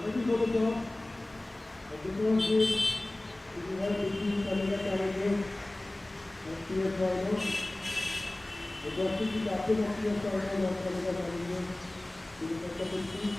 ready for the job. At the first stage, if you have 15 calendar challenges and PS finals, requesting the captain of PS finals and calendar challenges to the secretary.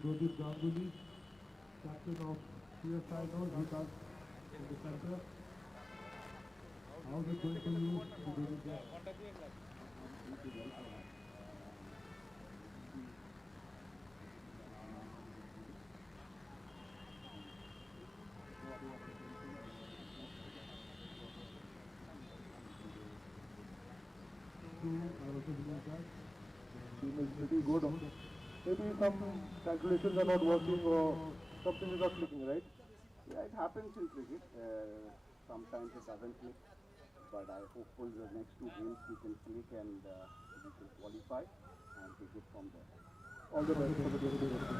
Jodhpur Ganguly, captain of CSI knows he comes in the center. How is it going to use Jodhpur? Team is pretty good. Maybe some calculations are not working or something is not clicking, right? Yeah, it happens in cricket. Sometimes it doesn't click, but I hopeful the next two games we can click and we can qualify and take it from there. All the best for the game.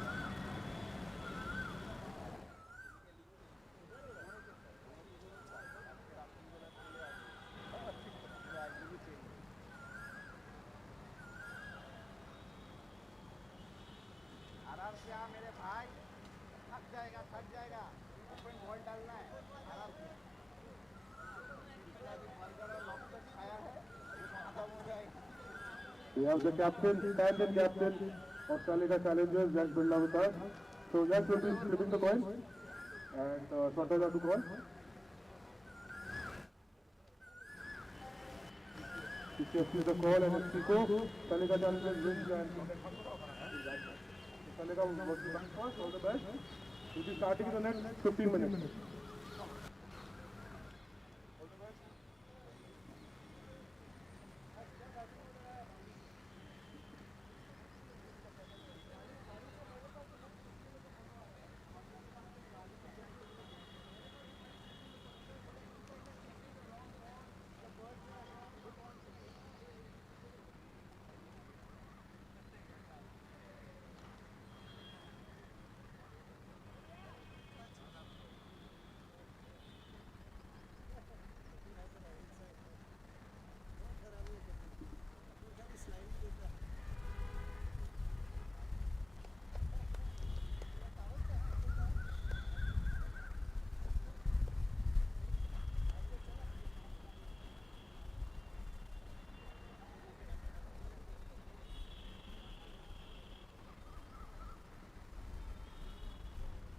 आराम से आ मेरे भाई, थक जाएगा open ball डालना है आराम से। जितना भी बर्गर और लॉबस्टर खाया है वो खत्म हो जाएगा। We have the captain, stand-in captain of Lagan Challengers, Jack Birla with us. So Jack will be flipping the coin and Swata to call. Cc&Fc is the call and it's Pico. Lagan Challengers wins and Lagan will work the back first, all the best. We'll be starting in the next 15 minutes.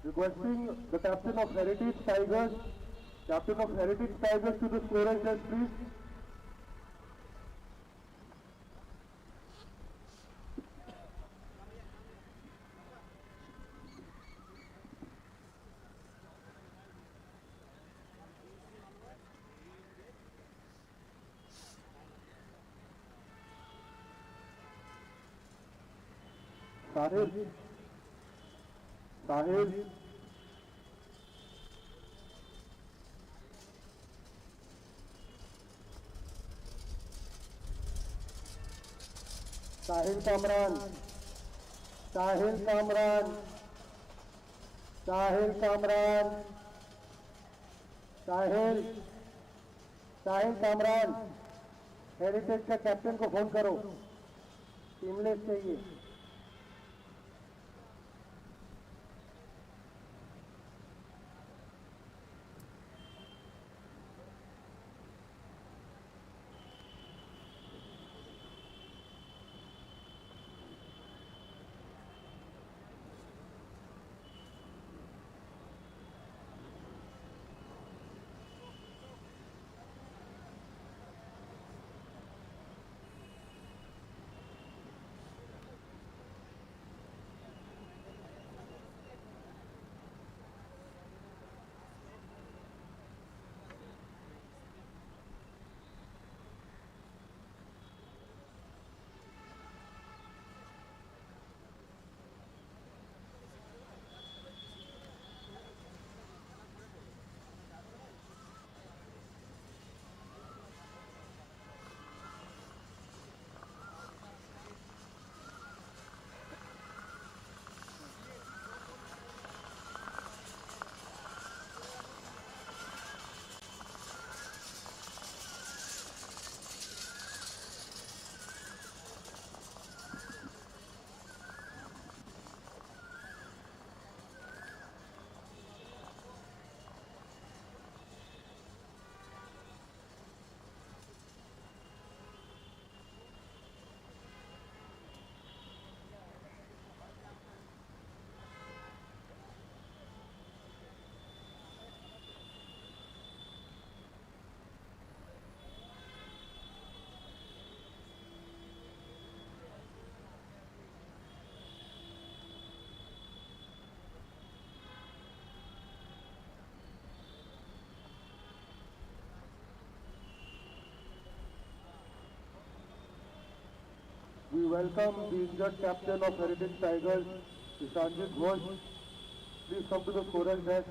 Requesting the captain of Heritage Tigers to the scorers desk, please. Sahil. Sahil Kamran. Heritage का captain को phone करो, टीमलेस चाहिए। welcome the injured captain of Heritage Tigers, Sanjit Ghosh. Please come to the scorer's desk.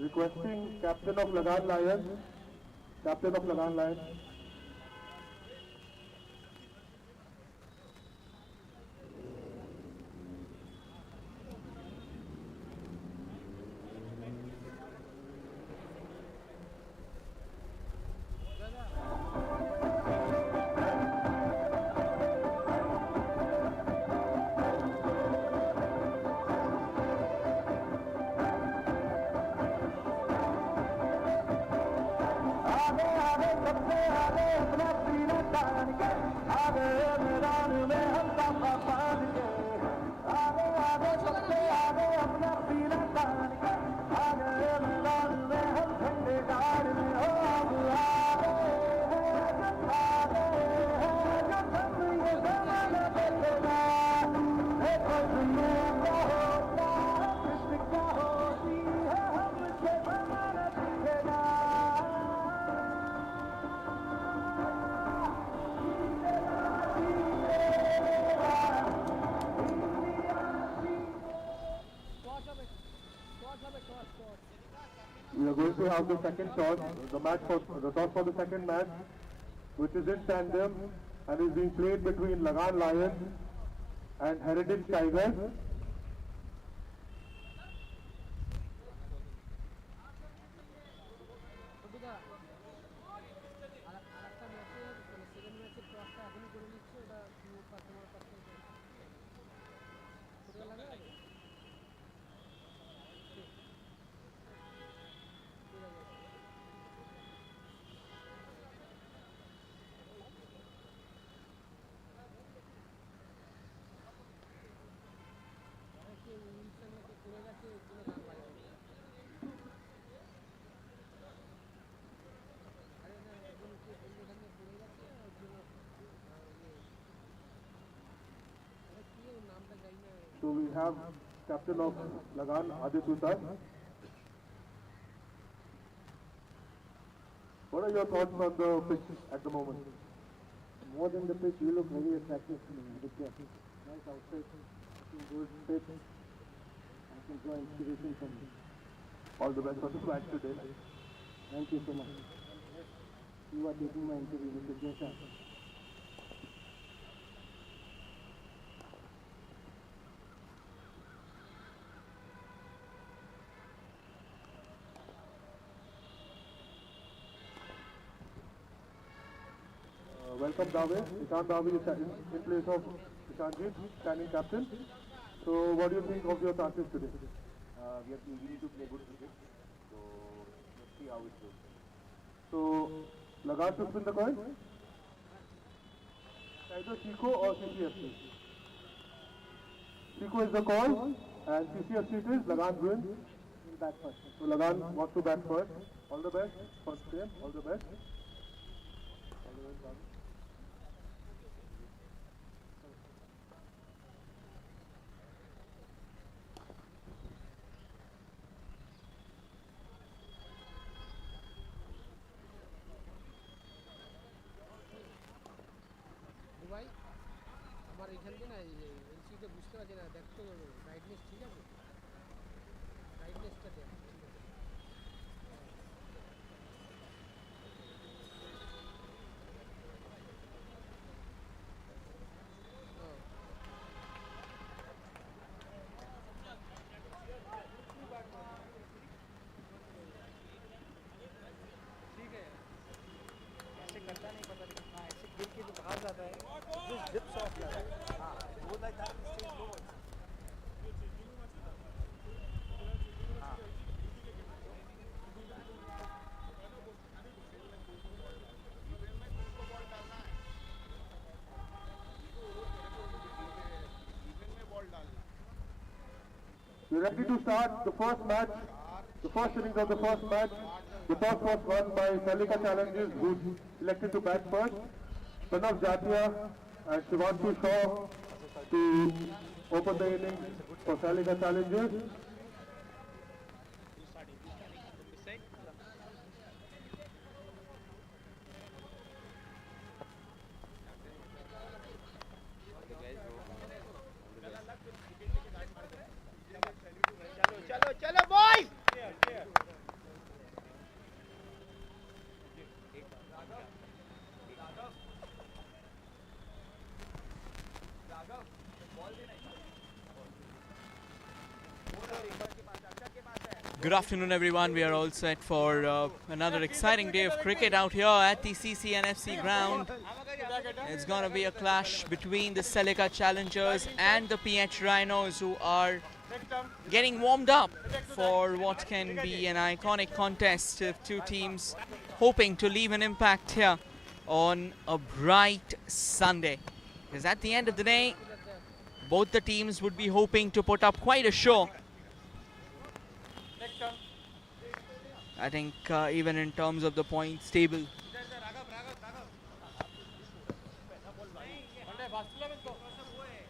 Requesting captain of Lagan Lions, captain of Lagan Lions. We are going to have the second toss, the toss for the second match, which is in tandem and is being played between Lagan Lions and Heritage Tigers. we have captain of Lagan, Aditya. What are your thoughts on the pitch at the moment? More than the pitch, you look very attractive to me. Nice outfit, looking good, fit. I can draw inspiration from you. All the best for the match today. Thank you so much. You are taking my interview, Mr. Jesha. Welcome Dave. Ishan Dave is in place of Ishanjit, standing captain. So what do you think of your chances today? We need to play good cricket, so let's see how it goes. So Lagan to spin the coin? Either Cc or Cc&Fc. Cc is the call and Cc&Fc it is. Lagan wins. We'll bat first. So Lagan wants to bat first. All the best. First game. All the best. ভাই আমার এখানে না এলসিতে বুঝতে পারছি না দেখতো brightness ঠিক আছে ব্রাইটনেসটা দেখ ঠিক আছে ठीक है ऐसे करता नहीं पता लेकिन हाँ ऐसे गिर के जो बाहर जाता है just dips off जाता है हाँ वो like that and stays low हाँ We're ready to start the first match, the first innings of the first match. The toss was won by Salika Challenges, who elected to bat first. Pranav Jatia and Shivanshu Shaw to open the innings for Salika Challenges. चलो चलो boys Good afternoon everyone, we are all set for another exciting day of cricket out here at the Cc&Fc ground. It's going to be a clash between the Salika Challengers and the PH Rhinos, who are getting warmed up for what can be an iconic contest of two teams hoping to leave an impact here on a bright Sunday. Because at the end of the day, both the teams would be hoping to put up quite a show. I think even in terms of the points table.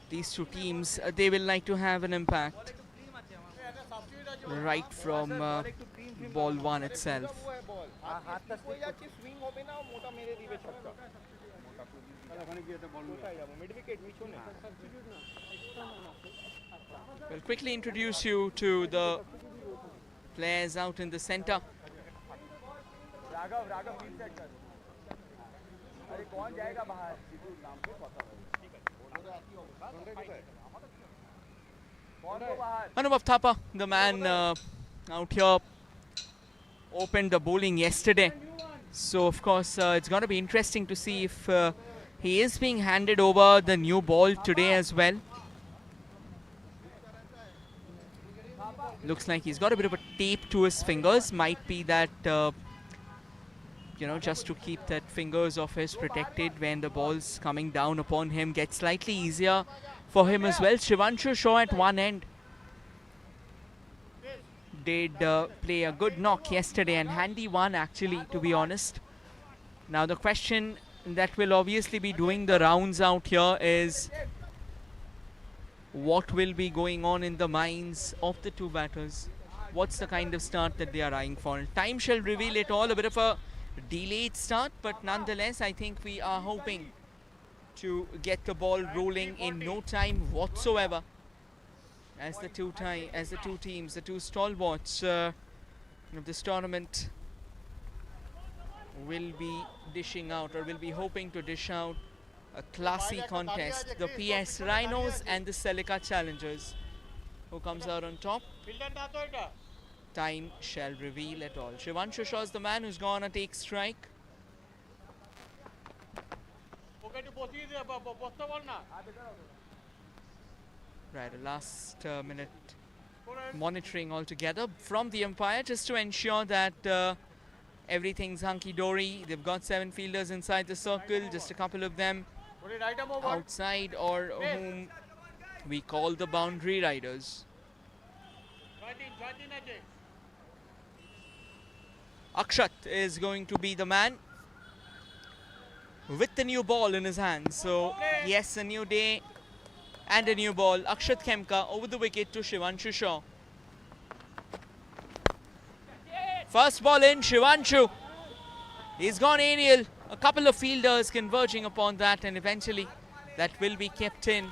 These two teams, they will like to have an impact right from ball one itself. We'll quickly introduce you to the players out in the center. Anubhav Thapa, the man out here, opened the bowling yesterday. So of course it's going to be interesting to see if he is being handed over the new ball today as well. Looks like he's got a bit of a tape to his fingers. Might be that, you know, just to keep that fingers of his protected when the ball's coming down upon him. Gets slightly easier for him as well. Shivanshu Shaw at one end did play a good knock yesterday, and handy one actually, to be honest. Now the question that will obviously be doing the rounds out here is what will be going on in the minds of the two batters. What's the kind of start that they are eyeing for? Time shall reveal it all. A bit of a delayed start, but nonetheless, I think we are hoping to get the ball rolling in no time whatsoever. As the two teams, the two stalwarts of this tournament will be dishing out, or will be hoping to dish out, a classy contest. The PS Rhinos and the Celica Challengers. Who comes out on top? Time shall reveal it all. Shivanshu Shaw is the man who's gonna take strike. Right, a last minute monitoring altogether from the umpire, just to ensure that everything's hunky-dory. They've got 7 fielders inside the circle, just a couple of them outside, or whom we call the boundary riders. Akshat is going to be the man with the new ball in his hands. So yes, a new day and a new ball. Akshat Khemka over the wicket to Shivanshu Shaw. First ball in, Shivanshu. He's gone aerial. A couple of fielders converging upon that, and eventually that will be kept in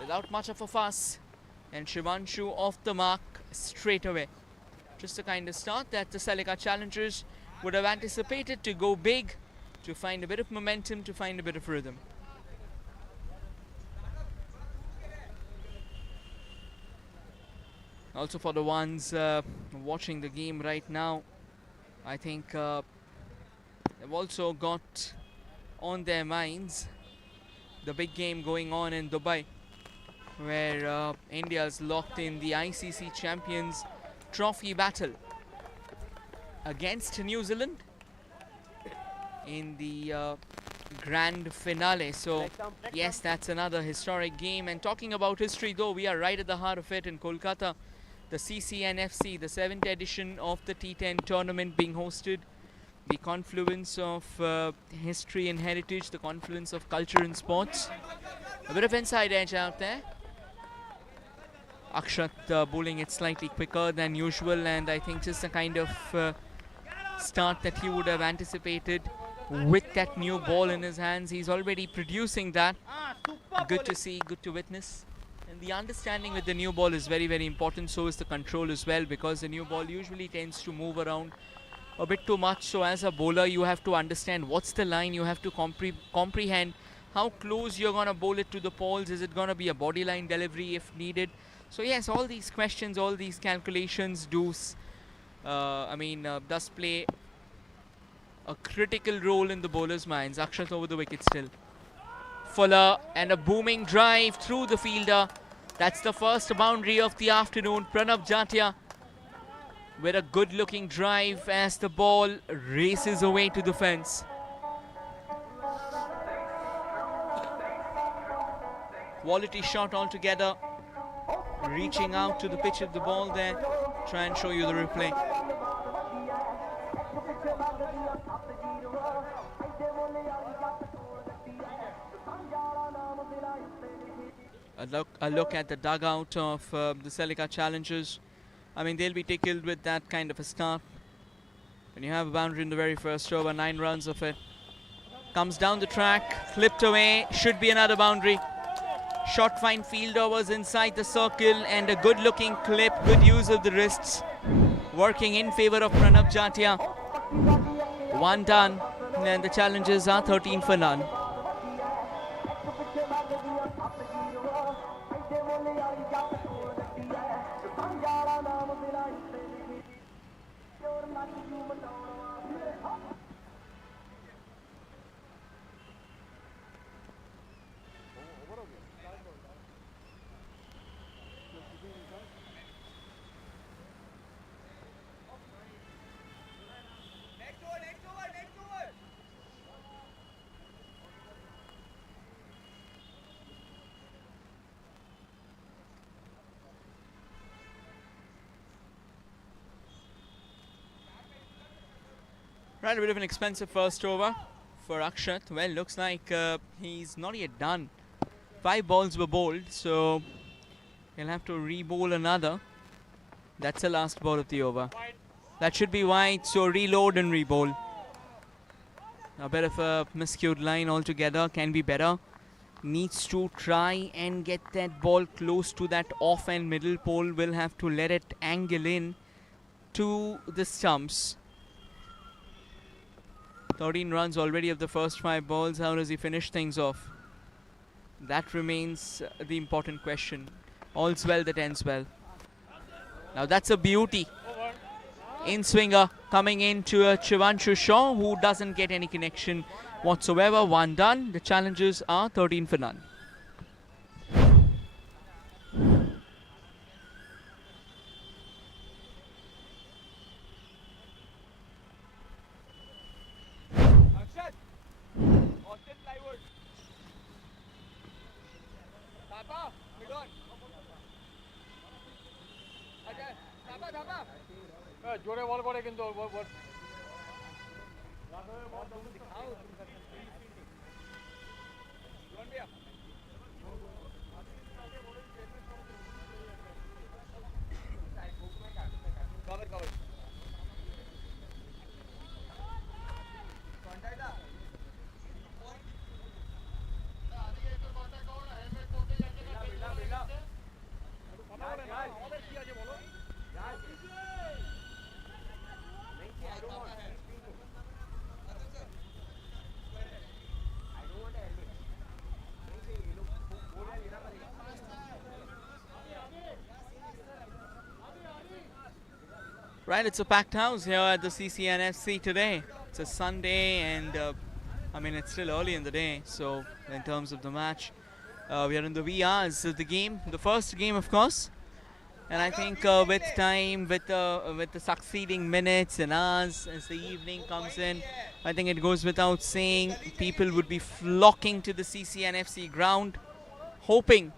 without much of a fuss. And Shivanshu off the mark straight away. Just the kind of start that the Celica Challengers would have anticipated, to go big, to find a bit of momentum, to find a bit of rhythm. Also for the ones watching the game right now, I think they've also got on their minds the big game going on in Dubai, where India is locked in the ICC Champions Trophy battle against New Zealand in the grand finale. So yes, that's another historic game. And talking about history, though, we are right at the heart of it in Kolkata. The Cc&Fc, the 7th edition of the T10 tournament being hosted. The confluence of history and heritage, the confluence of culture and sports. A bit of inside edge out there. Akshat bowling it slightly quicker than usual, and I think just the kind of start that he would have anticipated with that new ball in his hands. He's already producing that. Good to see, good to witness. And the understanding with the new ball is very, very important. So is the control as well, because the new ball usually tends to move around a bit too much. So as a bowler, you have to understand what's the line. You have to comprehend how close you're going to bowl it to the poles. Is it going to be a body line delivery if needed? So yes, all these questions, all these calculations thus play a critical role in the bowler's minds. Akshat over the wicket still. Fuller, and a booming drive through the fielder. That's the first boundary of the afternoon. Pranav Jatia with a good looking drive as the ball races away to the fence. Quality shot altogether. Reaching out to the pitch of the ball there. Try and show you the replay. A look at the dugout of the Celica Challengers. I mean, they'll be tickled with that kind of a start. When you have a boundary in the very first over, 9 runs of it. Comes down the track, clipped away, should be another boundary. Short fine fielder was inside the circle, and a good looking clip, good use of the wrists, working in favor of Pranav Jatia. 1 done, and the Challengers are 13 for none. Right, a bit of an expensive first over for Akshat. Well, looks like he's not yet done. 5 balls were bowled, so He'll have to re-bowl another. That's the last ball of the over. That should be wide, so reload and re-bowl. A bit of a miscued line altogether, can be better. Needs to try and get that ball close to that off and middle pole. Will have to let it angle in to the stumps. 13 runs already of the first 5 balls. How does he finish things off? That remains the important question. All's well that ends well. Now that's a beauty. In-swinger coming into a Chivanshu Shaw, who doesn't get any connection whatsoever. 1 done. The challenges are 13 for none. जोरे ball करे किंतु Right, it's a packed house here at the Cc&Fc today. It's a Sunday and I mean it's still early in the day, so in terms of the match we are in the wee hours of the game, the first game of course, and I think with time, with the succeeding minutes and hours as the evening comes in, I think it goes without saying people would be flocking to the Cc&Fc ground, hoping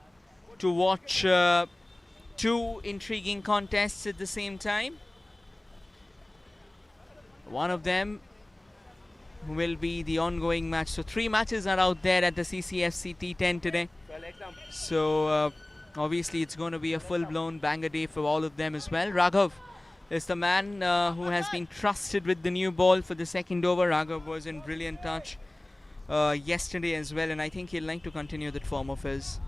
to watch 2 intriguing contests at the same time. One of them will be the ongoing match. So 3 matches are out there at the Cc&Fc T10 today. So obviously it's going to be a full-blown banger day for all of them as well. Raghav is the man who has been trusted with the new ball for the second over. Raghav was in brilliant touch yesterday as well, and I think he'll like to continue that form of his.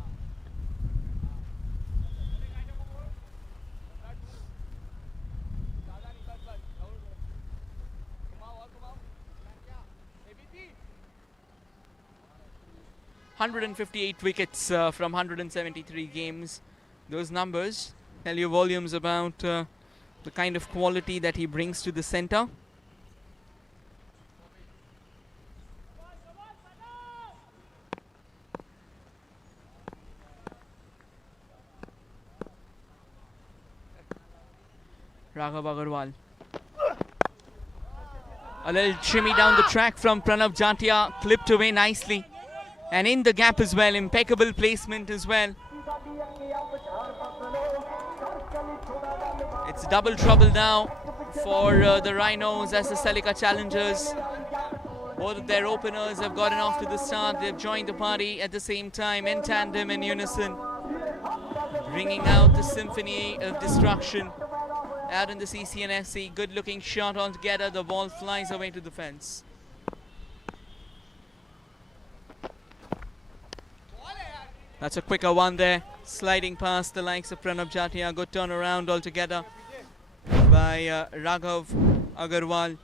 .158 wickets from 173 games. Those numbers tell you volumes about the kind of quality that he brings to the centre. Raghav Agarwal. A little shimmy down the track from Pranav Jatia, clipped away nicely. And in the gap as well, impeccable placement as well. It's double trouble now for the Rhinos as the Salika challengers. Both of their openers have gotten off to the start. They've joined the party at the same time, in tandem, in unison, bringing out the symphony of destruction out in the Cc&Fc. Good looking shot altogether. The ball flies away to the fence. That's a quicker one there, sliding past the likes of Pranav Jatia. Good turnaround altogether by Raghav Agarwal.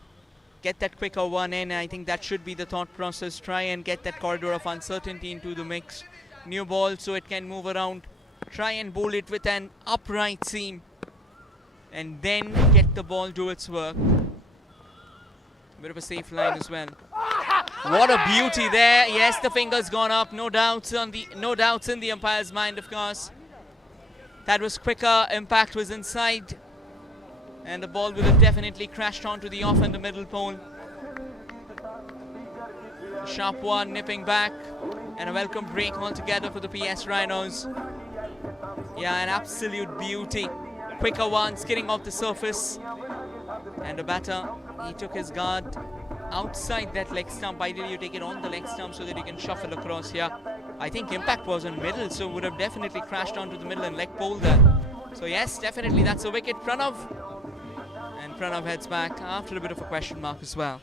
Get that quicker one in. I think that should be the thought process. Try and get that corridor of uncertainty into the mix. New ball so it can move around. Try and bowl it with an upright seam. And then get the ball do its work. Bit of a safe line as well. What a beauty there. Yes, the finger's gone up. No doubts in the umpire's mind, of course. That was quicker. Impact was inside. And the ball would have definitely crashed onto the off and the middle pole. A sharp one nipping back. And a welcome break altogether for the PS Rhinos. Yeah, an absolute beauty. Quicker one skidding off the surface. And the batter, he took his guard outside that leg stump. Ideally you take it on the leg stump so that you can shuffle across here. I think impact was on middle, so would have definitely crashed onto the middle and leg pole there. So yes, definitely that's a wicket, Pranav. And Pranav heads back after a bit of a question mark as well.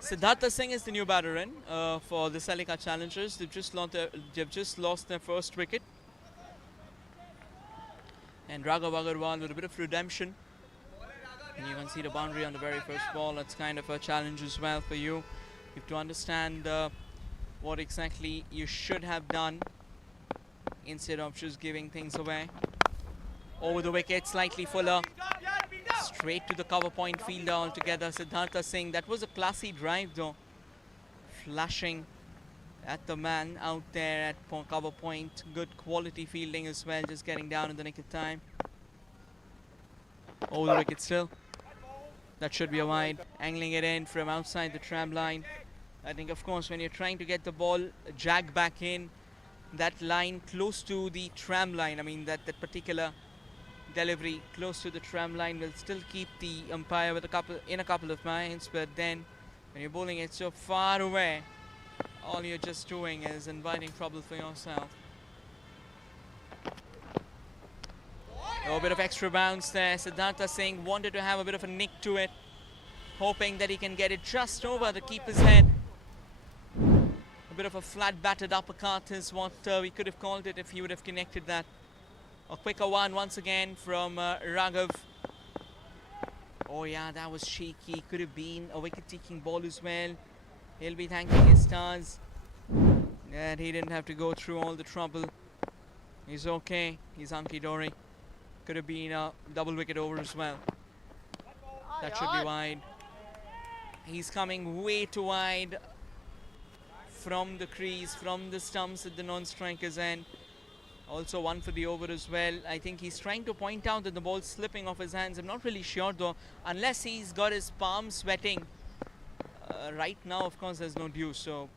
Siddhartha Singh is the new batter in for the Salika Challengers. They've just lost their first wicket. And Raghav Agarwal with a bit of redemption. And you can see the boundary on the very first ball. That's kind of a challenge as well for you. You have to understand what exactly you should have done instead of just giving things away. Over the wicket, slightly fuller. Straight to the cover point fielder altogether, Siddhartha Singh. That was a classy drive though. Flashing at the man out there at cover point. Good quality fielding as well, just getting down in the nick of time. Over the wicket still. That should be a wide. Angling it in from outside the tram line. I think of course when you're trying to get the ball jag back in, that line close to the tram line, I mean that particular delivery close to the tram line will still keep the umpire with a couple of minds, but then when you're bowling it so far away, all you're just doing is inviting trouble for yourself. A bit of extra bounce there. Siddhartha Singh wanted to have a bit of a nick to it, hoping that he can get it just over the keeper's head. A bit of a flat batted uppercut is what we could have called it if he would have connected that. A quicker one once again from Raghav. Oh yeah, that was shaky. Could have been a wicket-taking ball as well. He'll be thanking his stars that he didn't have to go through all the trouble. He's okay. He's hunky-dory. Could have been a double wicket over as well. That should be wide. He's coming way too wide from the crease, from the stumps at the non-striker's end. Also one for the over as well. I think he's trying to point out that the ball's slipping off his hands. I'm not really sure though, unless he's got his palm sweating. Right now, of course, there's no dew, so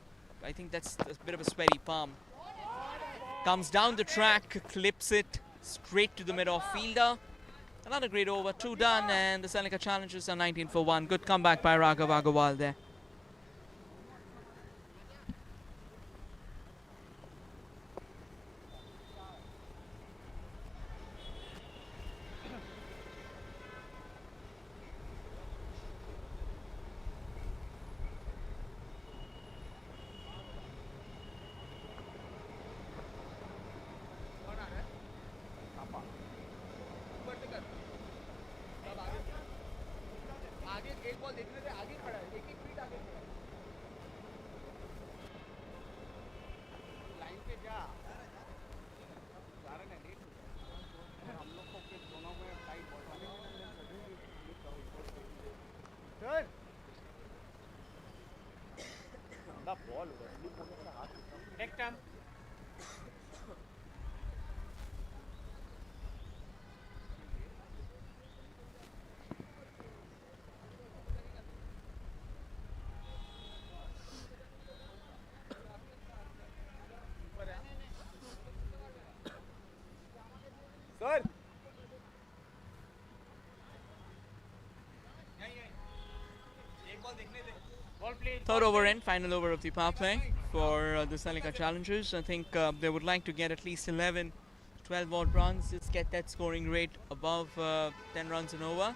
I think that's a bit of a sweaty palm. Comes down the track, clips it straight to the mid-off fielder. Another great over, 2 done, and the Salika Challengers are 19 for 1. Good comeback by Raghav Agarwal there. Third over in, final over of the power play for the Salika Challengers. I think they would like to get at least 11, 12 odd runs, just get that scoring rate above 10 runs and over.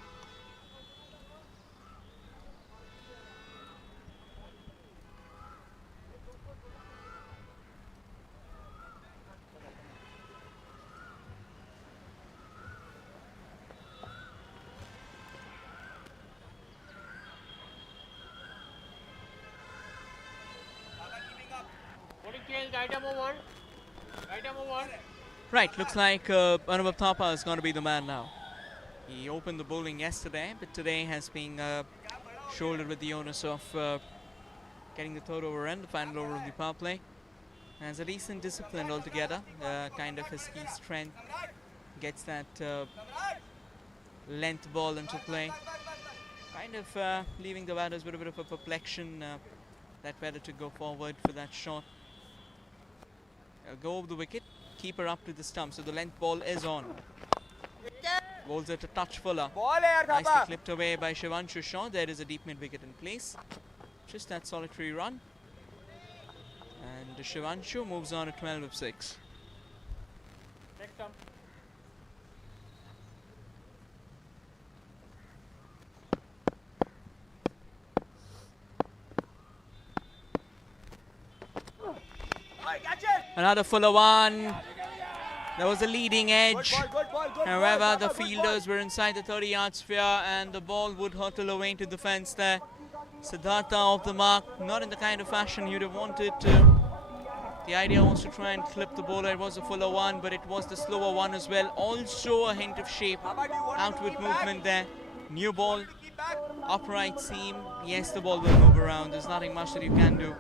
Right, looks like Anubhav Thapa is going to be the man now. He opened the bowling yesterday, but today has been shoulder with the onus of getting the third over and the final over of the power play. Has a decent discipline altogether, kind of his key strength. Gets that length ball into play. Kind of leaving the batters with a bit of a perplexion, that whether to go forward for that shot. Go over the wicket, keeper up to the stump, so the length ball is on. Bowls it a touch fuller. Nicely clipped away by Shivanshu Shaw. There is a deep mid wicket in place. Just that solitary run. And Shivanshu moves on to 12 of 6. Another fuller one. There was a leading edge. However, the fielders were inside the 30-yard sphere and the ball would hurtle away into the fence there. Siddhartha off the mark, not in the kind of fashion you'd have wanted to. The idea was to try and clip the bowler. It was a fuller one, but it was the slower one as well. Also a hint of shape, outward movement there. New ball, upright seam. Yes, the ball will move around. There's nothing much that you can do.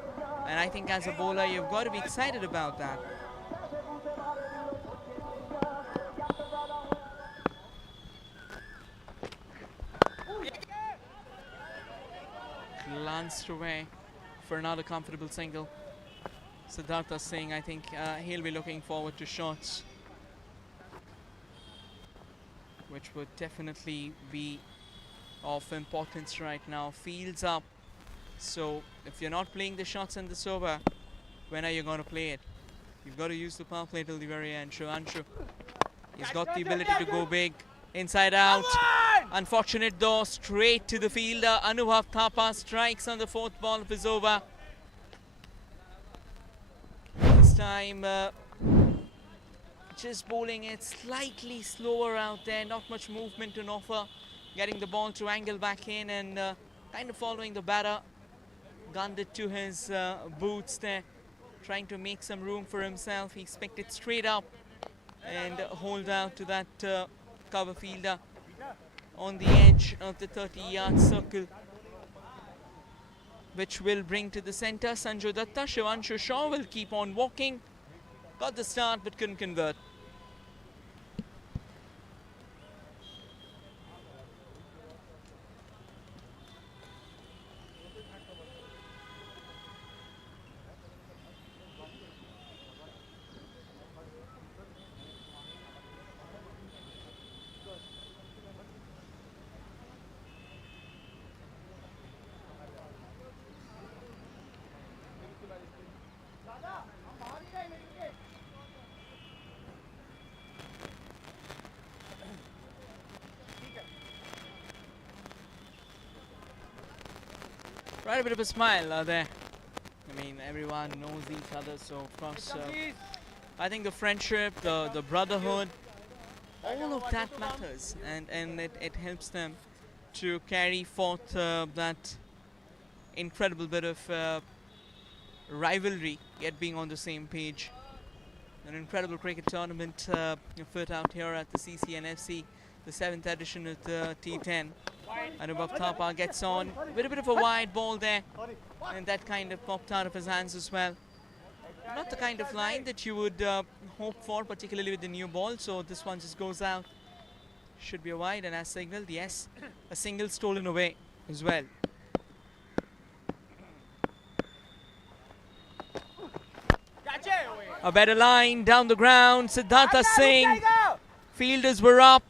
And I think as a bowler, you've got to be excited about that. Glanced away for another comfortable single. Siddhartha Singh, I think he'll be looking forward to shots, which would definitely be of importance right now. Fields up. So if you're not playing the shots in this over, when are you going to play it? You've got to use the power play till the very end. Shivanshu, he's got the ability to go big. Inside out. Unfortunate though, straight to the fielder. Anubhav Thapa strikes on the fourth ball of his over. This time just bowling it slightly slower out there. Not much movement on offer. Getting the ball to angle back in and kind of following the batter. Gunned it to his boots there. Trying to make some room for himself. He expected straight up and hold out to that cover fielder on the edge of the 30-yard circle, which will bring to the centre Sanju Datta. Shivanshu Shaw will keep on walking. Got the start but couldn't convert. Right, a bit of a smile there. I mean, everyone knows each other, so of course, I think the friendship, the brotherhood, all of that matters, and it helps them to carry forth that incredible bit of rivalry, yet being on the same page. An incredible cricket tournament afoot out here at the Cc&Fc, the 7th edition of the T10. Anubhav Thapa gets on with a bit of a wide ball there, and that kind of popped out of his hands as well. Not the kind of line that you would hope for, particularly with the new ball, so this one just goes out. Should be a wide, and as signaled, yes, a single stolen away as well. A better line down the ground. Siddhartha Singh, fielders were up,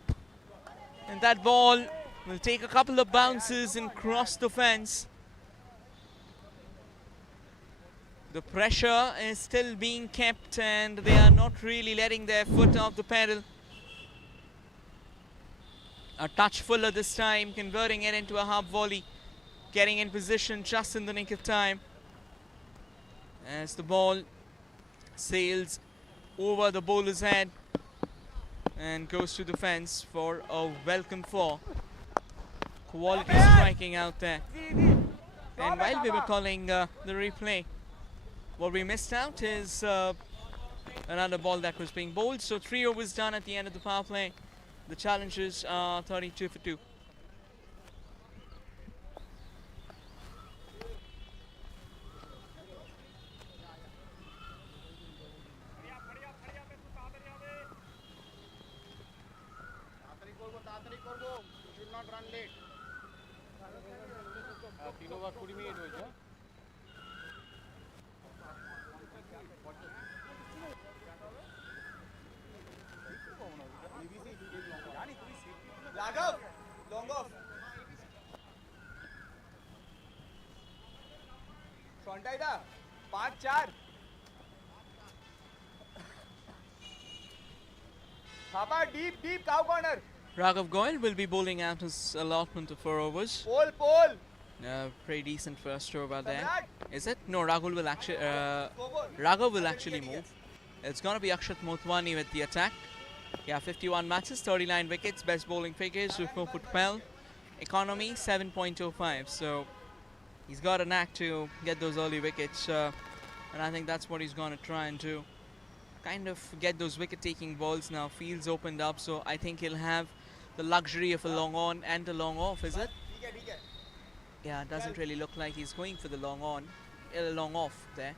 and that ball will take a couple of bounces and cross the fence. The pressure is still being kept and they are not really letting their foot off the pedal. A touch fuller this time, converting it into a half volley. Getting in position just in the nick of time. As the ball sails over the bowler's head and goes to the fence for a welcome four. Quality striking out there. And while we were calling the replay, what we missed out is another ball that was being bowled. So 3 overs done at the end of the power play. The challenges are 32 for 2. তাড়াতাড়ি করবো, should not run late. तीनों बार 20 minute हो जाए Raghav, long off. Sontaida, 5-4. Thapa, deep, cow corner. Raghav Goyal will be bowling out his allotment of 4 overs. Pole. Pretty decent first over there. Samrat. Is it? No, Raghav will actually move. It's going to be Akshat Motwani with the attack. Yeah, 51 matches, 39 wickets, best bowling figures, with 4 foot 12. Economy 7.05. So he's got a knack to get those early wickets, and I think that's what he's going to try and do. Kind of get those wicket-taking balls now. Fields opened up, so I think he'll have the luxury of a long on and a long off. Is it? Yeah, it doesn't really look like he's going for the long on, long off there.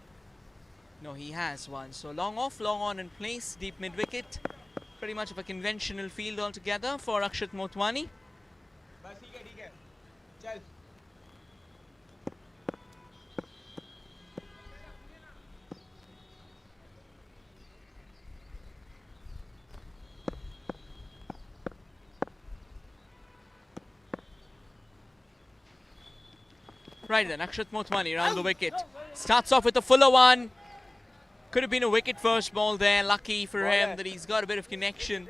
No, he has one. So long off, long on in place, deep mid-wicket. Pretty much of a conventional field altogether for Akshat Motwani. Right then, Akshat Motwani around the wicket. Starts off with a fuller one. Could have been a wicket first ball there. Lucky for him that he's got a bit of connection,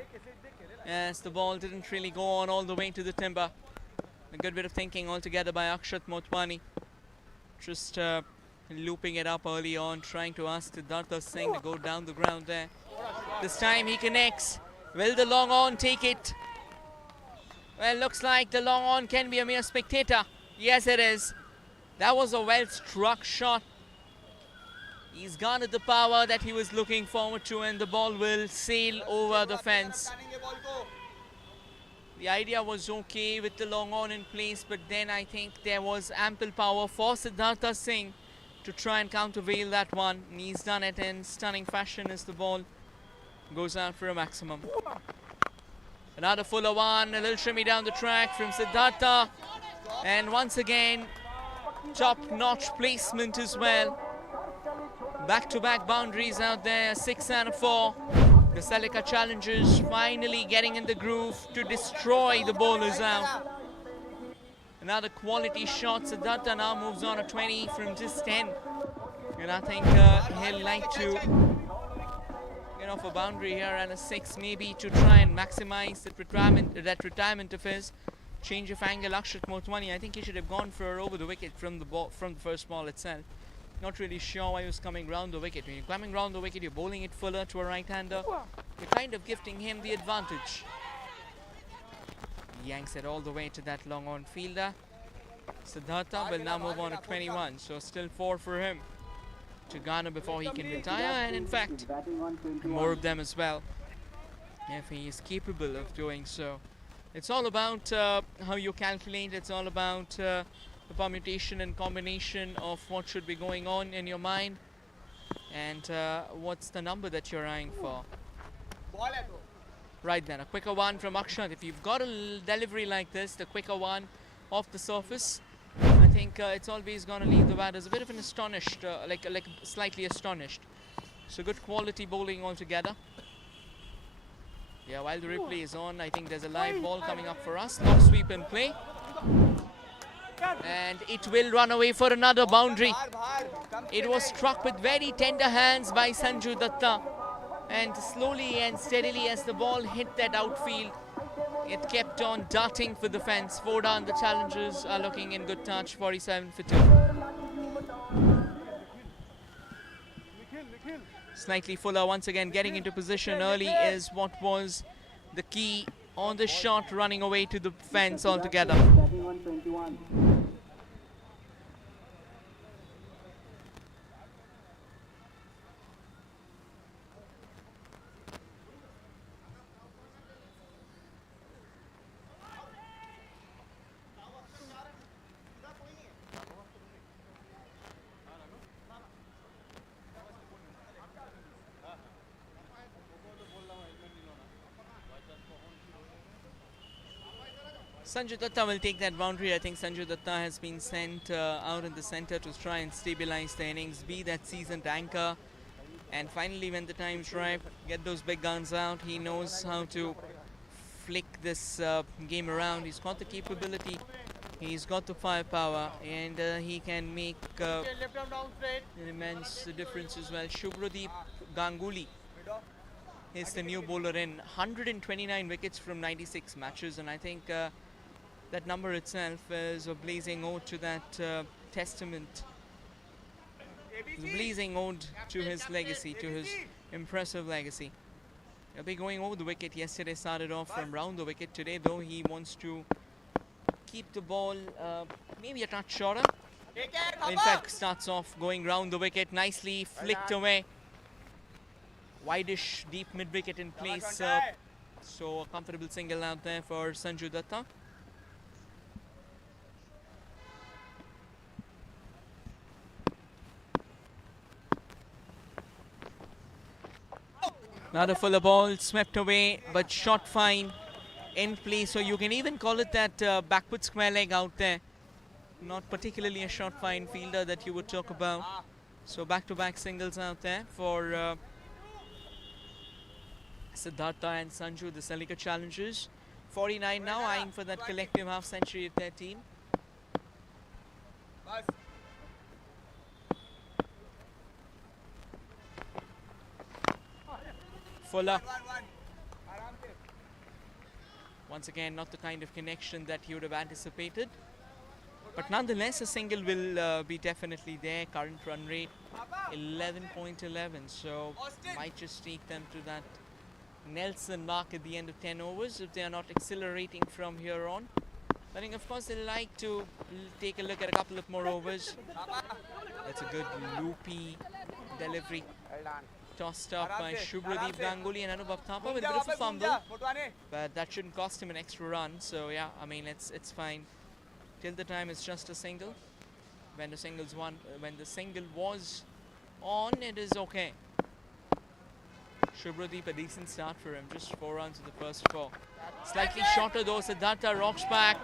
as the ball didn't really go on all the way to the timber. A good bit of thinking altogether by Akshat Motwani. Just looping it up early on, trying to ask Siddhartha Singh to go down the ground there. This time he connects. Will the long on take it? Well, looks like the long on can be a mere spectator. Yes, it is. That was a well-struck shot. He's garnered the power that he was looking forward to, and the ball will sail over the fence. The idea was okay with the long on in place, but then I think there was ample power for Siddhartha Singh to try and countervail that one. And he's done it in stunning fashion as the ball goes out for a maximum. Another fuller one, a little shimmy down the track from Siddhartha. And once again, top-notch placement as well. Back-to-back boundaries out there, 6 and a 4. The Celica Challengers finally getting in the groove to destroy the bowlers out. Another quality shot. Siddhartha now moves on a 20 from just 10. And I think he'll like to get off a boundary here and a 6 maybe to try and maximize that retirement of his. Change of angle, Akshat Motwani. I think he should have gone for over the wicket from the first ball itself. Not really sure why he was coming round the wicket. When you're coming round the wicket, you're bowling it fuller to a right-hander. You're kind of gifting him the advantage. Yanks it all the way to that long-on fielder. Siddhartha will now move on to 21. So still 4 for him to garner before he can retire. And in fact, more of them as well, if he is capable of doing so. It's all about how you calculate. It's all about the permutation and combination of what should be going on in your mind, and what's the number that you're eyeing for. Right then, a quicker one from Akshat. If you've got a delivery like this, the quicker one off the surface, I think it's always going to leave the batters a bit of an astonished, like slightly astonished. So good quality bowling altogether. Yeah, while the replay is on, I think there's a live ball coming up for us. Long sweep in play. And it will run away for another boundary. It was struck with very tender hands by Sanju Datta. And slowly and steadily as the ball hit that outfield, it kept on darting for the fence. 4 down, the challengers are looking in good touch, 47 for 2. Slightly fuller once again, getting into position early is what was the key on the shot, running away to the fence altogether. Sanju Datta will take that boundary. I think Sanju Datta has been sent out in the center to try and stabilize the innings, be that seasoned anchor. And finally, when the time's right, get those big guns out. He knows how to flick this game around. He's got the capability, he's got the firepower, and he can make an immense difference as well. Shubhradeep Ganguly is the new bowler in 129 wickets from 96 matches, and I think that number itself is a blazing ode to that testament, a blazing ode to his legacy, to his impressive legacy. He'll be going over the wicket. Yesterday started off from round the wicket. Today, though, he wants to keep the ball maybe a touch shorter. In fact, starts off going round the wicket, nicely flicked away. Wideish deep mid-wicket in place. So a comfortable single out there for Sanju Datta. Another fuller ball, swept away, but shot fine in play. So you can even call it that backward square leg out there. Not particularly a shot fine fielder that you would talk about. So back-to-back singles out there for Siddhartha and Sanju, the Salika challengers. 49 now, eyeing for that collective half-century of their team. Fuller. Once again, not the kind of connection that he would have anticipated. But nonetheless, a single will be definitely there. Current run rate 11.11. So might just take them to that Nelson mark at the end of 10 overs if they are not accelerating from here on. I think, of course, they'll like to take a look at a couple of more overs. That's a good loopy delivery. Tossed up by Shubhradeep Ganguly and Anubhav Thapa with a bit of a fumble. But that shouldn't cost him an extra run. So, yeah, I mean, it's fine. Till the time it's just a single. When the single was on, it is okay. Shubhradeep, a decent start for him. Just 4 runs in the first 4. Slightly shorter though. Siddhartha rocks back.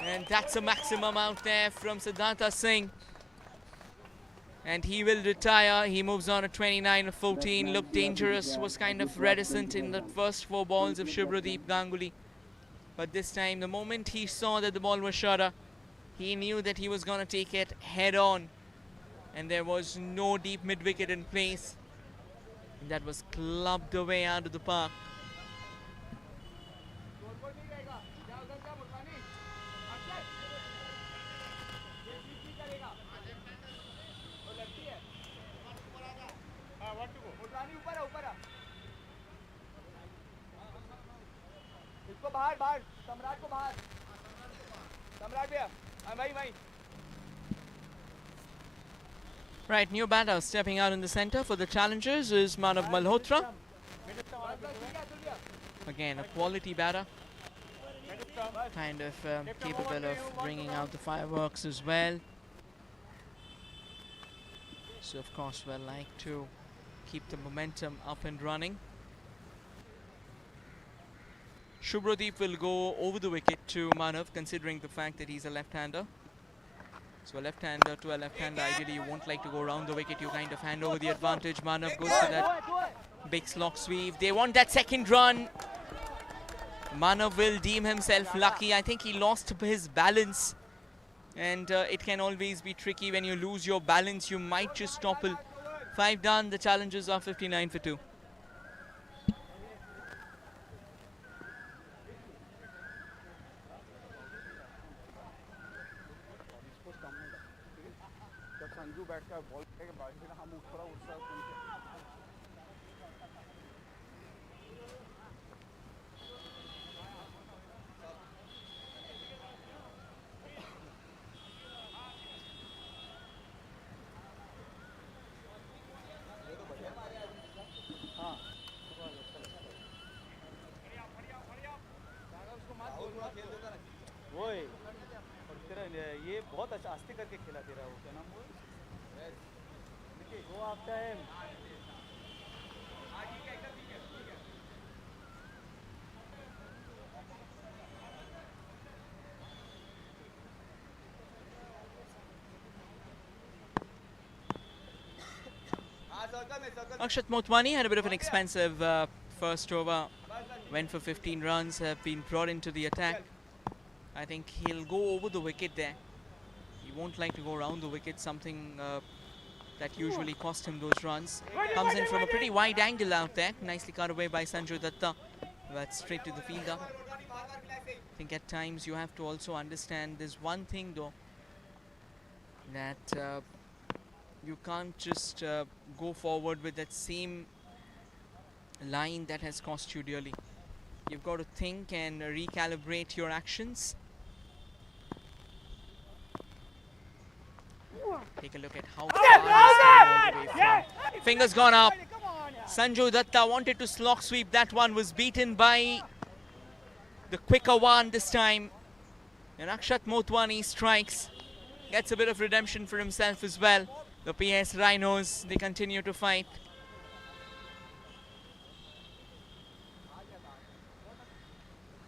And that's a maximum out there from Siddhartha Singh. And he will retire. He moves on at 29 of 14. Looked dangerous. Was kind of reticent in the first 4 balls of Shubhradeep Ganguly. But this time, the moment he saw that the ball was shorter, he knew that he was going to take it head on. And there was no deep mid-wicket in place. And that was clubbed away out of the park. Right, new batter stepping out in the center for the challengers is Manav Malhotra. Again, a quality batter. Kind of capable of bringing out the fireworks as well. So, of course, we'll like to keep the momentum up and running. Shubhradeep will go over the wicket to Manav, considering the fact that he's a left-hander. So a left-hander to a left-hander, ideally you won't like to go around the wicket, you kind of hand over the advantage. Manav goes for that big slog sweep. They want that second run. Manav will deem himself lucky. I think he lost his balance. And it can always be tricky when you lose your balance. You might just topple. 5 done, the challengers are 59 for 2. Sanju बैठ कर ball के बाद फिर हम थोड़ा उत्साह वो तेरा ये बहुत अच्छा आस्ते करके खेला तेरा वो क्या नाम वो go after him. Akshat Motwani had a bit of an expensive first over. Went for 15 runs, have been brought into the attack. I think he'll go over the wicket there. He won't like to go around the wicket, something that usually cost him those runs. Comes in from a pretty wide angle out there. Nicely cut away by Sanjay Datta. But straight to the fielder. I think at times you have to also understand there's one thing though, that you can't just go forward with that same line that has cost you dearly. You've got to think and recalibrate your actions. Take a look at how far he's come all the way from. Fingers gone up. Sanjay Datta wanted to slog sweep. That one was beaten by the quicker one this time. And Akshat Motwani strikes. Gets a bit of redemption for himself as well. The PS Rhinos, they continue to fight.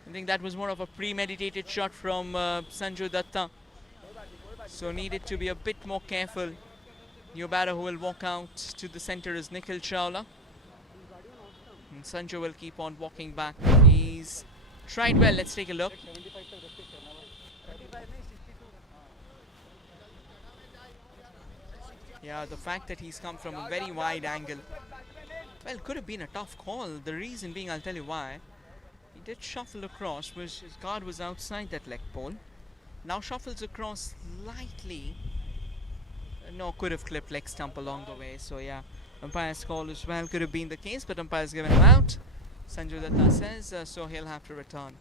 I think that was more of a premeditated shot from Sanjay Datta. So needed to be a bit more careful. New batter who will walk out to the center is Nikhil Chawla. And Sanjay will keep on walking back. He's tried well. Let's take a look. Yeah, the fact that he's come from a very wide angle. Well, could have been a tough call. The reason being, I'll tell you why. He did shuffle across, which his guard was outside that leg pole. Now shuffles across slightly. No, could have clipped leg stump along the way. So yeah, umpire's call as well could have been the case, but umpire's given him out. Sanjay Datta says so he'll have to return.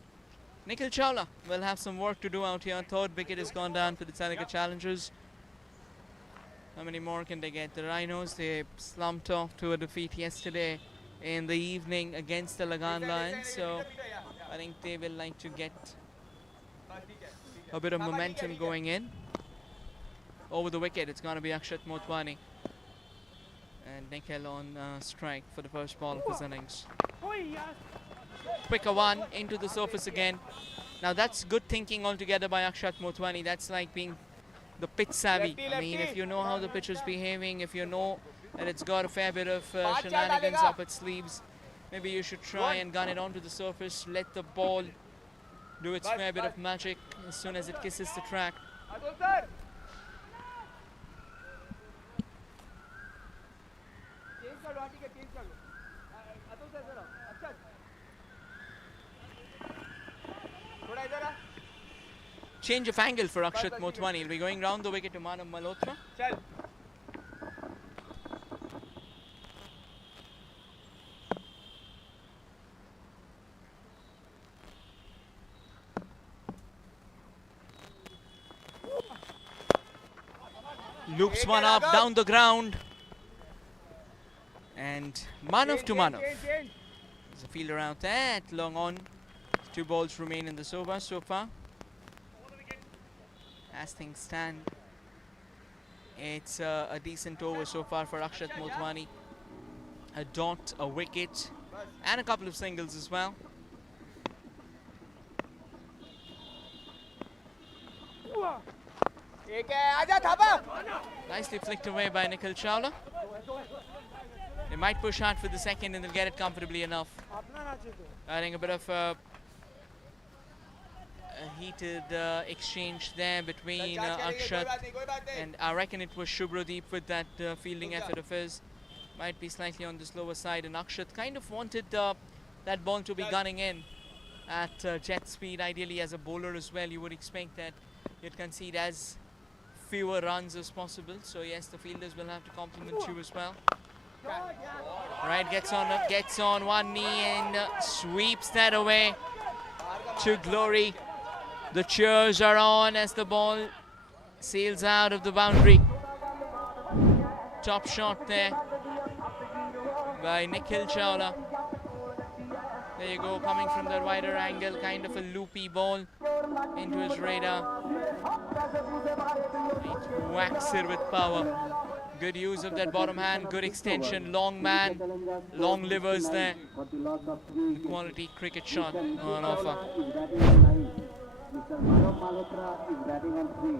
Nikhil Chawla will have some work to do out here. Third wicket has gone down for the Salika Challengers. How many more can they get? The Rhinos, they slumped off to a defeat yesterday in the evening against the Lagan Lions. So I think they will like to get a bit of momentum going in. Over the wicket, it's going to be Akshat Motwani. And Nikhil on strike for the first ball of his innings. Quicker one into the surface again. Now that's good thinking altogether by Akshat Motwani. That's like being the pitch savvy. I mean, if you know how the pitch is behaving, if you know that it's got a fair bit of shenanigans up its sleeves, maybe you should try and gun it onto the surface, let the ball do its fair bit of magic as soon as it kisses the track. Change of angle for Akshat Motwani. He'll be going round the wicket to Manav Malhotra. Loops one up, down the ground. And Manav to Manav. There's a fielder out there at long on. 2 balls remain in the over so far. As things stand, it's a decent over so far for Akshat Motwani. A dot, a wicket, and a couple of singles as well. Nicely flicked away by Nikhil Chawla. They might push hard for the second and they'll get it comfortably enough. I think a bit of a heated exchange there between Akshat and I reckon it was Shubhradeep with that fielding effort of his. Might be slightly on the slower side, and Akshat kind of wanted that ball to be gunning in at jet speed. Ideally as a bowler as well, you would expect that you'd concede as fewer runs as possible. So yes, the fielders will have to compliment you as well. Right, gets on one knee and sweeps that away to glory. The cheers are on as the ball sails out of the boundary. Top shot there by Nikhil Chawla. There you go, coming from the wider angle, kind of a loopy ball into his radar. It whacks it with power. Good use of that bottom hand, good extension, long man, long livers there. Quality cricket shot on offer. Mr. Manav Malhotra is batting on 3.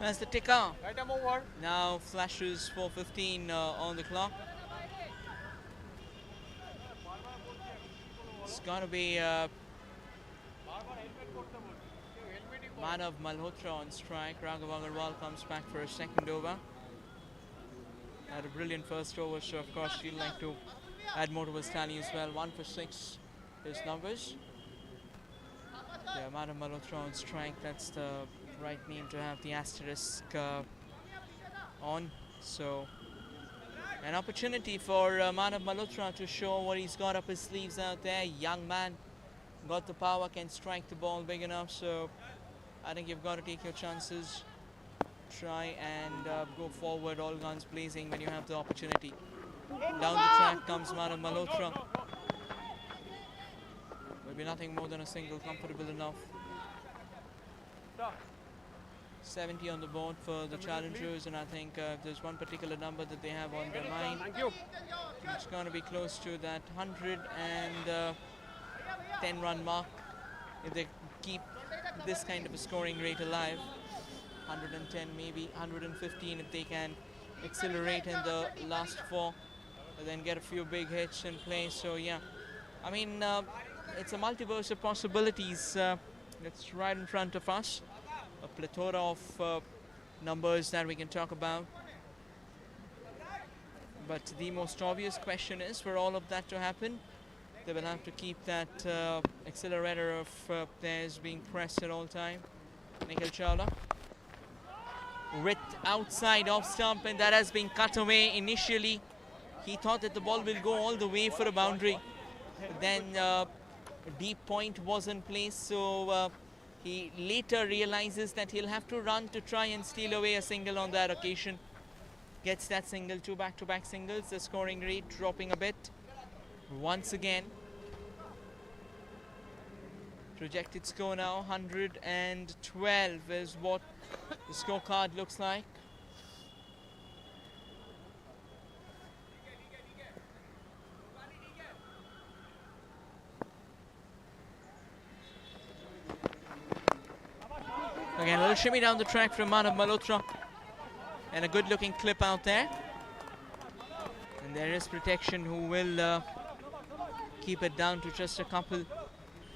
That's the ticker. Now flashes 4:15 on the clock. It's gonna be Manav Malhotra on strike. Raghav Agarwal comes back for a second over. Had a brilliant first over, so of course he'd like to add more to his tally as well. 1 for 6, his numbers. Yeah, Manav Malhotra on strike. That's the right name to have the asterisk on. So an opportunity for Manav Malhotra to show what he's got up his sleeves out there. Young man, got the power, can strike the ball big enough. So I think you've got to take your chances. Try and go forward, all guns blazing when you have the opportunity. Down the track comes Manav Malhotra. Will be nothing more than a single, comfortable enough. 70 on the board for the challengers, and I think there's one particular number that they have on their mind. It's going to be close to that 110 run mark if they keep this kind of a scoring rate alive. 110, maybe 115 if they can accelerate in the last 4 and then get a few big hits in play. So yeah, I mean it's a multiverse of possibilities that's right in front of us. A plethora of numbers that we can talk about. But the most obvious question is, for all of that to happen, they will have to keep that accelerator of theirs being pressed at all time. Nikhil Chawla with outside off stump, and that has been cut away. Initially he thought that the ball will go all the way for a boundary, but then a deep point was in place, so he later realizes that he'll have to run to try and steal away a single on that occasion. Gets that single, 2 back-to-back singles, the scoring rate dropping a bit once again. Projected score now 112 is what the scorecard looks like. Again, a little shimmy down the track from Manav Malhotra, and a good looking clip out there. And there is protection who will keep it down to just a couple.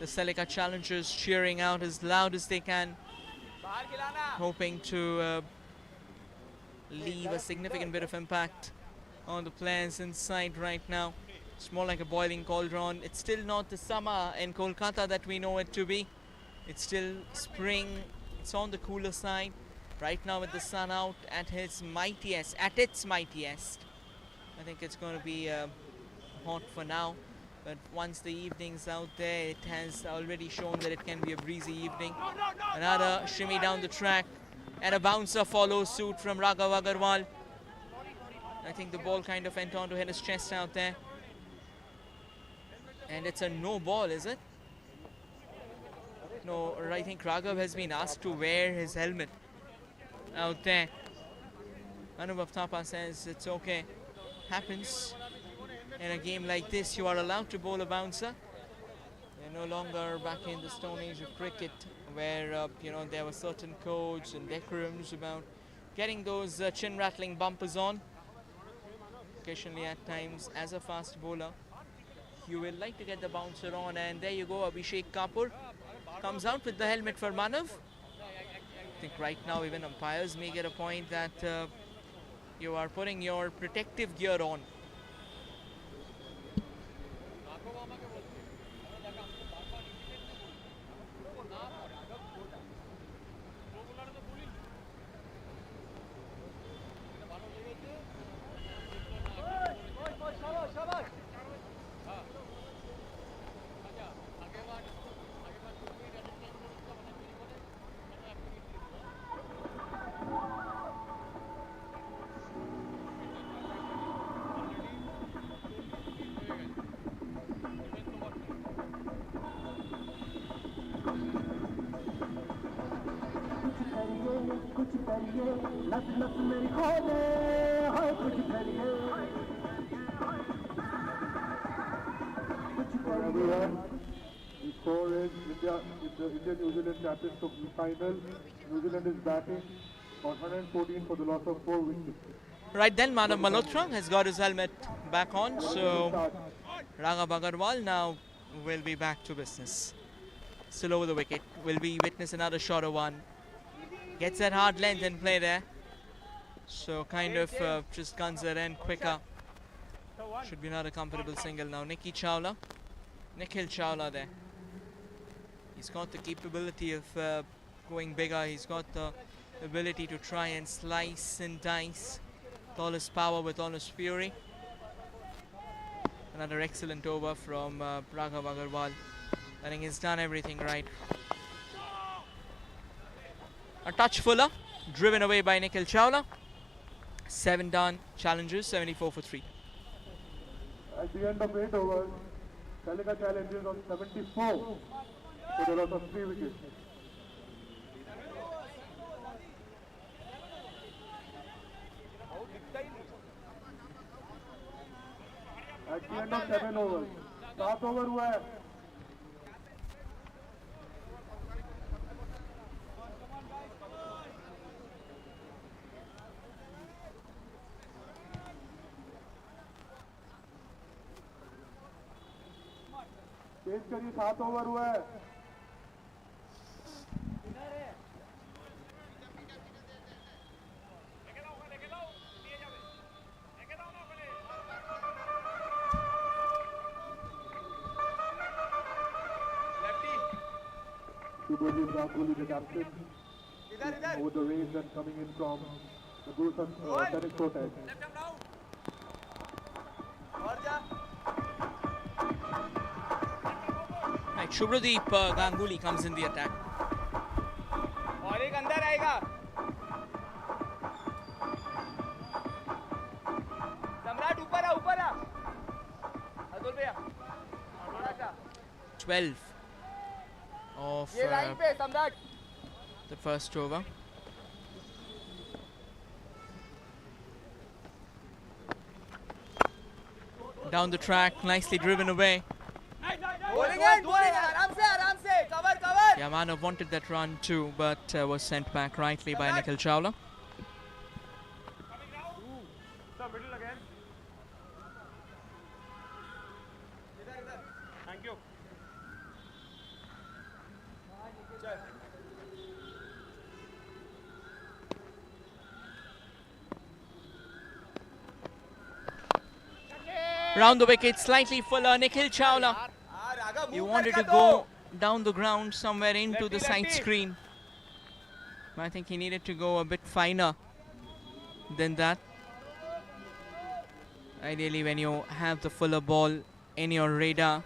The Celica challengers cheering out as loud as they can, hoping to leave a significant bit of impact on the players inside right now. It's more like a boiling cauldron. It's still not the summer in Kolkata that we know it to be. It's still spring. It's on the cooler side. Right now with the sun out at its mightiest. I think it's going to be hot for now. But once the evening's out there, it has already shown that it can be a breezy evening. Another shimmy down the track, and a bouncer follows suit from Raghav Agarwal. I think the ball kind of went on to hit his chest out there. And it's a no ball, is it? No, I think Raghav has been asked to wear his helmet out there. Anubhav Thapa says it's okay. Happens. In a game like this, you are allowed to bowl a bouncer. You're no longer back in the stone age of cricket, where you know, there were certain codes and decorums about getting those chin-rattling bumpers on. Occasionally, at times, as a fast bowler, you will like to get the bouncer on, and there you go. Abhishek Kapoor comes out with the helmet for Manav. I think right now even umpires may get a point that you are putting your protective gear on. Everyone, the score is India, it's the India-New Zealand Championship final. New Zealand is batting on 114 for the loss of 4 wickets. Right then, Manav Malhotra has got his helmet back on, so Raghav Agarwal now will be back to business. Still over the wicket. Will we witness another shorter one? Gets that hard length and play there. So kind of just guns it in quicker. Should be not a comfortable single now. Nikhil Chawla there. He's got the capability of going bigger. He's got the ability to try and slice and dice with all his power, with all his fury. Another excellent over from Raghav Agarwal. I think he's done everything right. A touch fuller, driven away by Nikhil Chawla. 7 done, challenges, 74 for 3. At the end of 8 overs, Salika challenges on 74 for the loss of 3 wickets. At the end of 7 overs, 7 over हुआ है. तेज करिए 7 over हुआ है. Subodhi Ganguly, the captain, over the race and coming in from the Guru tennis court edge. Right, Shubhradeep Ganguly comes in the attack. और एक अंदर आएगा. सम्राट ऊपर आ. अतुल भैया. 12 of ये लाइन पे सम्राट. the first over. Down the track, nicely driven away. आराम से cover. Manav wanted that run too, but was sent back rightly by Nikhil Chawla. Thank you. Round the wicket, slightly fuller, Nikhil Chawla. He wanted to go down the ground somewhere into the side screen. I think he needed to go a bit finer than that. Ideally, when you have the fuller ball in your radar,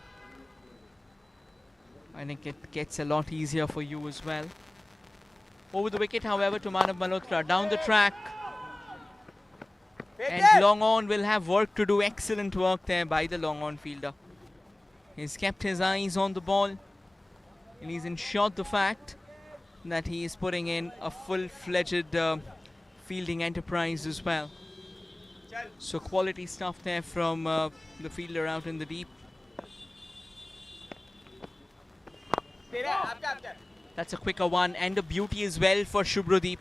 I think it gets a lot easier for you as well. Over the wicket, however, to Manav Malhotra. Down the track. And long on will have work to do. Excellent work there by the long on fielder. He's kept his eyes on the ball. And he's ensured the fact that he is putting in a full-fledged fielding enterprise as well. So quality stuff there from the fielder out in the deep. That's a quicker one and a beauty as well for Shubhradeep.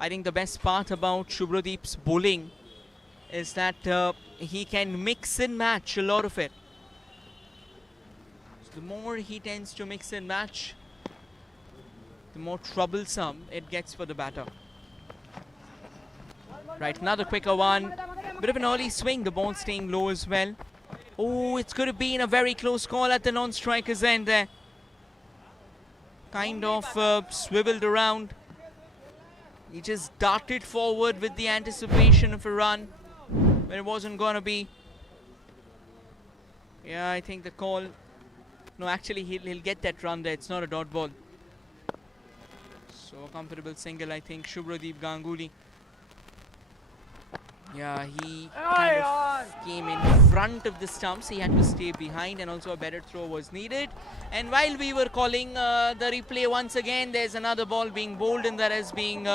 I think the best part about Shubhradeep's bowling is that he can mix and match a lot of it. So the more he tends to mix and match, the more troublesome it gets for the batter. Right, another quicker one. Bit of an early swing, the ball staying low as well. Oh, it's going to be in a very close call at the non-striker's end there. Kind of swiveled around. He just darted forward with the anticipation of a run, but it wasn't going to be. Yeah, I think the call. No, actually, he'll get that run there. It's not a dot ball. So, a comfortable single, I think, Shubhradeep Ganguly. Yeah, he kind of came in front of the stumps. He had to stay behind, and also a better throw was needed. And while we were calling the replay once again, there's another ball being bowled, and that is being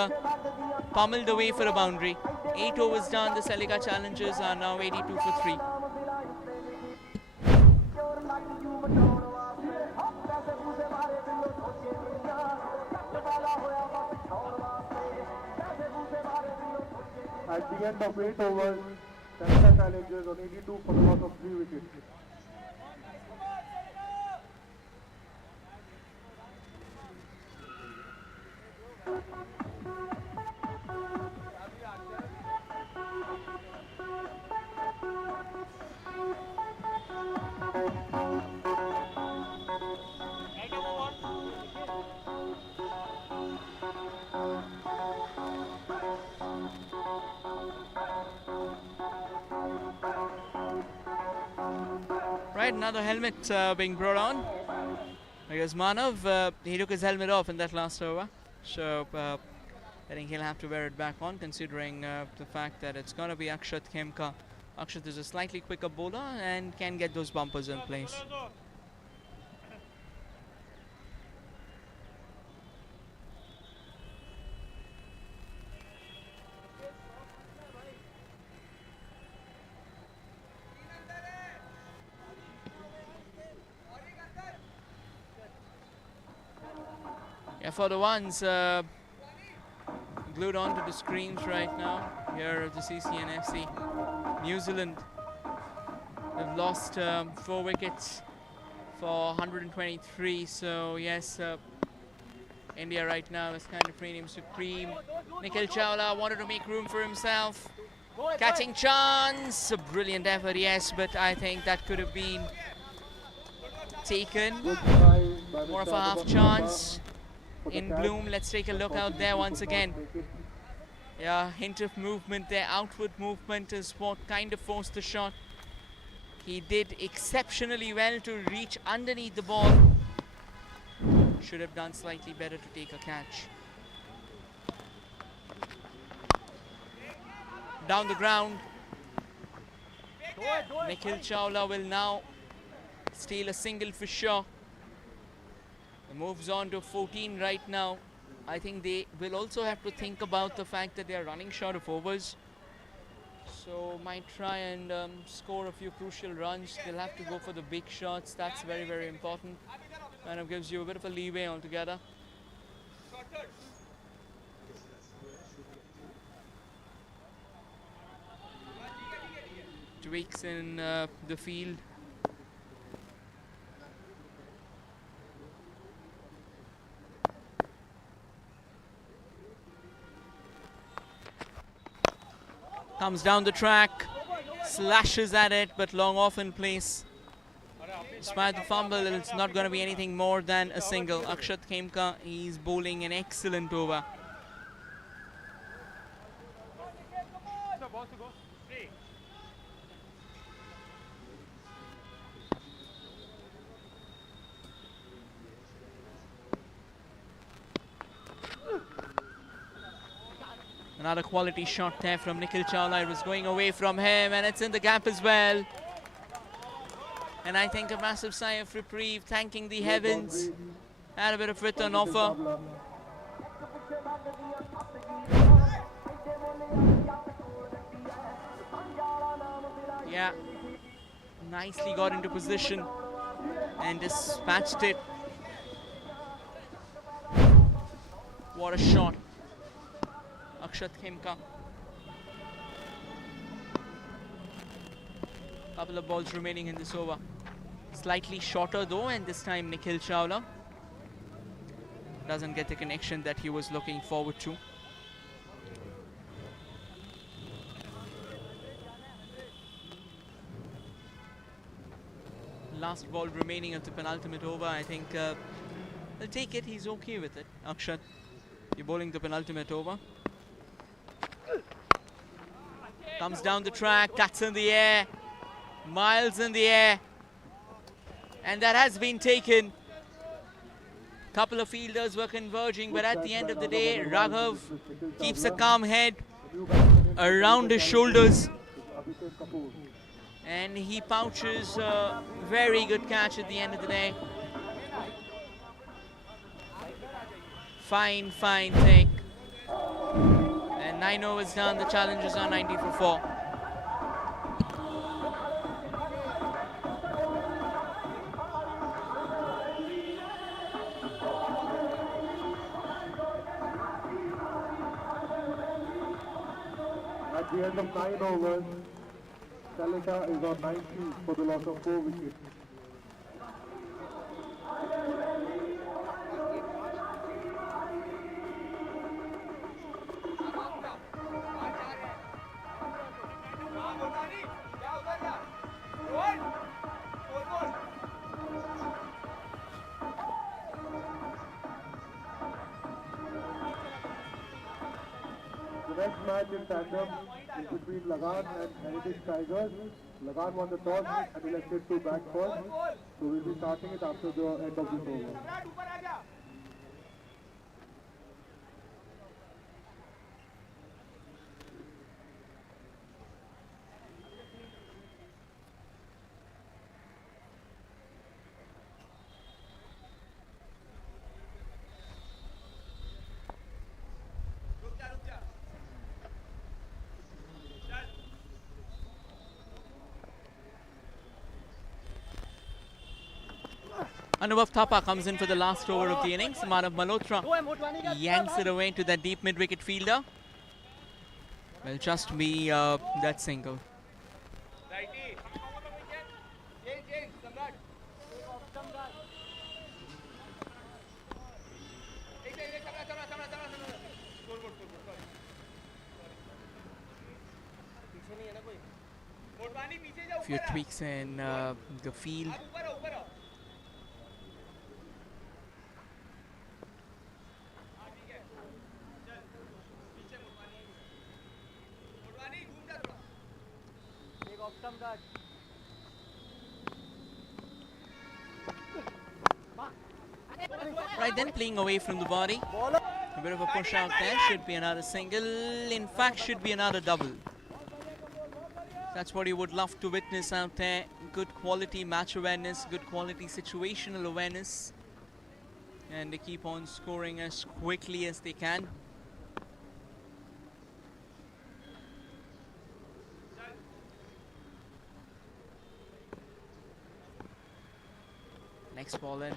pummeled away for a boundary. 8 overs done. The Celica Challengers are now 82 for 3. At the end of 8 overs, Celica Challengers on 82 for the loss of 3 wickets. Right, another helmet being brought on. Because Manav, he took his helmet off in that last over. So I think he'll have to wear it back on, considering the fact that it's going to be Akshat Khemka. Akshat is a slightly quicker bowler and can get those bumpers in place. Yeah, for the ones glued onto the screens right now here at the Cc&Fc, New Zealand have lost 4 wickets for 123. So yes, India right now is kind of reigning supreme. Nikhil Chawla wanted to make room for himself. Catching chance, a brilliant effort, yes, but I think that could have been taken. More of a half chance. In bloom, let's take a look out there once again. Yeah, hint of movement there. Outward movement is what kind of forced the shot. He did exceptionally well to reach underneath the ball. Should have done slightly better to take a catch. Down the ground. Nikhil Chawla will now steal a single for sure. It moves on to 14 right now. I think they will also have to think about the fact that they are running short of overs. So might try and score a few crucial runs. They'll have to go for the big shots. That's very, very important. Kind of gives you a bit of a leeway altogether. Tweaks in the field. Comes down the track, slashes at it, but long off in place. Despite the fumble, it's not going to be anything more than a single. Akshat Khemka, he's bowling an excellent over. Another quality shot there from Nikhil Chawla. It was going away from him, and it's in the gap as well. And I think a massive sigh of reprieve, thanking the heavens. Had a bit of return offer. Yeah, nicely got into position and dispatched it. What a shot. Akshat Khemka. Couple of balls remaining in this over. Slightly shorter though, and this time Nikhil Chawla doesn't get the connection that he was looking forward to. Last ball remaining of the penultimate over. I think he'll take it. He's okay with it. Akshat, you're bowling the penultimate over. Comes down the track, cuts in the air, miles in the air, and that has been taken. Couple of fielders were converging, but at the end of the day, Raghav keeps a calm head. around his shoulders, Abhishek Kapoor. and he pouches a very good catch at the end of the day. Fine take. And 9 overs done, the challengers are 90 for 4. At the end of 9 overs, Salika is on 90 for the loss of 4 wickets. The next match in tandem is between Lagan and Heritage Tigers. Lagan won the toss and elected to bat first. So we'll be starting it after the end of this over. Anubhav Thapa comes in for the last over of the innings. Manav Malhotra yanks it away to that deep mid-wicket fielder. Will just be that single. Few tweaks in the field. Right then, playing away from the body. A bit of a push out there. Should be another single. In fact, should be another double. That's what you would love to witness out there. Good quality match awareness, good quality situational awareness. And they keep on scoring as quickly as they can. Next ball in.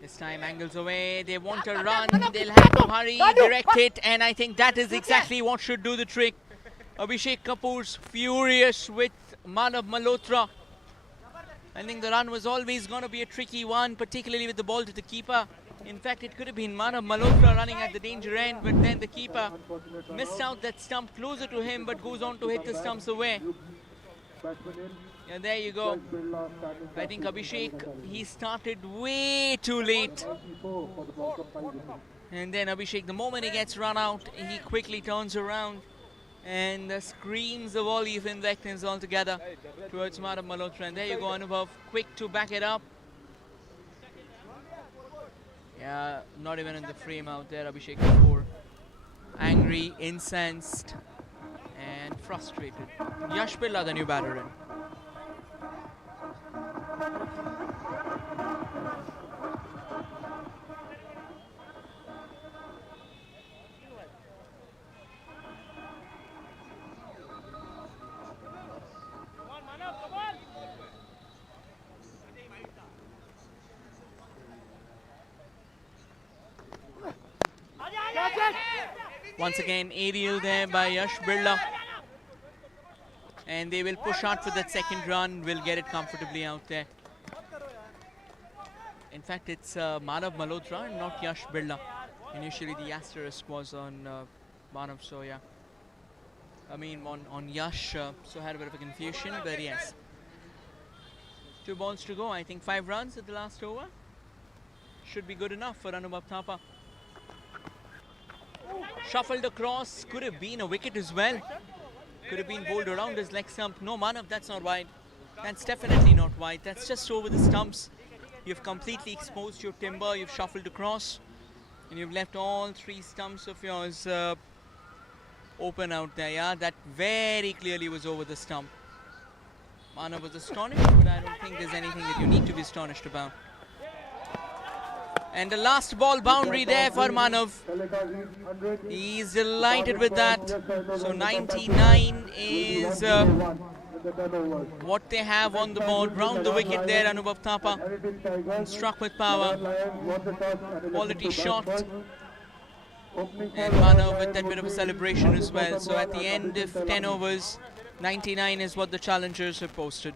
This time angles away, they want a run, they'll have to hurry, direct it, and I think that is exactly what should do the trick. Abhishek Kapoor's furious with Manav Malhotra. I think the run was always going to be a tricky one, particularly with the ball to the keeper. In fact, it could have been Manav Malhotra running at the danger end, but then the keeper missed out that stump closer to him, but goes on to hit the stumps away. And there you go. I think Abhishek, he started way too late. And then Abhishek, the moment he gets run out, he quickly turns around and screams a volley of invectives altogether towards Manav Malhotra. And there you go, Anubhav, quick to back it up. Yeah, not even in the frame out there, Abhishek Kapoor. Angry, incensed, and frustrated. Yash Birla, the new batter in. Once again, aerial there by Yash Birla. And they will push out for that second run, will get it comfortably out there. In fact, it's Manav Malhotra and not Yash Birla. Initially, the asterisk was on Manav, so yeah. I mean, on Yash, so had a bit of a confusion, but yes. 2 balls to go. I think 5 runs at the last over. Should be good enough for Anubhav Thapa. Shuffled across, could have been a wicket as well. Could have been bowled around his leg stump. No, Manav, that's not wide. That's definitely not wide. That's just over the stumps. You've completely exposed your timber. You've shuffled across. And you've left all 3 stumps of yours open out there. Yeah, that very clearly was over the stump. Manav was astonished, but I don't think there's anything that you need to be astonished about. And the last ball boundary there for Manav. He's delighted with that. So 99 is what they have on the board. Round the wicket there, Anubhav Thapa. Struck with power. Quality shot. And Manav with that bit of a celebration as well. So at the end of 10 overs, 99 is what the challengers have posted.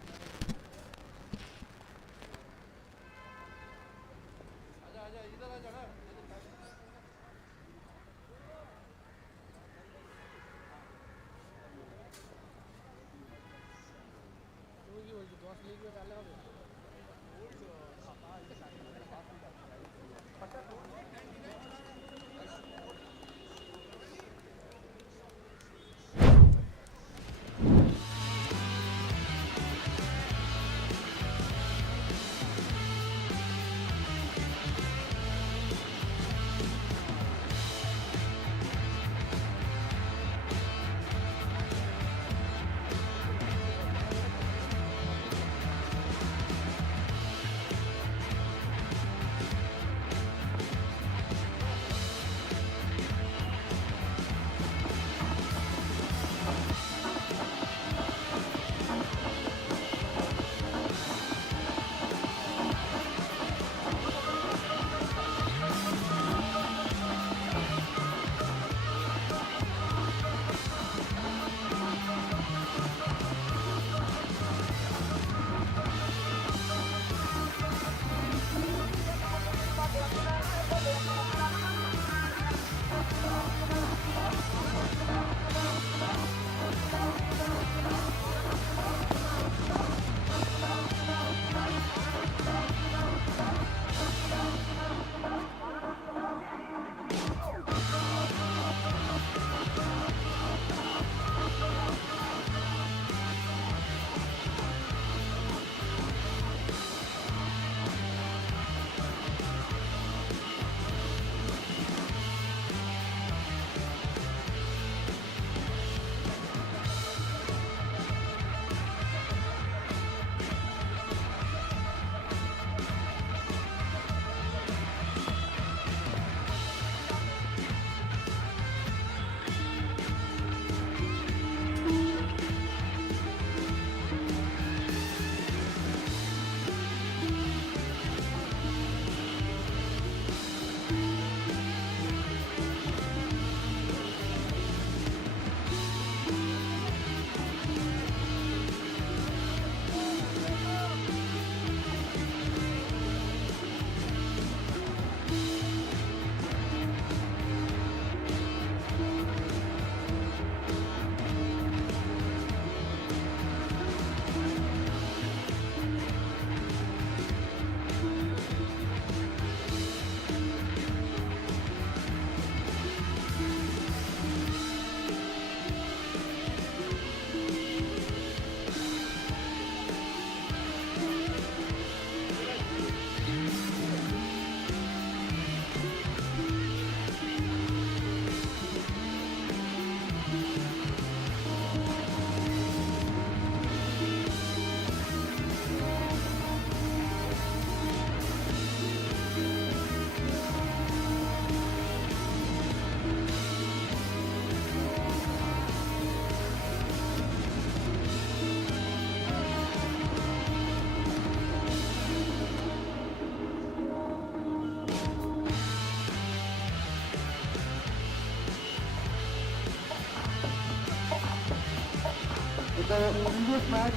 The previous match,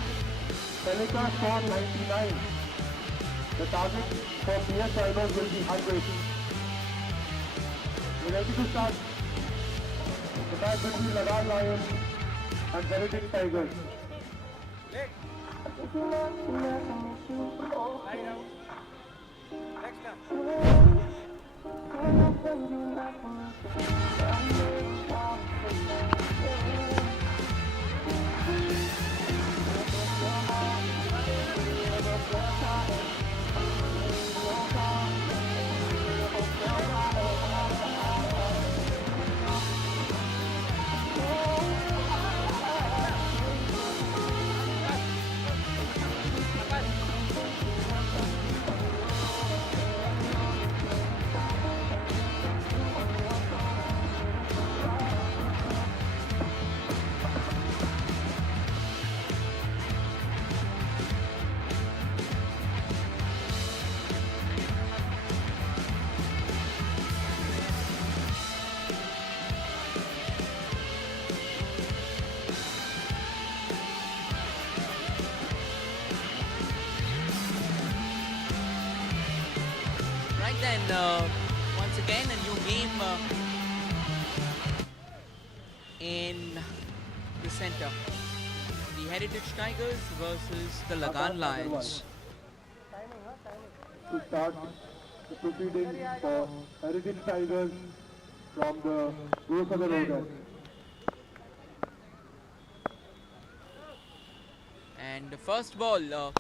Seneca scored 99. The target for PS Tigers will be 100. We're ready to start the match between Lagan Lions and Benedict Tigers. once again a new game in the center. The Heritage Tigers versus the Lagan Lions. To start the proceedings for Heritage Tigers from the Rose of the Road. And the first ball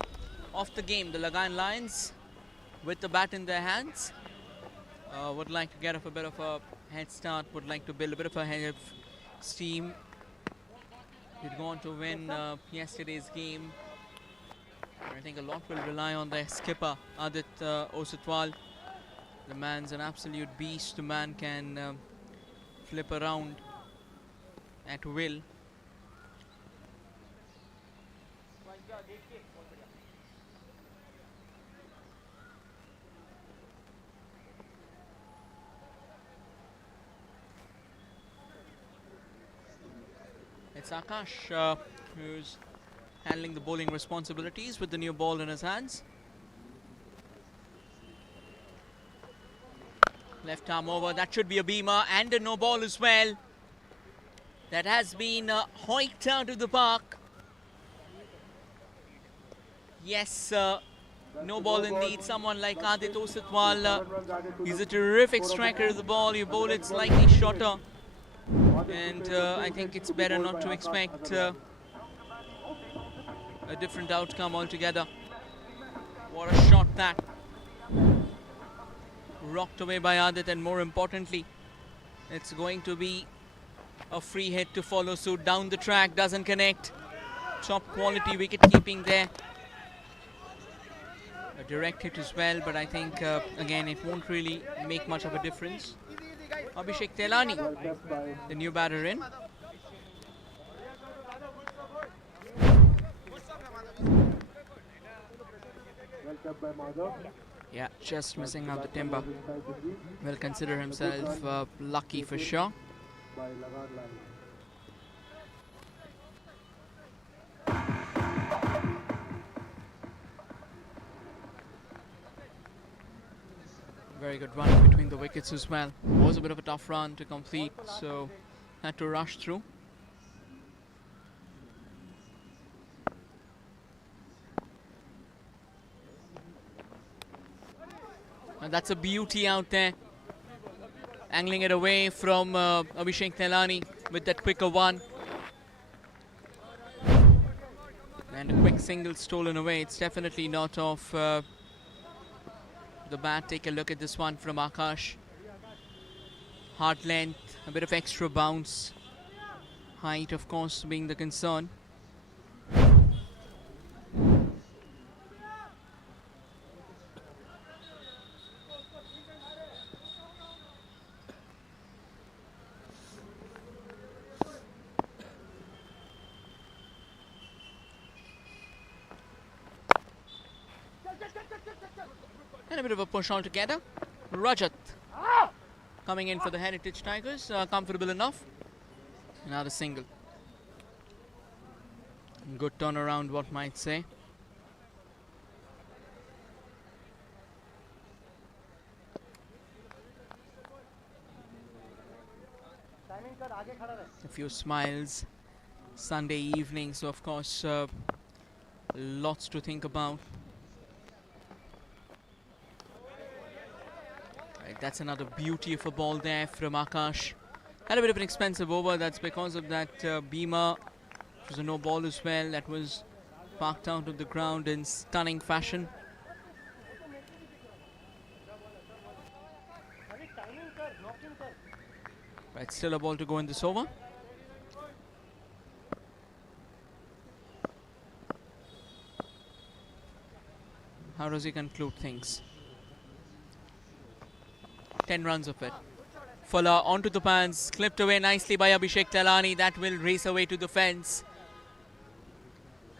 of the game, the Lagan Lions with the bat in their hands would like to get off a bit of a head start, would like to build a bit of a head of steam. Did go on to win yesterday's game. I think a lot will rely on their skipper, Adit Osatwal. The man's an absolute beast. The man can flip around at will. It's Akash who's handling the bowling responsibilities with the new ball in his hands. Left arm over, that should be a beamer, and a no ball as well. That has been hoiked out of the park. Yes, no ball indeed. Someone like Adit Osatwal, he's a terrific striker of the ball. You bowl it slightly shorter, and I think it's better not to expect a different outcome altogether. What a shot that. Rocked away by Adit, and more importantly, it's going to be a free hit to follow suit. Down the track, doesn't connect. Top quality wicket keeping there. A direct hit as well, but I think again it won't really make much of a difference. Abhishek Telani, the new batter in. Yeah, just missing out the timber. Will consider himself lucky for sure. Very good run between the wickets as well. Was a bit of a tough run to complete, so had to rush through. And that's a beauty out there. Angling it away from Abhishek Telani with that quicker one. And a quick single stolen away. It's definitely not off the bat. Take a look at this one from Akash. Hard length, a bit of extra bounce. Height, of course, being the concern. And a bit of a push altogether. Rajat coming in for the Heritage Tigers, comfortable enough. Another single. Good turnaround, what might say. A few smiles. Sunday evening, so of course lots to think about. That's another beauty of a ball there from Akash. Had a bit of an expensive over. That's because of that beamer. It was a no ball as well. That was parked out of the ground in stunning fashion. Right, still a ball to go in this over. How does he conclude things? 10 runs of it. Fuller onto the pans, clipped away nicely by Abhishek Telani. That will race away to the fence.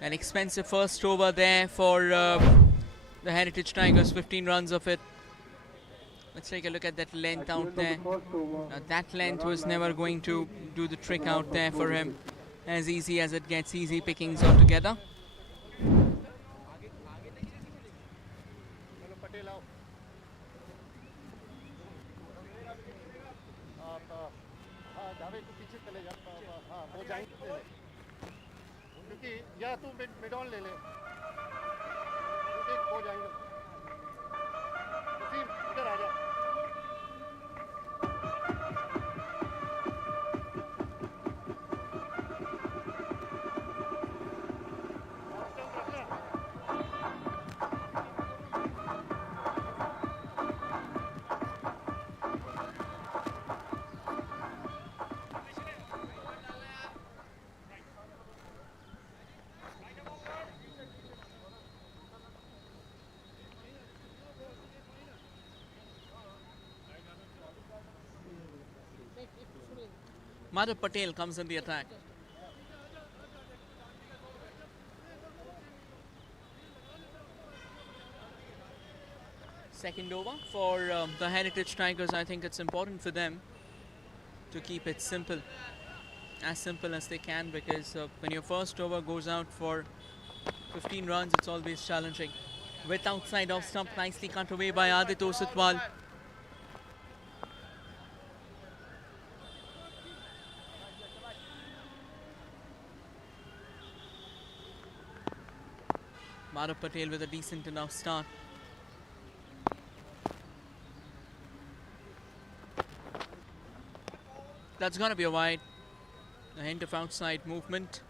An expensive first over there for the Heritage Tigers. 15 runs of it. Let's take a look at that length out there. That length was never going to do the trick out there for him. As easy as it gets, easy pickings altogether. की या तू mid on ले ले एक हो जाएंगे उसी इधर आ जा Madhav Patel comes in the attack. Second over for the Heritage Tigers. I think it's important for them to keep it simple, as simple as they can, because when your first over goes out for 15 runs, it's always challenging. With outside off stump, nicely cut away by Adit Osatwal. Madhav Patel with a decent enough start. That's going to be a wide. A hint of outside movement.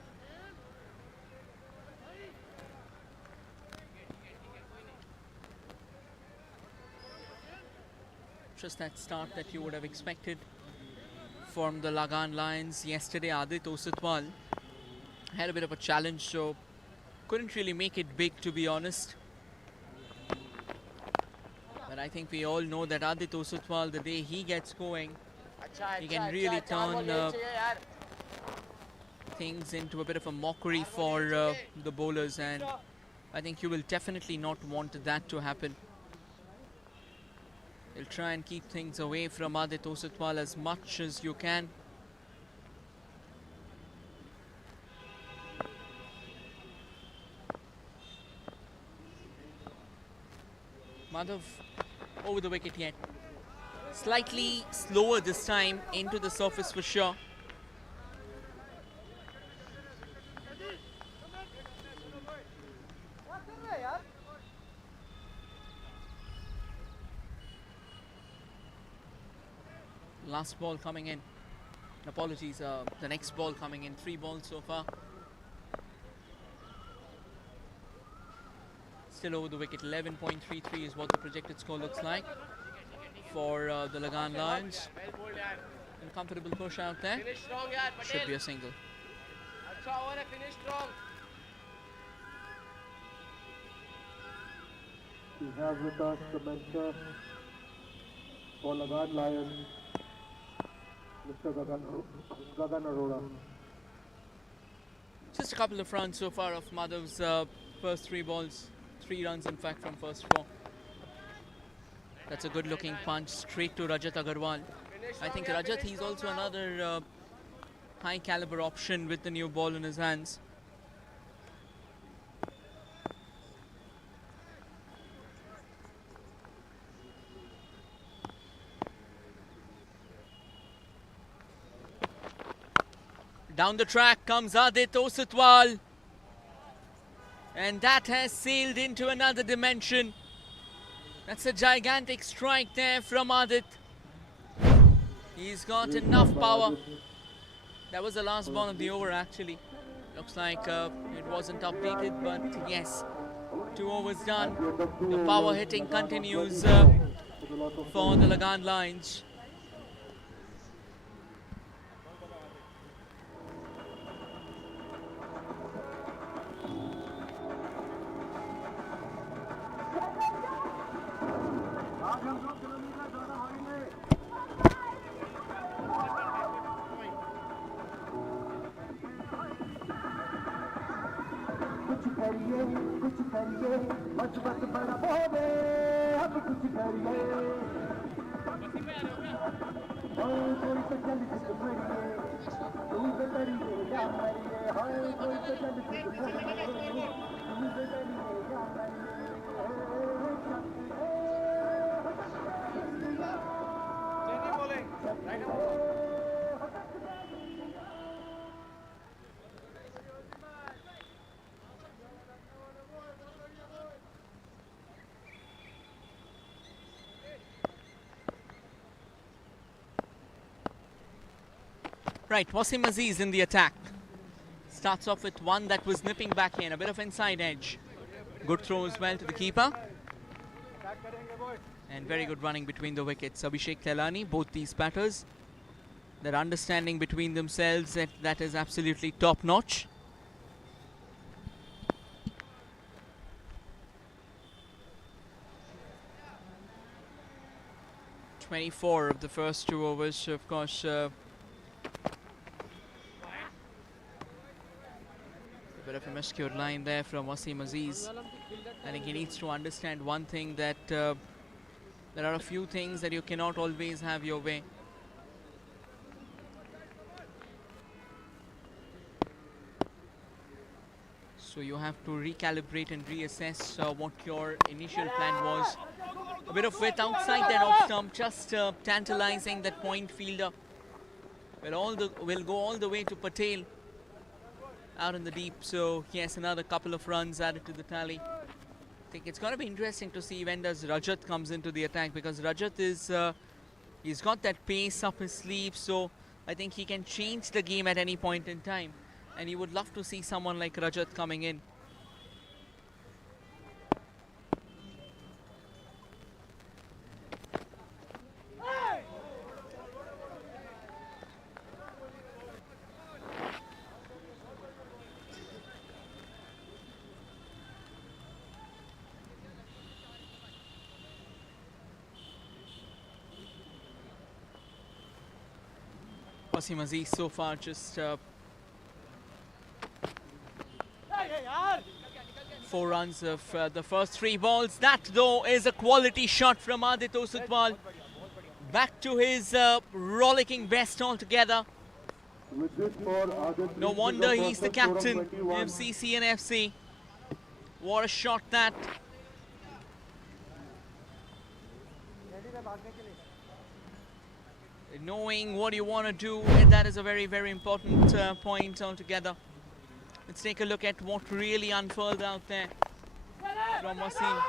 Just that start that you would have expected from the Lagan Lions yesterday. Adit Osatwal had a bit of a challenge, so couldn't really make it big, to be honest. But I think we all know that Adit Osatwal, the day he gets going, he can really turn things into a bit of a mockery for the bowlers, and I think you will definitely not want that to happen. You'll try and keep things away from Adit Osatwal as much as you can. Madhav over the wicket yet. Slightly slower this time into the surface for sure. Last ball coming in. Apologies, the next ball coming in. 3 balls so far. Still over the wicket. 11.33 is what the projected score looks like for the Lagan Lions. And a comfortable push out there. Should be a single. We have with us the mentor for Lagan Lions, Mr. Gagan Arora. Just a couple of runs so far of Madhav's first 3 balls. 3 runs in fact from first 4. That's a good looking punch straight to Rajat Agarwal. I think Rajat, he's also another high caliber option with the new ball in his hands. Down the track comes Adit Osatwal. And that has sailed into another dimension. That's a gigantic strike there from Adit. He's got enough power. That was the last ball of the over actually. Looks like it wasn't updated, but yes, 2 overs done. The power hitting continues for the Lagan Lions. Right, Wasim Aziz in the attack. Starts off with one that was nipping back in, a bit of inside edge. Good throw as well to the keeper. And very good running between the wickets. Abhishek Telani, both these batters. Their understanding between themselves, that is absolutely top notch. (24) of the first 2 overs, so of course a bit of a miscued line there from Wasim Aziz. I think he needs to understand one thing, that there are a few things that you cannot always have your way. So you have to recalibrate and reassess what your initial plan was. A bit of width outside that off stump, just tantalizing that point fielder. Will go all the way to Patel out in the deep. So yes, another couple of runs added to the tally. I think it's going to be interesting to see when does Rajat comes into the attack, because Rajat is he's got that pace up his sleeve, so I think he can change the game at any point in time, and you would love to see someone like Rajat coming in. Wasim Aziz so far just 4 runs of the first 3 balls. That though is a quality shot from Aditya Osutwal. Back to his rollicking best altogether. With this for Aditya, No wonder he's the captain of Cc&Fc. What a shot that. Knowing what you want to do, that is a very, very important point altogether. Let's take a look at what really unfurled out there from Wasim.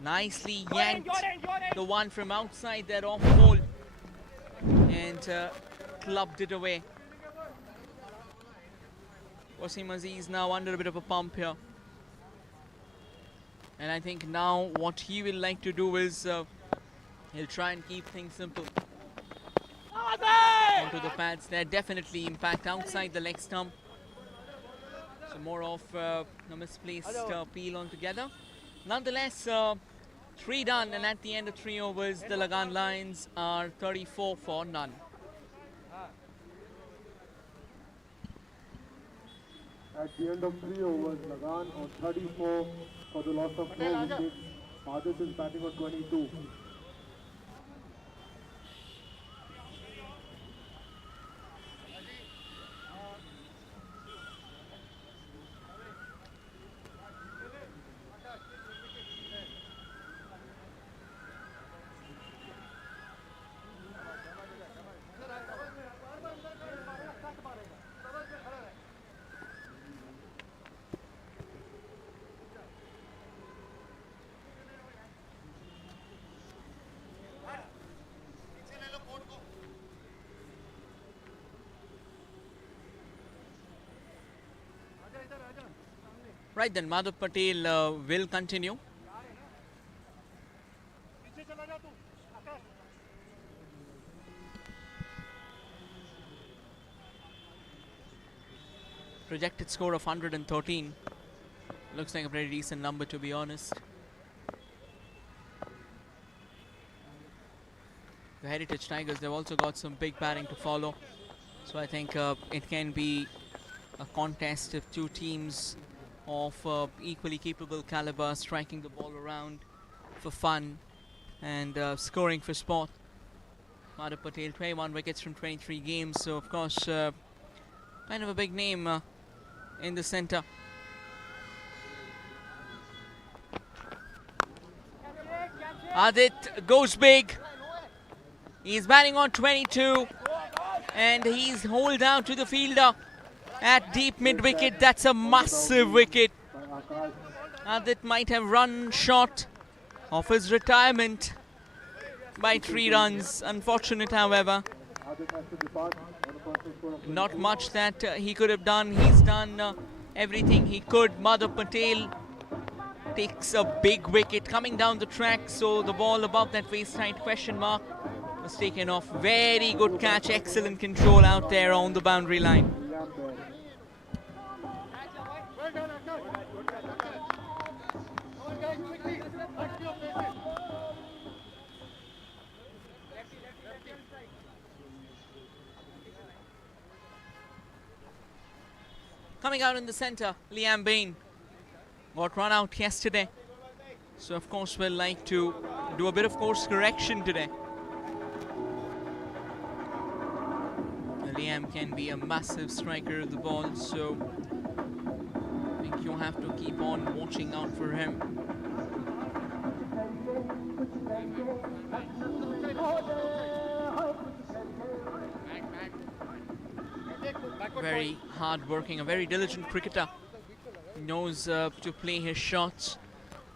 Nicely yanked the one from outside that off hole and clubbed it away. Wasim Aziz now under a bit of a pump here. And I think now what he will like to do is he'll try and keep things simple. Onto the pads there, definitely impact outside the leg stump. So more of a misplaced peel altogether. Nonetheless, 3 done, and at the end of 3 overs, the Lagan Lions are 34 for none. At the end of 3 overs, Lagan on 34 for the loss of 4 wickets. Aditya is batting on 22. Right then, Madhav Patel will continue. Projected score of 113. Looks like a very decent number, to be honest. The Heritage Tigers, they've also got some big batting to follow. So I think it can be a contest of 2 teams of equally capable caliber, striking the ball around for fun and scoring for sport. Madhav Patel, 21 wickets from 23 games, so of course kind of a big name in the centre. Adit goes big. He's batting on 22 and he's holed down to the fielder at deep mid-wicket. That's a massive wicket. Adit might have run short of his retirement by 3 runs. Unfortunate, however. Adit has to depart on a perfect score of Not 22. much that he could have done. He's done everything he could. Madhav Patel takes a big wicket coming down the track, so the ball above that waist-height question mark was taken off. Very good catch, excellent control out there on the boundary line. Liam Baird. Coming out in the centre, Liam Bain got run out yesterday. So of course we'll like to do a bit of course correction today. Liam can be a massive striker of the ball, so I think you have to keep on watching out for him. Very hard-working, a very diligent cricketer. He knows to play his shots,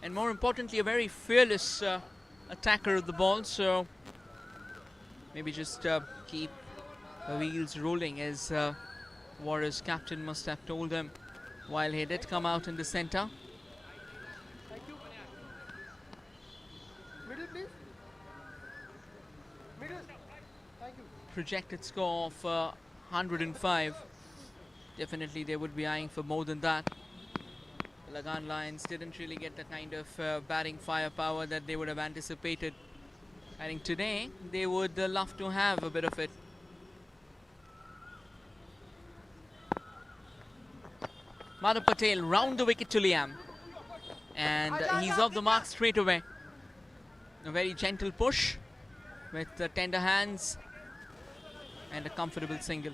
and more importantly, a very fearless attacker of the ball. So maybe just keep the wheels rolling, as Warriors captain must have told him while he did come out in the centre. Middle, please. Middle. Thank you. Projected score of 105. Definitely they would be eyeing for more than that. The Lagan Lions didn't really get the kind of batting firepower that they would have anticipated. I think today they would love to have a bit of it. Madhav Patel round the wicket to Liam, and he's off the mark straight away. A very gentle push with tender hands and a comfortable single.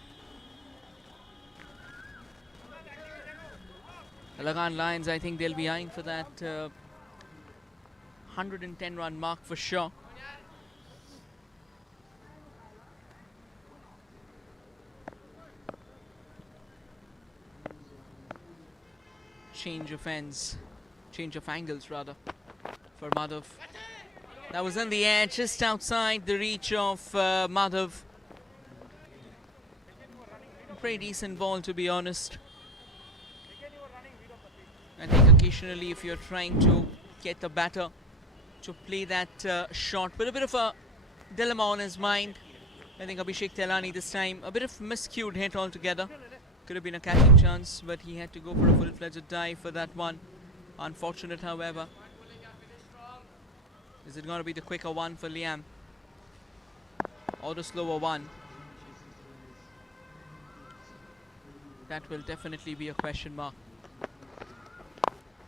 The Lagan Lions, I think they'll be eyeing for that 110 run mark for sure. Change of ends, change of angles rather, for Madhav. That was in the air, just outside the reach of Madhav. A pretty decent ball, to be honest. I think occasionally if you're trying to get the batter to play that shot, but a bit of a dilemma on his mind. I think Abhishek Telani this time, a bit of miscued hit altogether. Could have been a catching chance, but he had to go for a full-fledged dive for that one. Unfortunate, however. Is it going to be the quicker one for Liam, or the slower one? That will definitely be a question mark.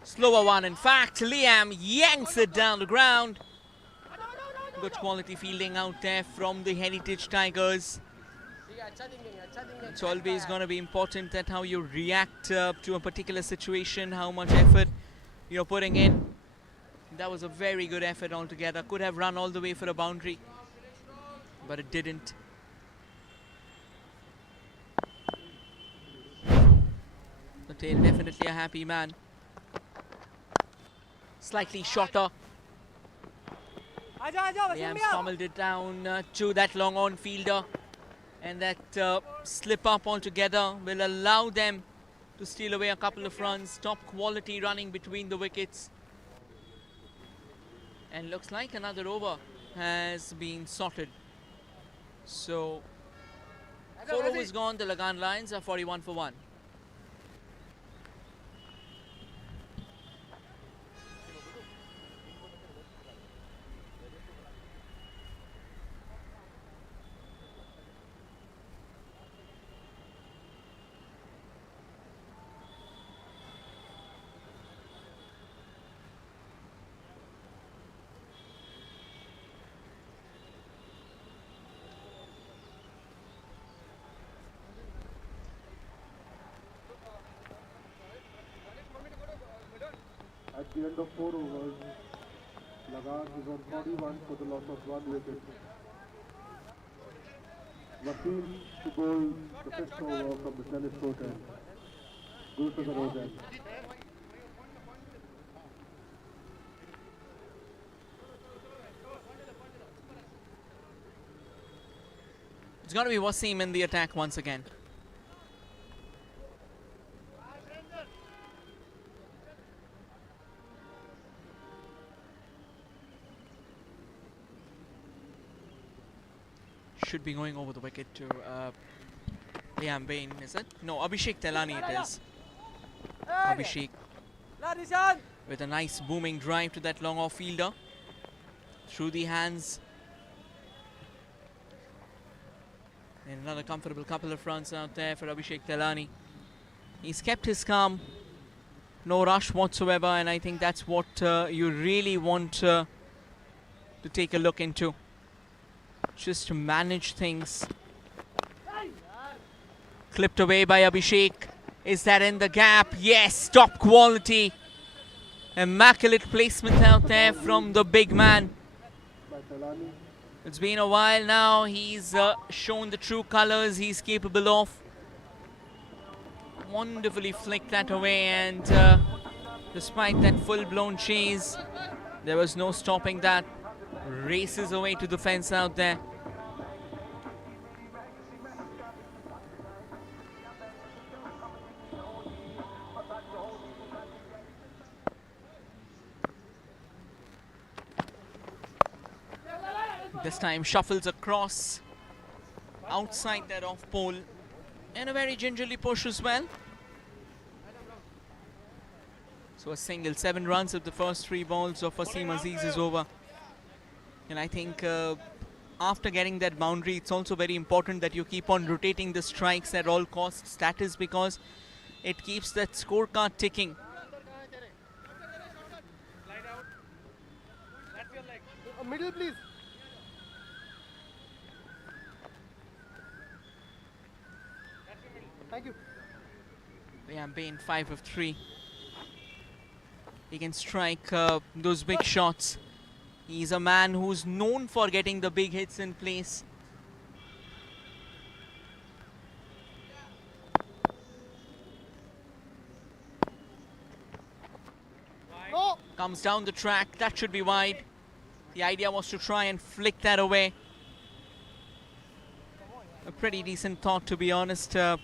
Slower one, in fact. Liam yanks it down the ground. Good quality fielding out there from the Heritage Tigers. It's always going to be important that how you react to a particular situation, how much effort you're putting in. That was a very good effort altogether. Could have run all the way for a boundary, but it didn't. Patel definitely a happy man. Slightly shorter. Liam stumbled it down to that long on fielder, and that slip up altogether will allow them to steal away a couple of runs. Top quality running between the wickets, and looks like another over has been sorted. So 4 overs gone. The Lagan Lions are 41 for 1. At the end of 4 overs, Lagan is on 41 for the loss of 1 wicket. Wasil to bowl the 5th over from the tennis court end. Goes to the road end. It's going to be Wasim in the attack once again. Should be going over the wicket to Liam Bain, is it? No, Abhishek Telani it is. Abhishek with a nice booming drive to that long off fielder. Through the hands. And another comfortable couple of runs out there for Abhishek Telani. He's kept his calm. No rush whatsoever, and I think that's what you really want to take a look into. Just to manage things. Clipped away by Abhishek. Is that in the gap? Yes, top quality. Immaculate placement out there from the big man. It's been a while now. He's shown the true colors he's capable of. Wonderfully flicked that away, and despite that full-blown chase, there was no stopping that. Races away to the fence out there. This time shuffles across outside that off pole, and a very gingerly push as well. So a single, 7 runs of the first 3 balls of Wasim Aziz is over. And I think after getting that boundary, it's also very important that you keep on rotating the strikes at all costs. That is because it keeps that scorecard ticking. Middle, please. Thank you. Liam Bain, 5 of 3. He can strike those big shots. He's a man who's known for getting the big hits in place. Oh. Comes down the track. That should be wide. The idea was to try and flick that away. A pretty decent thought, to be honest. In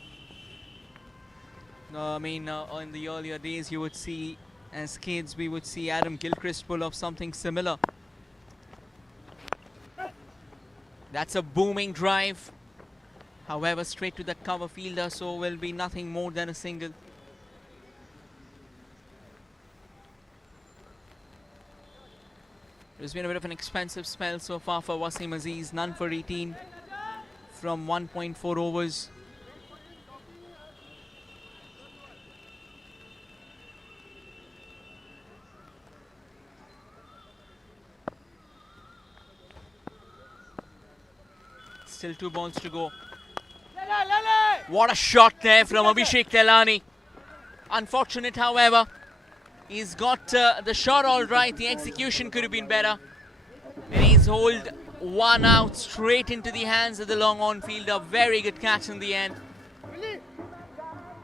the earlier days, you would see, as kids, we would see Adam Gilchrist pull off something similar. That's a booming drive. However, straight to the cover fielder, so will be nothing more than a single. It's been a bit of an expensive spell so far for Wasim Aziz. None for 18 from 1.4 overs. Still 2 balls to go. What a shot there from Abhishek Telani. Unfortunate, however. He's got the shot all right. The execution could have been better. And he's holed 1 out straight into the hands of the long on fielder. Very good catch in the end.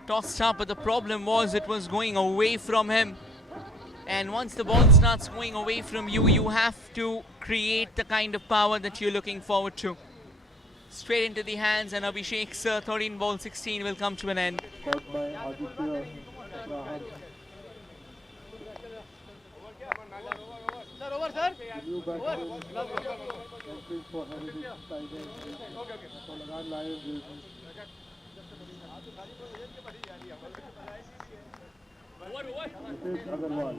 Tossed up, but the problem was it was going away from him. And once the ball starts going away from you, you have to create the kind of power that you're looking forward to. Straight into the hands, and Abhishek's 13 ball 16 will come to an end. Sir, over, sir. New batsman entering for Heritage Tigers for Lagan Lions is Mitesh Agarwal.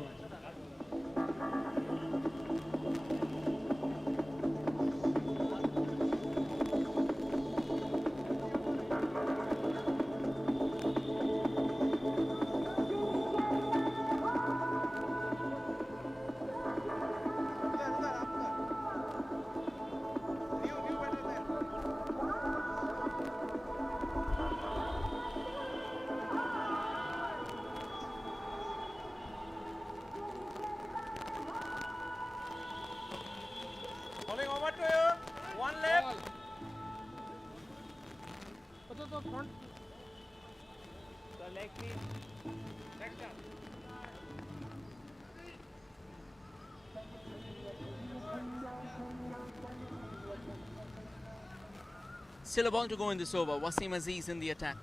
Still a ball to go in this over. Wasim Aziz in the attack.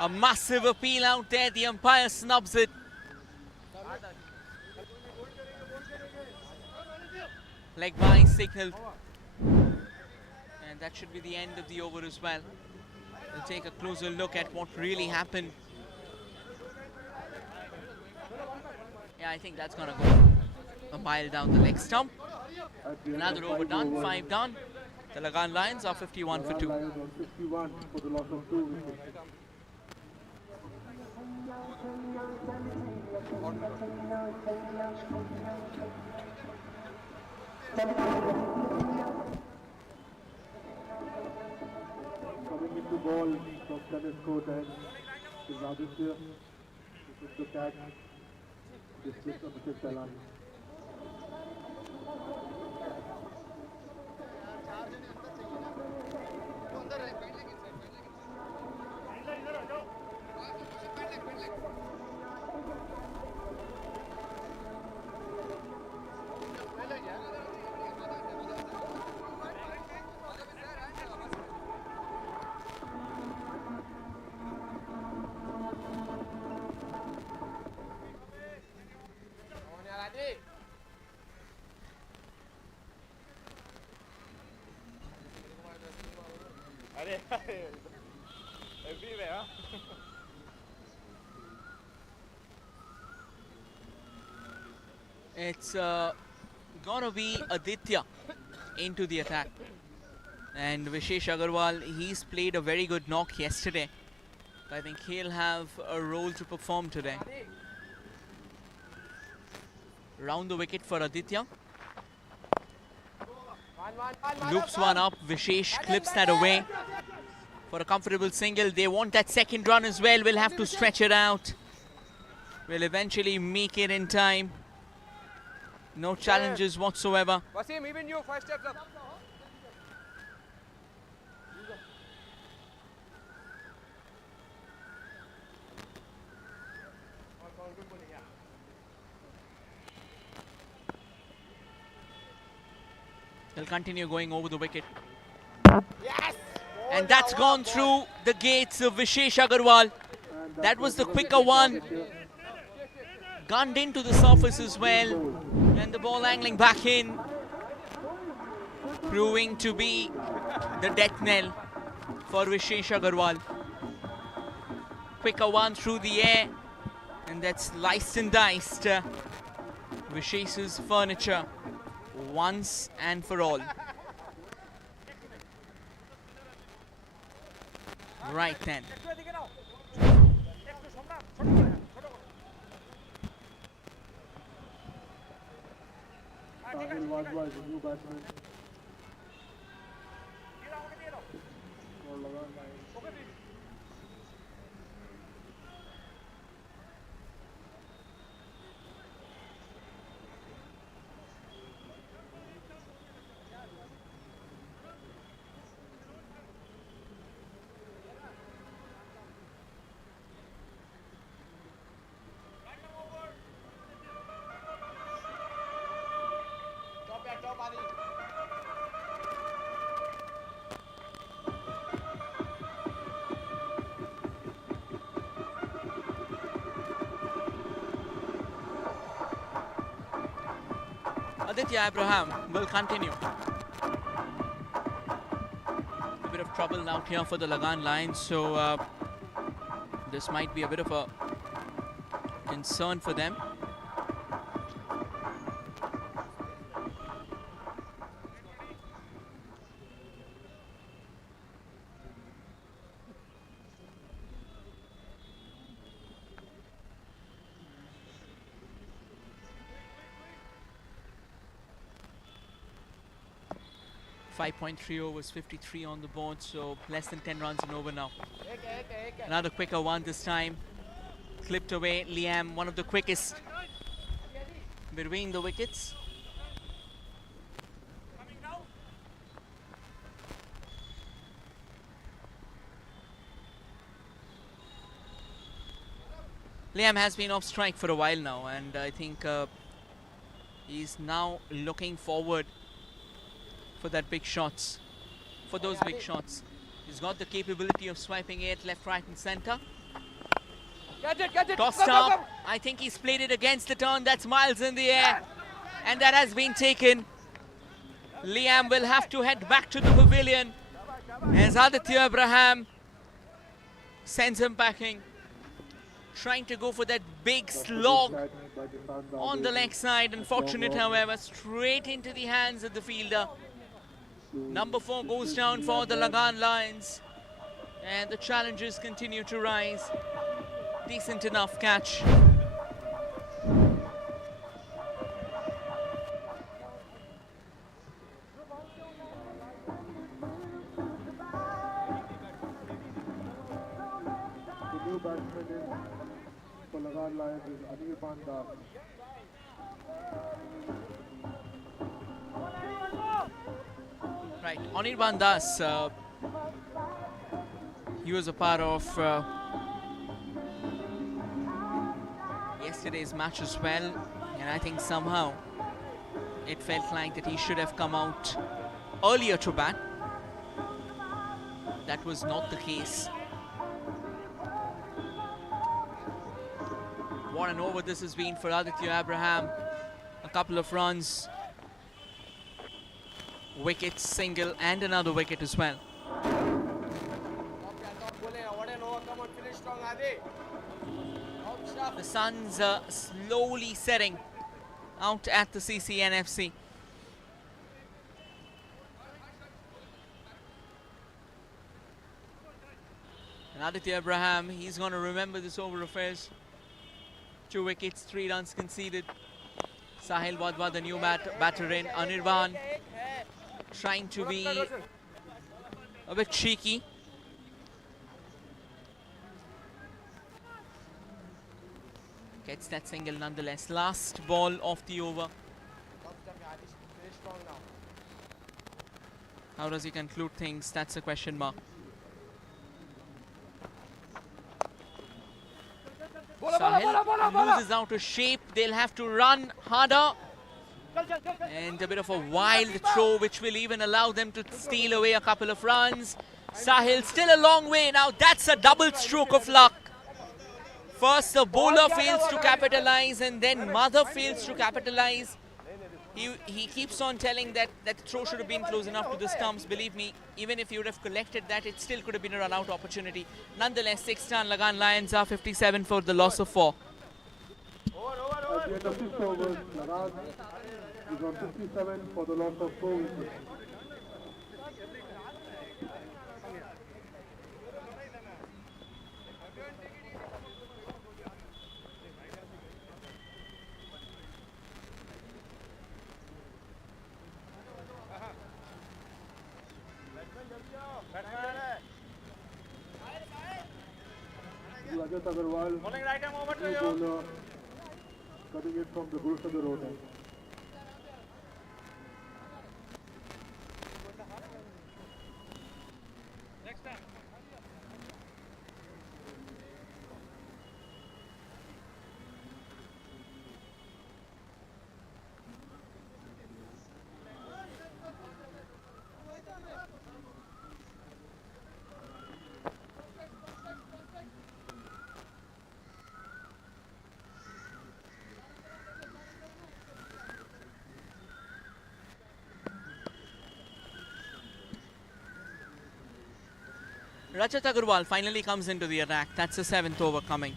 A massive appeal out there. The umpire snubs it. Leg by signal. And that should be the end of the over as well. We'll take a closer look at what really happened. Yeah, I think that's gonna go a mile down the leg stump. Another over done, 5 done. The Lagan Lions are 51 for 2. Lions on 51 for the loss of 2 wickets. Coming into ball from tennis court end is Aditya. This is the catch. Dismissed on the fifth line. Everywhere. It's gonna be Aditya into the attack. And Vishesh Agarwal, he's played a very good knock yesterday. I think he'll have a role to perform today. Round the wicket for Aditya. Loops one up. Vishesh clips that away for a comfortable single. They want that second run as well. We'll have to stretch it out. We'll eventually make it in time. No challenges whatsoever. Wasim, even you, 5 steps up. They'll continue going over the wicket. Yes! And that's gone through the gates of Vishesh Agarwal. That was the quicker one. Gunned into the surface as well. And the ball angling back in. Proving to be the death knell for Vishesh Agarwal. Quicker one through the air. And that's sliced and diced Vishesh's furniture once and for all. Right then. Sahil Wajwa is a new batsman. For Lagan Lions. 'Aditya Abraham will continue. A bit of trouble out here for the Lagan Lions, so this might be a bit of a concern for them. .3 overs, 53 on the board, so less than 10 runs and over now. Another quicker one this time. Clipped away. Liam, one of the quickest between the wickets. Liam has been off strike for a while now, and I think He's now looking forward for that big shots, for those big shots. He's got the capability of swiping it left, right and center. Tossed up. I think he's played it against the turn. That's miles in the air. And that has been taken. Liam will have to head back to the pavilion as Aditya Abraham sends him packing. Trying to go for that big slog on the leg side. Unfortunate, however, straight into the hands of the fielder. Number 4 goes down for the Lagan Lions. And the challenges continue to rise. Decent enough catch. The new batsman for Lagan Lions is Anirban Das. Right, Anirban Das, he was a part of yesterday's match as well, and I think somehow it felt like that he should have come out earlier to bat. That was not the case. What an over this has been for Aditya Abraham. A couple of runs, wicket, single and another wicket as well. The sun's slowly setting out at the Cc&Fc. And Aditya Abraham, he's going to remember this over of his. 2 wickets, 3 runs conceded. Sahil Wadwa, the new batter in. Anirban trying to be a bit cheeky. Gets that single nonetheless. Last ball of the over. How does he conclude things? That's a question mark. Sahil loses out of shape. They'll have to run harder. And a bit of a wild throw which will even allow them to steal away a couple of runs. Sahil still a long way. Now that's a double stroke of luck. First the bowler fails to capitalize and then Mother fails to capitalize. He keeps on telling that the throw should have been close enough to the stumps. Believe me, even if he would have collected that, it still could have been a run-out opportunity. Nonetheless, 6-run Lagan Lions are 57 for the loss of 4. At the end of 6 overs, Lagan is on 57 for the loss of 4 wickets. Rajat Agarwal, new bowler, cutting it from the bush of the road end. Rajat Agarwal finally comes into the attack. That's the 7th over coming.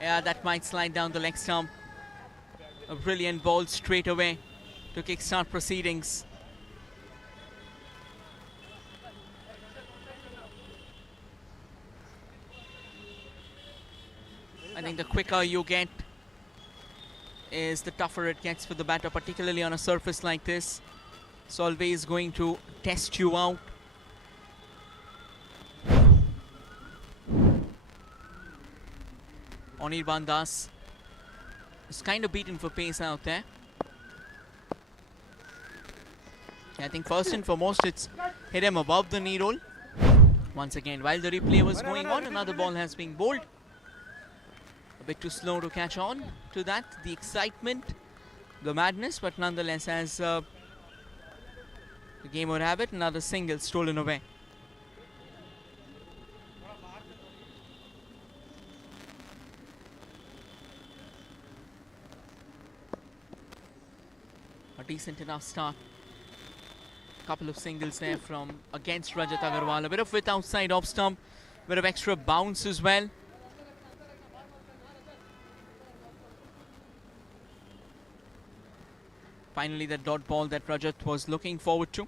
Yeah, that might slide down the leg stump. A brilliant ball straight away to kickstart proceedings. I think the quicker you get is the tougher it gets for the batter, particularly on a surface like this. It's always going to test you out. Anirban Das is kind of beaten for pace out there. I think first and foremost it's hit him above the knee roll. Once again, while the replay was going on, another ball has been bowled. A bit too slow to catch on to that, the excitement, the madness, but nonetheless, as the game would have it, another single stolen away. A decent enough start. Couple of singles there from against Rajat Agarwal. A bit of width outside off stump, bit of extra bounce as well. Finally, that dot ball that Rajat was looking forward to.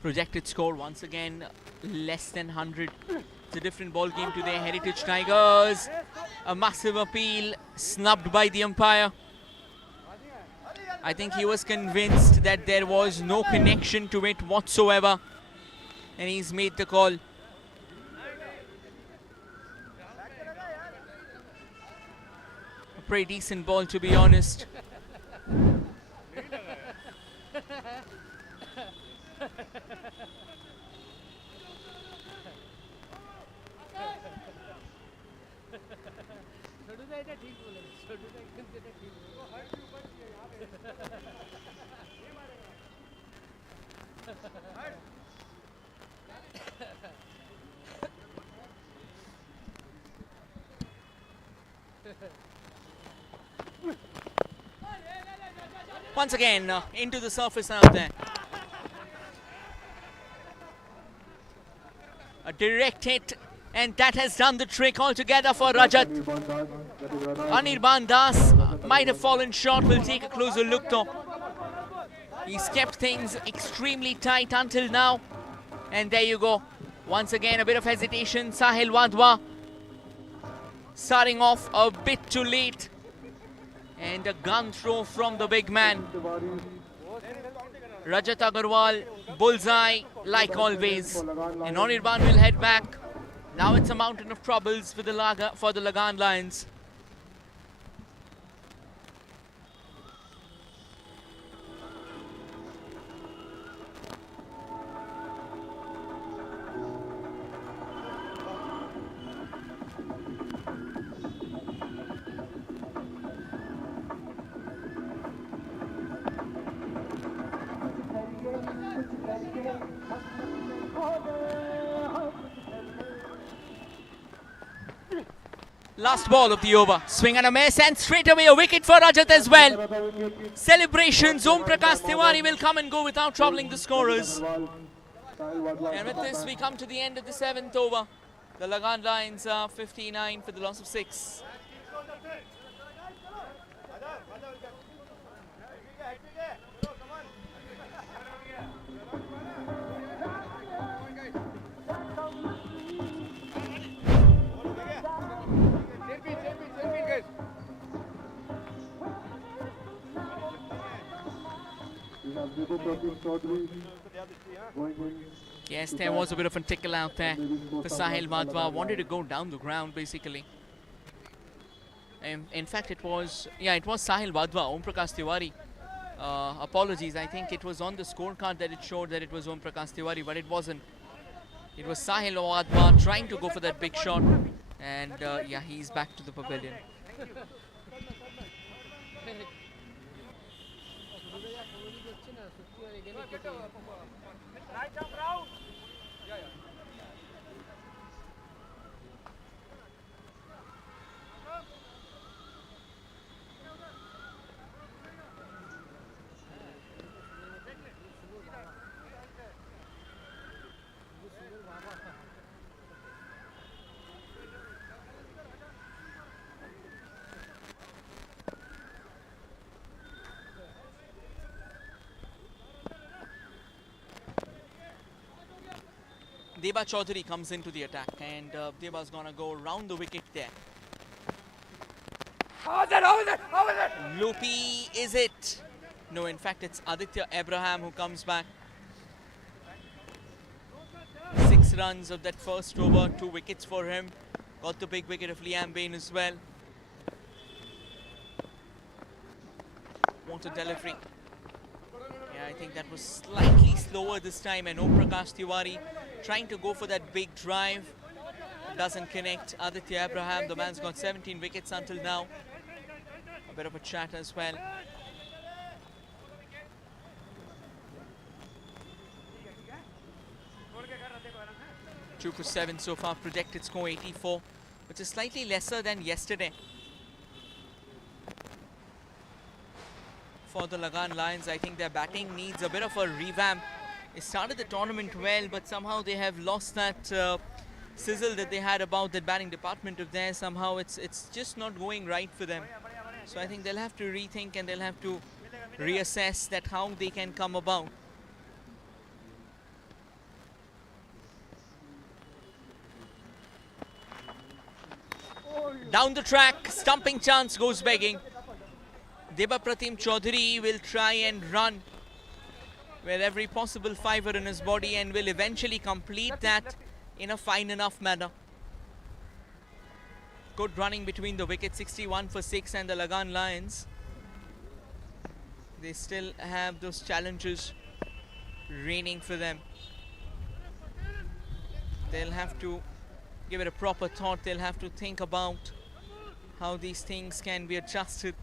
Projected score once again less than 100. It's a different ball game to their Heritage Tigers. A massive appeal snubbed by the umpire. I think he was convinced that there was no connection to it whatsoever, and he's made the call. A pretty decent ball, to be honest. Once again, into the surface out there. A direct hit, and that has done the trick altogether for Rajat. Anirban Das might have fallen short. We'll take a closer look though. He's kept things extremely tight until now. And there you go. Once again, a bit of hesitation. Sahil Wadhwa starting off a bit too late. And a gun throw from the big man. Rajat Agarwal, bullseye like always. And Anirban will head back. Now it's a mountain of troubles for the Lagan Lions. Last ball of the over. Swing and a miss, and straight away a wicket for Rajat as well. Celebrations. Om Prakash Tiwari will come and go without troubling the scorers. And with this, we come to the end of the 7th over. The Lagan Lions are 59 for the loss of 6. Yes, there was a bit of a tickle out there for Sahil Wadhwa. Wanted to go down the ground basically. In fact, it was Sahil Wadhwa, Om Prakash Tiwari. Apologies, I think it was on the scorecard that it showed that it was Om Prakash Tiwari, but it wasn't. It was Sahil Wadhwa trying to go for that big shot, and yeah, he's back to the pavilion. Deba Chaudhary comes into the attack, and Deba's gonna go round the wicket there. How is it? Loopy, is it? No, in fact, it's Aditya Abraham who comes back. 6 runs of that first over, 2 wickets for him. Got the big wicket of Liam Bain as well. What a delivery. Yeah, I think that was slightly slower this time, and Om Prakash Tiwari trying to go for that big drive. doesn't connect. Aditya Abraham, the man's got 17 wickets until now. A bit of a chat as well. 2 for 7 so far, projected score 84, which is slightly lesser than yesterday. For the Lagan Lions, I think their batting needs a bit of a revamp. They started the tournament well, but somehow they have lost that sizzle that they had about that batting department of theirs. Somehow it's just not going right for them. So I think they'll have to rethink and they'll have to reassess that how they can come about. Down the track, stumping chance goes begging. Debapratim Chaudhary will try and run with every possible fibre in his body and will eventually complete that in a fine enough manner. Good running between the wickets, 61 for 6, and the Lagan Lions, they still have those challenges reigning for them. They'll have to give it a proper thought. They'll have to think about how these things can be adjusted.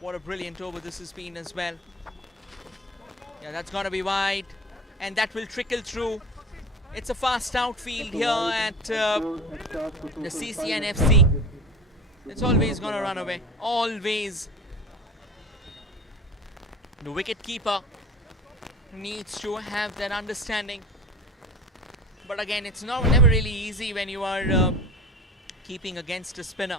What a brilliant over this has been as well. Yeah, that's going to be wide, and that will trickle through. It's a fast outfield here at the Cc&Fc. It's always going to run away. Always. The wicket keeper needs to have that understanding. But again, it's never really easy when you are keeping against a spinner.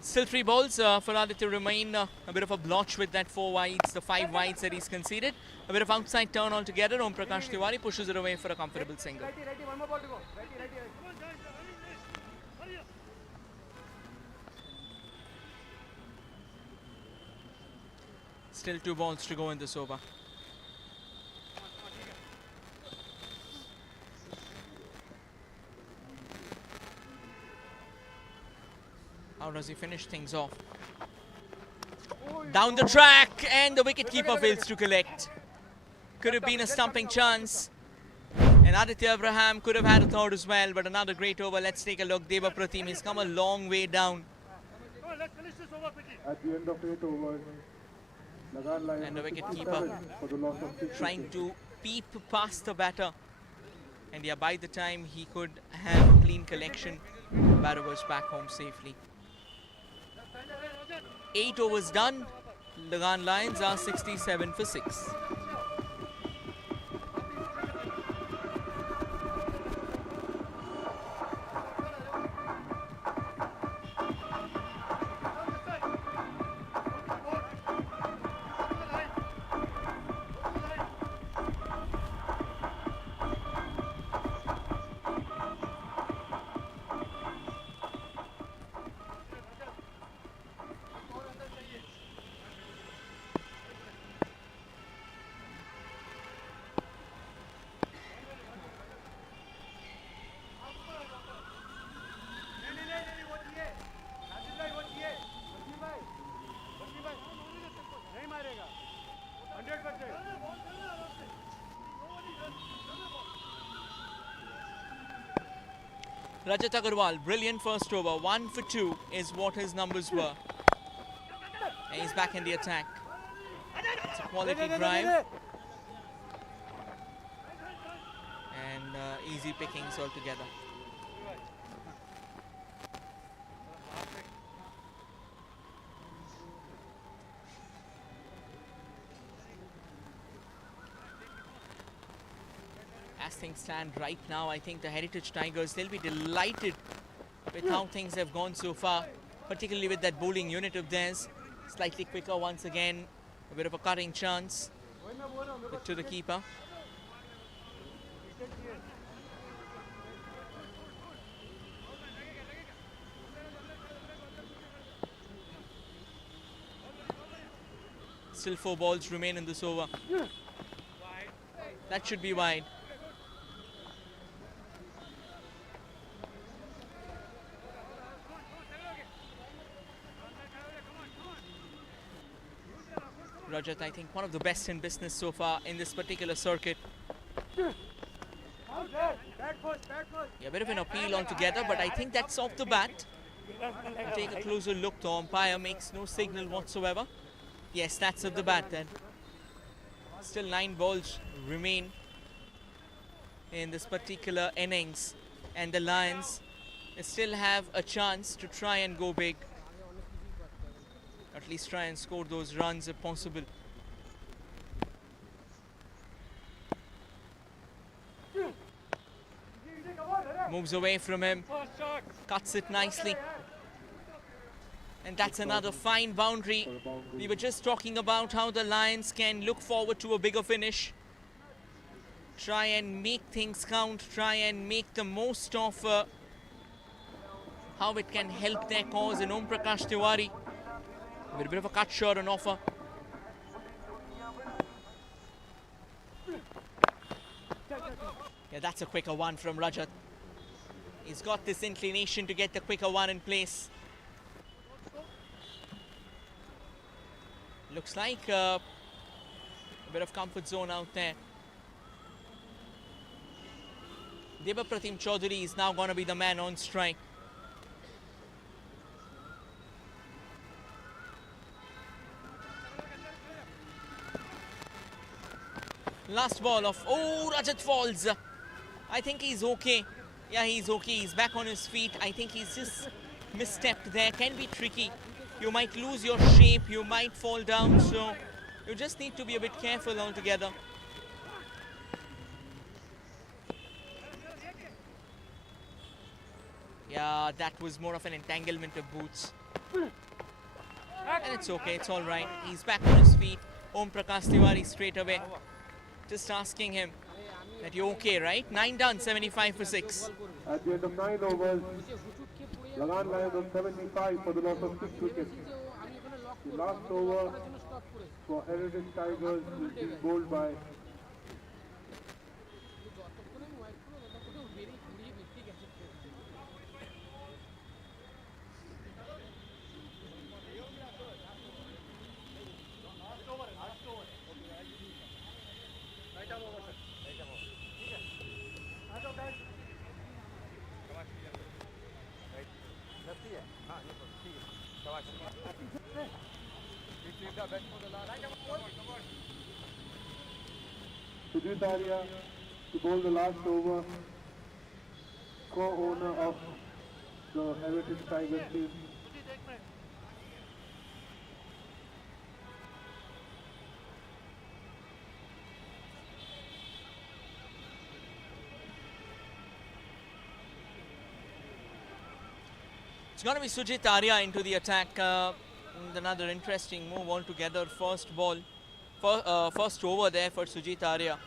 Still 3 balls for Aditya to remain. A bit of a blotch with that 4 wides, the 5 wides that he's conceded. A bit of outside turn altogether. Om Prakash Tiwari pushes it away for a comfortable single. Still 2 balls to go in this over. How does he finish things off? Down the track, and the wicketkeeper fails to collect. Could have been a stumping chance. And Aditya Abraham could have had a third as well, but another great over. Let's take a look. Debapratim has come a long way down. At the end of 8 overs, Lagan Lions And the wicketkeeper for the loss of 6 trying to peep past the batter. And yeah, by the time he could have a clean collection, the batter was back home safely. 8 overs done. Lagan Lions are 67 for 6. Rajat Agarwal, brilliant first over. 1 for 2 is what his numbers were. And he's back in the attack. It's a quality drive. And easy pickings altogether. As things stand right now, I think the Heritage Tigers, they'll be delighted with how things have gone so far, particularly with that bowling unit of theirs. Slightly quicker once again, a bit of a cutting chance to the keeper. Still 4 balls remain in this over. That should be wide. Rajat, I think one of the best in business so far in this particular circuit. Yeah, a bit of an appeal altogether, but I think that's off the bat. We'll take a closer look. The umpire makes no signal whatsoever. Yes, that's off the bat then. Still 9 balls remain in this particular innings, and the Lions still have a chance to try and go big. At least try and score those runs if possible. Moves away from him, cuts it nicely. And that's another fine boundary. We were just talking about how the Lions can look forward to a bigger finish. Try and make things count, try and make the most of how it can help their cause. And Om Prakash Tiwari with a bit of a cut shot on offer. Yeah, that's a quicker one from Rajat. He's got this inclination to get the quicker one in place. Looks like a bit of comfort zone out there. Debapratim Chaudhary is now going to be the man on strike. Last ball of, oh, Rajat falls. I think he's okay. Yeah, he's okay. He's back on his feet. I think he's just misstepped there. Can be tricky. You might lose your shape. You might fall down. So you just need to be a bit careful altogether. Yeah, that was more of an entanglement of boots. And it's okay. It's all right. He's back on his feet. Om Prakash Tiwari straight away. Just asking him that you're okay, right? 9 done, 75 for 6. At the end of 9 overs, Lagan Lions on 75 for the loss of 6 wickets. The last over for Heritage Tigers will be bowled by Sujit to bowl the last over, co-owner of the Heritage Tigers team. It's going to be Sujit Arya into the attack. Another interesting move altogether. First ball, first over there for Sujit Arya.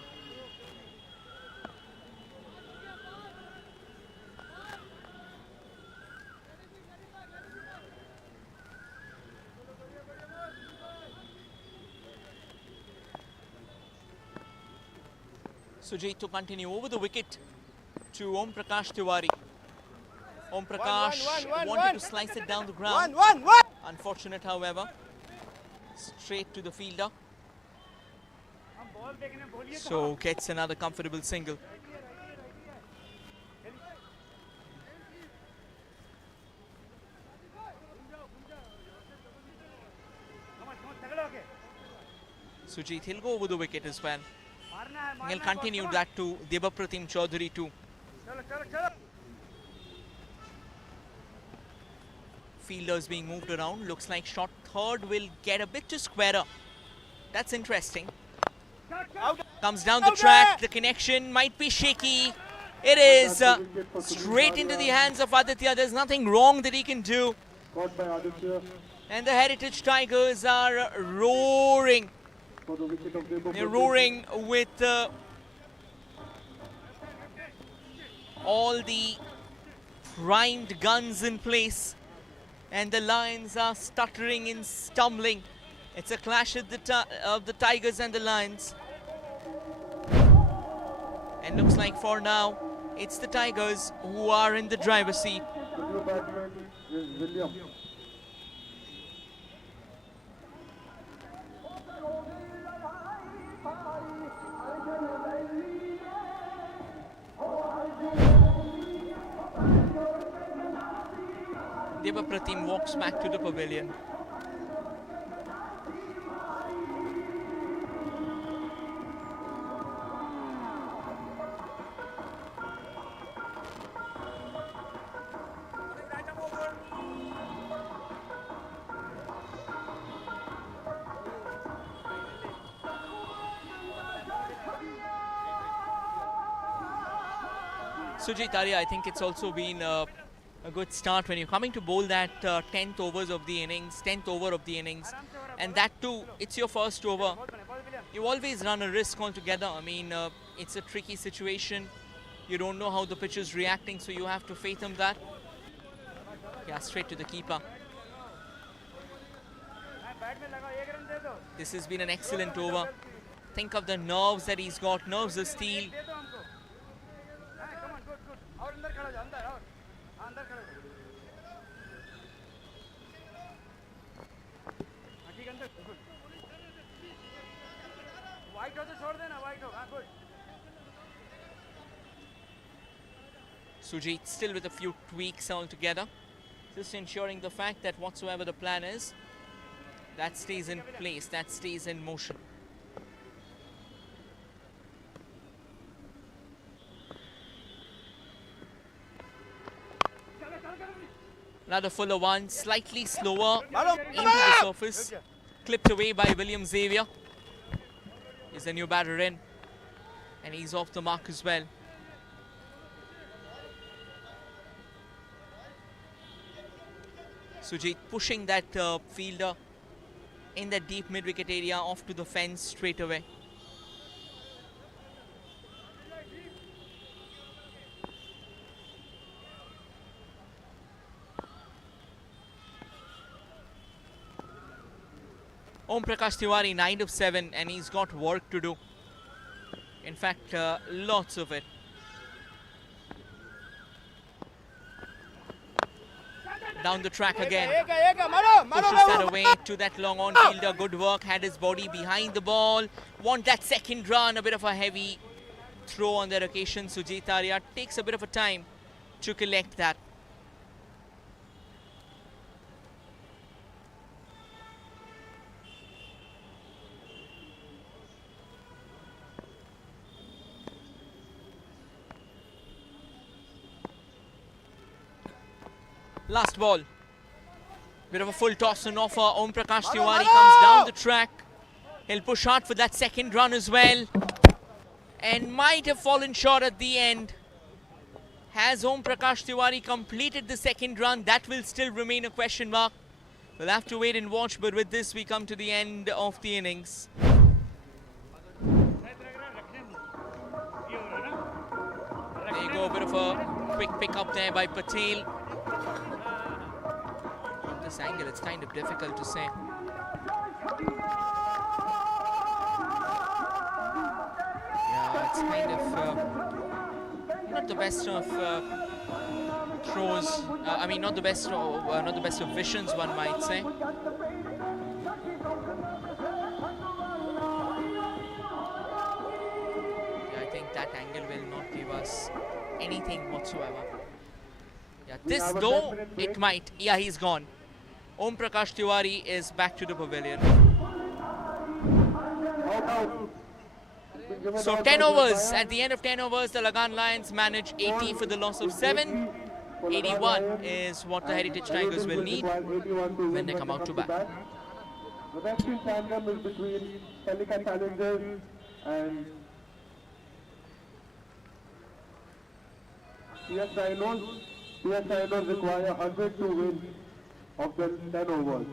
Sujit to continue over the wicket to Om Prakash Tiwari. Om Prakash wanted to slice it down the ground. Unfortunate, however. Straight to the fielder. So gets another comfortable single. Sujit, he'll go over the wicket as well. He'll continue that to Debapratim Chaudhary too. Fielders being moved around. Looks like shot third will get a bit too squarer. That's interesting. Comes down the track. The connection might be shaky. It is straight into the hands of Aditya. There's nothing wrong that he can do. And the Heritage Tigers are roaring. They're roaring with all the primed guns in place. And the Lions are stuttering and stumbling. It's a clash of the Tigers and the Lions. And looks like for now, it's the Tigers who are in the driver's seat. The new batsman is William. Divapratim walks back to the pavilion. Sujit Arya, I think it's also been a good start when you're coming to bowl that 10th over of the innings, and that too, it's your first over. You always run a risk altogether. I mean, it's a tricky situation. You don't know how the pitch is reacting, so you have to fathom that. Yeah, straight to the keeper. This has been an excellent over. Think of the nerves that he's got, nerves of steel. Sujit still with a few tweaks altogether, just ensuring the fact that whatsoever the plan is, that stays in place, that stays in motion. Another fuller one, slightly slower into the surface, clipped away by William Xavier. He's a new batter in, and he's off the mark as well. Sujit pushing that fielder in that deep mid-wicket area off to the fence straight away. Om Prakash Tiwari 9 of 7, and he's got work to do. In fact, lots of it. Down the track again. Pushes that away to that long on fielder. Good work. Had his body behind the ball. Want that second run. A bit of a heavy throw on that occasion. Sujit Arya takes a bit of a time to collect that. Last ball. Bit of a full toss and offer. Om Prakash Tiwari comes down the track. He'll push hard for that second run as well. And might have fallen short at the end. Has Om Prakash Tiwari completed the second run? That will still remain a question mark. We'll have to wait and watch, but with this we come to the end of the innings. There you go, a bit of a quick pick up there by Patel. From this angle, it's kind of difficult to say. Yeah, it's kind of not the best of throws. I mean, not the best of visions, one might say. Yeah, I think that angle will not give us anything whatsoever. Yeah, this though, it might. Yeah, he's gone. Om Prakash Tiwari is back to the pavilion. So 10 overs. At the end of 10 overs, the Lagan Lions manage 80 for the loss of 7. 81 is what the Heritage Tigers will need when they come out to bat. The next in tandem is between Calicut Challengers and CS Rhinos. CS Rhinos require 100 to win of the 10 overs.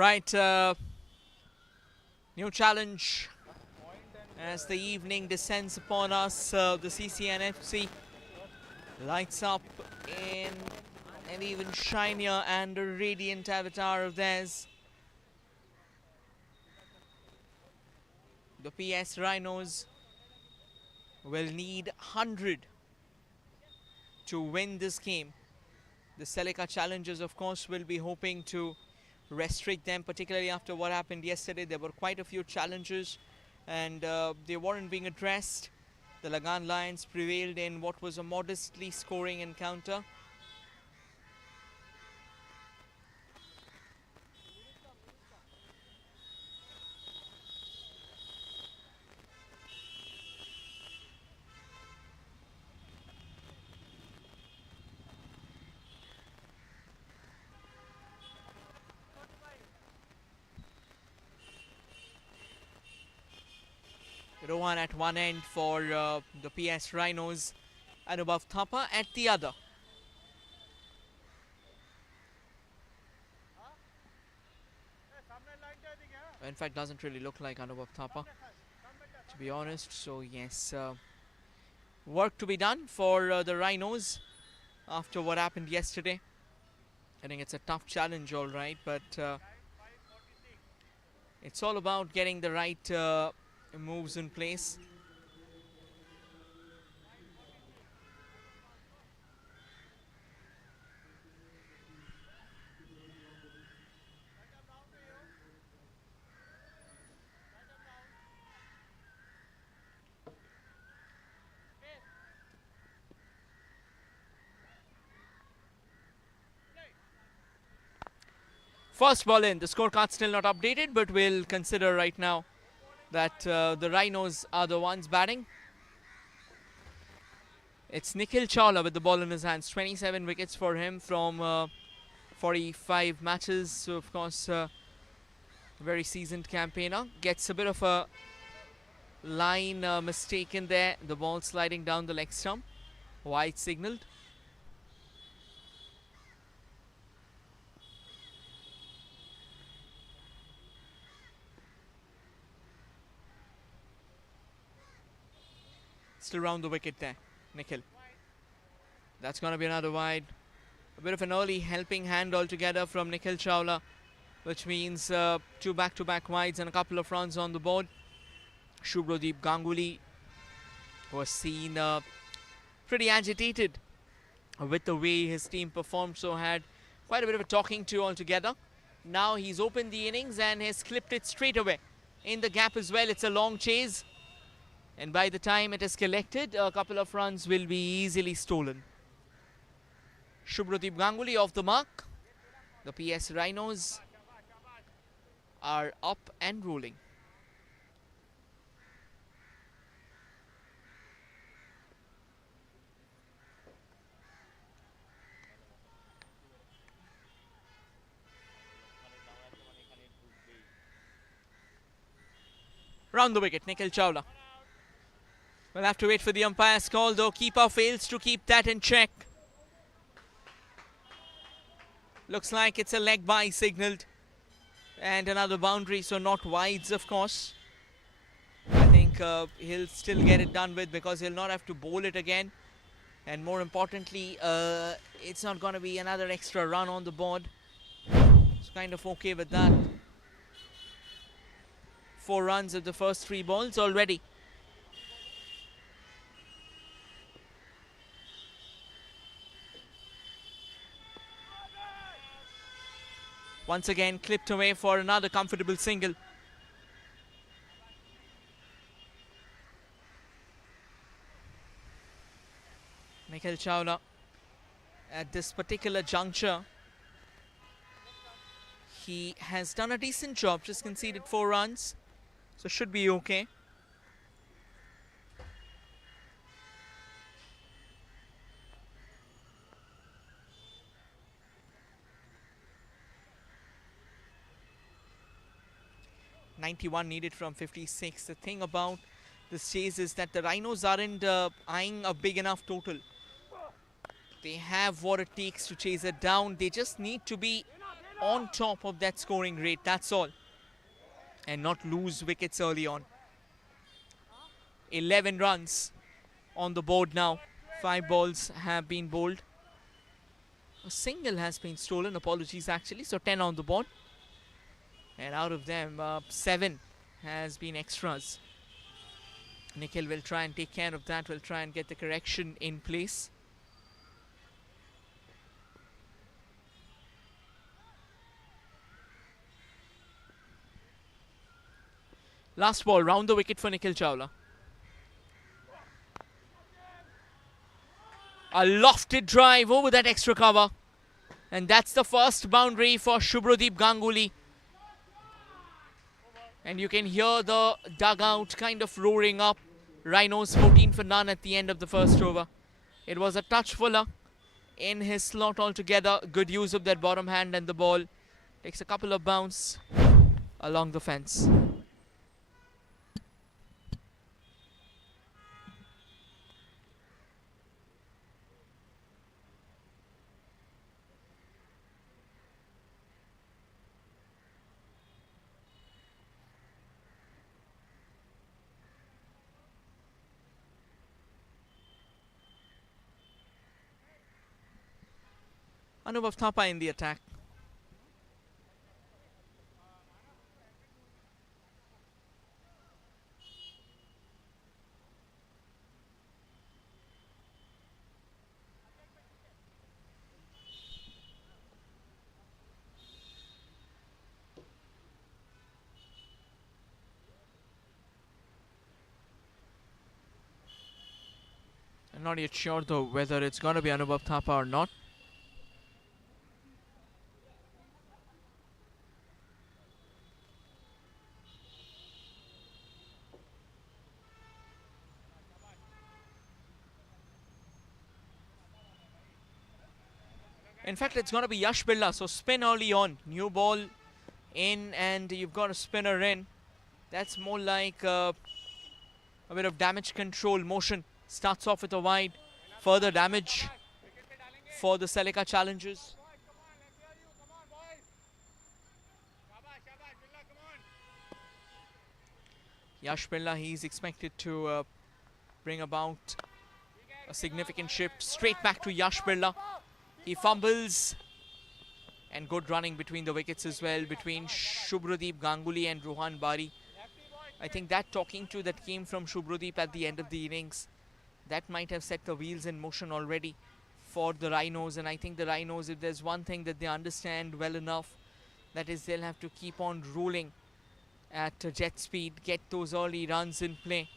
Right, new challenge as the evening descends upon us. The Cc&Fc lights up in an even shinier and radiant avatar of theirs. The PS Rhinos will need 100 to win this game. The Celica Challengers, of course, will be hoping to restrict them, particularly after what happened yesterday. There were quite a few challenges and they weren't being addressed. The Lagan Lions prevailed in what was a modestly scoring encounter. Rohan at one end for the PS Rhinos and above Thapa at the other. In fact, doesn't really look like Anubhav Thapa, to be honest. So yes, work to be done for the Rhinos after what happened yesterday. I think it's a tough challenge, all right, but it's all about getting the right moves in place. First ball in, the scorecard still not updated, but we'll consider right now that the Rhinos are the ones batting. It's Nikhil Chawla with the ball in his hands. 27 wickets for him from 45 matches. So, of course, very seasoned campaigner. Gets a bit of a line mistake in there. The ball sliding down the leg stump. Wide signaled. Still round the wicket there, Nikhil. That's going to be another wide. A bit of an early helping hand altogether from Nikhil Chawla, which means two back-to-back wides and a couple of runs on the board. Shubhradeep Ganguly was seen pretty agitated with the way his team performed, so had quite a bit of a talking to altogether. Now he's opened the innings and has clipped it straight away. In the gap as well, it's a long chase. And by the time it is collected, a couple of runs will be easily stolen. Shubhradeep Ganguly off the mark. The PS Rhinos are up and rolling. Round the wicket, Nikhil Chawla. We'll have to wait for the umpire's call, though. Keeper fails to keep that in check. Looks like it's a leg by signalled. And another boundary, so not wides, of course. I think he'll still get it done with because he'll not have to bowl it again. And more importantly, it's not going to be another extra run on the board. It's kind of okay with that. 4 runs of the first 3 balls already. Once again, clipped away for another comfortable single. Nikhil Chawla, at this particular juncture, he has done a decent job, just conceded 4 runs, so should be okay. .91 needed from 56. The thing about this chase is that the Rhinos aren't eyeing a big enough total. They have what it takes to chase it down. They just need to be on top of that scoring rate, that's all, and not lose wickets early on. 11 runs on the board now. 5 balls have been bowled. A single has been stolen, apologies actually, so 10 on the board. And out of them, 7 has been extras. Nikhil will try and take care of that, will try and get the correction in place. Last ball, round the wicket for Nikhil Chawla. A lofted drive over that extra cover. And that's the first boundary for Subhradeep Ganguly. And you can hear the dugout kind of roaring up. Rhinos 14 for none at the end of the first over. It was a touch fuller in his slot altogether. Good use of that bottom hand, and the ball takes a couple of bounce along the fence. Anubhav Thapa in the attack. I'm not yet sure though whether it's going to be Anubhav Thapa or not. In fact, it's going to be Yash Birla, so spin early on. New ball in, and you've got a spinner in. That's more like a bit of damage control motion. Starts off with a wide. Further damage for the Selika challengers. Yash Birla, he's expected to bring about a significant shift. Straight back to Yash Birla. He fumbles, and good running between the wickets as well, between Subhradeep Ganguly and Rohan Bari. I think that talking to that came from Subhradeep at the end of the innings, that might have set the wheels in motion already for the Rhinos. And I think the Rhinos, if there's one thing that they understand well enough, that is they'll have to keep on rolling at jet speed, get those early runs in play.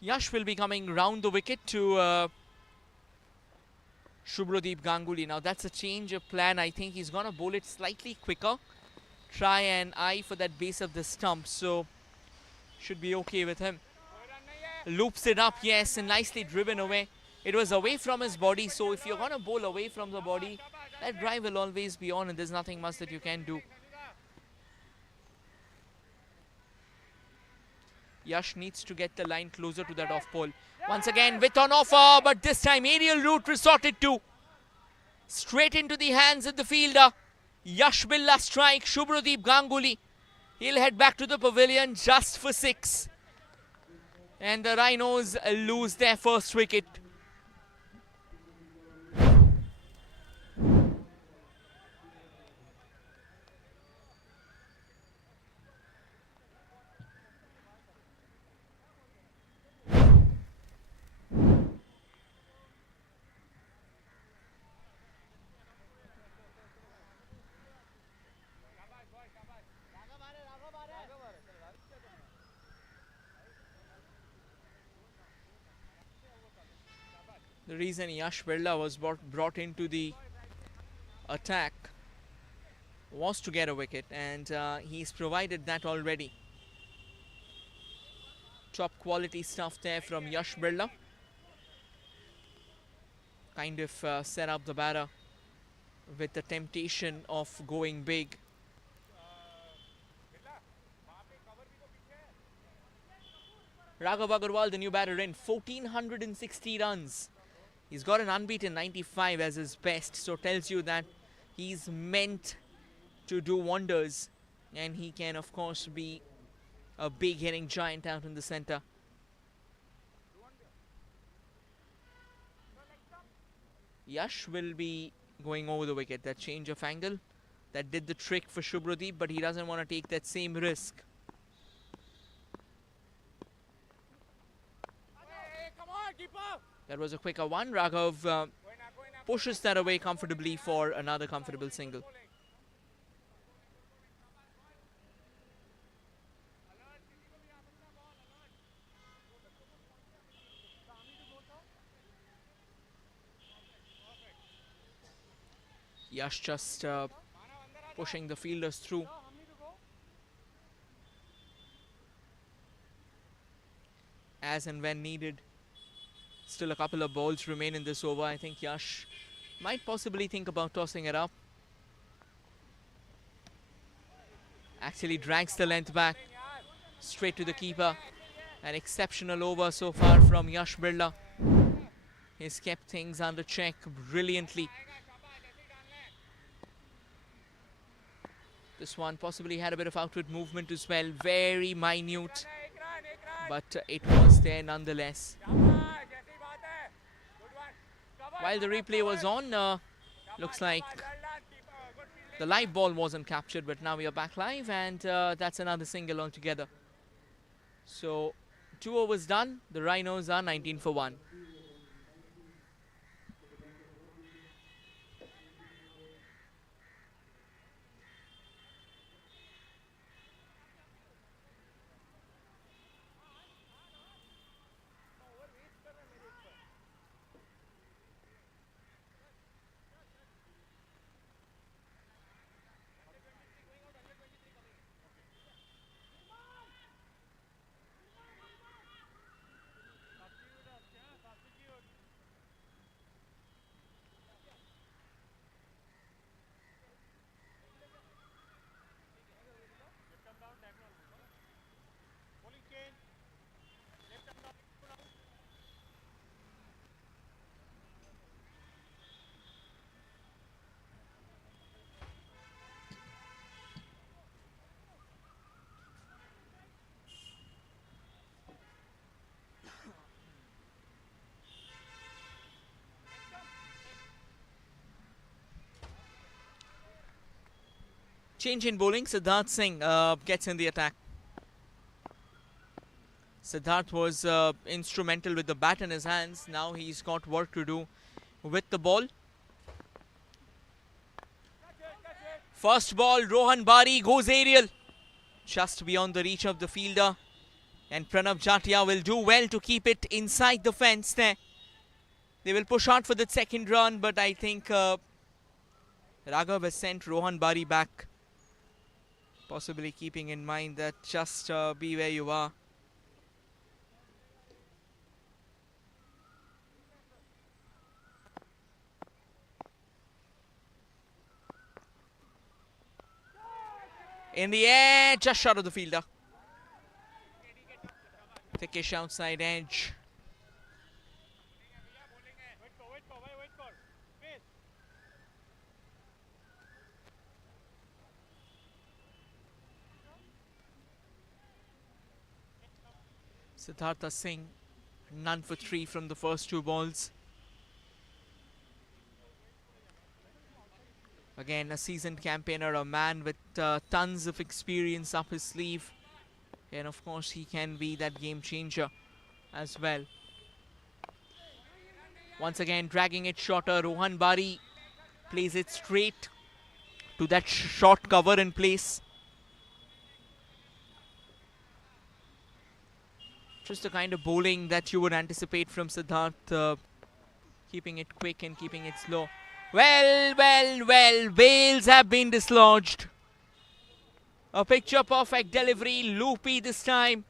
Yash will be coming round the wicket to Subhradeep Ganguly. Now that's a change of plan. I think he's going to bowl it slightly quicker. Try and eye for that base of the stump. So should be okay with him. Loops it up, yes, and nicely driven away. It was away from his body. So if you're going to bowl away from the body, that drive will always be on, and there's nothing much that you can do. Yash needs to get the line closer to that off pole. Once again with on offer, but this time aerial route resorted to. Straight into the hands of the fielder. Yash Birla strike, Subhradeep Ganguly. He'll head back to the pavilion just for 6. And the Rhinos lose their first wicket. The reason Yash Birla was brought into the attack was to get a wicket, and he's provided that already. top quality stuff there from Yash Birla. Kind of set up the batter with the temptation of going big. Raghav Agarwal, the new batter, in 1460 runs. He's got an unbeaten 95 as his best, so tells you that he's meant to do wonders, and he can of course be a big hitting giant out in the centre. Yash will be going over the wicket. That change of angle that did the trick for Shubhradeep, but he doesn't want to take that same risk. That was a quicker one. Raghav pushes that away comfortably for another comfortable single. Yash just pushing the fielders through. As and when needed. Still a couple of balls remain in this over. I think Yash might possibly think about tossing it up. Actually drags the length back straight to the keeper. An exceptional over so far from Yash Birla. He's kept things under check brilliantly. This one possibly had a bit of outward movement as well. Very minute, but it was there nonetheless. While the replay was on, looks like the live ball wasn't captured, but now we are back live, and that's another single altogether. So 2 overs done. The Rhinos are 19 for 1. Change in bowling. Siddharth Singh gets in the attack. Siddharth was instrumental with the bat in his hands. Now he's got work to do with the ball. First ball, Rohan Bari goes aerial. Just beyond the reach of the fielder. And Pranav Jatia will do well to keep it inside the fence there. They will push out for the second run, but I think Raghav has sent Rohan Bari back. Possibly keeping in mind that just be where you are. In the air, just short of the fielder. Thickish outside edge. Siddhartha Singh, none for 3 from the first 2 balls. Again, a seasoned campaigner, a man with tons of experience up his sleeve. And of course, he can be that game changer as well. Once again, dragging it shorter. Rohan Bari plays it straight to that short cover in place. Just the kind of bowling that you would anticipate from Siddharth, keeping it quick and keeping it slow. Well, bails have been dislodged. A picture perfect delivery, loopy this time.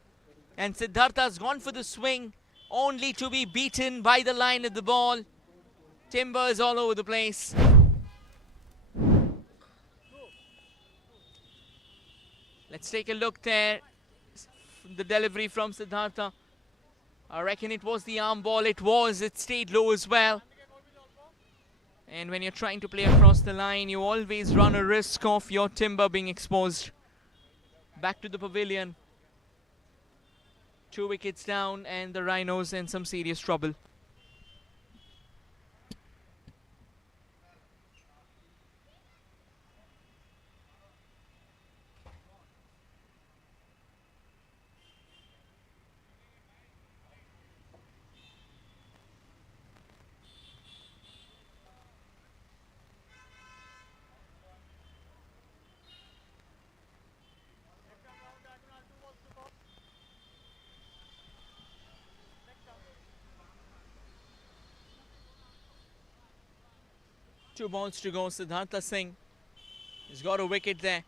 And Siddhartha's gone for the swing, only to be beaten by the line of the ball. Timbers all over the place. Let's take a look there. The delivery from Siddhartha. I reckon it was the arm ball. It was. It stayed low as well. And when you're trying to play across the line, you always run a risk of your timber being exposed. Back to the pavilion. 2 wickets down and the Rhinos in some serious trouble. Two balls to go. Siddhartha Singh has got a wicket there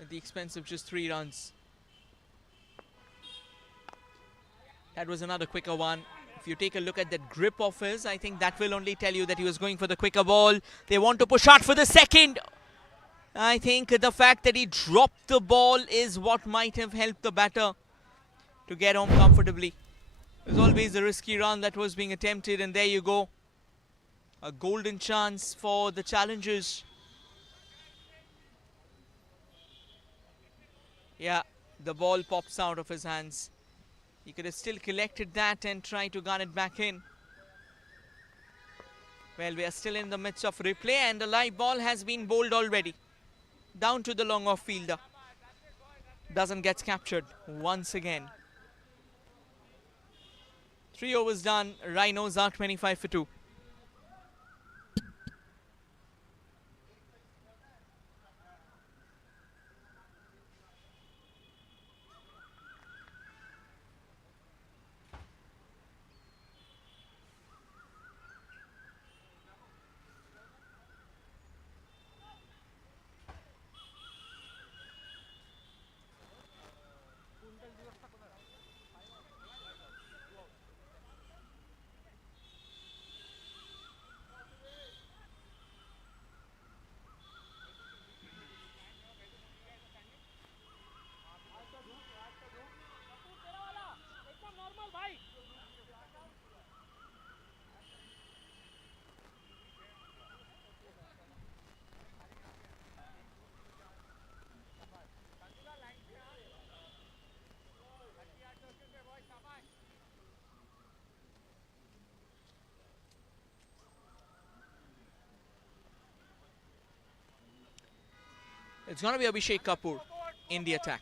at the expense of just 3 runs. That was another quicker one. If you take a look at that grip of his, I think that will only tell you that he was going for the quicker ball. They want to push out for the second. I think the fact that he dropped the ball is what might have helped the batter to get home comfortably. It was always a risky run that was being attempted, and there you go. A golden chance for the challengers. Yeah, the ball pops out of his hands. He could have still collected that and tried to gun it back in. Well, we are still in the midst of replay and the live ball has been bowled already. Down to the long off fielder. Doesn't get captured once again. 3 overs done. Rhinos are 25 for 2. It's going to be Abhishek Kapoor in the attack.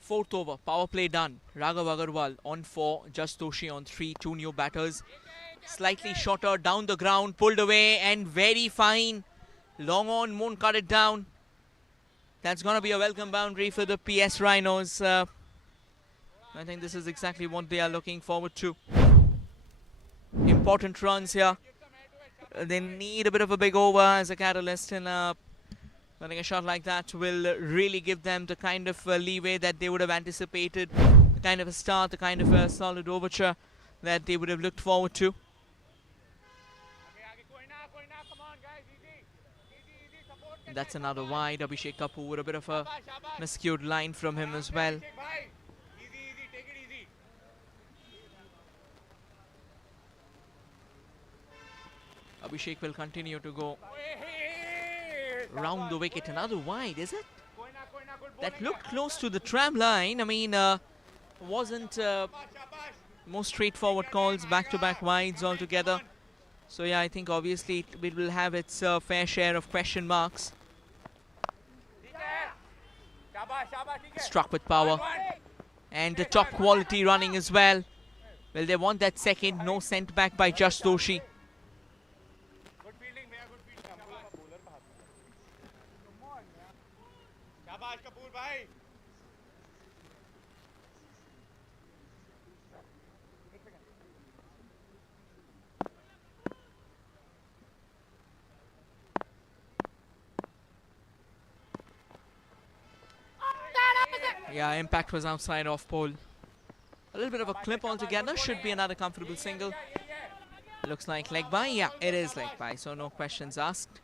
Fourth over, power play done. Raghav Agarwal on 4, Just Doshi on 3, 2 new batters. Slightly shorter, down the ground, pulled away and very fine. Long on, won't cut it down. That's going to be a welcome boundary for the PS Rhinos. I think this is exactly what they are looking forward to. Important runs here. They need a bit of a big over as a catalyst, and running a shot like that will really give them the kind of leeway that they would have anticipated, the kind of a start, the kind of a solid overture that they would have looked forward to. That's another wide. Abhishek Kapoor, a bit of a miscued line from him as well. Abhishek will continue to go round the wicket. Another wide, is it? That looked close to the tram line. I mean, wasn't most straightforward calls, back-to-back wides altogether. So yeah, I think obviously it will have its fair share of question marks. Struck with power. And the top quality running as well. Well, they want that second. No sent back by Just Doshi. Yeah, impact was outside off pole. A little bit of a clip altogether. Should be another comfortable single. Looks like leg by. Yeah, it is leg by, so no questions asked.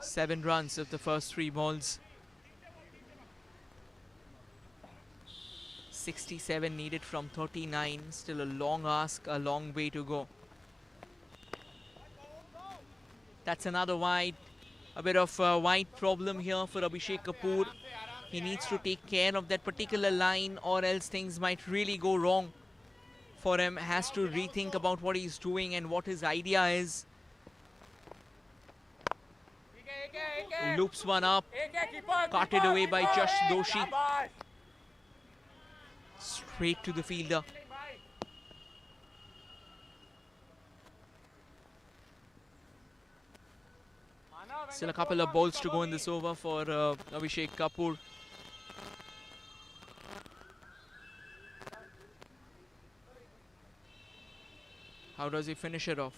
7 runs of the first 3 balls. 67 needed from 39. Still a long ask, a long way to go. That's another wide. A bit of a wide problem here for Abhishek Kapoor. He needs to take care of that particular line, or else things might really go wrong for him. Has to rethink about what he's doing and what his idea is. Loops one up. Carted away by Jash Doshi. Straight to the fielder. Still a couple of balls to go in this over for Abhishek Kapoor. How does he finish it off?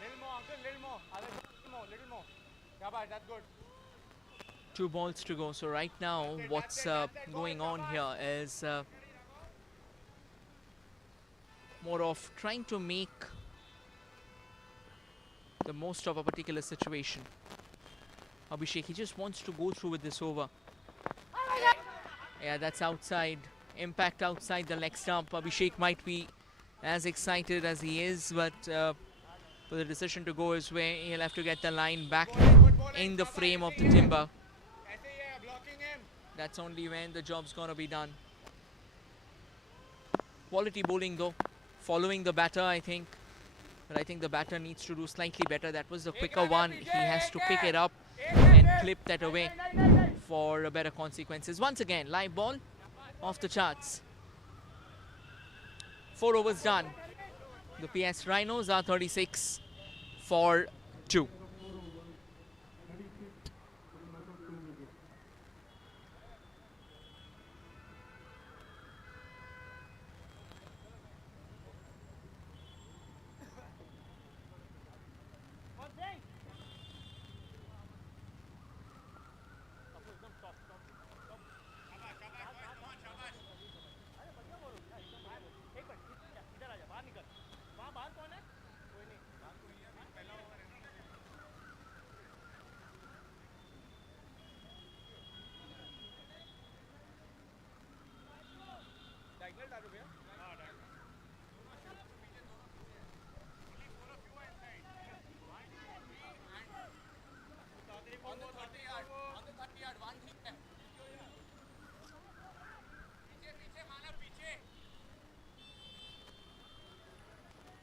Little more. That's good. 2 balls to go. So right now, what's going on here is more of trying to make the most of a particular situation. Abhishek, he just wants to go through with this over. Yeah, that's outside. Impact outside the leg stump. Abhishek might be as excited as he is, but for the decision to go his way, he'll have to get the line back in the frame of the timber. That's only when the job's gonna be done. Quality bowling though, following the batter, I think. But I think the batter needs to do slightly better. That was the quicker one. He has to pick it up and clip that away for better consequences. Once again, live ball off the charts. 4 overs done. The PS Rhinos are 36 for 2.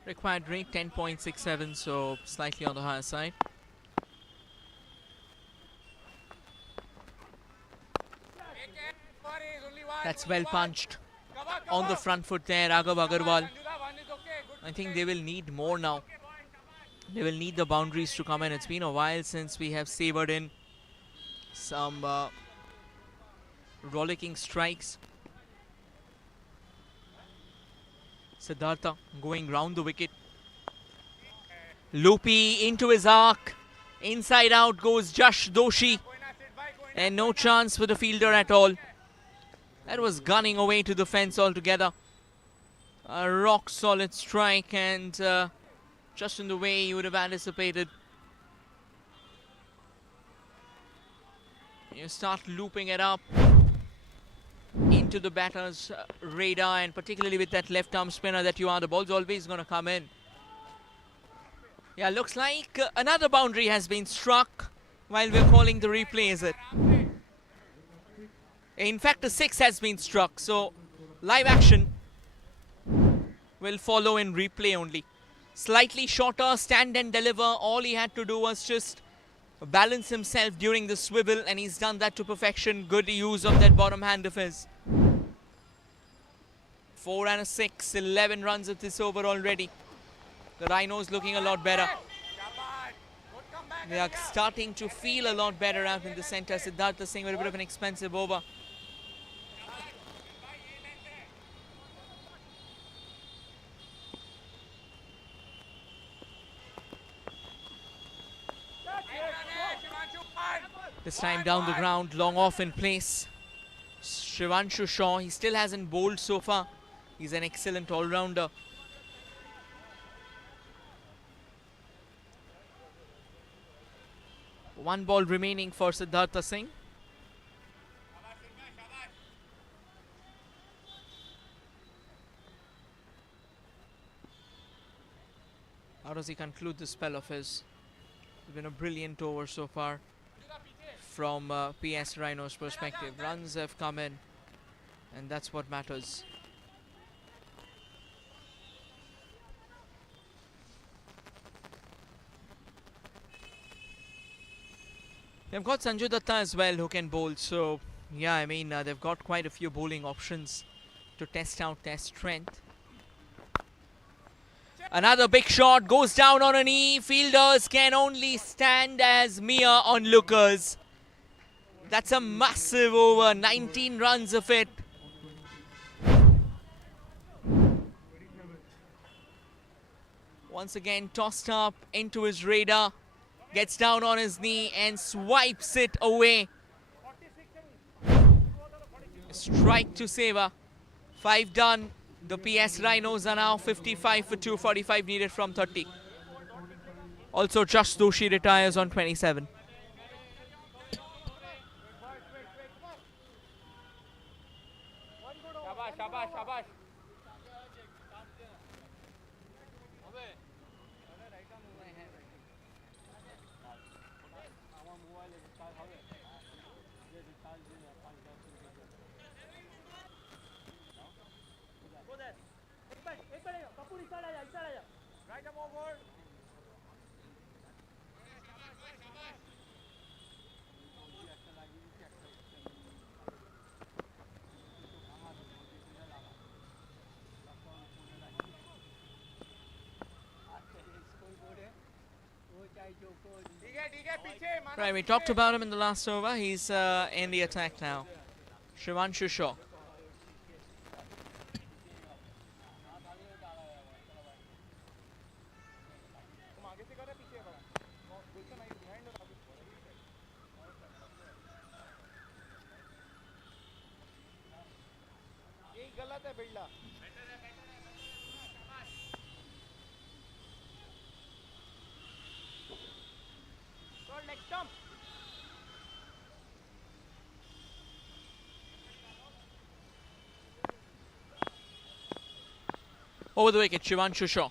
Required rate 10.67, so slightly on the higher side. That's well punched on the front foot there, Raghav Agarwal. I think they will need more now. They will need the boundaries to come in. It's been a while since we have savoured in some rollicking strikes. Siddhartha going round the wicket. Loopy into his arc. Inside out goes Jash Doshi. And no chance for the fielder at all. That was gunning away to the fence altogether. A rock solid strike, and just in the way you would have anticipated. You start looping it up into the batter's radar, and particularly with that left arm spinner that you are, the ball's always going to come in. Yeah, looks like another boundary has been struck while we're calling the replay, is it? In fact, a 6 has been struck, so live action will follow in replay only. Slightly shorter, stand and deliver. All he had to do was just balance himself during the swivel, and he's done that to perfection. Good use of that bottom hand of his. 4 and a 6, 11 runs of this over already. The Rhinos looking a lot better. They are starting to feel a lot better out in the centre. Siddhartha Singh with a bit of an expensive over. This time down the ground, long off in place. Shivanshu Shaw, he still hasn't bowled so far. He's an excellent all-rounder. One ball remaining for Siddhartha Singh. How does he conclude this spell of his? It's been a brilliant over so far from PS Rhino's perspective. Runs have come in, and that's what matters. They've got Sanju Datta as well who can bowl, so yeah, I mean they've got quite a few bowling options to test out their strength. Another big shot goes down on a knee. Fielders can only stand as mere onlookers. That's a massive over, 19 runs of it. Once again tossed up into his radar. Gets down on his knee and swipes it away. A strike to Seva. 5 done. The PS Rhinos are now 55 for 245 needed from 30. Also, Josh Doshi retires on 27. Right, we talked about him in the last over. He's in the attack now. Shivanshu Shaw. Over the wicket, Shivanshu Shaw.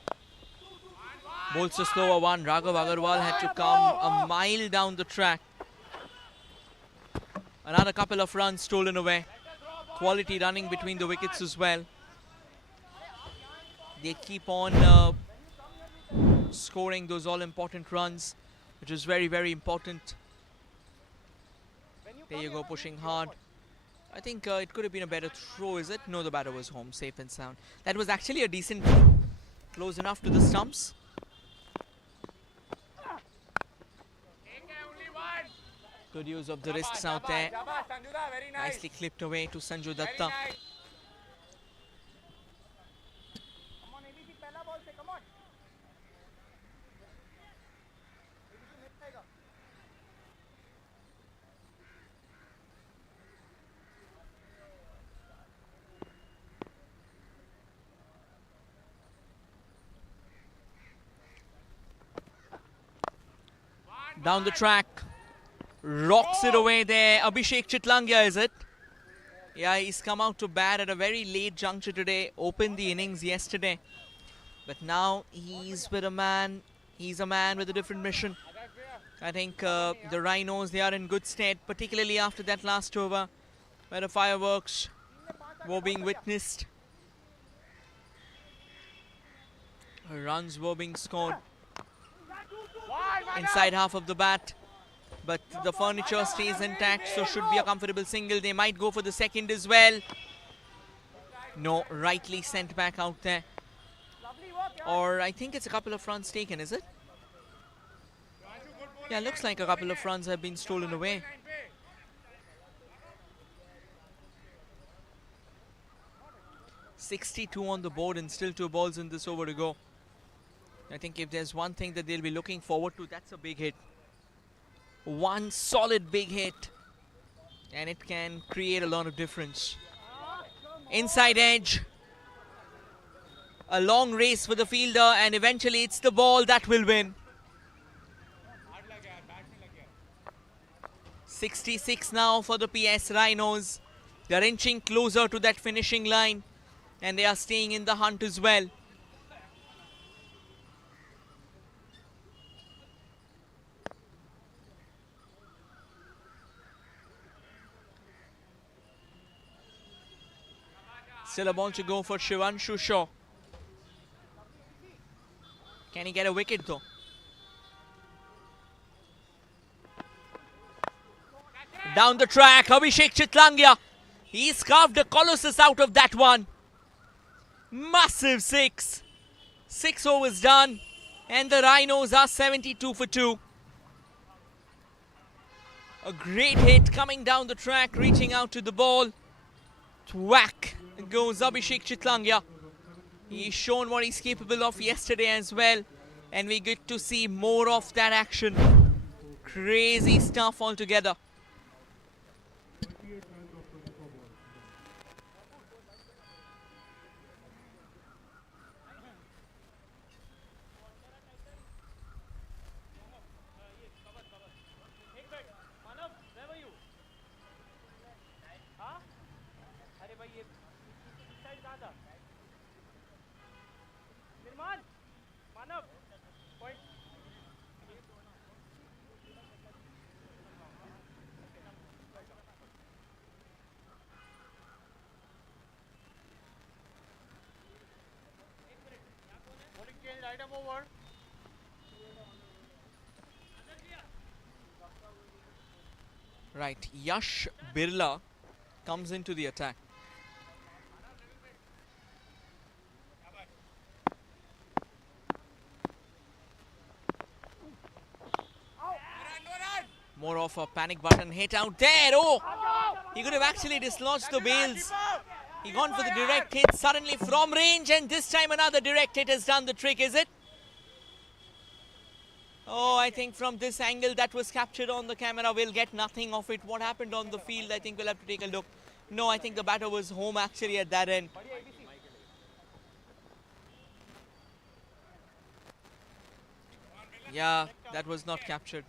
Bowls a slower one. Raghav Agarwal had to come a mile down the track. Another couple of runs stolen away. Quality running between the wickets as well. They keep on scoring those all-important runs, which is very, very important. There you go, pushing hard. I think it could have been a better throw, is it? No, the batter was home, safe and sound. That was actually a decent throw. Close enough to the stumps. Good use of the wrists out there. Nicely clipped away to Sanju Datta. Down the track, rocks it away there. Abhishek Chitlangia, is it? Yeah, he's come out to bat at a very late juncture today. Opened the innings yesterday, but now he's with a man. He's a man with a different mission. I think the Rhinos, they are in good stead, particularly after that last over, where the fireworks were being witnessed. Runs were being scored inside half of the bat, but the furniture stays intact, so should be a comfortable single. They might go for the second as well. No, rightly sent back out there. Or I think it's a couple of runs taken, is it? Yeah, looks like a couple of runs have been stolen away. .62 on the board and still 2 balls in this over to go. I think if there's one thing that they'll be looking forward to, that's a big hit. one solid big hit, and it can create a lot of difference. Inside edge. A long race for the fielder, and eventually it's the ball that will win. 66 now for the PS Rhinos. They're inching closer to that finishing line, and they are staying in the hunt as well. Still a ball to go for Shivanshu Shaw. Can he get a wicket though? Down the track, Abhishek Chitlangia. He's carved a colossus out of that one. Massive six. 6 overs done, and the Rhinos are 72 for 2. A great hit coming down the track, reaching out to the ball. Whack goes Abhishek Chitlangia. He's shown what he's capable of yesterday as well, and we get to see more of that action. Crazy stuff altogether. Item over. Right, Yash Birla comes into the attack. More of a panic button hit out there. Oh, he could have actually dislodged the bails. He gone for the direct hit suddenly from range, and this time another direct hit has done the trick, is it? Oh, I think from this angle that was captured on the camera, we'll get nothing of it. What happened on the field, I think we'll have to take a look. No, I think the batter was home actually at that end. Yeah, that was not captured.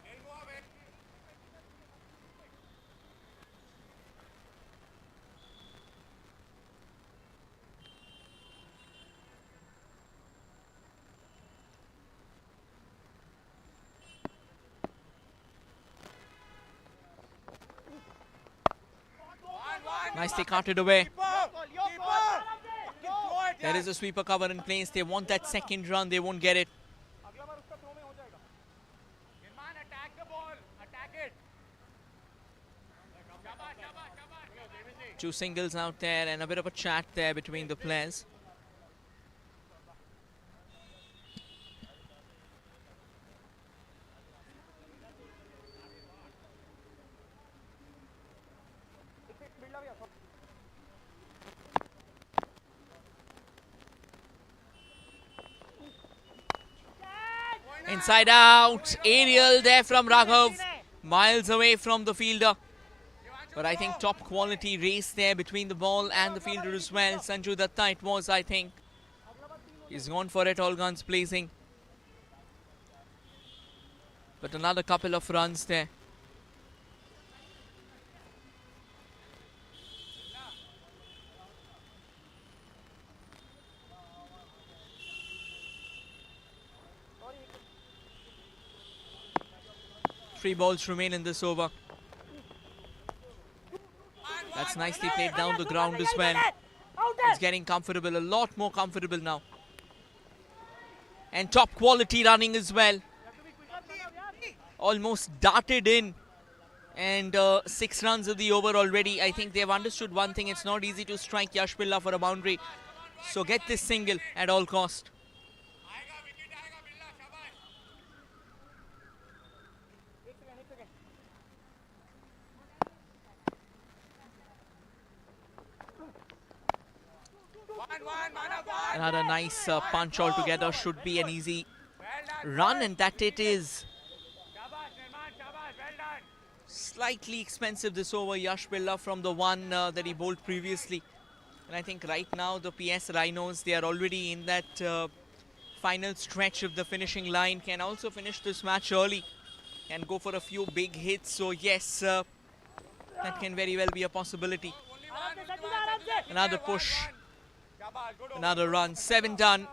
Nicely carted away. There is a sweeper cover in place. They want that second run. They won't get it. Attack the ball. Attack it. 2 singles out there and a bit of a chat there between the players. Inside out, aerial there from Raghav, miles away from the fielder. But I think top quality race there between the ball and the fielder as well. Sanju Datta it was, I think. He's gone for it, all guns blazing. But another couple of runs there. Three balls remain in this over. That's nicely played down the ground as well. It's getting comfortable, a lot more comfortable now. And top quality running as well. Almost darted in. And 6 runs of the over already. I think they've understood one thing. It's not easy to strike Yash Birla for a boundary. So get this single at all cost. Another nice punch altogether. Should be an easy run, and that it is. slightly expensive this over, Yash buildup, from the one that he bowled previously. And I think right now the PS Rhinos, they are already in that final stretch of the finishing line, can also finish this match early and go for a few big hits. So yes, that can very well be a possibility. Another push, another run, 7 done,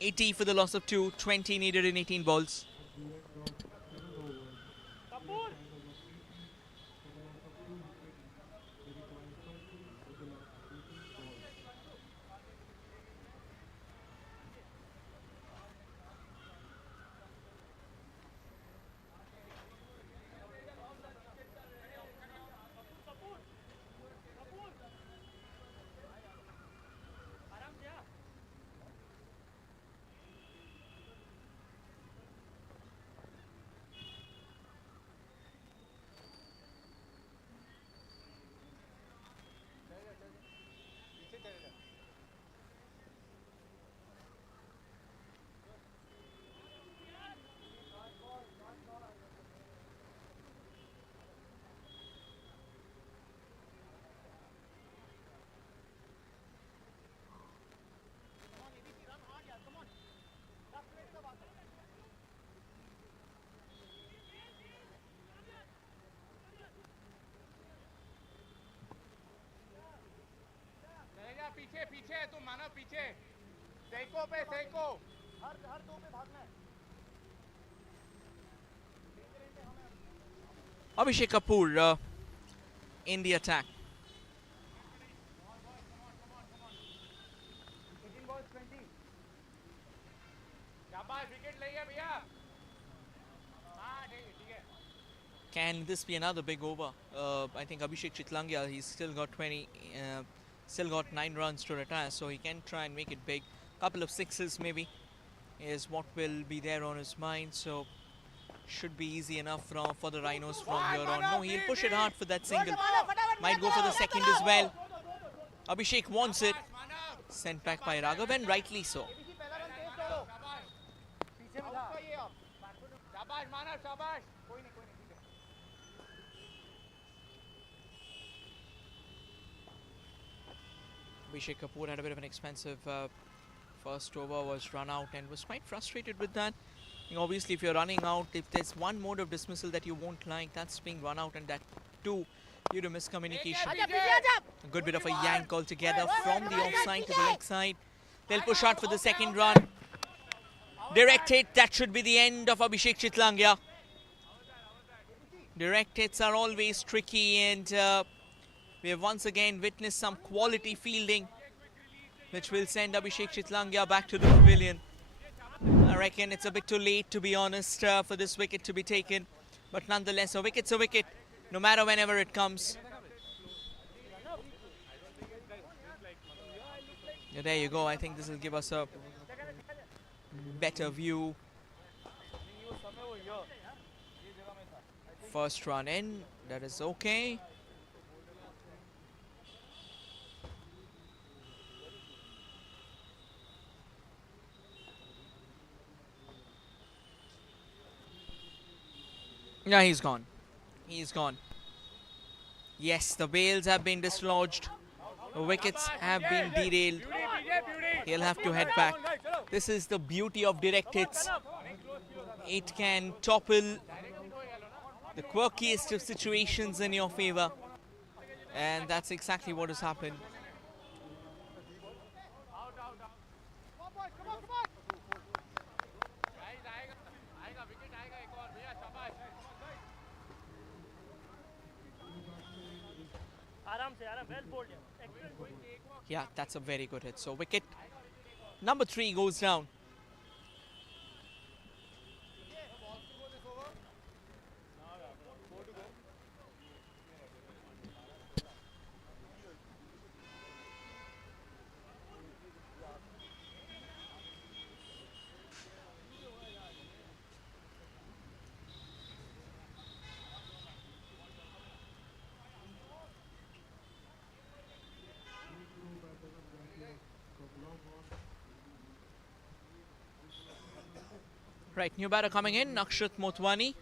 80 for the loss of 2, 20 needed in 18 balls. पीछे पीछे तुम मानो पीछे psycho पे psycho हर दो पे भागना है Abhishek Kapoor in the attack. 18 balls 20 शाबाश विकेट ले गया भैया हां ठीक है Can this be another big over? I think Abhishek Chitlangia, he's still got 9 runs to retire, so he can try and make it big. Couple of sixes maybe is what will be there on his mind, so should be easy enough for the Rhinos from here on. No, he'll push it hard for that single. Might go for the second as well. Abhishek wants it. Sent back by Raghav, and rightly so. Abhishek Kapoor had a bit of an expensive first over, was run out and was quite frustrated with that. Obviously, if you're running out, if there's one mode of dismissal that you won't like, that's being run out, and that too due to miscommunication. A good bit of a yank altogether from the offside to the leg side. They'll push out for the second run. Direct hit, that should be the end of Abhishek Chitlangia. Direct hits are always tricky, and we have once again witnessed some quality fielding, which will send Abhishek Chitlangia back to the pavilion. I reckon it's a bit too late, to be honest, for this wicket to be taken. But nonetheless, a wicket's a wicket, no matter whenever it comes. Yeah, there you go. I think this will give us a better view. First run in, that is okay. Yeah, he's gone. He's gone. Yes, the bails have been dislodged. The wickets have been derailed. He'll have to head back. This is the beauty of direct hits. It can topple the quirkiest of situations in your favor. And that's exactly what has happened. Yeah, that's a very good hit. So wicket number 3 goes down. Right, new batter coming in, Akshat Motwani.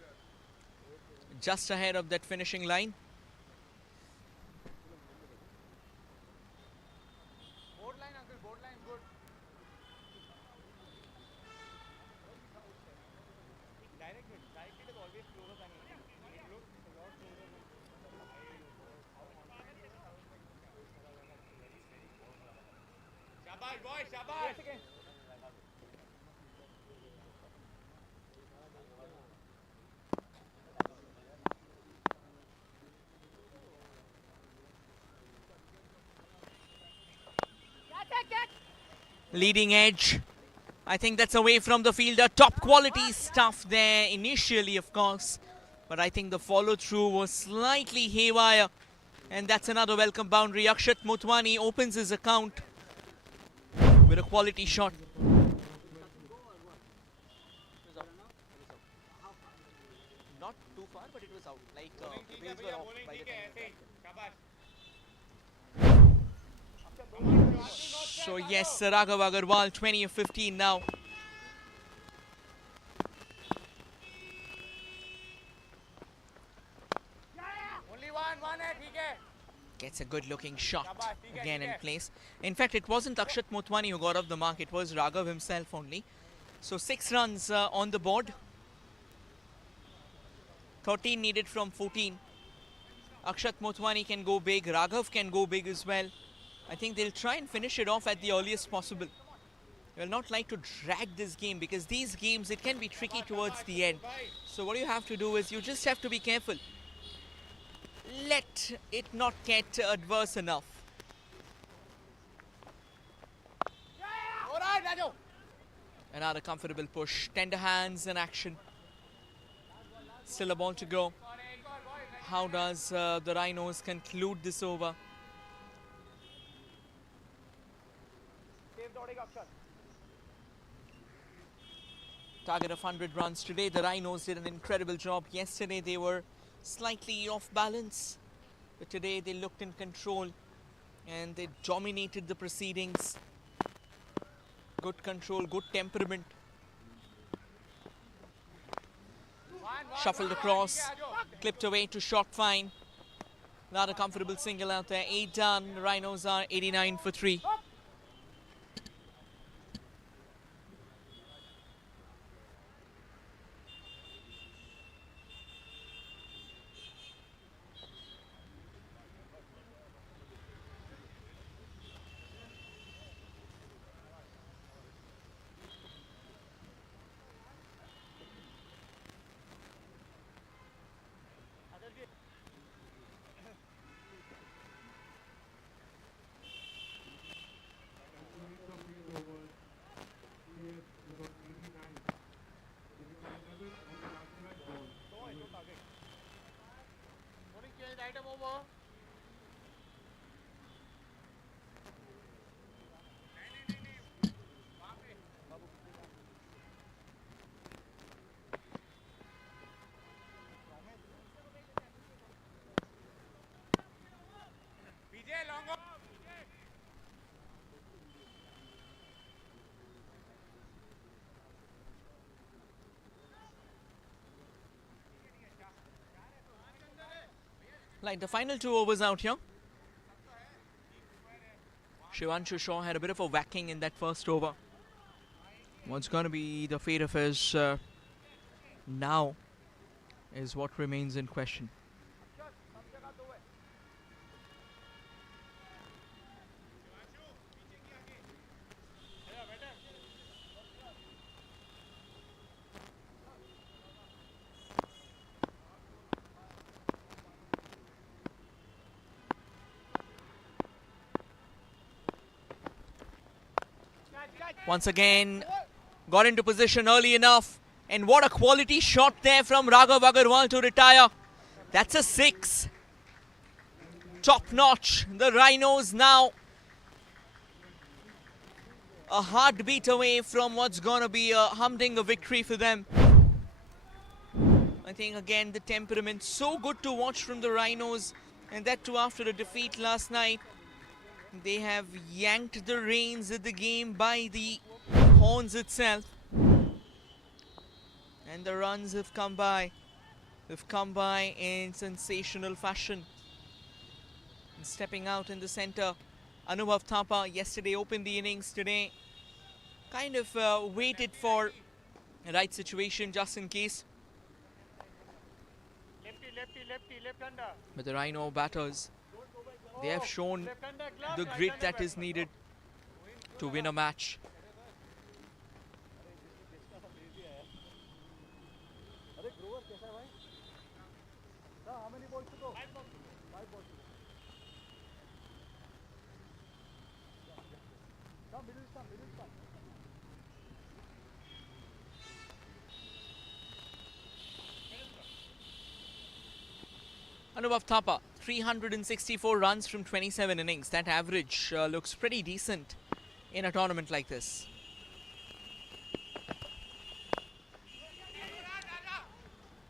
just ahead of that finishing line. Board line, uncle, board line, good. Direct hit is always closer than it. It looks a lot closer than Shabash, boy, shabash! Yes, Leading edge. I think that's away from the fielder. Top quality stuff there initially, of course. But I think the follow-through was slightly haywire. And that's another welcome boundary. Akshat Motwani opens his account with a quality shot. Not too far, but it was out. Like, the waves were off by the time. So yes, Raghav Agarwal, 20 of 15 now. Only one है, ठीक है. Gets a good looking shot again in place. In fact, it wasn't Akshat Motwani who got off the mark, it was Raghav himself only. So 6 runs on the board. 13 needed from 14. Akshat Motwani can go big, Raghav can go big as well. I think they'll try and finish it off at the earliest possible. They will not like to drag this game because these games, it can be tricky towards the end. So what you have to do is you just have to be careful. Let it not get adverse enough. Alright, Raju. Another comfortable push. Tender hands in action. Still a ball to go. How does the Rhinos conclude this over? Target of 100 runs today. The Rhinos did an incredible job. Yesterday they were slightly off balance, but today they looked in control and they dominated the proceedings. Good control, good temperament. Shuffled across, clipped away to short fine. Not a comfortable single out there. 8 done. Rhinos are 89 for 3. Item over. Like the final 2 overs out here. Shivanshu Shaw had a bit of a whacking in that first over. What's going to be the fate of his now is what remains in question. Once again, got into position early enough. And what a quality shot there from Raghav Agarwal to retire. That's a 6. Top notch. The Rhinos now a heartbeat away from what's going to be a humdinger victory for them. I think again the temperament so good to watch from the Rhinos, and that too after a defeat last night. They have yanked the reins of the game by the horns itself. And the runs have come by. They've come by in sensational fashion. And stepping out in the center, Anubhav Thapa yesterday opened the innings. Today kind of waited for the right situation just in case. Left under. But the Rhino batters, they have shown the grit that is needed to win a match. How many balls to go? 5 balls. 5 balls. Come, middle stump. Anubhav Thapa, 364 runs from 27 innings. That average looks pretty decent in a tournament like this.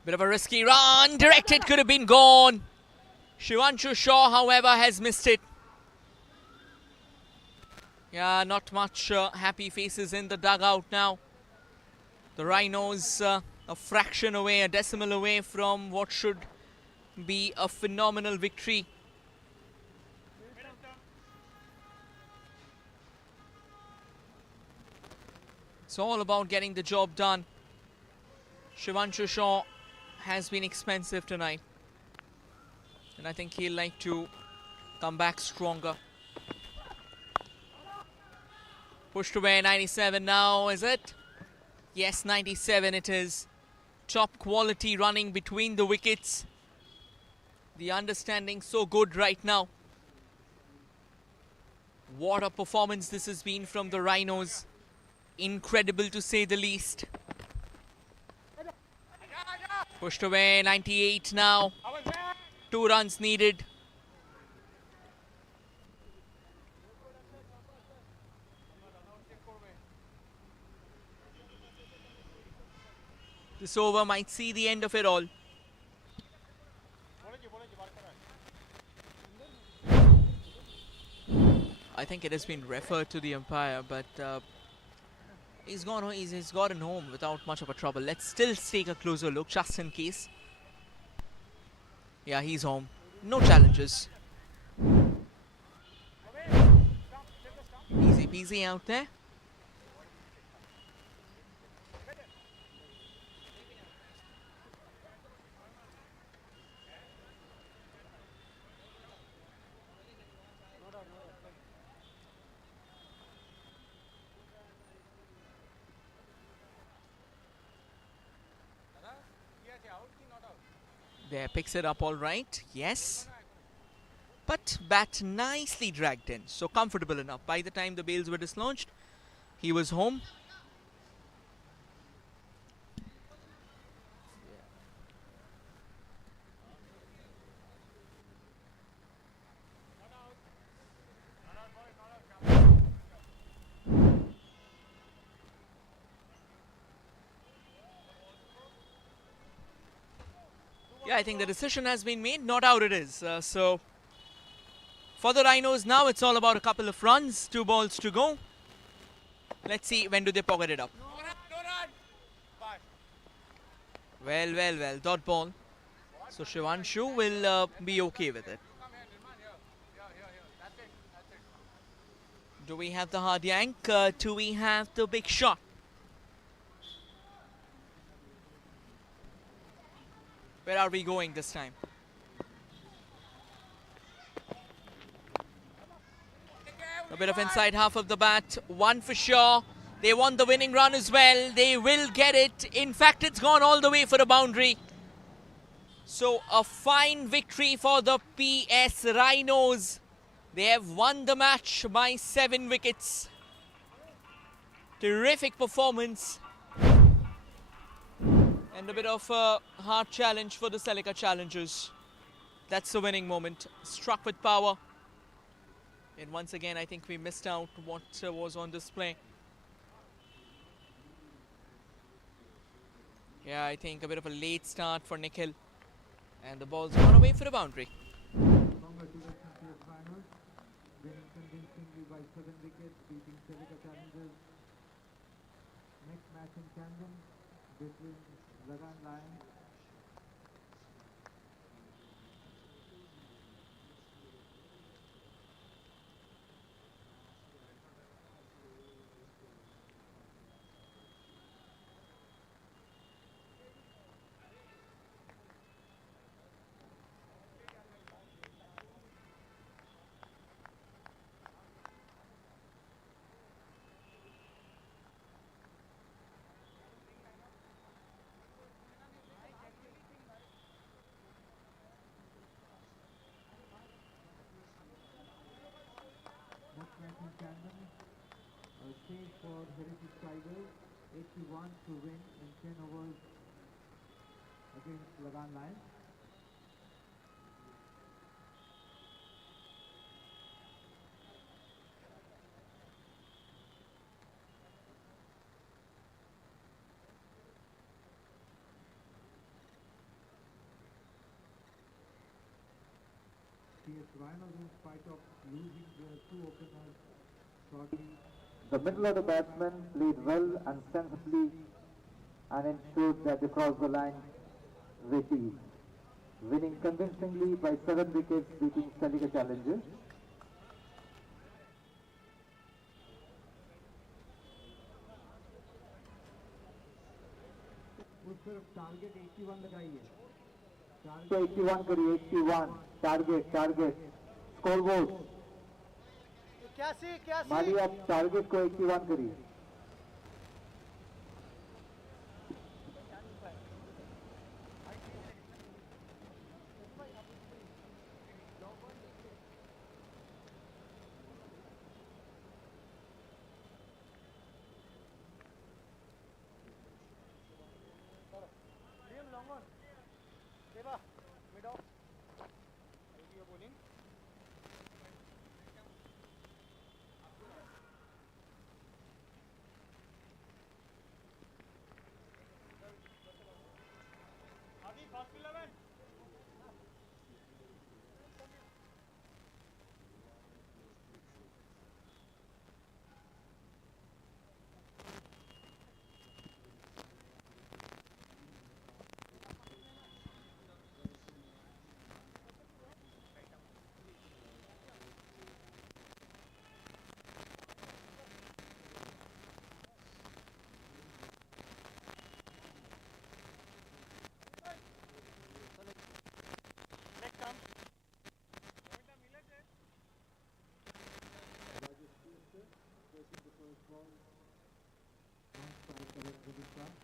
Bit of a risky run, directed, could have been gone. Shivanshu Shaw, however, has missed it. Yeah, not much happy faces in the dugout now. The Rhinos a fraction away, a decimal away from what should be a phenomenal victory. It's all about getting the job done. Shivanshu Shaw has been expensive tonight, and I think he'll like to come back stronger. Pushed away, 97 now, is it? Yes, 97 it is. Top quality running between the wickets. The understanding so good right now. What a performance this has been from the Rhinos. Incredible to say the least. Pushed away, 98 now. 2 runs needed. This over might see the end of it all. I think it has been referred to the umpire, but he's gotten home without much of a trouble. Let's still take a closer look just in case. Yeah, he's home. No challenges. Easy peasy out there. There, picks it up all right, yes. But bat nicely dragged in, so comfortable enough. By the time the bails were dislodged, he was home. Yeah, I think the decision has been made. Not out it is. So for the Rhinos now, it's all about a couple of runs. 2 balls to go. Let's see when do they pocket it up. Well. Dot ball. So Shivanshu will be okay with it. Do we have the hard yank? Do we have the big shot? Where are we going this time? A bit of inside half of the bat. 1 for sure. They want the winning run as well. They will get it. In fact, it's gone all the way for a boundary. So a fine victory for the PS Rhinos. They have won the match by 7 wickets. Terrific performance. And a bit of a hard challenge for the Selika challengers. That's the winning moment. Struck with power. And once again, I think we missed out what was on display. Yeah, I think a bit of a late start for Nikhil. And the ball's gone away for a boundary. Congratulations to your finals. Winning convincingly by 7 wickets, beating Selika challengers. Next match in Camden between Lagan Lions for Heritage Tigers, 81 to win in 10 overs against Lagan Lions. Rhinos in spite of losing their two openers shortly. The middle order batsmen played well and sensibly and ensured that they crossed the line with ease, winning convincingly by 7 wickets, beating Celica Challengers. वो सिर्फ target 81 लगाई है. So 81 करी 81 target scoreboard माली आप target को 81 करी.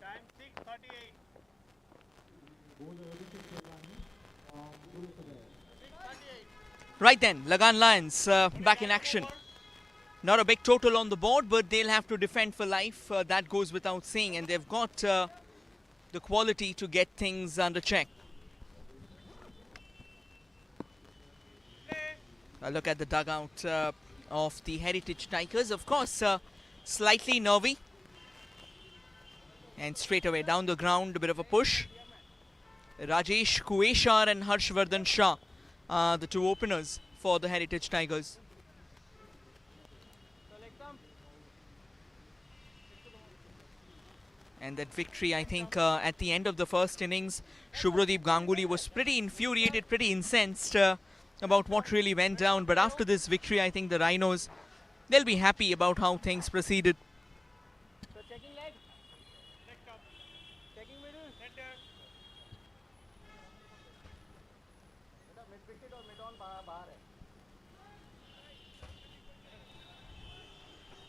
Time 6:38. Right then, Lagan Lions back in action. Not a big total on the board, but they'll have to defend for life. That goes without saying, and they've got the quality to get things under check. A look at the dugout of the Heritage Tigers. Of course, slightly nervy. And straight away down the ground, a bit of a push. Rajesh Kueshar and Harshvardhan Shah are the two openers for the Heritage Tigers. And that victory, I think, at the end of the first innings, Shubhradeep Ganguly was pretty infuriated, pretty incensed about what really went down. But after this victory, I think the Rhinos, they'll be happy about how things proceeded.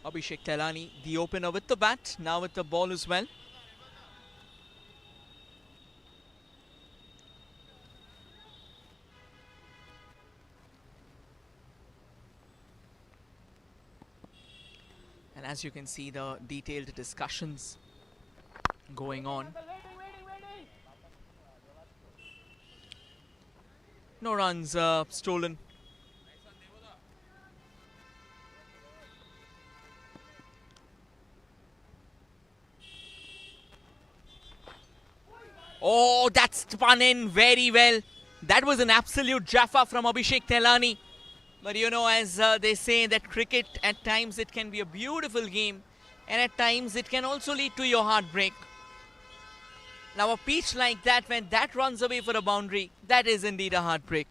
Abhishek Telani, the opener with the bat, now with the ball as well. And as you can see, the detailed discussions going on. No runs stolen. Oh, that's spun in very well. That was an absolute jaffa from Abhishek Telani. But you know, as they say that cricket, at times it can be a beautiful game, and at times it can also lead to your heartbreak. Now a pitch like that, when that runs away for a boundary, that is indeed a heartbreak.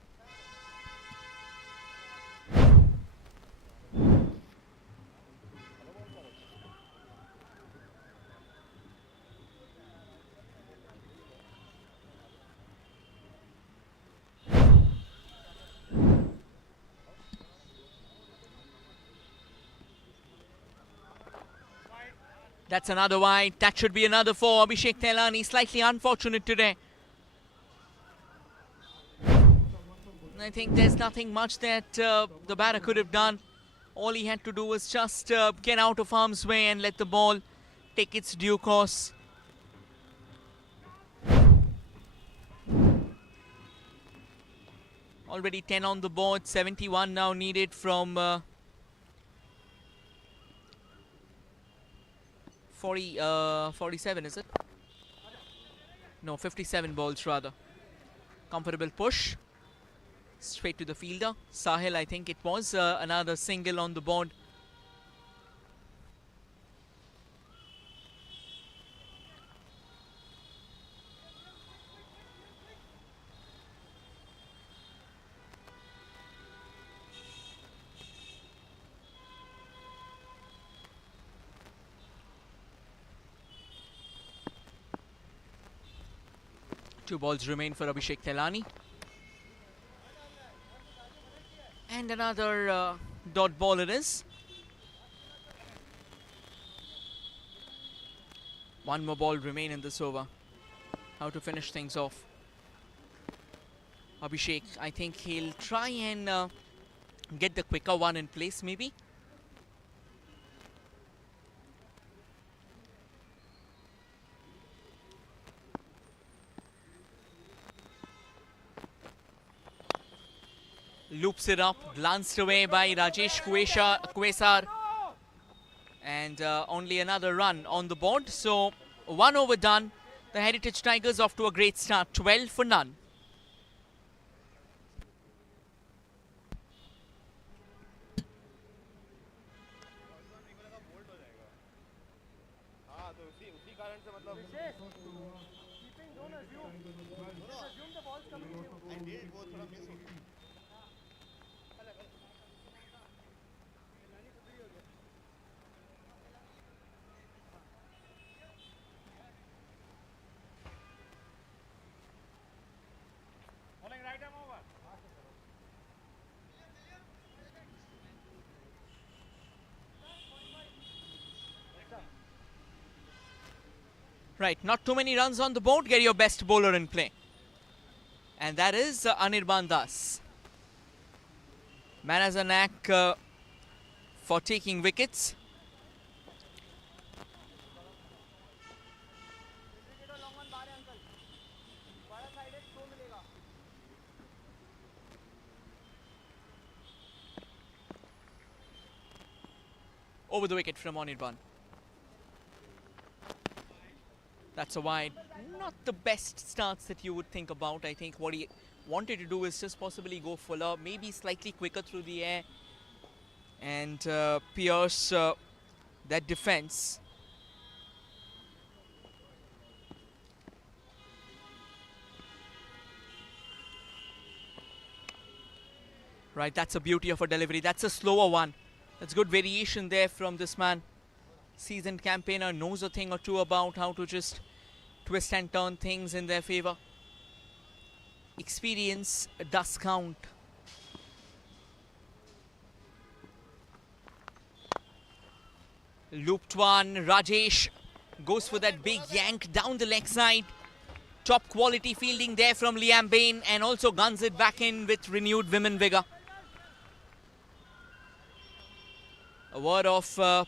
That's another wide. That should be another 4. Abhishek Telani, slightly unfortunate today. I think there's nothing much that the batter could have done. All he had to do was just get out of harm's way and let the ball take its due course. Already 10 on the board, 71 now needed from 47, is it? No, 57 balls rather. Comfortable push. Straight to the fielder. Sahil, I think it was another single on the board. Two balls remain for Abhishek Telani. And another dot ball it is. One more ball remain in this over. How to finish things off. Abhishek, I think he'll try and get the quicker one in place maybe. Loops it up, glanced away by Rajesh Kwesar. And only another run on the board. So, one over done. The Heritage Tigers off to a great start, 12 for none. Right, not too many runs on the board. Get your best bowler in play. And that is Anirban Das. Man has a knack for taking wickets. Over the wicket from Anirban. That's a wide. Not the best starts that you would think about. I think what he wanted to do is just possibly go fuller, maybe slightly quicker through the air and pierce that defense. Right, that's a beauty of a delivery. That's a slower one. That's good variation there from this man. Seasoned campaigner, knows a thing or two about how to just twist and turn things in their favor. Experience does count. Looped one, Rajesh goes for that big yank down the leg side. Top quality fielding there from Liam Bain and also guns it back in with renewed vim and vigor. A word of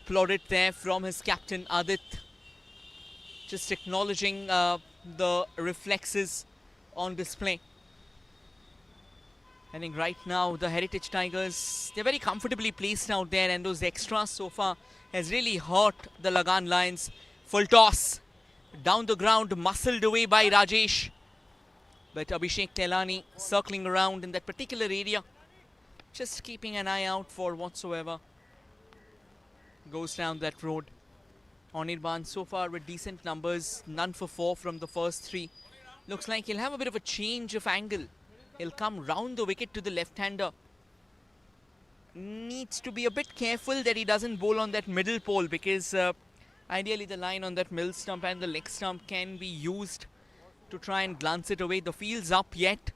plaudit there from his captain Adit. Just acknowledging the reflexes on display. I think right now the Heritage Tigers, they're very comfortably placed out there, and those extras so far has really hurt the Lagan Lions. Full toss. Down the ground, muscled away by Rajesh. But Abhishek Telani circling around in that particular area. Just keeping an eye out for whatsoever goes down that road. Anirban so far with decent numbers, none for 4 from the first 3. Looks like he'll have a bit of a change of angle. He'll come round the wicket to the left-hander. Needs to be a bit careful that he doesn't bowl on that middle pole, because ideally the line on that middle stump and the leg stump can be used to try and glance it away. The field's up yet.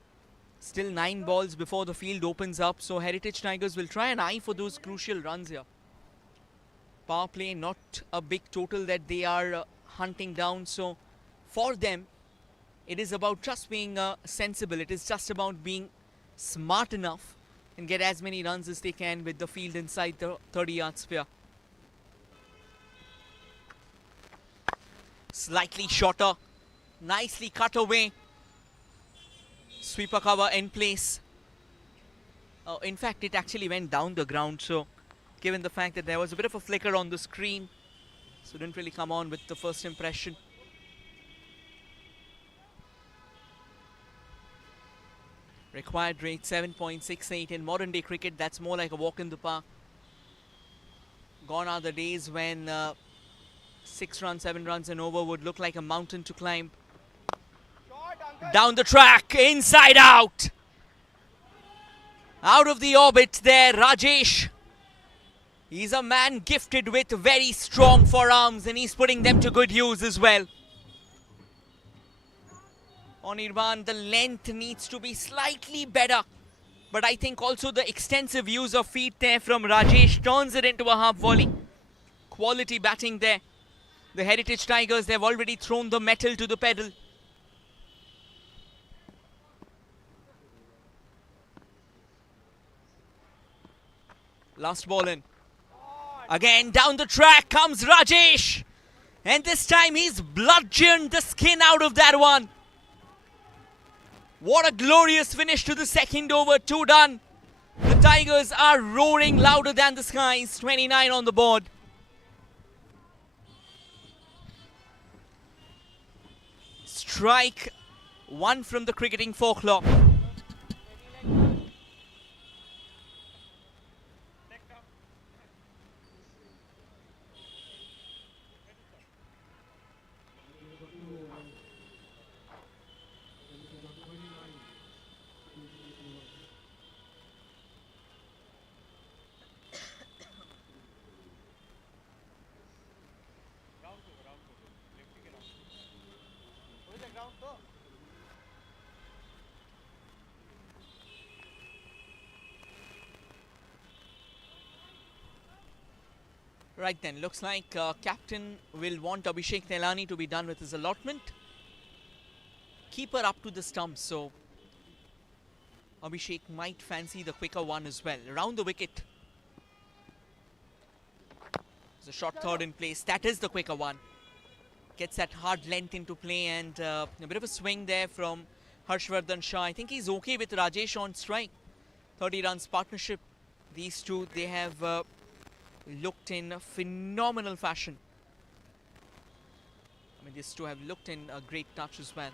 Still 9 balls before the field opens up, so Heritage Tigers will try and eye for those crucial runs here. Power play, not a big total that they are hunting down, so for them it is about just being sensible. It is just about being smart enough and get as many runs as they can with the field inside the 30-yard sphere. Slightly shorter, nicely cut away. Sweeper cover in place. In fact, it actually went down the ground, so given the fact that there was a bit of a flicker on the screen, so didn't really come on with the first impression. Required rate 7.68 in modern day cricket. That's more like a walk in the park. Gone are the days when 6 runs, 7 runs and over would look like a mountain to climb. Down the track, inside out. Out of the orbit there, Rajesh. He's a man gifted with very strong forearms and he's putting them to good use as well. On Irwan, the length needs to be slightly better. But I think also the extensive use of feet there from Rajesh turns it into a half volley. Quality batting there. The Heritage Tigers, they've already thrown the metal to the pedal. Last ball in. Again, down the track comes Rajesh. And this time he's bludgeoned the skin out of that one. What a glorious finish to the second over, 2 done. The Tigers are roaring louder than the skies, 29 on the board. Strike 1 from the cricketing folklore. Right then, looks like captain will want Abhishek Nelani to be done with his allotment. Keeper up to the stumps, so Abhishek might fancy the quicker one as well. Around the wicket. There's a short third in place. That is the quicker one. Gets that hard length into play and a bit of a swing there from Harshvardhan Shah. I think he's okay with Rajesh on strike. 30 runs partnership. These two, they have looked in a phenomenal fashion. I mean, these two have looked in a great touch as well.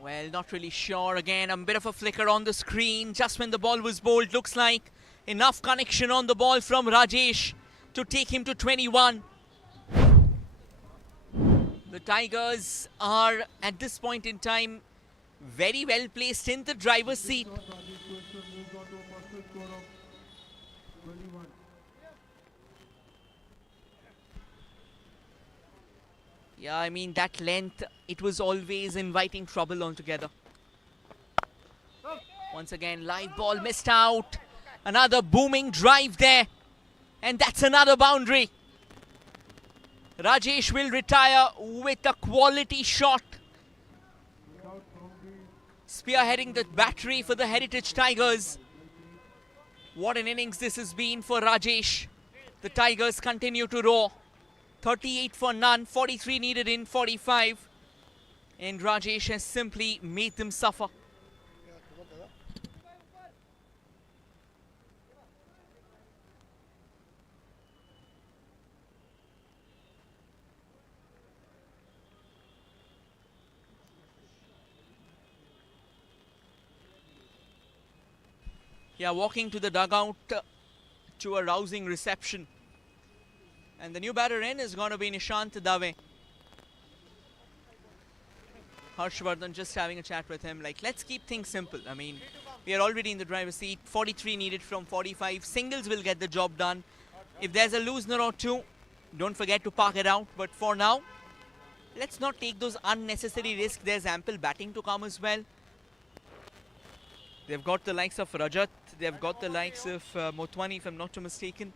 Well, not really sure. Again, a bit of a flicker on the screen just when the ball was bowled. Looks like enough connection on the ball from Rajesh to take him to 21. The Tigers are at this point in time very well placed in the driver's seat. Yeah, I mean that length, it was always inviting trouble altogether. Once again, live ball missed out. Another booming drive there. And that's another boundary. Rajesh will retire with a quality shot. Spearheading the battery for the Heritage Tigers. What an innings this has been for Rajesh. The Tigers continue to roar. 38 for none, 43 needed in 45. And Rajesh has simply made them suffer. Yeah, walking to the dugout to a rousing reception. And the new batter in is going to be Nishant Dave. Harshvardhan just having a chat with him. Like, let's keep things simple. I mean, we are already in the driver's seat. 43 needed from 45. Singles will get the job done. If there's a loosener or two, don't forget to park it out. But for now, let's not take those unnecessary risks. There's ample batting to come as well. They've got the likes of Rajat, they've got the likes of Motwani, if I'm not too mistaken.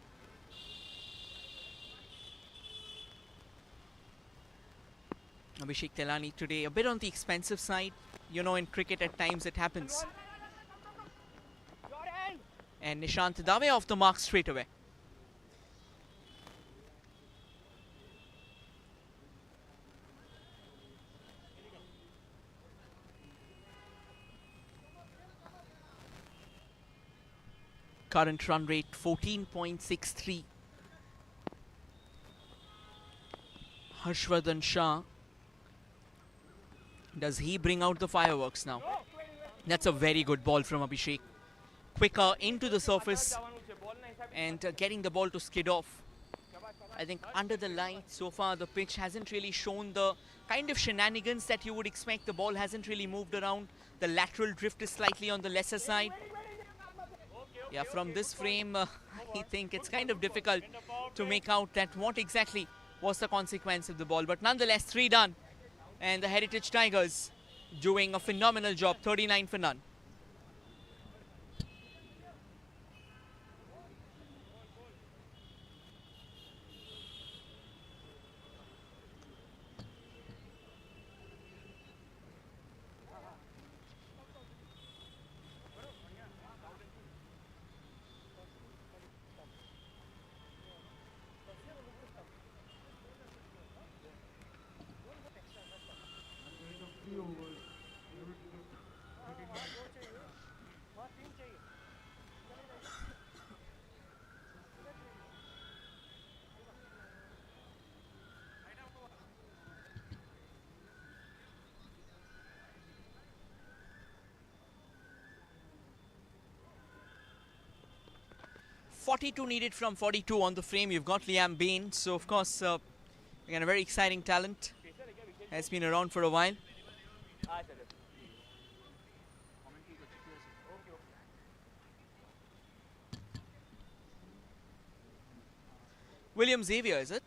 Abhishek Telani today a bit on the expensive side. You know, in cricket at times it happens. And Nishant Dave off the mark straight away. Current run rate 14.63. Harshvardhan Shah. Does he bring out the fireworks now? That's a very good ball from Abhishek. Quicker into the surface and getting the ball to skid off. I think under the lights so far the pitch hasn't really shown the kind of shenanigans that you would expect. The ball hasn't really moved around. The lateral drift is slightly on the lesser side. Yeah, from this frame, I think it's kind of difficult to make out that what exactly was the consequence of the ball. But nonetheless, 3 done. And the Heritage Tigers doing a phenomenal job, 39 for none. overs. 42 needed from 42 on the frame. You've got Liam Bain. So, of course, again, a very exciting talent. Has been around for a while. William Xavier, is it?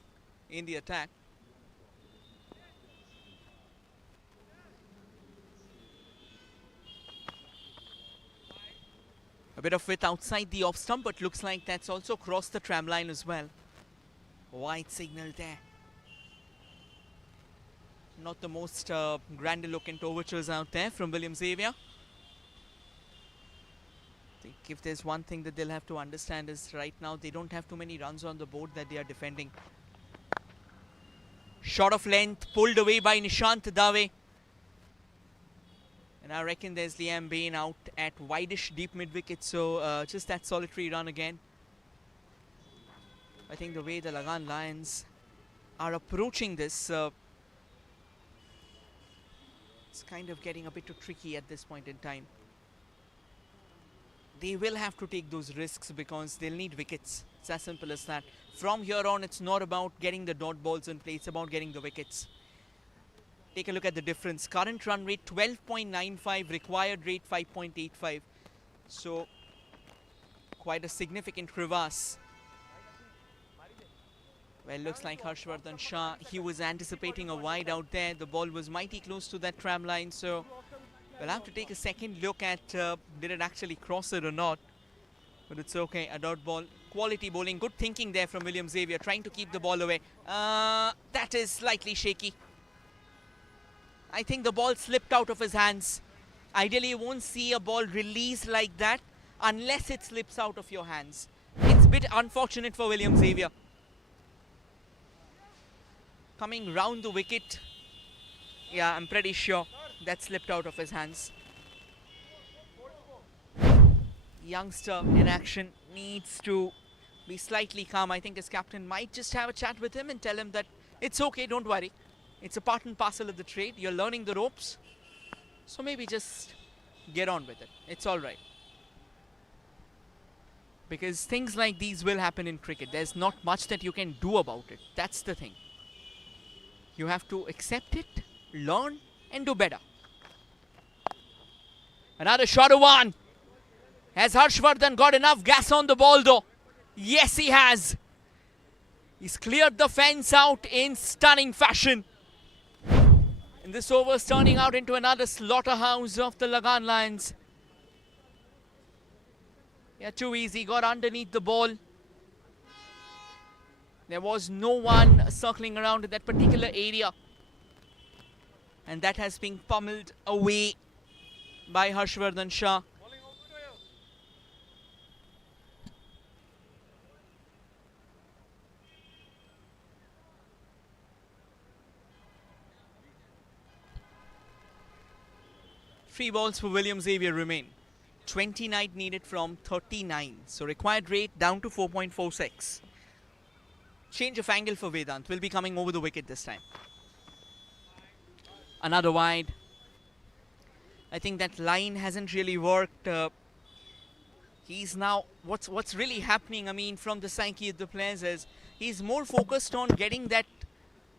In the attack. A bit of width outside the off stump, but looks like that's also crossed the tram line as well. Wide signal there. Not the most grandiloquent overtures out there from William Xavier. I think if there's one thing that they'll have to understand is right now they don't have too many runs on the board that they are defending. Shot of length pulled away by Nishant Dave. And I reckon there's Liam Bain out at wideish deep mid-wicket, so just that solitary run again. I think the way the Lagan Lions are approaching this, it's kind of getting a bit too tricky at this point in time. They will have to take those risks because they'll need wickets. It's as simple as that. From here on, it's not about getting the dot balls in play, it's about getting the wickets. Take a look at the difference. Current run rate 12.95, required rate 5.85. So, quite a significant crevasse. Well, looks like Harshvardhan Shah, he was anticipating a wide out there. The ball was mighty close to that tram line. So, we'll have to take a second look at did it actually cross it or not. But it's okay, a dot ball. Quality bowling, good thinking there from William Xavier, trying to keep the ball away. That is slightly shaky. I think the ball slipped out of his hands. Ideally, you won't see a ball released like that unless it slips out of your hands. It's a bit unfortunate for William Xavier. Coming round the wicket. Yeah, I'm pretty sure that slipped out of his hands. Youngster in action needs to be slightly calm. I think his captain might just have a chat with him and tell him that it's okay, don't worry. It's a part and parcel of the trade. You're learning the ropes. So maybe just get on with it. It's all right. Because things like these will happen in cricket. There's not much that you can do about it. That's the thing. You have to accept it, learn, and do better. Another shot of one. Has Harshvardhan got enough gas on the ball though? Yes, he has. He's cleared the fence out in stunning fashion. And this over's turning out into another slaughterhouse of the Lagan Lions. Yeah, too easy. Got underneath the ball. There was no one circling around in that particular area. And that has been pummeled away by Harshvardhan Shah. Three balls for William Xavier remain. 29 needed from 39. So required rate down to 4.46. Change of angle for Vedant. Will be coming over the wicket this time. Another wide. I think that line hasn't really worked. He's now, what's really happening, I mean, from the psyche of the players is he's more focused on getting that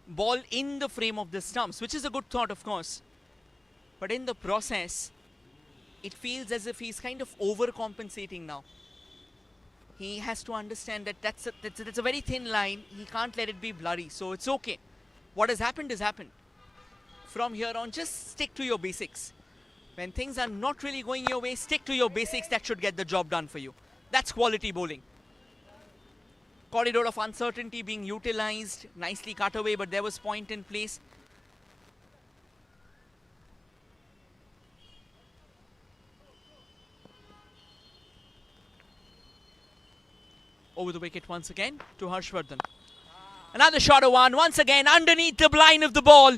ball in the frame of the stumps, which is a good thought, of course. But in the process, it feels as if he's kind of overcompensating now. He has to understand that that's a very thin line. He can't let it be blurry. So it's okay. What has happened has happened. From here on, just stick to your basics. When things are not really going your way, stick to your basics. That should get the job done for you. That's quality bowling. Corridor of uncertainty being utilized. Nicely cut away, but there was point in place. Over the wicket once again to Harshvardhan. Another shorter one, once again underneath the blind of the ball.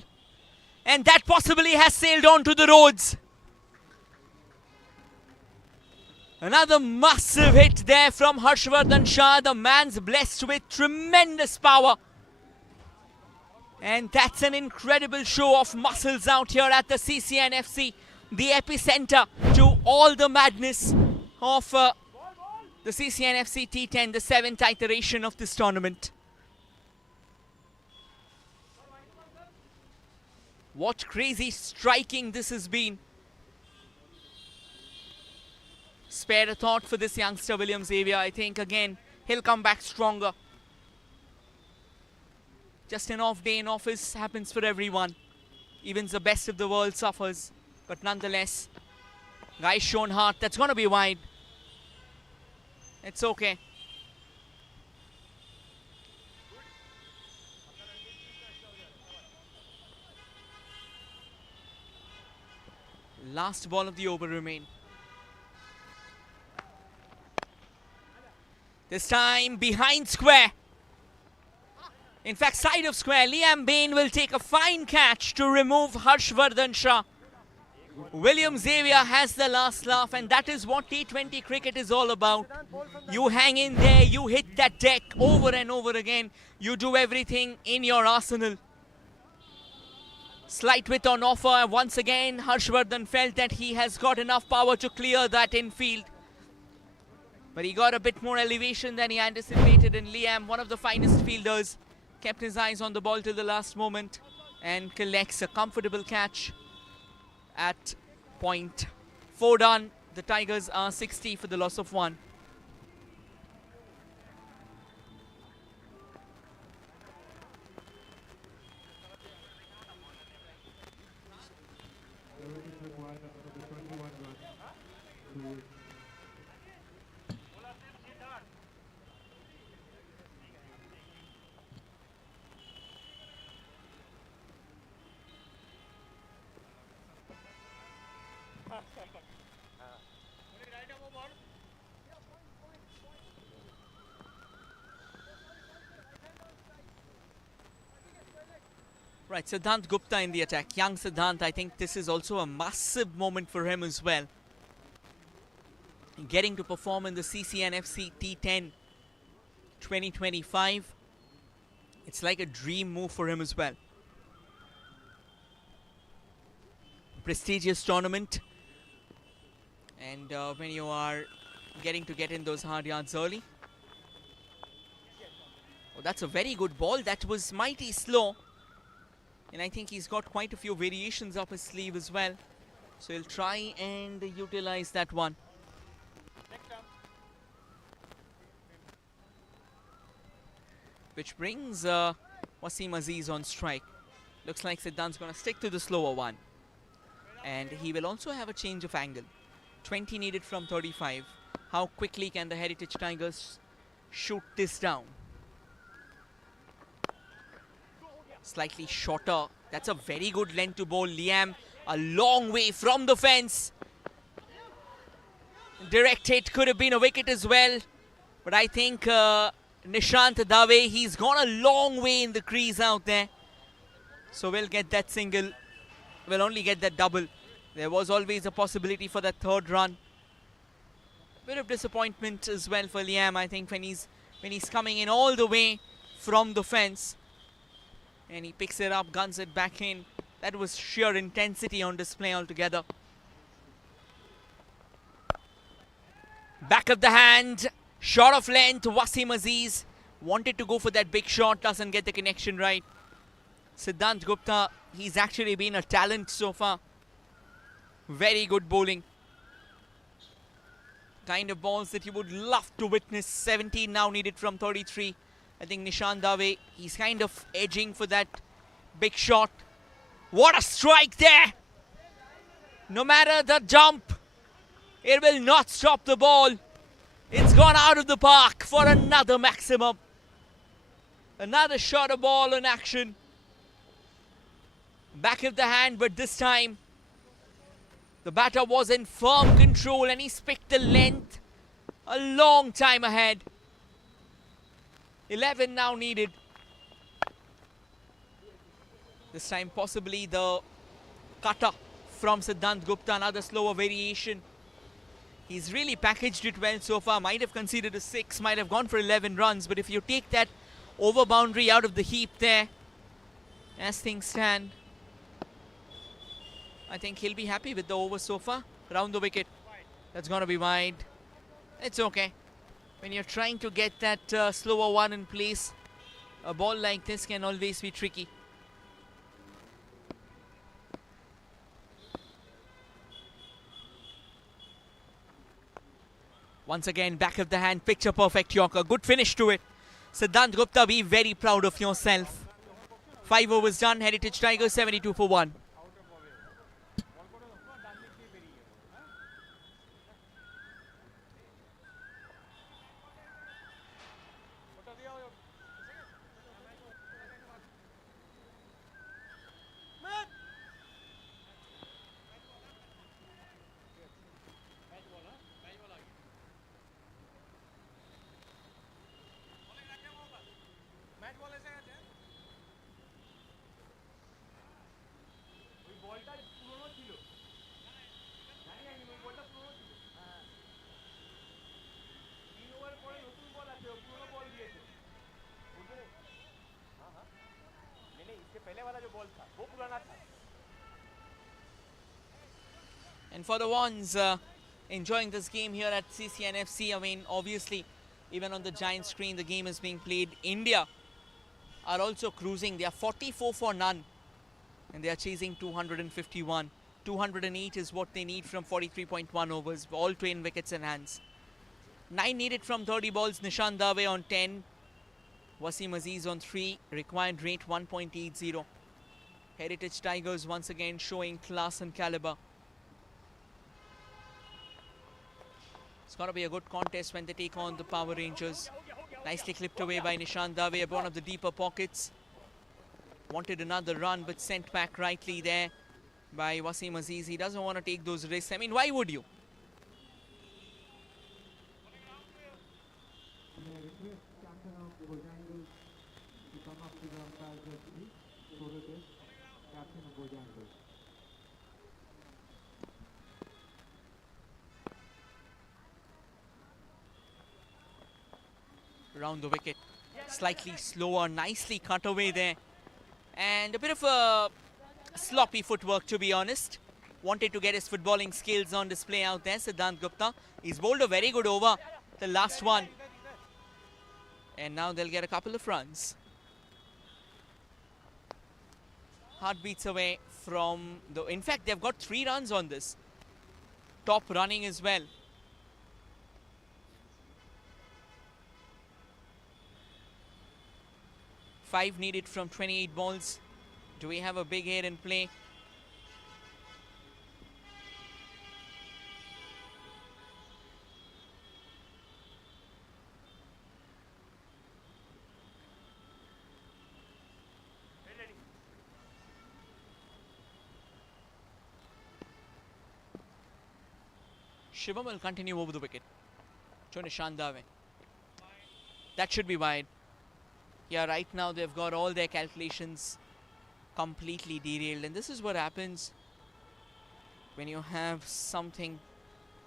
And that possibly has sailed on to the roads. Another massive hit there from Harshvardhan Shah. The man's blessed with tremendous power. And that's an incredible show of muscles out here at the Cc&Fc. The epicenter to all the madness of the Cc&Fc T10, the 7th iteration of this tournament. What crazy striking this has been. Spare a thought for this youngster, William Xavier. I think, again, he'll come back stronger. Just an off day in office happens for everyone. Even the best of the world suffers. But nonetheless, guy's shown heart. That's going to be wide. It's okay. Last ball of the over remain. This time behind square. In fact, side of square. Liam Bain will take a fine catch to remove Harshvardhan Shah. William Xavier has the last laugh, and that is what T20 cricket is all about. You hang in there, you hit that deck over and over again. You do everything in your arsenal. Slight width on offer. Once again, Harshvardhan felt that he has got enough power to clear that infield. But he got a bit more elevation than he anticipated, and Liam, one of the finest fielders, kept his eyes on the ball till the last moment and collects a comfortable catch at point. 4 done. The Tigers are 60 for the loss of 1. Right, Siddhant Gupta in the attack. Young Siddhant, I think this is also a massive moment for him as well. Getting to perform in the Cc&Fc T10 2025. It's like a dream move for him as well. Prestigious tournament. And when you are getting to get in those hard yards early. Oh, that's a very good ball. That was mighty slow. And I think he's got quite a few variations up his sleeve as well. So he'll try and utilize that one. Which brings Wasim Aziz on strike. Looks like Siddhant's going to stick to the slower one. And he will also have a change of angle. 20 needed from 35. How quickly can the Heritage Tigers shoot this down? Slightly shorter. That's a very good length to bowl. Liam, a long way from the fence. Direct hit, could have been a wicket as well. But I think Nishant Dave, he's gone a long way in the crease out there. So we'll get that single. We'll only get that double. There was always a possibility for that third run. Bit of disappointment as well for Liam, I think, when he's coming in all the way from the fence. And he picks it up, guns it back in. That was sheer intensity on display altogether. Back of the hand, shot of length. Wasim Aziz wanted to go for that big shot, doesn't get the connection right. Siddhant Gupta, he's actually been a talent so far. Very good bowling. Kind of balls that you would love to witness. 17 now needed from 33. I think Nishant Dave, he's kind of edging for that big shot. What a strike there! No matter the jump, it will not stop the ball. It's gone out of the park for another maximum. Another shot of ball in action. Back of the hand, but this time the batter was in firm control and he's picked the length a long time ahead. 11 now needed. This time possibly the cutter from Siddhant Gupta, another slower variation. He's really packaged it well so far. Might have conceded a 6, might have gone for 11 runs. But if you take that over boundary out of the heap there, as things stand, I think he'll be happy with the over so far. Round the wicket. That's going to be wide. It's okay. When you're trying to get that slower one in place, a ball like this can always be tricky. Once again, back of the hand, picture perfect Yorker. Good finish to it. Siddhant Gupta, be very proud of yourself. 5 overs done, Heritage Tigers 72 for 1. And for the ones enjoying this game here at Cc&Fc, I mean, obviously, even on the giant screen, the game is being played. India are also cruising. They are 44 for none. And they are chasing 251. 208 is what they need from 43.1 overs. All 10 wickets in hands. 9 needed from 30 balls. Nishant Dave on 10. Wasim Aziz on 3. Required rate 1.80. Heritage Tigers once again showing class and caliber. It's going to be a good contest when they take on the Power Rangers. Nicely clipped away by Nishant Dave, one of the deeper pockets. Wanted another run, but sent back rightly there by Wasim Aziz. He doesn't want to take those risks. I mean, why would you? Round the wicket, slightly slower, nicely cut away there, and a bit of a sloppy footwork, to be honest. Wanted to get his footballing skills on display out there. Siddhant Gupta, he's bowled a very good over, the last one, and now they'll get a couple of runs. Heartbeats away from the, in fact they've got 3 runs on this, top running as well. Five needed from 28 balls. Do we have a big hit in play? Shivam will continue over the wicket. Chone Shandave. That should be wide. Yeah, right now they've got all their calculations completely derailed, and this is what happens when you have something,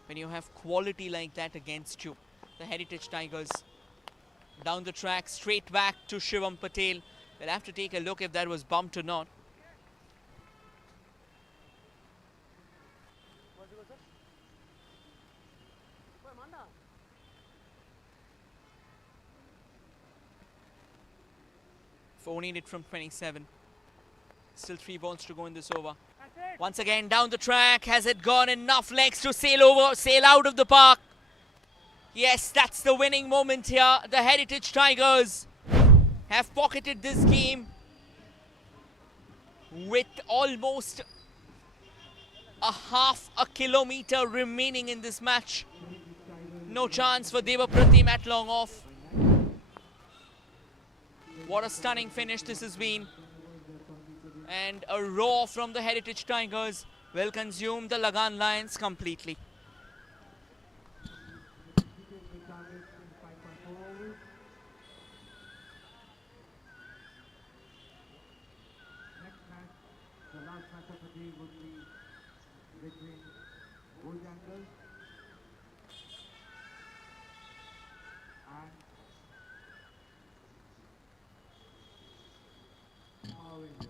when you have quality like that against you. The Heritage Tigers down the track, straight back to Shivam Patel. We'll have to take a look if that was bumped or not. Four needed from 27. Still 3 balls to go in this over. Once again down the track. Has it gone enough legs to sail out of the park? Yes, that's the winning moment here. The Heritage Tigers have pocketed this game with almost a half a kilometer remaining in this match. No chance for Devapratim at long off. What a stunning finish this has been. And a roar from the Heritage Tigers will consume the Lagan Lions completely. Next match, the last match of the day would be between Bojangles and Powerplay.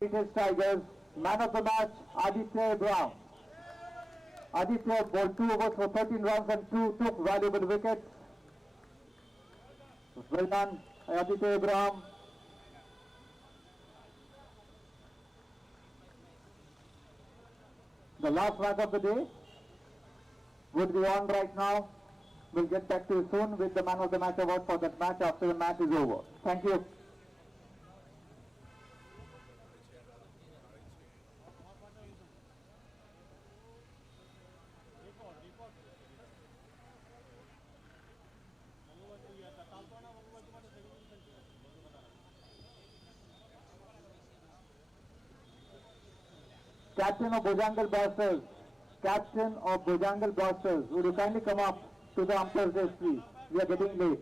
Heritage Tigers, man of the match, Aditya Brown. Aditya bowled 2 overs for 13 runs and took valuable wickets. Well done, Aditya Abraham. The last match of the day would be on right now. We'll get back to you soon with the man of the match award for that match after the match is over. Thank you. Captain of Bojangal Blasters, Captain of Bojangal Blasters, would you kindly come up to the umpire's desk, please? We are getting late.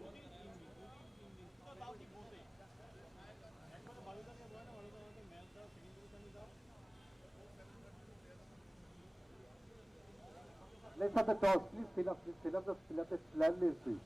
Let's have the toss. Please fill up the slab list, please.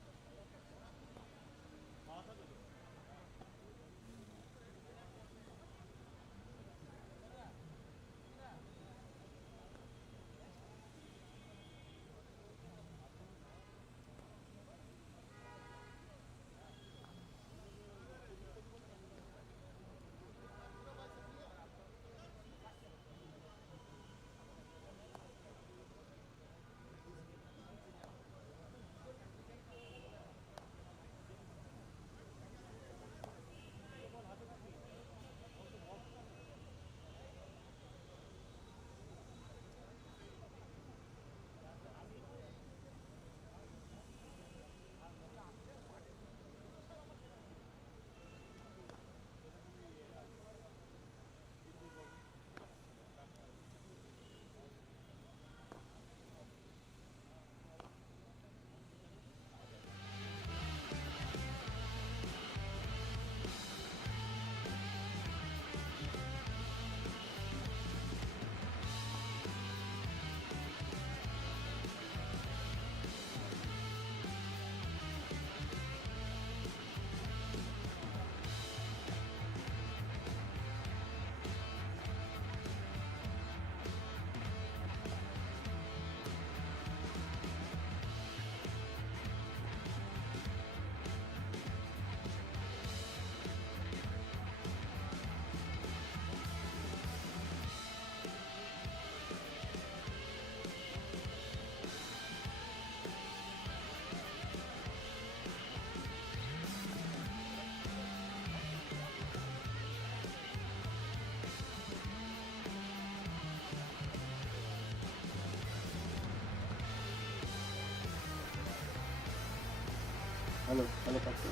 Hello, Captain.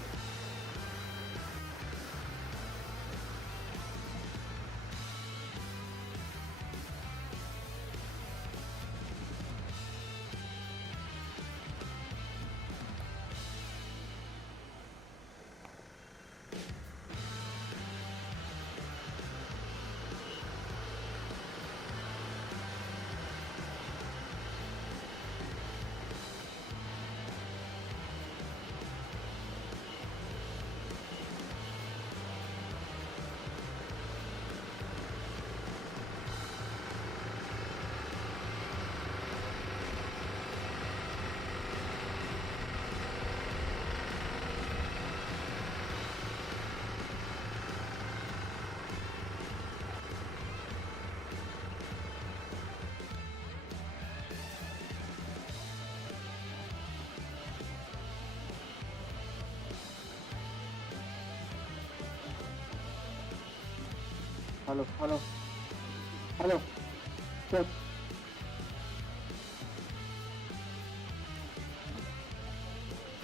Hello. Check.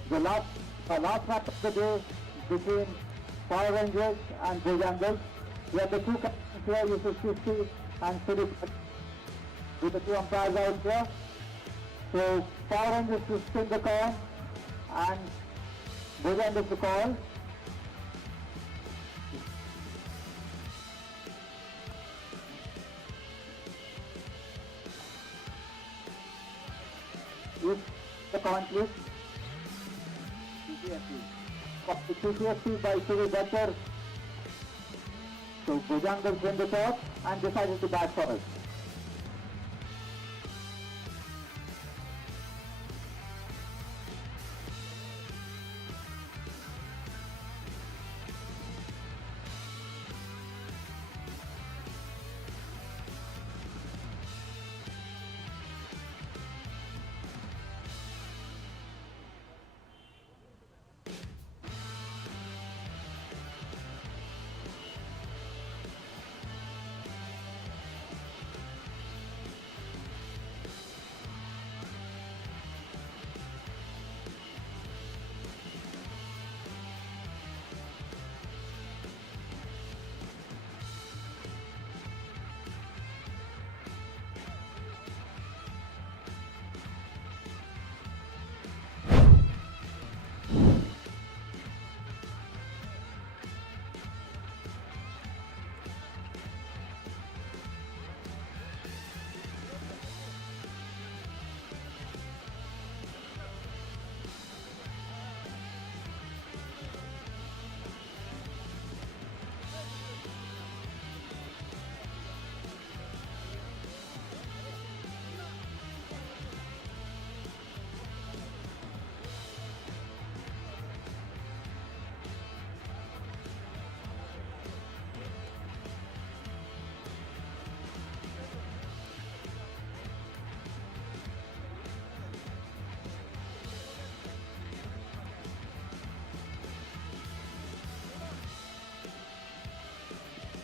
The last match of the day between Power Rangers and Bojangles. We have the two captains here, Yusuf Chisti and Philip, with the two umpires out here. So Power Rangers to spin the coin and Bojangles to call. Use the coin, please. Cc&Fc. Cc&Fc by Suri Butcher. So Bojangles win the toss and decided to bat first.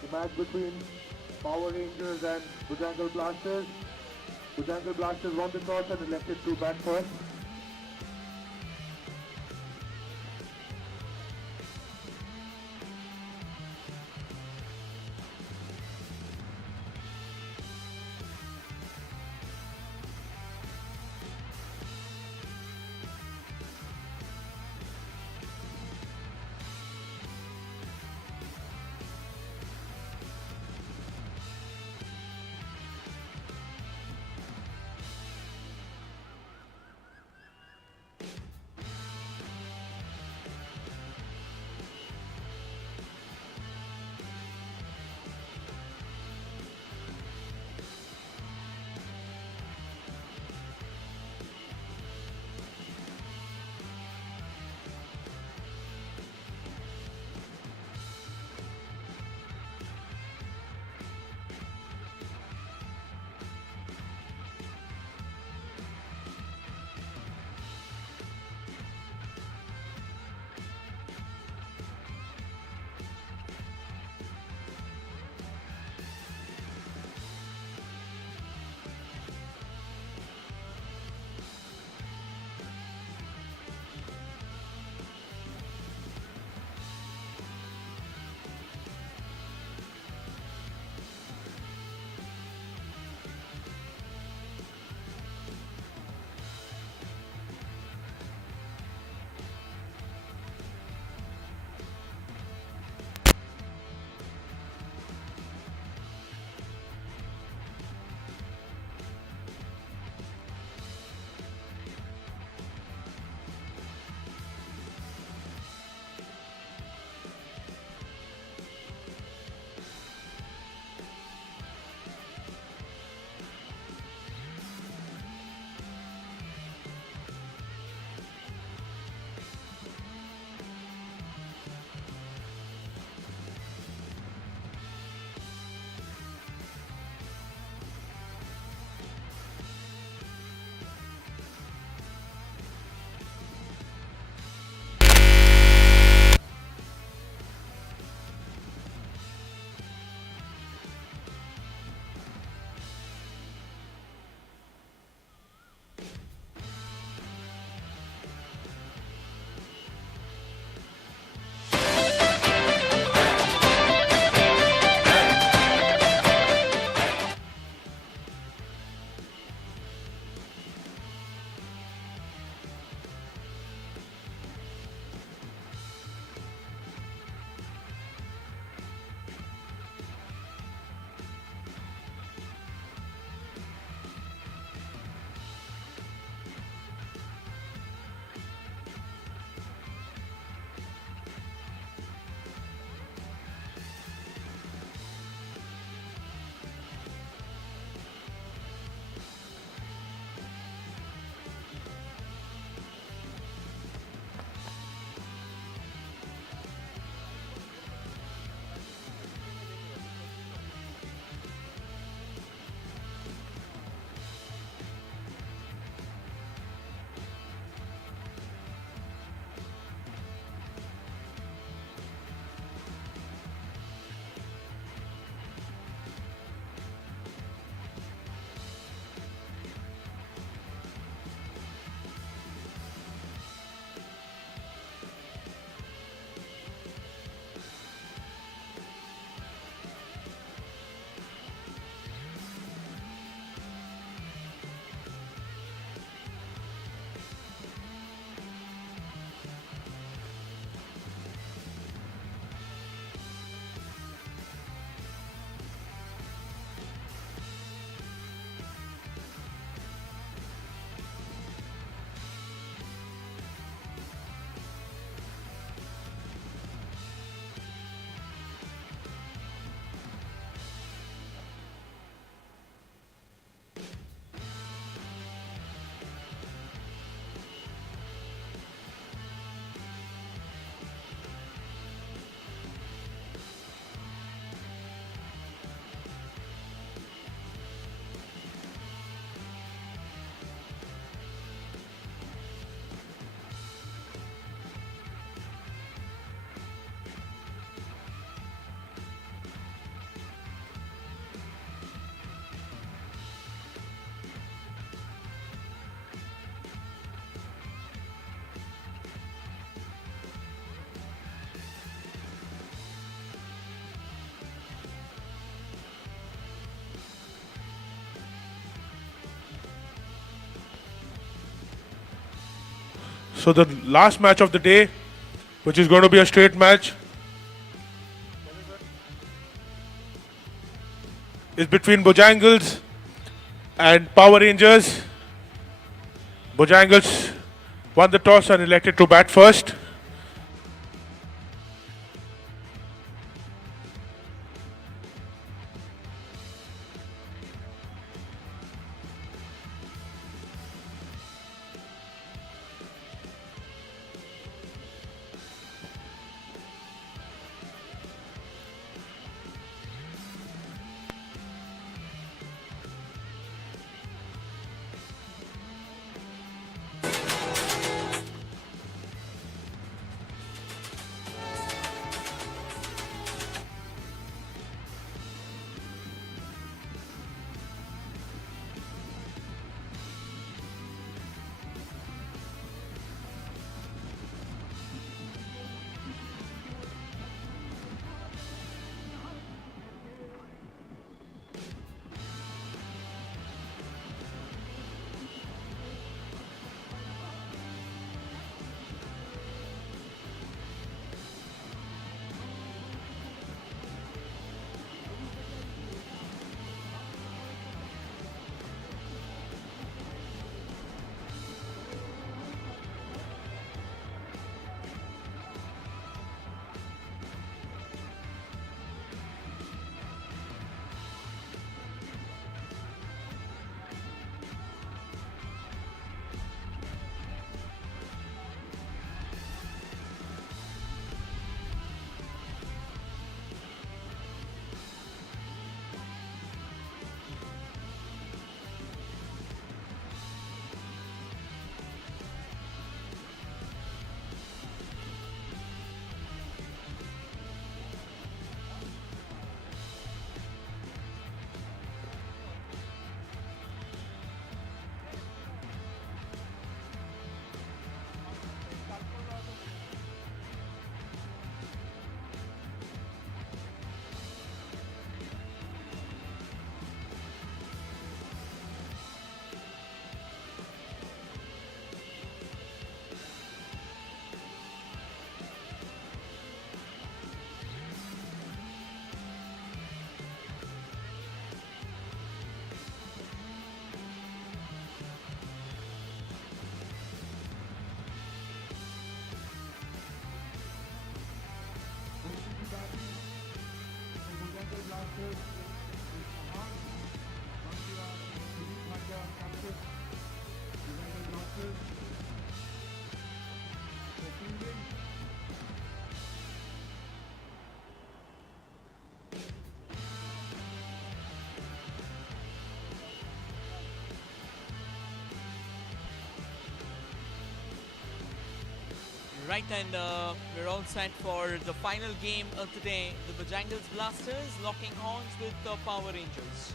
The match between Power Rangers and Bujangal Blasters. Bujangal Blasters won the toss and elected to bat first. So the last match of the day, which is going to be a straight match, is between Bojangles and Power Rangers. Bojangles won the toss and elected to bat first. Right, and we're all set for the final game of today. The Bojangles Blasters locking horns with the Power Rangers.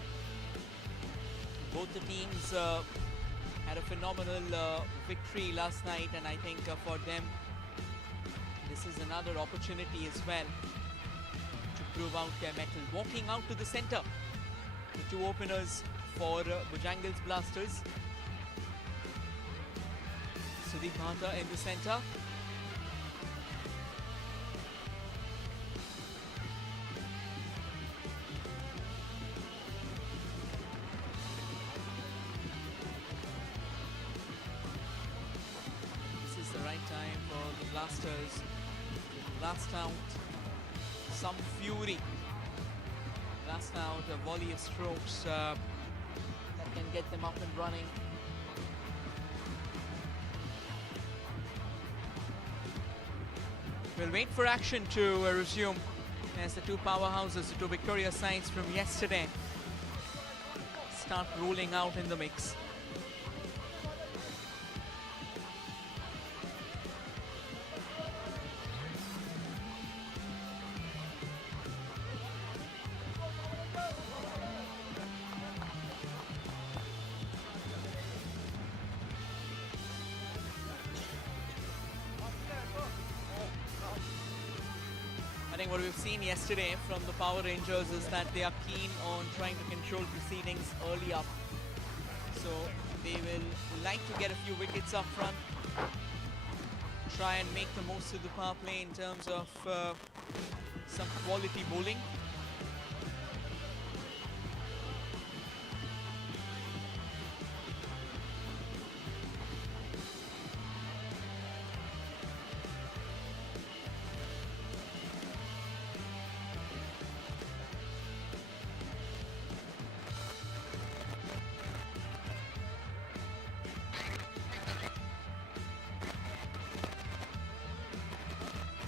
Both the teams had a phenomenal victory last night, and I think for them this is another opportunity as well to prove out their mettle. Walking out to the center, the two openers for Bojangles Blasters. Sudeep Mehta in the center. This is the right time for the Blasters to blast out some fury. Blast out a volley of strokes that can get them up and running. We'll wait for action to resume as the two powerhouses, the two victorious sides from yesterday, start rolling out in the mix. I think what we've seen yesterday from the Power Rangers is that they are keen on trying to control proceedings early up. So they will like to get a few wickets up front try and make the most of the power play in terms of some quality bowling.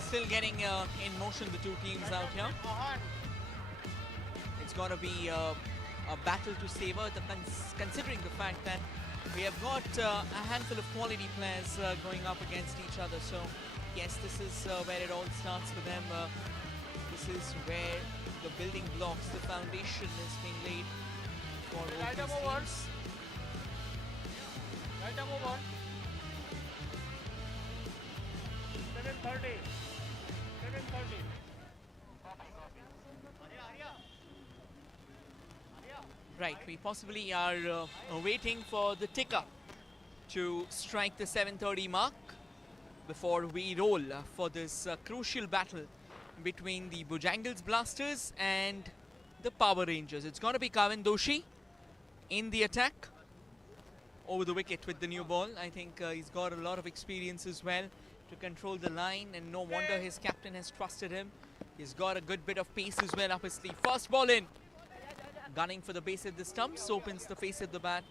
Still getting in motion the two teams out here. It's going to be a battle to savor, considering the fact that we have got a handful of quality players going up against each other. So yes, this is where it all starts for them. This is where the building blocks, the foundation is being laid for all these teams. Right move on. 7:30. 7:30. Right, we possibly are waiting for the ticker to strike the 7:30 mark before we roll for this crucial battle between the Bojangles Blasters and the Power Rangers. It's going to be Kavin Doshi in the attack over the wicket with the new ball. I think he's got a lot of experience as well to control the line, and no wonder his captain has trusted him. He's got a good bit of pace as well up his sleeve. First ball in. Gunning for the base at the stumps, opens the face at the bat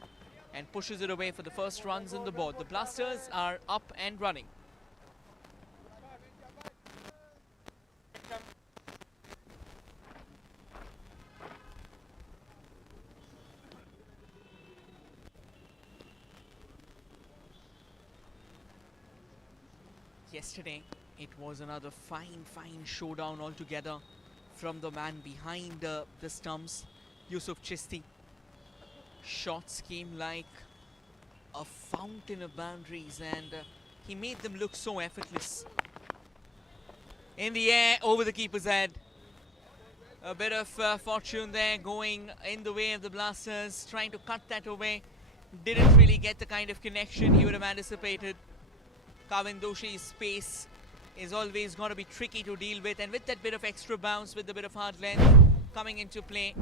and pushes it away for the first runs on the board. The Blasters are up and running. Yesterday, it was another fine showdown altogether from the man behind the stumps, Yusuf Chisti. Shots came like a fountain of boundaries, and he made them look so effortless. In the air, over the keeper's head. A bit of fortune there going in the way of the Blasters, trying to cut that away. Didn't really get the kind of connection he would have anticipated. Kavin Doshi's pace is always going to be tricky to deal with, and with that bit of extra bounce, with a bit of hard length coming into play,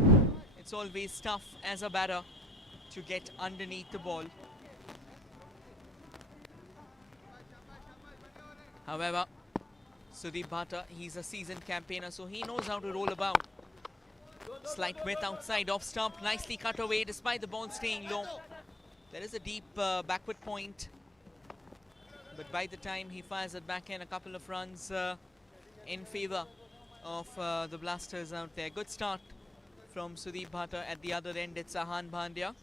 it's always tough as a batter to get underneath the ball. However, Sudeep Bhatta, he's a seasoned campaigner, so he knows how to roll about. Slight width outside off stump, nicely cut away despite the ball staying low. There is a deep backward point, but by the time he fires it back in, a couple of runs in favor of the Blasters out there. Good start from Sudeep Bhatta. At the other end, it's Ahan Bhandia.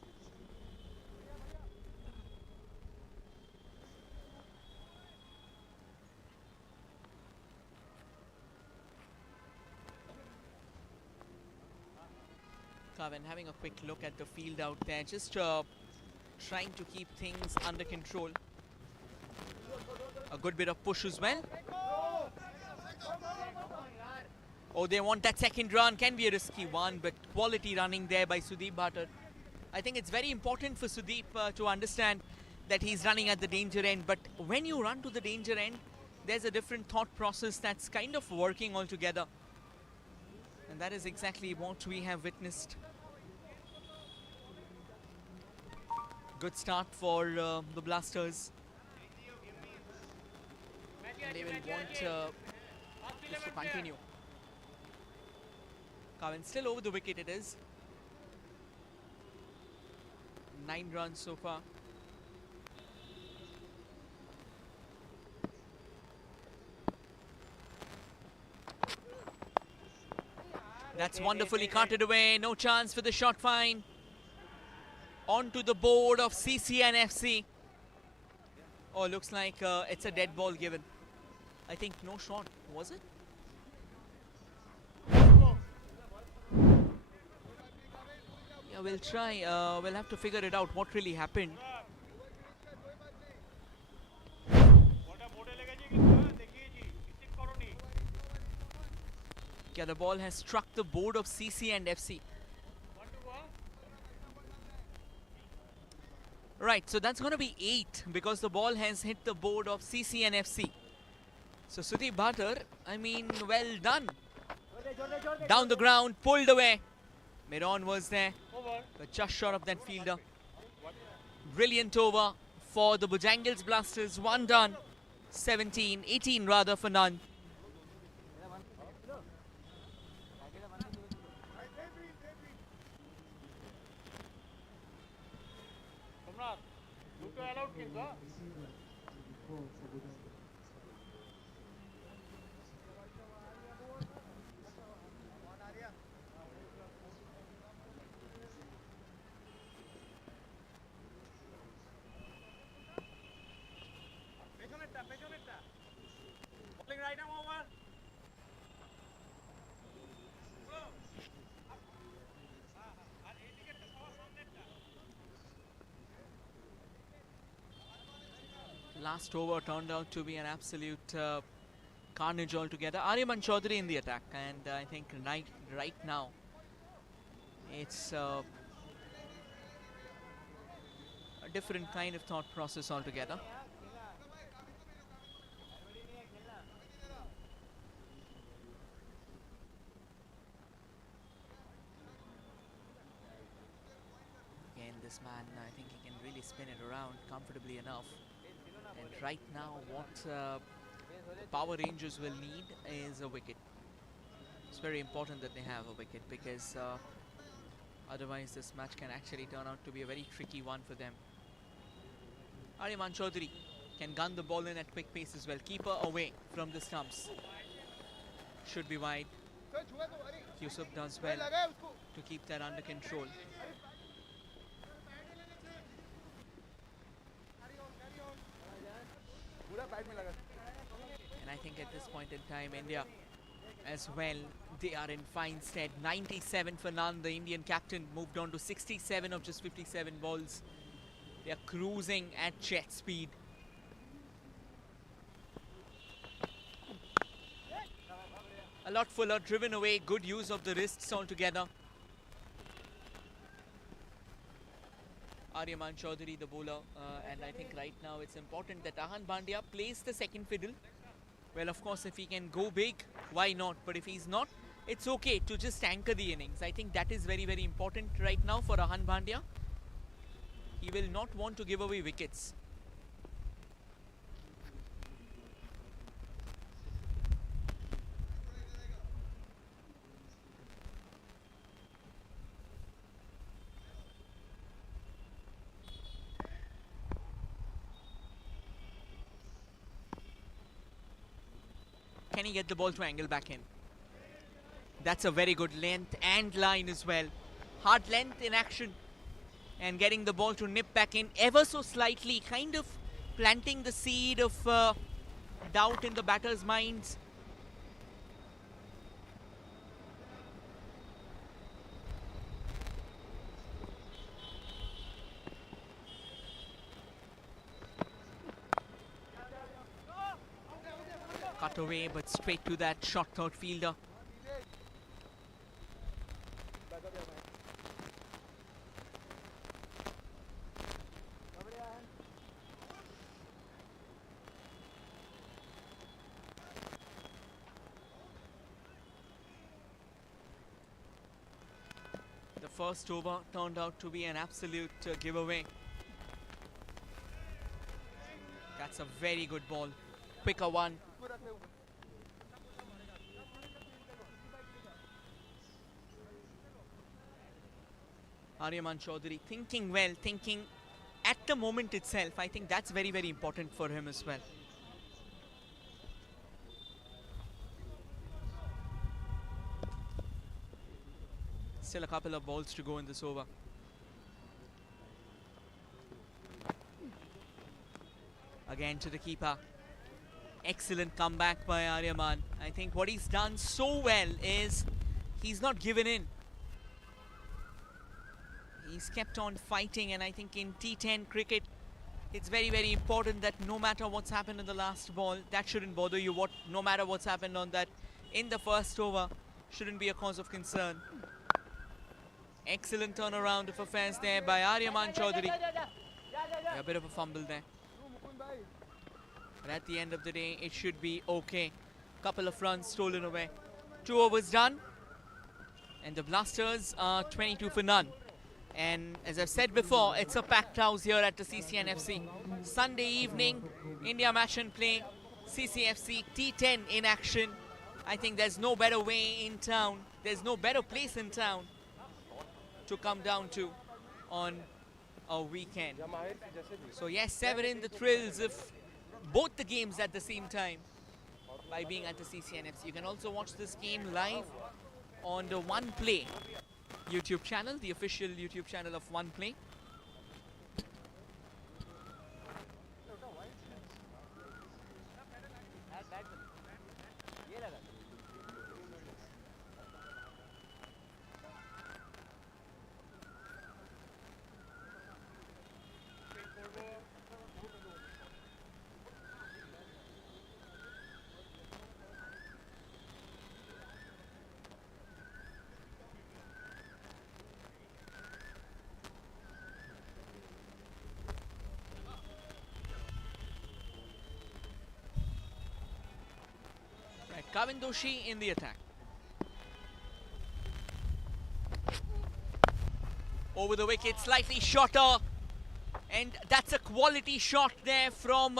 Kavin having a quick look at the field out there, just trying to keep things under control. A good bit of push as well. Oh, they want that second run. Can be a risky one, but quality running there by Sudeep Bhatta. I think it's very important for Sudeep to understand that he's running at the danger end. But when you run to the danger end, there's a different thought process that's kind of working altogether. And that is exactly what we have witnessed. Good start for the Blasters. And they will want this to continue. Kavin still over the wicket it is. 9 runs so far. That's wonderfully carted away. No chance for the shot fine. Onto the board of Cc&Fc. Oh, looks like it's a dead ball given. I think no shot, was it? Yeah, we'll try. We'll have to figure it out what really happened. Yeah, the ball has struck the board of Cc&Fc. Right, so that's going to be 8 because the ball has hit the board of Cc&Fc. So Sudeep Bhatter, I mean, well done. Down the ground, pulled away. Mid-on was there, but just short of that fielder. Brilliant over for the Bojangles Blasters. 1 done, 18 rather for none. Last over turned out to be an absolute carnage altogether. Aryaman Chaudhary in the attack, and I think right now it's a different kind of thought process altogether. Again, this man, I think he can really spin it around comfortably enough. And right now, what Power Rangers will need is a wicket. It's very important that they have a wicket because otherwise this match can actually turn out to be a very tricky one for them. Aryaman Chaudhary can gun the ball in at quick pace as well. Keeper away from the stumps. Should be wide. Yusuf does well to keep that under control. And I think at this point in time, India as well, they are in fine stead. 97 for none. The Indian captain moved on to 67 of just 57 balls. They are cruising at jet speed. A lot fuller, driven away, good use of the wrists altogether. Aryaman Chaudhary, the bowler, and I think right now it's important that Ahan Bandia plays the second fiddle. Well, of course, if he can go big, why not? But if he's not, it's okay to just anchor the innings. I think that is very, very important right now for Ahan Bandia. He will not want to give away wickets. Can he get the ball to angle back in? That's a very good length and line as well. Hard length in action. And getting the ball to nip back in ever so slightly. Kind of planting the seed of doubt in the batter's minds. Cut away, but straight to that short third fielder. The first over turned out to be an absolute giveaway. That's a very good ball. Quicker one. Aryaman Chaudhary thinking well, thinking at the moment itself. I think that's very, very important for him as well. Still a couple of balls to go in this over. Again to the keeper. Excellent comeback by Aryaman. I think what he's done so well is he's not given in. He's kept on fighting, and I think in T10 cricket, it's very, very important that no matter what's happened in the last ball, that shouldn't bother you. No matter what's happened on that in the first over, shouldn't be a cause of concern. Excellent turnaround of affairs there by Aryaman Chaudhary. A bit of a fumble there. But at the end of the day, it should be okay. Couple of runs stolen away. 2 overs done. And the Blasters are 22 for none. And as I've said before, it's a packed house here at the Cc&Fc. Sunday evening, India match and play. Cc&Fc T10 in action. I think there's no better way in town. There's no better place in town to come down to on a weekend. So yes, sever in the thrills of both the games at the same time by being at the Cc&Fc. You can also watch this game live on the OnePlay YouTube channel, the official YouTube channel of OnePlay. Kavindoshi in the attack. Over the wicket, slightly shorter. And that's a quality shot there from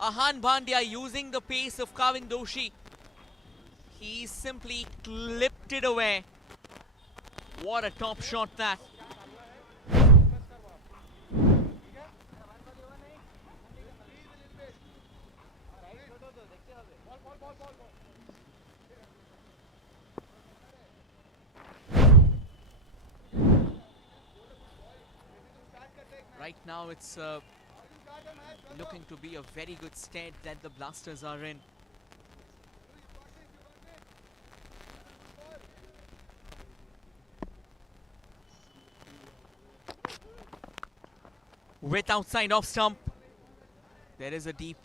Ahan Bhandia using the pace of Kavindoshi. He simply clipped it away. What a top shot that. Right now it's looking to be a very good stead that the Blasters are in. With outside off stump. There is a deep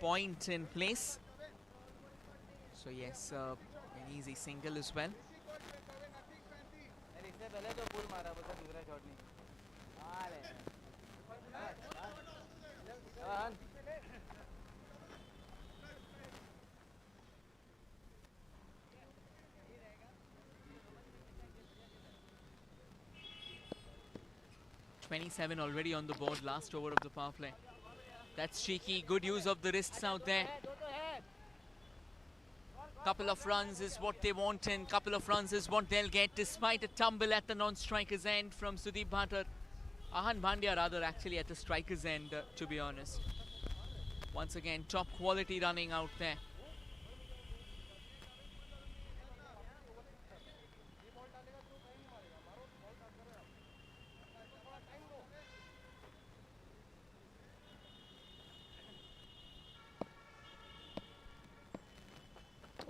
point in place. So yes, an easy single as well. 27 already on the board, last over of the power play. That's cheeky, good use of the wrists out there. Couple of runs is what they want and couple of runs is what they'll get despite a tumble at the non-striker's end from Sudeep Bhatter. Ahan Bhandia rather actually at the striker's end, to be honest. Once again, top quality running out there.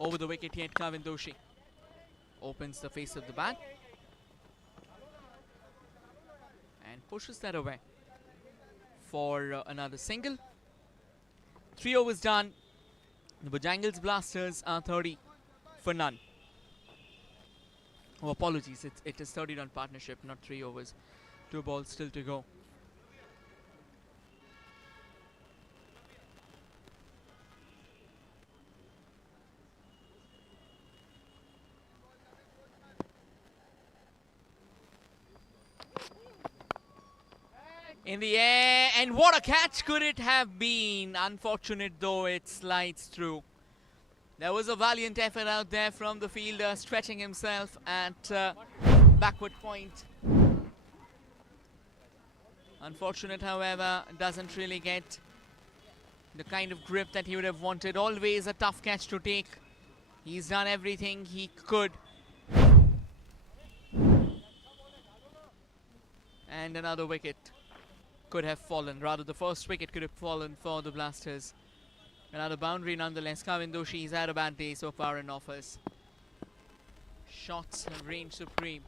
Over the wicket yet, Kavindoshi opens the face of the bat and pushes that away for another single. 3 overs done. The Bojangles Blasters are 30 for none. Oh, apologies, it is 30 run partnership, not 3 overs. 2 balls still to go. In the air, and what a catch could it have been. Unfortunate though, it slides through. There was a valiant effort out there from the fielder, stretching himself at backward point. Unfortunate, however, doesn't really get the kind of grip that he would have wanted. Always a tough catch to take. He's done everything he could. And another wicket could have fallen. Rather, the first wicket could have fallen for the Blasters. Another boundary nonetheless. Kavindoshi has had a bad day so far in office. Shots have reigned supreme.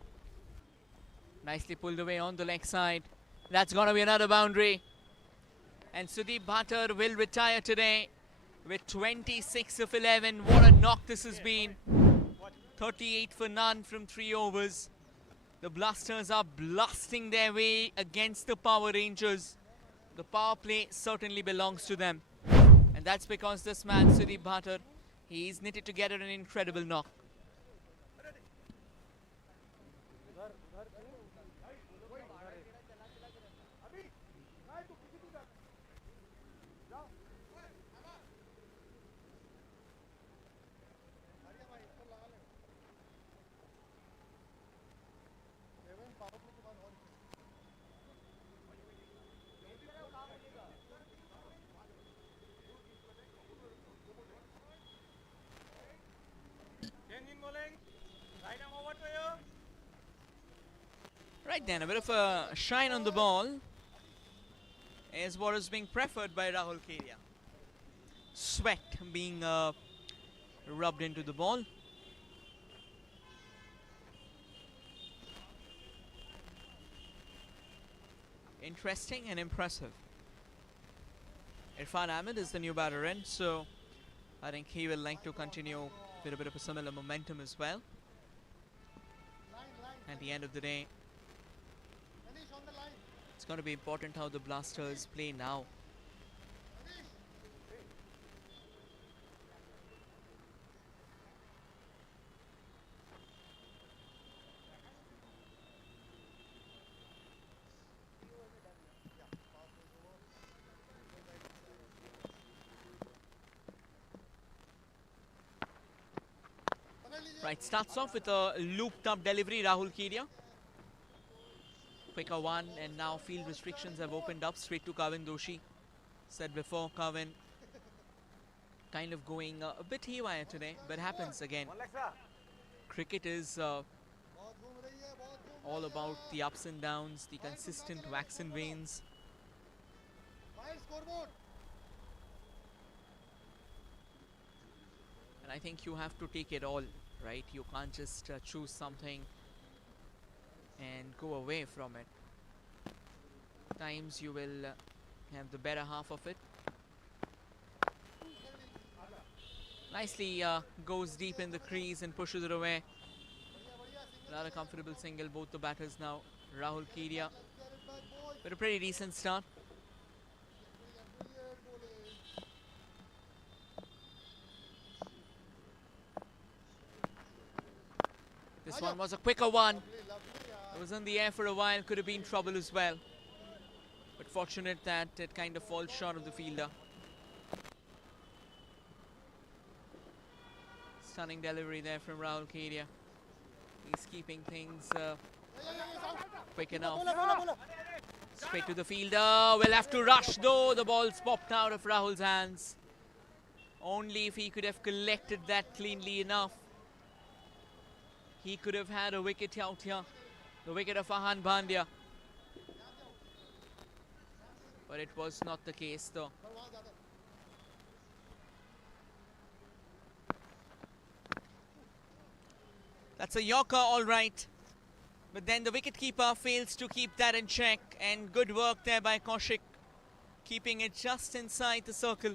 Nicely pulled away on the leg side. That's going to be another boundary. And Sudeep Bhatter will retire today with 26 of 11. What a knock this has been. 38 for none from 3 overs. The Blasters are blasting their way against the Power Rangers. The power play certainly belongs to them. And that's because this man, Sudeep Bhatter, he's knitted together an incredible knock. Right then, a bit of a shine on the ball is what is being preferred by Rahul Kedia. Sweat being rubbed into the ball. Interesting and impressive. Irfan Ahmed is the new batter in, so I think he will like to continue with a bit of a similar momentum as well. At the end of the day, it's going to be important how the Blasters play now. Right, starts off with a looped up delivery, Rahul Kedia. Quicker one, and now field restrictions have opened up straight to Kavin Doshi. Said before, Kavin kind of going a bit haywire today, but happens again. Cricket is all about the ups and downs, the consistent waxen veins. And I think you have to take it all, right? You can't just choose something and go away from it. Times you will have the better half of it. Nicely goes deep in the crease and pushes it away. Another comfortable single, both the batters now. Rahul Kedia with a pretty decent start. This one was a quicker one. It was in the air for a while, could have been trouble as well. But fortunate that it kind of falls short of the fielder. Stunning delivery there from Rahul Kedia. He's keeping things quick enough. Straight to the fielder. Will have to rush though. The ball's popped out of Rahul's hands. Only if he could have collected that cleanly enough, he could have had a wicket out here. The wicket of Ahan Bhandia. But it was not the case though. That's a Yorker, all right. But then the wicketkeeper fails to keep that in check. And good work there by Kaushik, keeping it just inside the circle.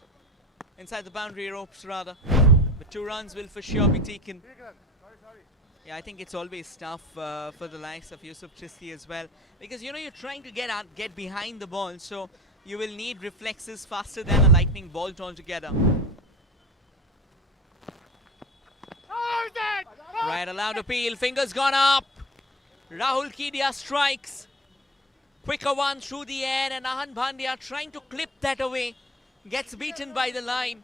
Inside the boundary ropes, rather. But 2 runs will for sure be taken. Yeah, I think it's always tough for the likes of Yusuf Chisti as well. Because, you know, you're trying to get behind the ball. So you will need reflexes faster than a lightning bolt altogether. Right, allowed appeal. Fingers gone up. Rahul Kedia strikes. Quicker one through the air, and Ahan Bhandia trying to clip that away. Gets beaten by the line.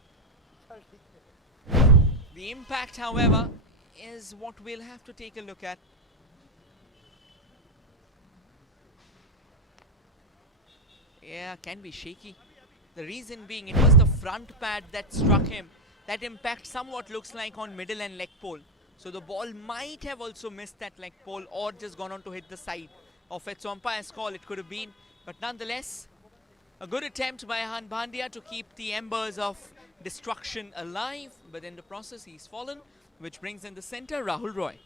The impact, however, is what we'll have to take a look at. Yeah, can be shaky. The reason being it was the front pad that struck him. That impact somewhat looks like on middle and leg pole. So the ball might have also missed that leg pole or just gone on to hit the side of it. So umpire's call it could have been. But nonetheless, a good attempt by Ahan Bhandia to keep the embers of destruction alive. But in the process, he's fallen, which brings in the center, Rahul Roy.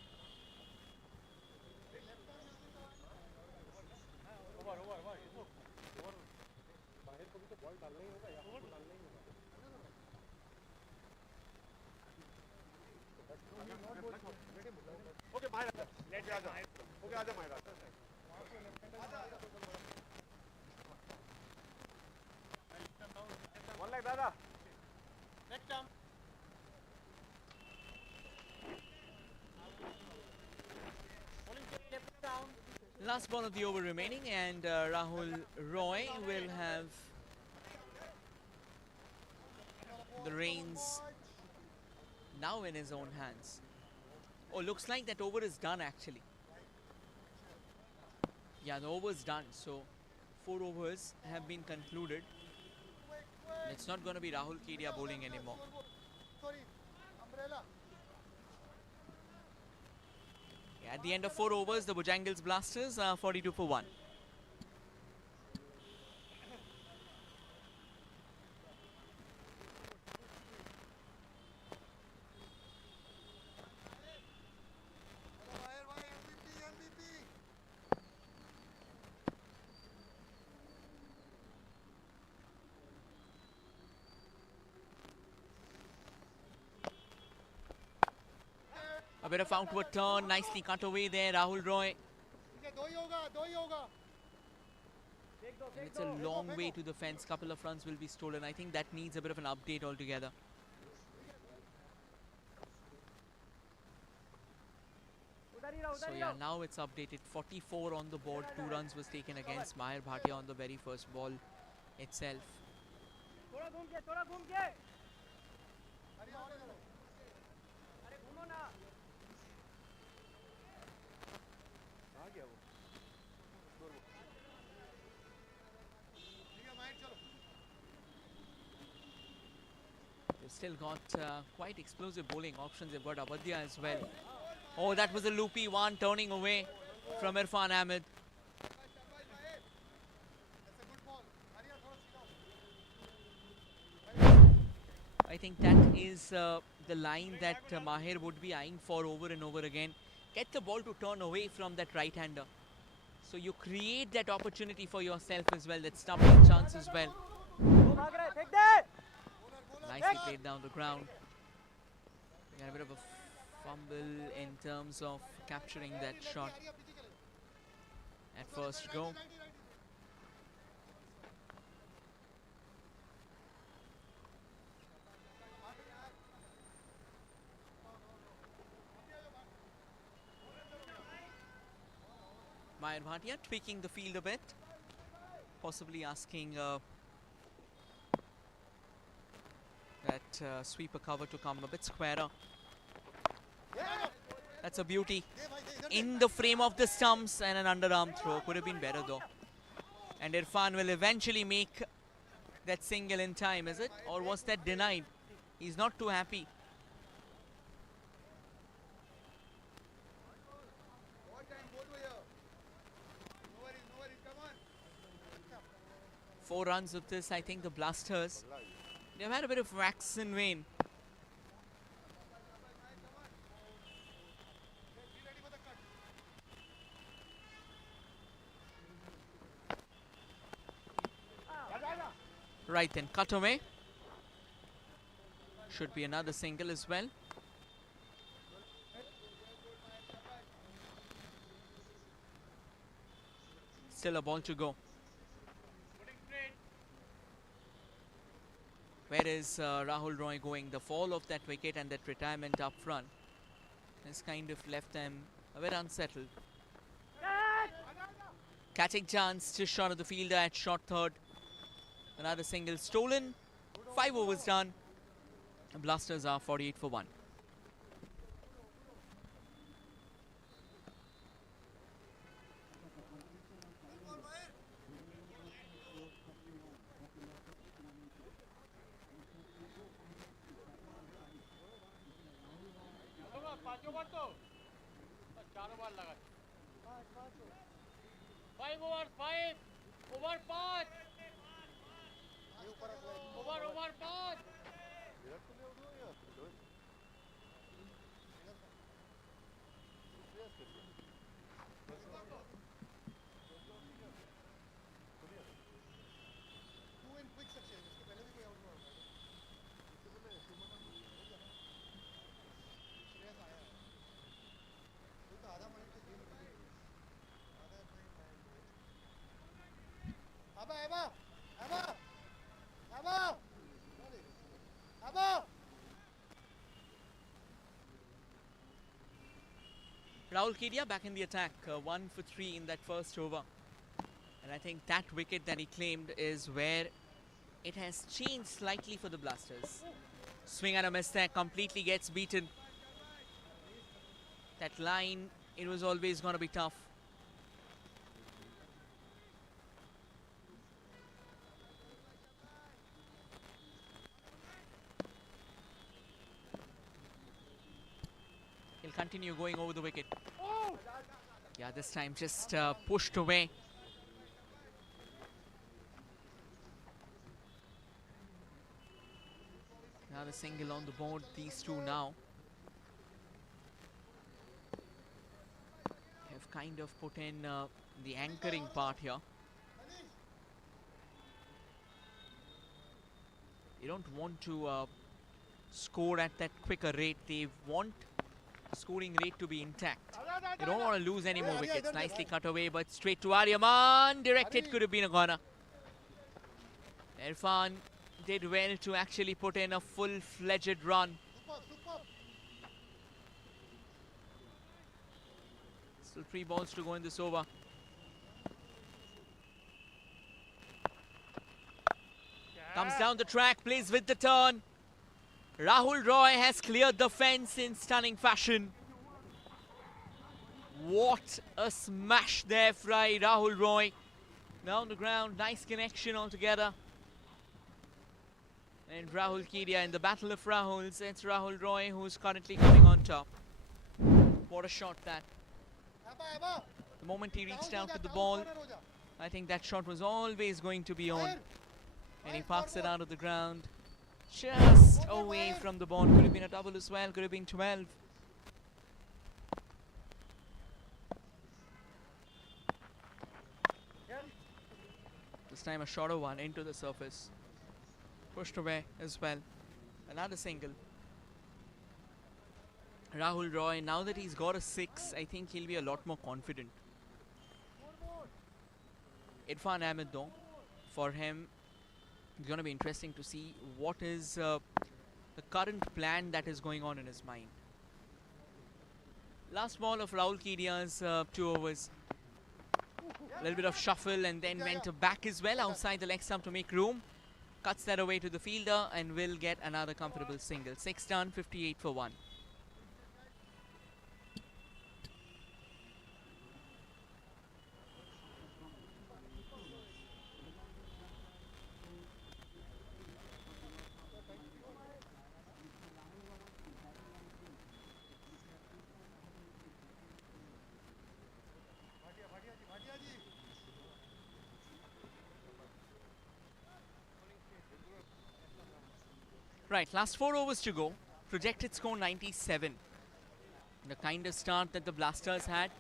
One leg, Dada. Next jump. Last ball of the over remaining, and Rahul Roy will have the reins now in his own hands. Oh, looks like that over is done actually. Yeah, the over is done. So 4 overs have been concluded. It's not going to be Rahul Kedia bowling anymore. Sorry, umbrella. Yeah, at the end of 4 overs, the Bojangles Blasters are 42 for 1. A bit of outward turn, nicely cut away there, Rahul Roy. And it's a long way to the fence, couple of runs will be stolen. I think that needs a bit of an update altogether. So yeah, now it's updated. 44 on the board, 2 runs was taken against Mahir Bhatia on the very first ball itself. They've still got quite explosive bowling options. They've got Abadya as well. Oh, that was a loopy one, turning away from Irfan Ahmed. I think that is the line that Mahir would be eyeing for over and over again. Get the ball to turn away from that right-hander. So you create that opportunity for yourself as well, that stumbling chance as well. Nicely played down the ground. We got a bit of a fumble in terms of capturing that shot at first go. Mahir Bhatia tweaking the field a bit, possibly asking that sweeper cover to come a bit squarer. That's a beauty. In the frame of the stumps, and an underarm throw. Could have been better though. And Irfan will eventually make that single in time, is it? Or was that denied? He's not too happy. Four runs of this, I think the Blasters, they've had a bit of wax and wane. Right then, cut away. Should be another single as well. Still a ball to go. Where is Rahul Roy going? The fall of that wicket and that retirement up front has kind of left them a bit unsettled. Catching chance, just short of the fielder at short third. Another single stolen. 5 overs done. The Blasters are 48 for 1. Rahul Kedia back in the attack, 1 for 3 in that first over. And I think that wicket that he claimed is where it has changed slightly for the Blasters. Swing and a miss there, completely gets beaten. That line, it was always going to be tough. He'll continue going over the wicket. Yeah, this time just pushed away. Another single on the board, these two now have kind of put in the anchoring part here. They don't want to score at that quicker rate. They want scoring rate to be intact. They don't want to lose any more wickets. Nicely cut away, but straight to Aryaman. Directed, could have been a corner. Irfan did well to actually put in a full-fledged run. Still 3 balls to go in this over. Comes down the track, plays with the turn. Rahul Roy has cleared the fence in stunning fashion. What a smash there by Rahul Roy. Down the ground, nice connection altogether. And Rahul Kedia in the battle of Rahuls. It's Rahul Roy who's currently coming on top. What a shot that. The moment he reached out with the ball, I think that shot was always going to be on. And he parks it out of the ground. Just away from the ball. Could have been a double as well. Could have been 12. This time a shorter one into the surface. Pushed away as well. Another single. Rahul Roy, now that he's got a 6, I think he'll be a lot more confident. Irfan Ahmed though, for him, it's going to be interesting to see what is the current plan that is going on in his mind. Last ball of Rahul Kedia's 2 overs. A little bit of shuffle and then went back as well outside the leg stump to make room. Cuts that away to the fielder and will get another comfortable single. 6 done, 58 for 1. Right, last 4 overs to go. Projected score 97. The kind of start that the Blasters had,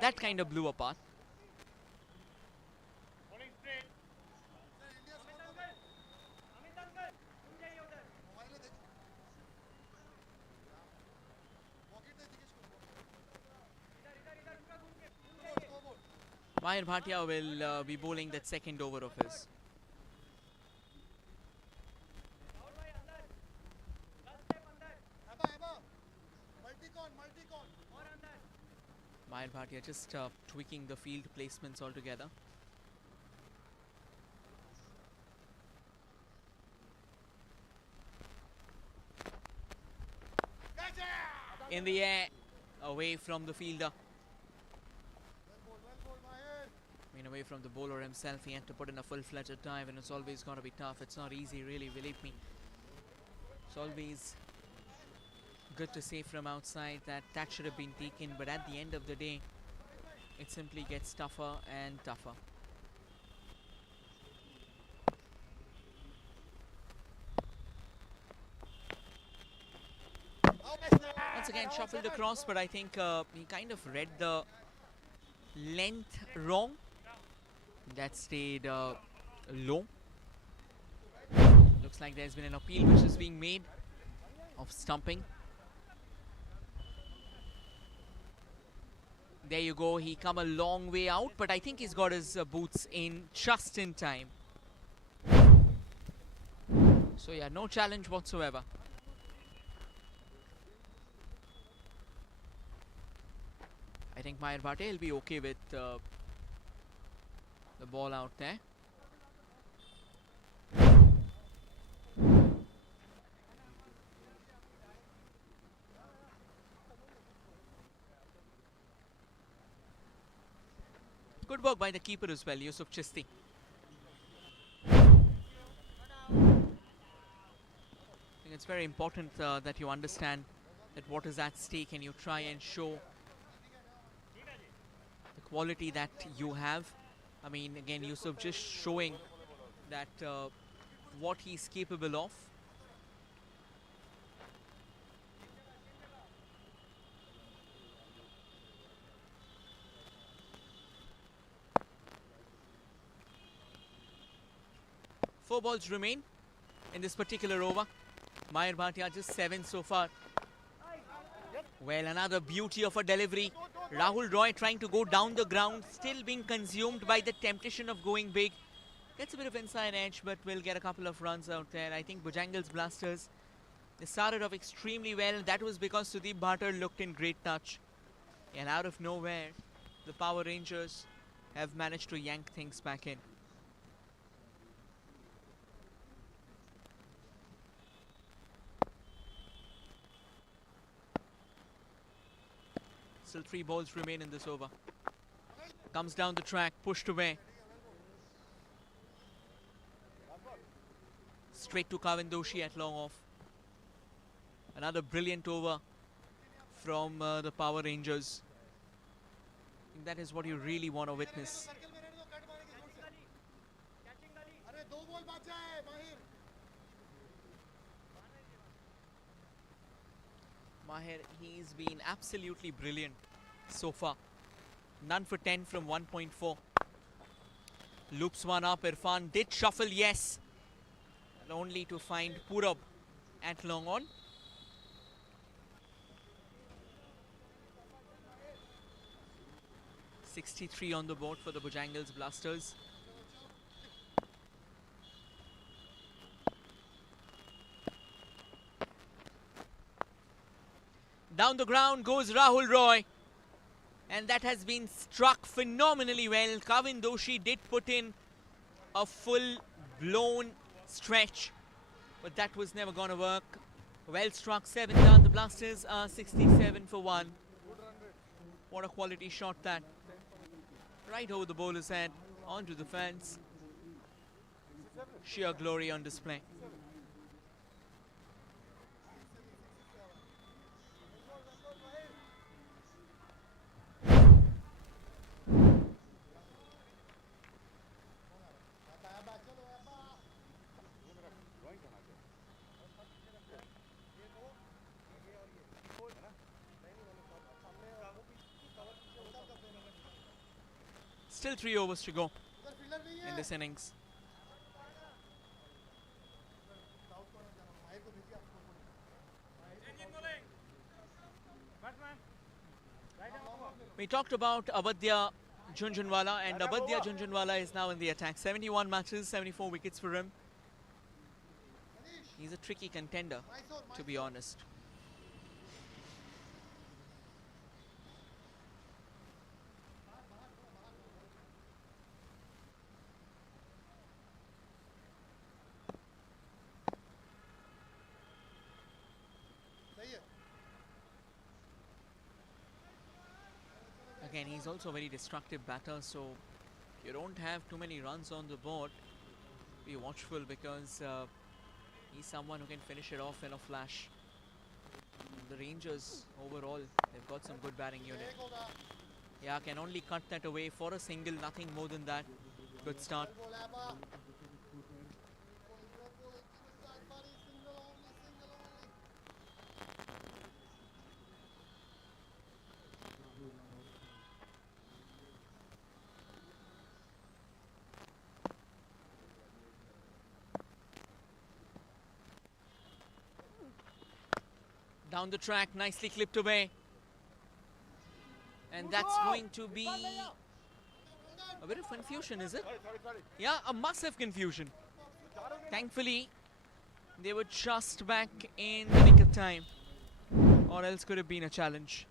that kind of blew apart. Mahir Bhatia will be bowling that second over of his. Mahir Bhatia just tweaking the field placements altogether. In the air, away from the fielder. I mean, away from the bowler himself. He had to put in a full-fledged dive, and it's always going to be tough. It's not easy, really, believe me. It's always good to say from outside that that should have been taken, but at the end of the day, it simply gets tougher and tougher. Once again shuffled across, but I think he kind of read the length wrong. That stayed low. Looks like there's been an appeal which is being made of stumping. There you go, he come a long way out, but I think he's got his boots in just in time. So yeah, no challenge whatsoever. I think Mayer Bhate will be okay with the ball out there. Good work by the keeper as well, Yusuf Chisti. I think it's very important that you understand that what is at stake and you try and show the quality that you have. I mean, again, Yusuf just showing that what he's capable of. Four balls remain in this particular over. Mayer Bhatia just 7 so far. Well, another beauty of a delivery. Rahul Roy trying to go down the ground, still being consumed by the temptation of going big. Gets a bit of inside edge, but will get a couple of runs out there. I think Bojangles Blasters, they started off extremely well. That was because Sudeep Bhatter looked in great touch. And out of nowhere, the Power Rangers have managed to yank things back in. Still 3 balls remain in this over. Comes down the track, pushed away. Straight to Kavin Doshi at long off. Another brilliant over from the Power Rangers. I think that is what you really want to witness. Maher, he's been absolutely brilliant so far. None for 10 from 1.4. Loops one up. Irfan did shuffle, yes. And only to find Purab at long on. .63 on the board for the Bojangles Blasters. Down the ground goes Rahul Roy. And that has been struck phenomenally well. Kavin Doshi did put in a full-blown stretch, but that was never going to work. Well struck, 7 down. The Blasters are 67 for 1. What a quality shot that. Right over the bowler's head, onto the fence. Sheer glory on display. Still 3 overs to go in this innings. We talked about Abadya Jhunjhunwala, and Abadya Jhunjhunwala is now in the attack. 71 matches, 74 wickets for him. He's a tricky contender, to be honest. Again, he's also a very destructive batter, so you don't have too many runs on the board. Be watchful because he's someone who can finish it off in a flash. The Rangers overall, they've got some good batting unit. Yeah, can only cut that away for a single, nothing more than that. Good start. Down the track, nicely clipped away. And that's going to be a bit of confusion, is it? Yeah, a massive confusion. Thankfully, they were just back in the nick of time, or else could have been a challenge.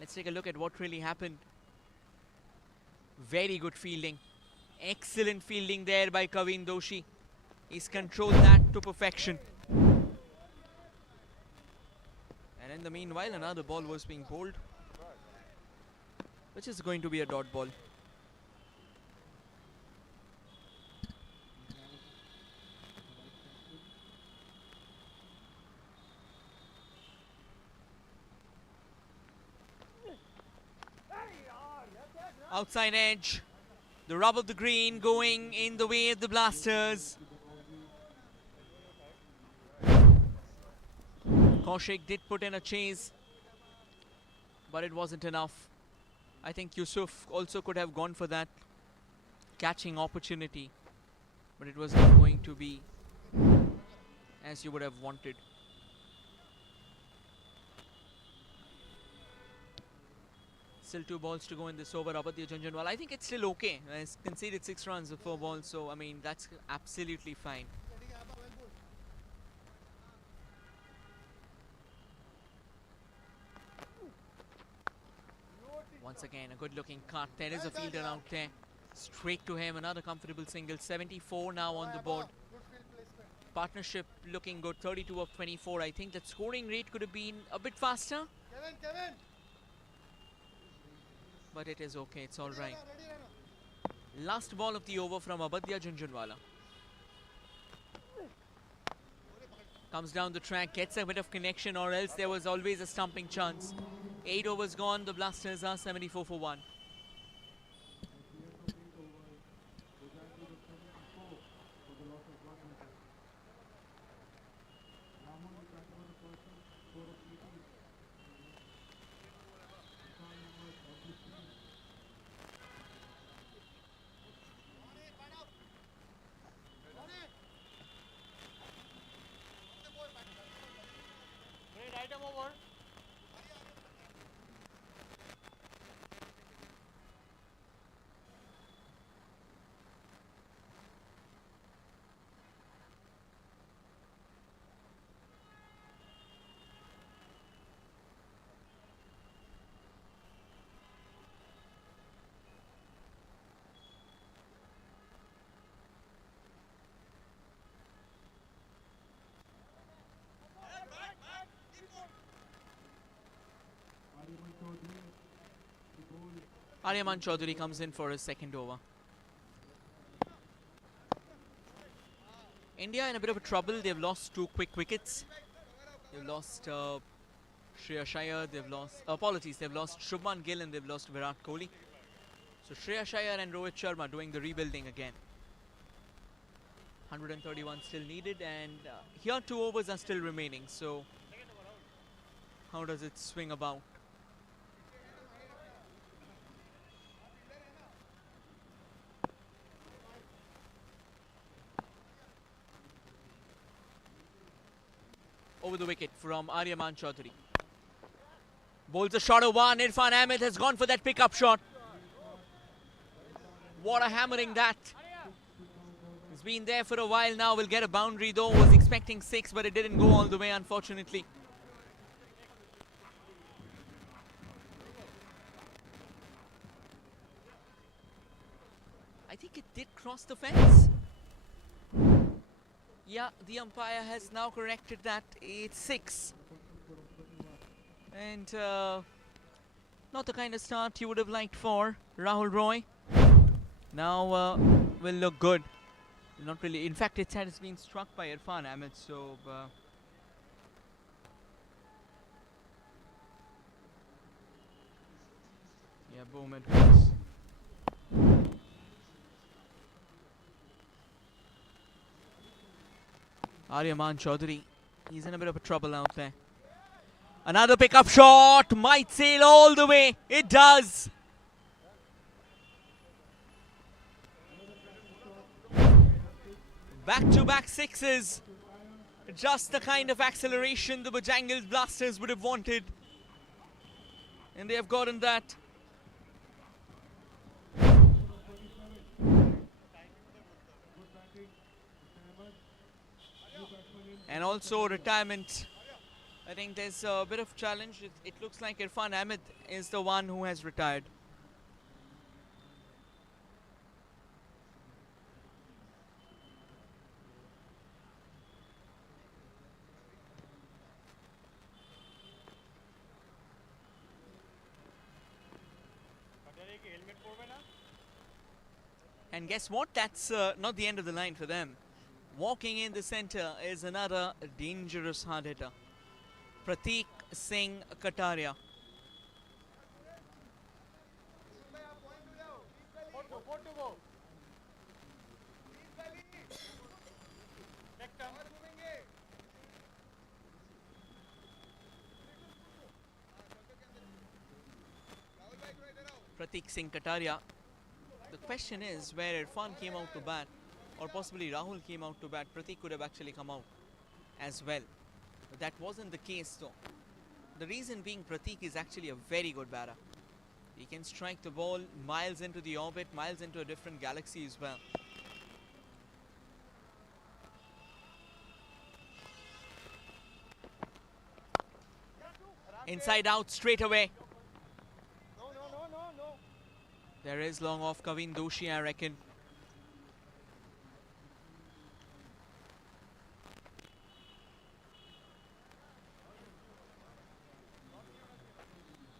Let's take a look at what really happened. Very good fielding. Excellent fielding there by Kavin Doshi. He's controlled that to perfection. And in the meanwhile, another ball was being bowled, which is going to be a dot ball. Outside edge. The rub of the green going in the way of the Blasters. Kaushik did put in a chase, but it wasn't enough. I think Yusuf also could have gone for that catching opportunity, but it was not going to be as you would have wanted. Still 2 balls to go in this over. Abadya Jhunjhunwala, I think it's still okay. It's conceded 6 runs of 4 balls, so I mean that's absolutely fine. Once again, a good looking cut. There is a fielder out there. Straight to him, another comfortable single. 74 now on the board. Partnership looking good, 32 of 24. I think that scoring rate could have been a bit faster. Kevin. But it is okay, it's all right. Last ball of the over from Abadya Jhunjhunwala. Comes down the track, gets a bit of connection, or else there was always a stumping chance. 8 overs gone, the Blasters are 74 for 1. Aryaman Chaudhary comes in for his second over. India in a bit of a trouble. They've lost 2 quick wickets. They've lost Shreya Shire. They've lost they've lost Shubman Gill and they've lost Virat Kohli. So Shreya Shire and Rohit Sharma doing the rebuilding again. 131 still needed, and here 2 overs are still remaining. So how does it swing about? Over the wicket from Aryaman Chaudhary. Bowls a shot of 1. Irfan Ahmed has gone for that pickup shot. What a hammering that. He's been there for a while now. Will get a boundary though. Was expecting 6, but it didn't go all the way, unfortunately. I think it did cross the fence. Yeah, the umpire has now corrected that. It's 6. And not the kind of start you would have liked for Rahul Roy. Now will look good. Not really. In fact, its head has been struck by Irfan Ahmed. So yeah, boom it was. Aryaman Chaudhary, he's in a bit of a trouble out there. Another pickup shot, might sail all the way. It does. Back-to-back 6s. Just the kind of acceleration the Bajangled Blasters would have wanted. And they have gotten that. And also retirement I think there's a bit of challenge. It looks like Irfan Ahmed is the one who has retired. And guess what? That's not the end of the line for them. Walking in the center is another dangerous hard hitter, Pratik Singh Kataria. Pratik Singh Kataria. The question is where Irfan came out to bat, or possibly Rahul came out to bat. Pratik could have actually come out as well. But that wasn't the case though. The reason being, Pratik is actually a very good batter. He can strike the ball miles into the orbit, miles into a different galaxy as well. Inside out straight away. There is long off Kavin Doshi, I reckon.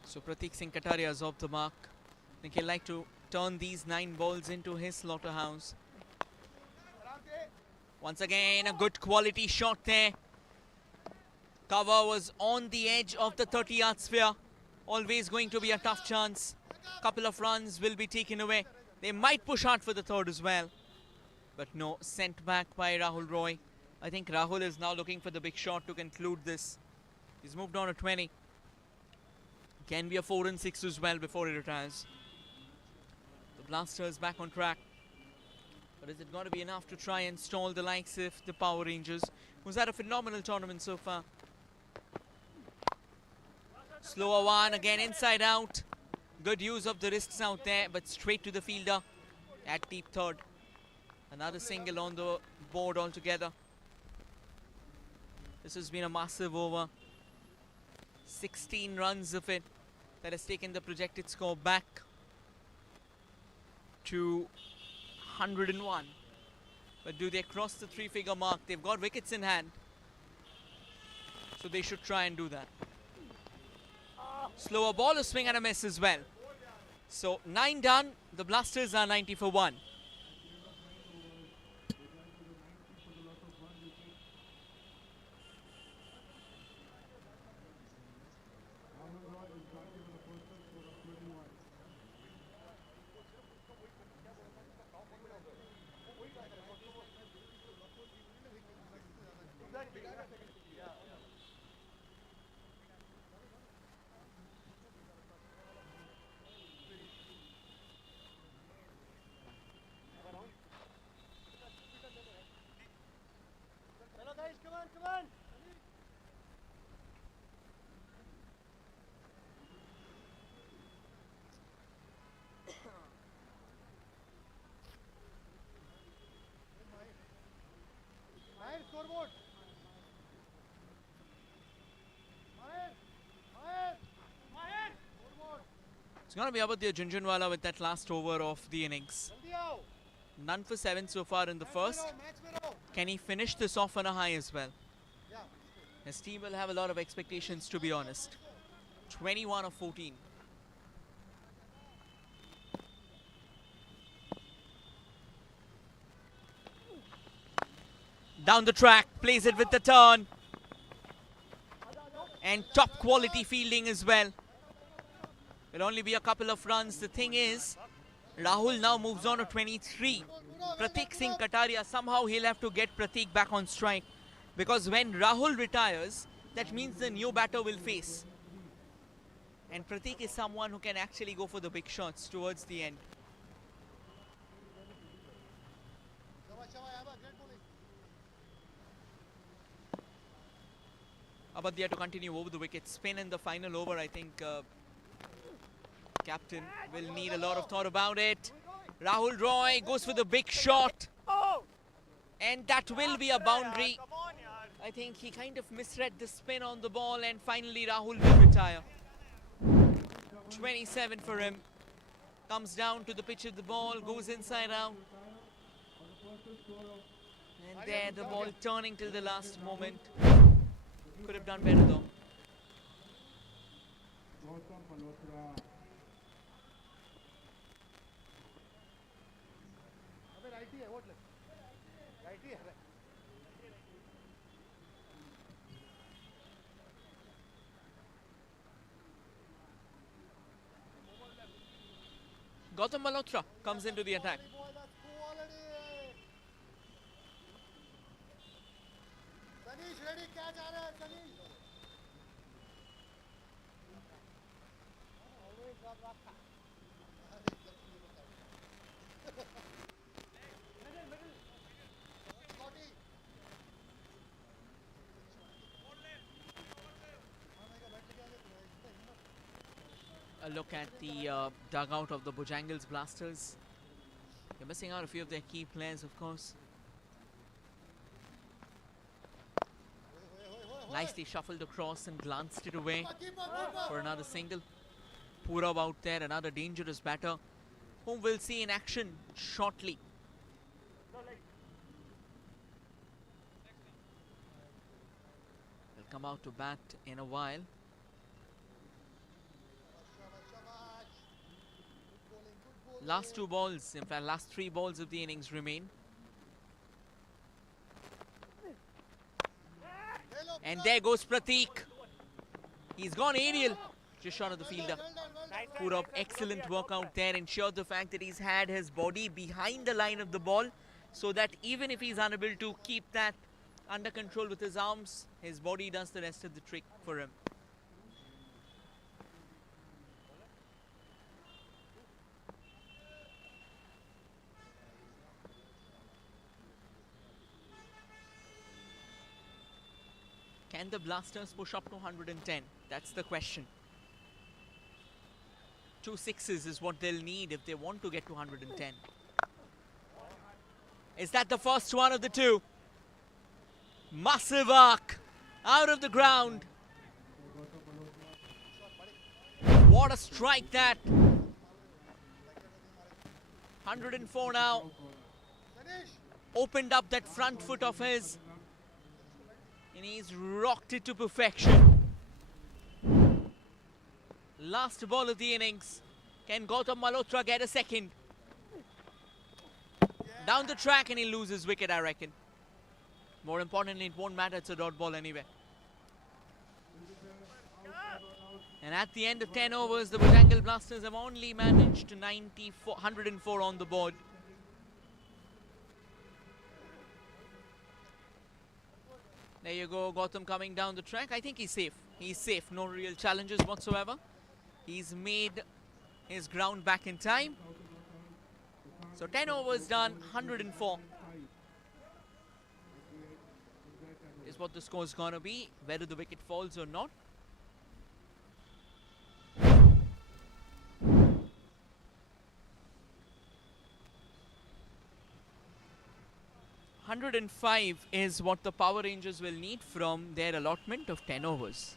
So Pratik Singh Kataria is off the mark. I think he'll like to turn these 9 balls into his slaughterhouse. Once again, a good quality shot there. Cover was on the edge of the 30-yard sphere. Always going to be a tough chance. Couple of runs will be taken away. They might push hard for the third as well. But no, sent back by Rahul Roy. I think Rahul is now looking for the big shot to conclude this. He's moved on to 20. Can be a 4 and 6 as well before he retires. The Blaster is back on track. But is it going to be enough to try and stall the likes of the Power Rangers, who's had a phenomenal tournament so far? Slower one, again inside out. Good use of the wrists out there, but straight to the fielder at deep third. Another single on the board altogether. This has been a massive over. 16 runs of it that has taken the projected score back to 101. But do they cross the 3-figure mark? They've got wickets in hand, so they should try and do that. Slower ball, a swing and a miss as well. So 9 done. The Blasters are 90 for 1. It's going to be Abadya Junjunwala with that last over of the innings. None for 7 so far in the first. Can he finish this off on a high as well? His team will have a lot of expectations, to be honest. 21 of 14. Down the track, plays it with the turn. And top quality fielding as well. It'll only be a couple of runs. The thing is, Rahul now moves on to 23. Pratik Singh Kataria, somehow he'll have to get Pratik back on strike. Because when Rahul retires, that means the new batter will face. And Pratik is someone who can actually go for the big shots towards the end. Abadya to continue over the wicket. Spin in the final over, I think. Captain will need a lot of thought about it. Rahul Roy goes for the big shot. And that will be a boundary. I think he kind of misread the spin on the ball, and finally Rahul will retire. 27 for him. Comes down to the pitch of the ball, goes inside out. And there the ball turning till the last moment. Could have done better though. Gautam Malhotra comes into the attack. Sanish ready, catch आ रहा है Sanish. Always drop raka. A look at the dugout of the Bojangles Blasters. They're missing out a few of their key players, of course. Nicely shuffled across and glanced it away for another single. Purab out there, another dangerous batter, whom we'll see in action shortly. He'll come out to bat in a while. Last two balls, in fact last three balls of the innings remain. And there goes Prateek. He's gone aerial, just short of the fielder. Purab, excellent work out there, ensured the fact that he's had his body behind the line of the ball, so that even if he's unable to keep that under control with his arms, his body does the rest of the trick for him. Can the Blasters push up to 110? That's the question. 2 sixes is what they'll need if they want to get to 110. Is that the first one of the two? Massive arc out of the ground. What a strike that. 104 now. Opened up that front foot of his. And he's rocked it to perfection. Last ball of the innings. Can Gautam Malhotra get a second? Down the track and he loses wicket, I reckon. More importantly, it won't matter, it's a dot ball anyway. And at the end of 10 overs, the Bojangle Blasters have only managed 104 on the board. There you go, Gautam coming down the track. I think he's safe. He's safe. No real challenges whatsoever. He's made his ground back in time. So 10 overs done, 104 is what the score's gonna be, whether the wicket falls or not. $105 is what the Power Rangers will need from their allotment of 10 overs.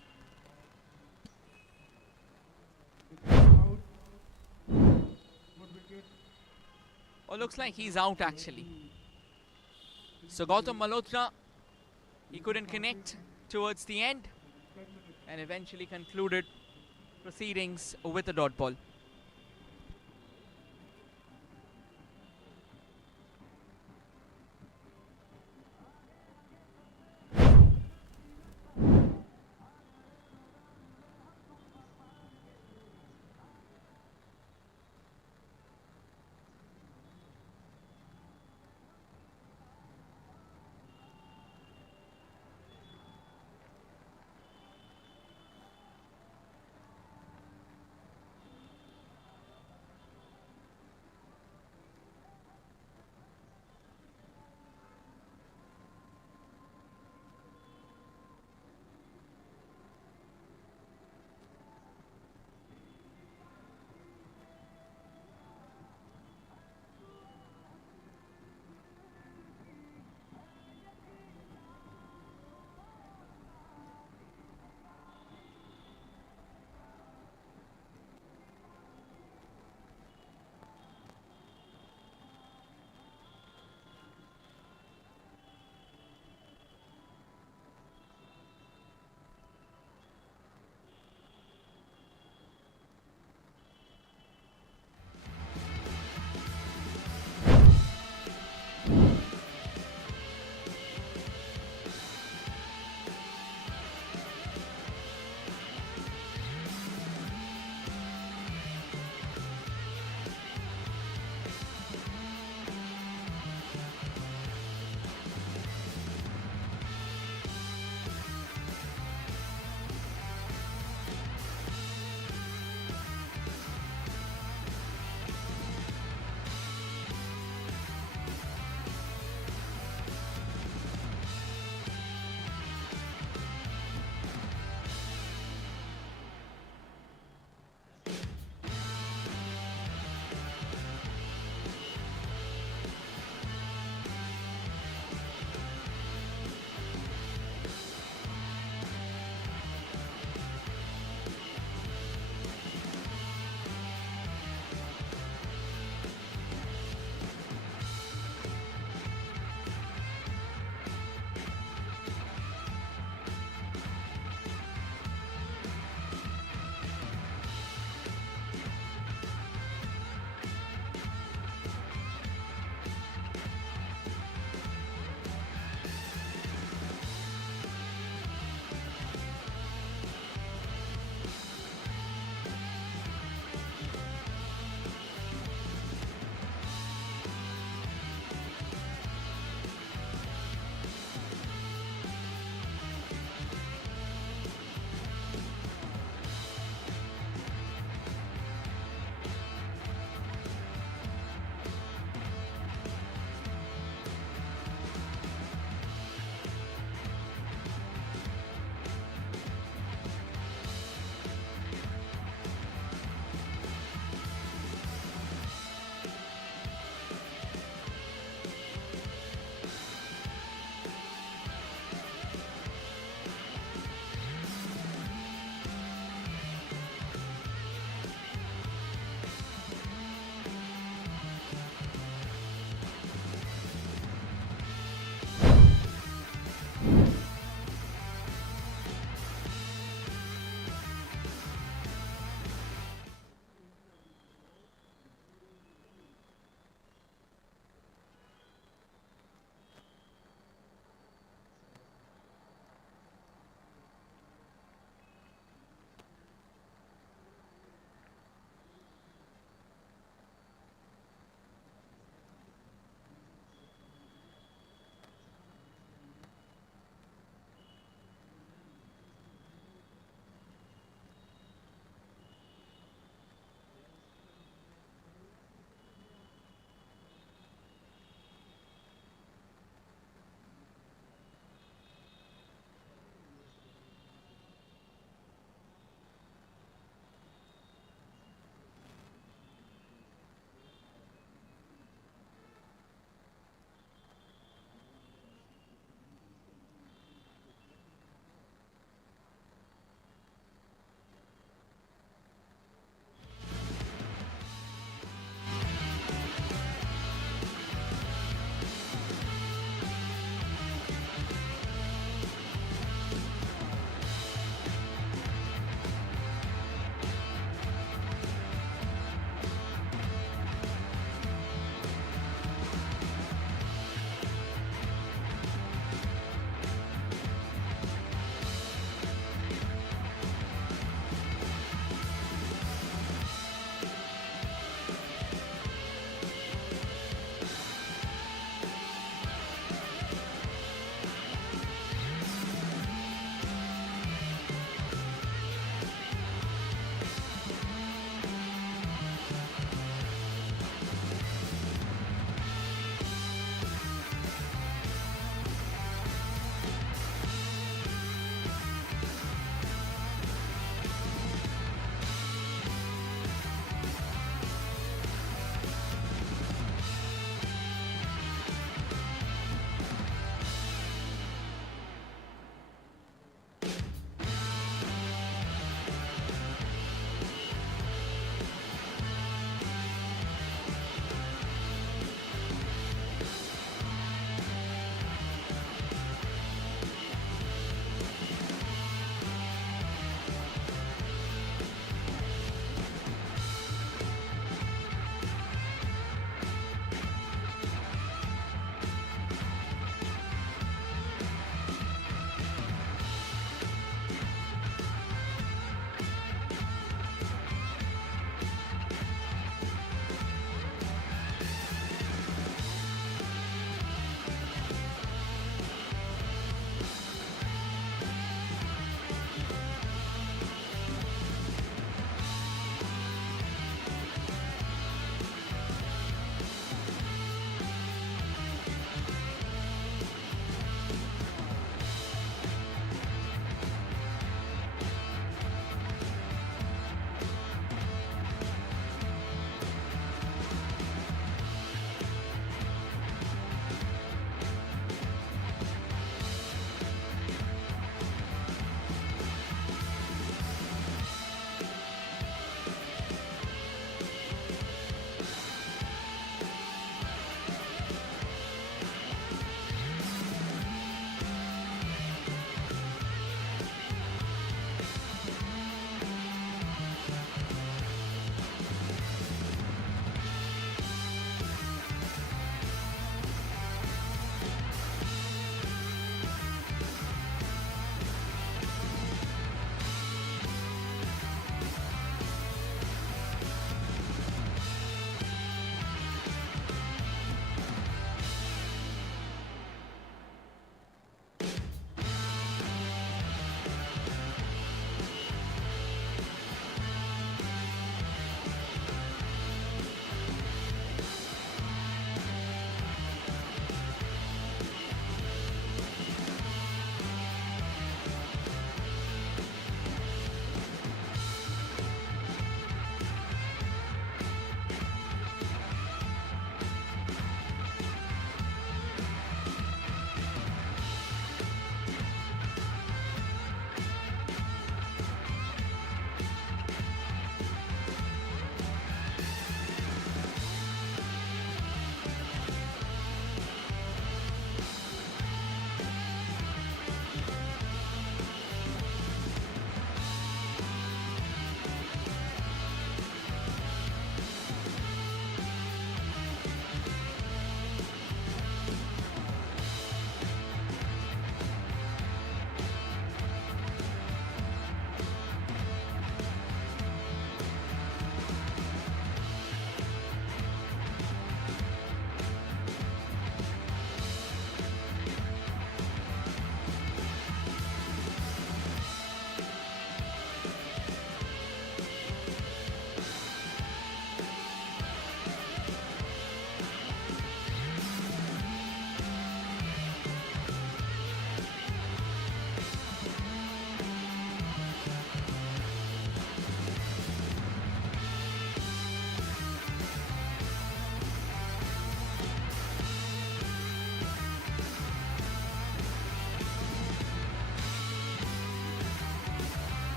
Oh, looks like he's out actually. So Gautam Malhotra, he couldn't connect towards the end and eventually concluded proceedings with a dot ball.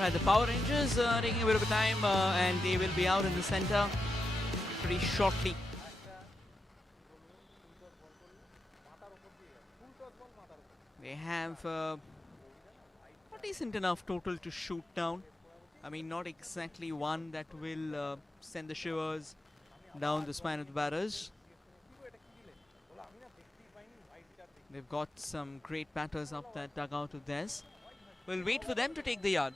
Right, the Power Rangers taking a bit of a time and they will be out in the center pretty shortly. They have a decent enough total to shoot down. I mean, not exactly one that will send the shivers down the spine of the batters. They've got some great batters up that dugout of theirs. We'll wait for them to take the yard.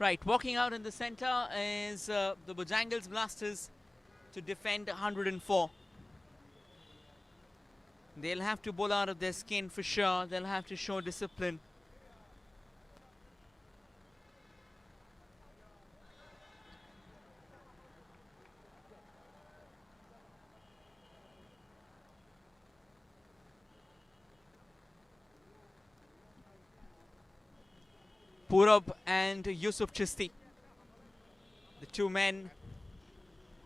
Right, walking out in the center is the Bojangles Blasters to defend 104. They'll have to bowl out of their skin for sure. They'll have to show discipline. Purab and Yusuf Chisti, the two men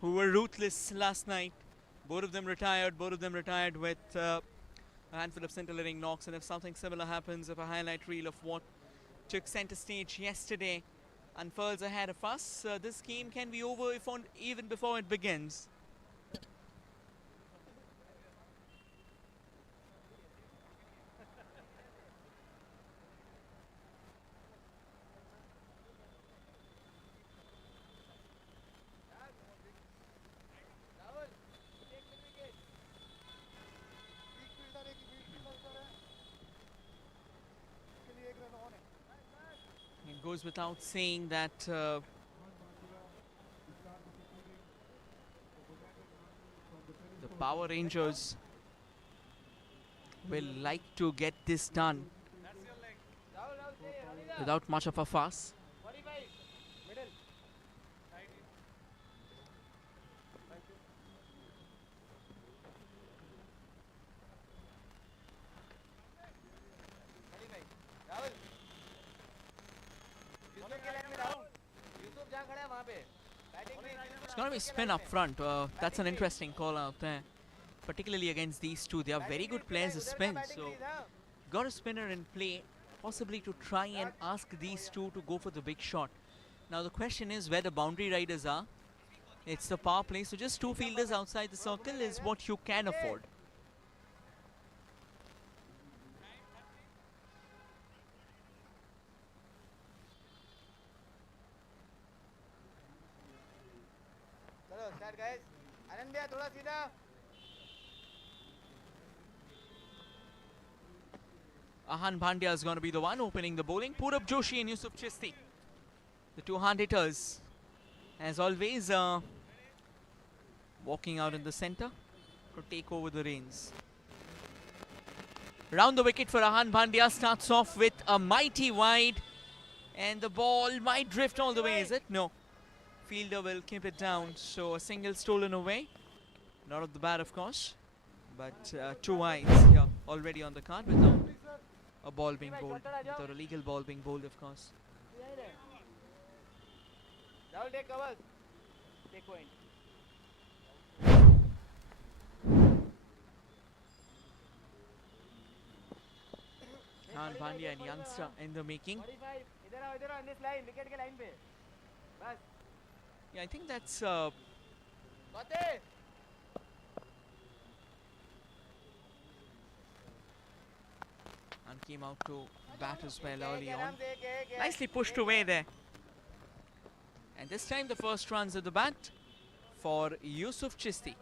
who were ruthless last night. Both of them retired with a handful of scintillating knocks, and if something similar happens, if a highlight reel of what took center stage yesterday unfurls ahead of us, this game can be over if on, even before it begins. It goes without saying that the Power Rangers will like to get this done without much of a fuss. It's going to be spin up front. That's an interesting call out there, particularly against these two. They are very good players to spin, so got a spinner in play, possibly to try and ask these two to go for the big shot. Now the question is where the boundary riders are. It's the power play, so just two fielders outside the circle is what you can afford. यार guys. आनंद भैया थोड़ा सीधा. Ahan Bhandia is going to be the one opening the bowling. Purab Joshi and Yusuf Chisti, the two hard hitters, as always, walking out in the centre to take over the reins. Round the wicket for Ahan Bhandia starts off with a mighty wide, and the ball might drift all the way, is it? No. Fielder will keep it down, so a single stolen away. Not of the bat, of course, but two wides here already on the card without a ball being bowled, without a legal ball being bowled, of course. Rahul, take covers. Take point. Ahan Bhandia and youngster in the making. 45. इधर आओ in this line. Wicket के line पे. बस. Yeah, I think that's Kote. and came out to bat as well early on. Nicely pushed away there. And this time the first runs at the bat for Yusuf Chisti.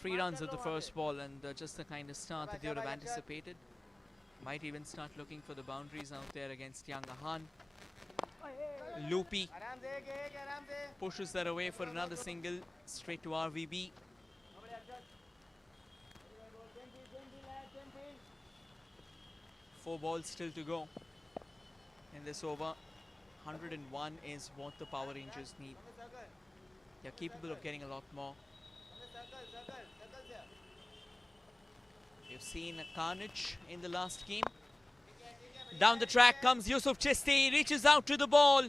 Three runs at the first ball, and just the kind of start that they would have anticipated. Might even start looking for the boundaries out there against young Ahan. Loopy pushes that away for another single, straight to RVB. Four balls still to go in this over. 101 is what the Power Rangers need. They're capable of getting a lot more. We've seen a carnage in the last game. Down the track comes Yusuf Chisti, reaches out to the ball.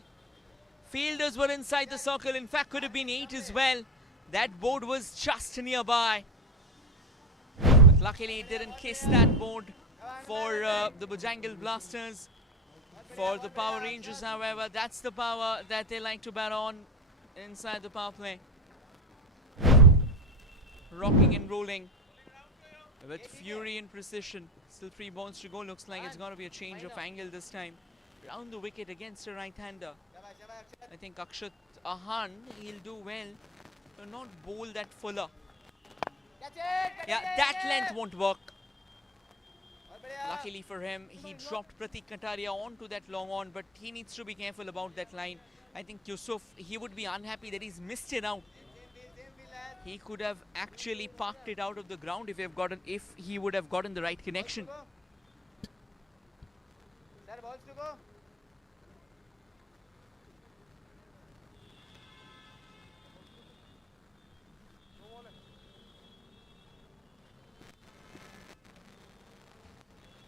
Fielders were inside the circle, in fact could have been 8 as well. That board was just nearby. But luckily it didn't kiss that board for the Bujangal Blasters. For the Power Rangers, however, that's the power that they like to bat on inside the power play. Rocking and rolling with fury and precision. Still 3 balls to go. Looks like it's going to be a change of angle this time. Round the wicket against a right-hander. I think Akshat Ahan, he'll do well to not bowl that fuller. Yeah, that length won't work. Luckily for him, he dropped Pratik Kataria onto that long on, but he needs to be careful about that line. I think Yusuf, he would be unhappy that he's missed it out. He could have actually parked it out of the ground if he would have gotten the right connection. Sir, balls to go.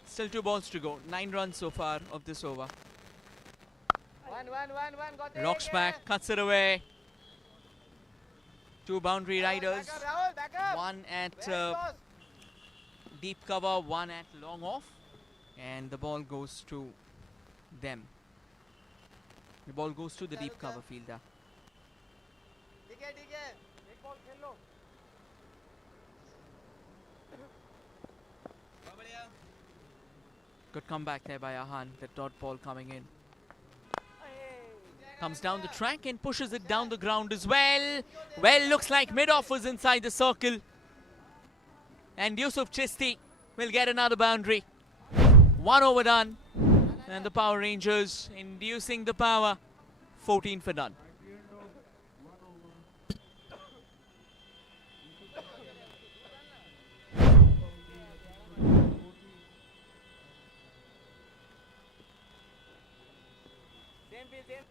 Still 2 balls to go. 9 runs so far of this over. One. Got it. Rocks back, cuts it away. 2 boundary riders. Back up, Rahul, back up. One at Very close. deep cover, one at long off. And the ball goes to them. The ball goes to the deep cover fielder. ठीक है. एक ball खेल लो. Good comeback there by Ahan. The dot ball coming in. Comes down the track and pushes it down the ground as well. Well, looks like mid-off was inside the circle. And Yusuf Chisti will get another boundary. 1 over done. And the Power Rangers inducing the power. 14 for done. Same.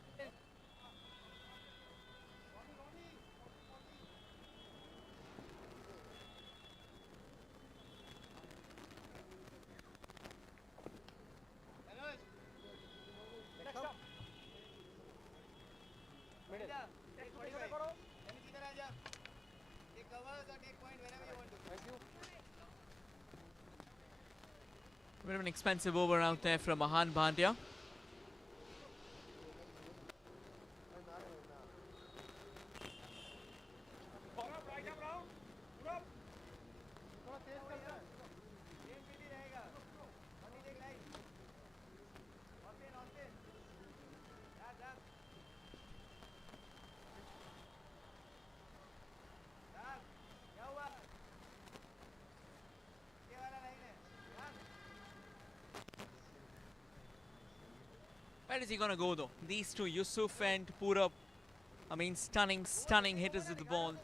A bit of an expensive over out there from Ahan Bhandia. Where is he going to go though? These two, Yusuf and Purab, I mean stunning hitters with the ball.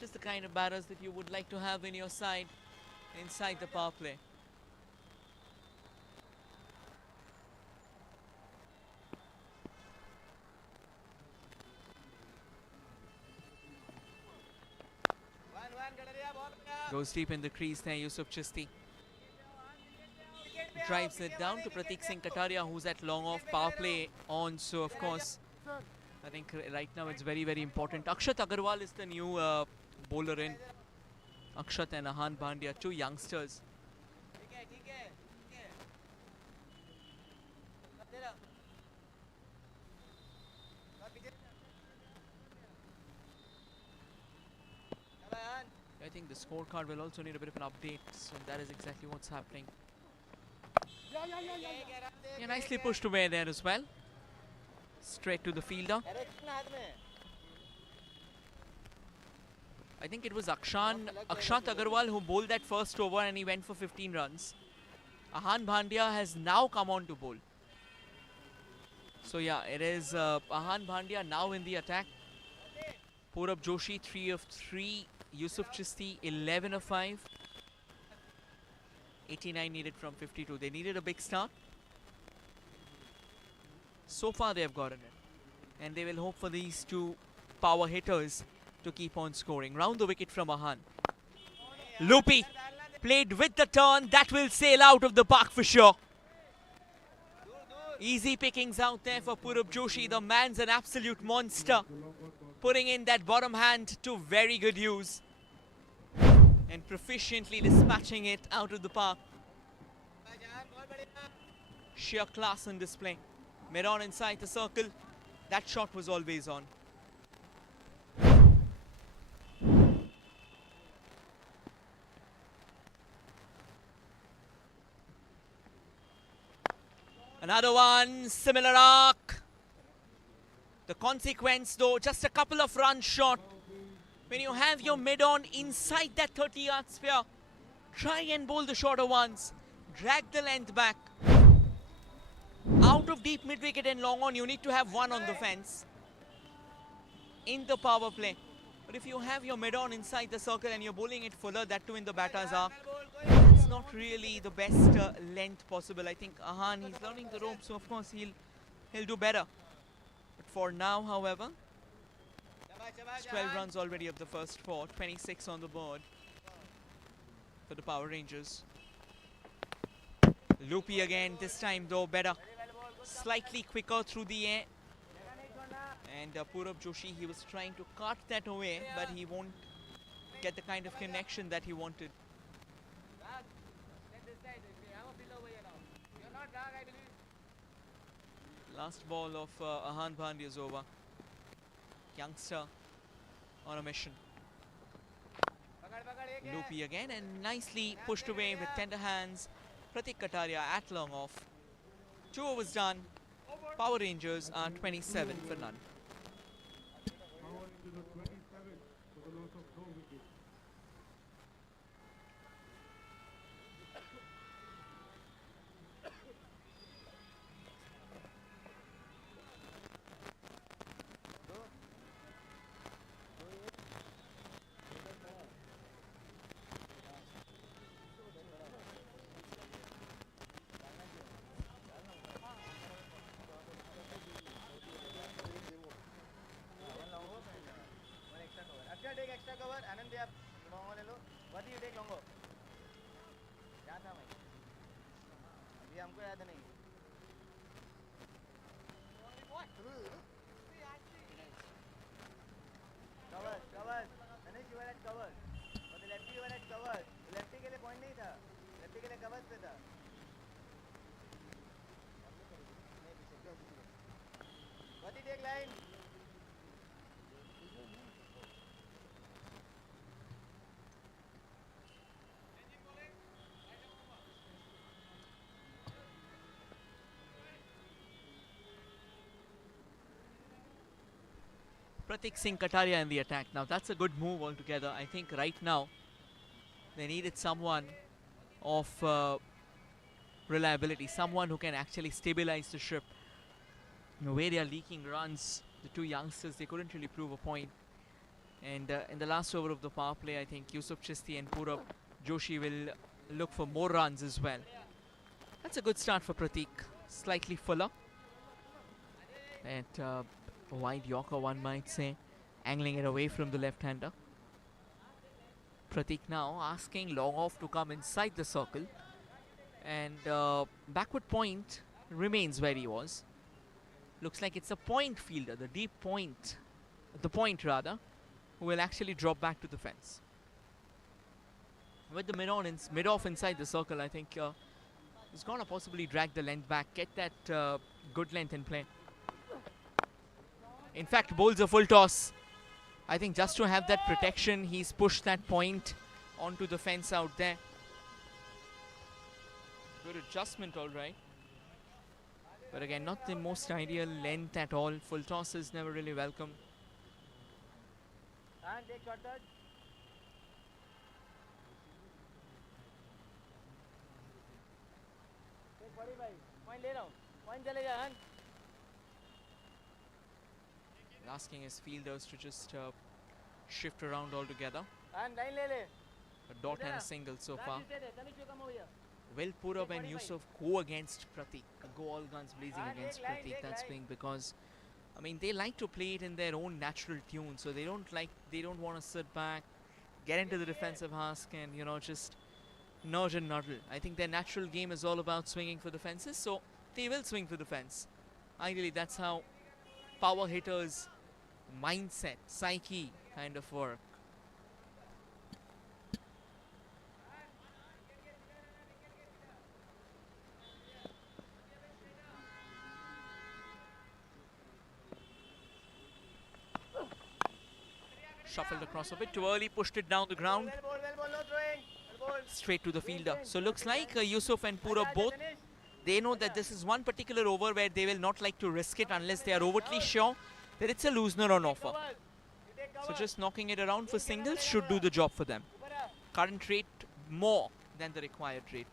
Just the kind of batters that you would like to have in your side inside the power play. Goes deep in the crease there, Yusuf Chisti. Drives it down to Pratik Singh Kataria, who's at long off, power play on. So of course, I think right now it's very important. Akshat Agarwal is the new bowler in. Akshat and Ahan Bhandia, two youngsters. I think the scorecard will also need a bit of an update, so that is exactly what's happening. Yeah, nicely pushed away there as well. Straight to the fielder. I think it was Akshat Agarwal who bowled that first over and he went for 15 runs. Ahan Bhandia has now come on to bowl. So yeah, it is Ahan Bhandia now in the attack. Purab Joshi 3 of 3. Yusuf Chisti 11 of 5. 89 needed from 52. They needed a big start. So far they have gotten it. And they will hope for these two power hitters to keep on scoring. Round the wicket from Ahan. Loopy played with the turn. That will sail out of the park for sure. Easy pickings out there for Purab Joshi. The man's an absolute monster. Putting in that bottom hand to very good use. And proficiently dispatching it out of the park. Sheer class on display. Mid-on inside the circle. That shot was always on. Another one, similar arc. The consequence though, just a couple of runs short. When you have your mid-on inside that 30-yard sphere, try and bowl the shorter ones. Drag the length back. Out of deep mid-wicket and long on, you need to have one on the fence in the power play. But if you have your mid-on inside the circle and you're bowling it fuller, that too in the batter's arc, it's not really the best length possible. I think Ahan, he's learning the ropes, so of course he'll do better. But for now, however, it's 12 runs already of the first 4, 26 on the board for the Power Rangers. Loopy again, this time though better. Slightly quicker through the air. And Purab Joshi, he was trying to cut that away, but he won't get the kind of connection that he wanted. Last ball of Ahan Bhandia is over. Youngster on a mission. Loopy again and nicely pushed away with tender hands. Pratik Kataria at long off. 2 overs done. Power Rangers are 27 for none. Power into the 27 for the loss of no wickets. take extra cover. Anand, आप longo ले लो. What do you take longo? क्या था भाई? अभी हमको याद नहीं. Cover, cover. Manish, you were at cover. But the lefty you were at cover. Lefty के लिए point नहीं था. Lefty के लिए cover पे था. What do you take line? Pratik Singh Kataria in the attack. Now that's a good move altogether. I think right now they needed someone of reliability, someone who can actually stabilize the ship. the way they are leaking runs, the two youngsters, they couldn't really prove a point. And in the last over of the power play, I think Yusuf Chisti and Purab Joshi will look for more runs as well. That's a good start for Pratik. Slightly fuller. At a wide Yorker, one might say. Angling it away from the left-hander. Pratik now asking long off to come inside the circle. And backward point remains where he was. Looks like it's a point fielder, the deep point, the point rather, who will actually drop back to the fence. With the mid-off inside the circle, I think he's going to possibly drag the length back, get that good length in play. In fact, bowls a full toss. I think just to have that protection, he's pushed that point onto the fence out there. Good adjustment, all right. But again, not the most ideal length at all. Full toss is never really welcome. And take short third. Take 45. Point ले रहा हूँ. Point चले जा हन. Asking his fielders to just shift around altogether. And line ले ले. A dot and a single so far. तनिक से कम हो गया. Will Purab and Yusuf go against Pratik? Go all guns blazing against Pratik. That's being because, I mean, they like to play it in their own natural tune. So they don't want to sit back, get into the defensive husk and, you know, just nudge and nuddle. I think their natural game is all about swinging for the fences. So they will swing for the fence. Ideally, that's how power hitters' mindset, psyche kind of work. Shuffled across a bit too early, pushed it down the ground. Straight to the fielder. So looks like Yusuf and Purab both, they know that this is one particular over where they will not like to risk it unless they are overtly sure that it's a loosener on offer. So just knocking it around for singles should do the job for them. Current rate more than the required rate.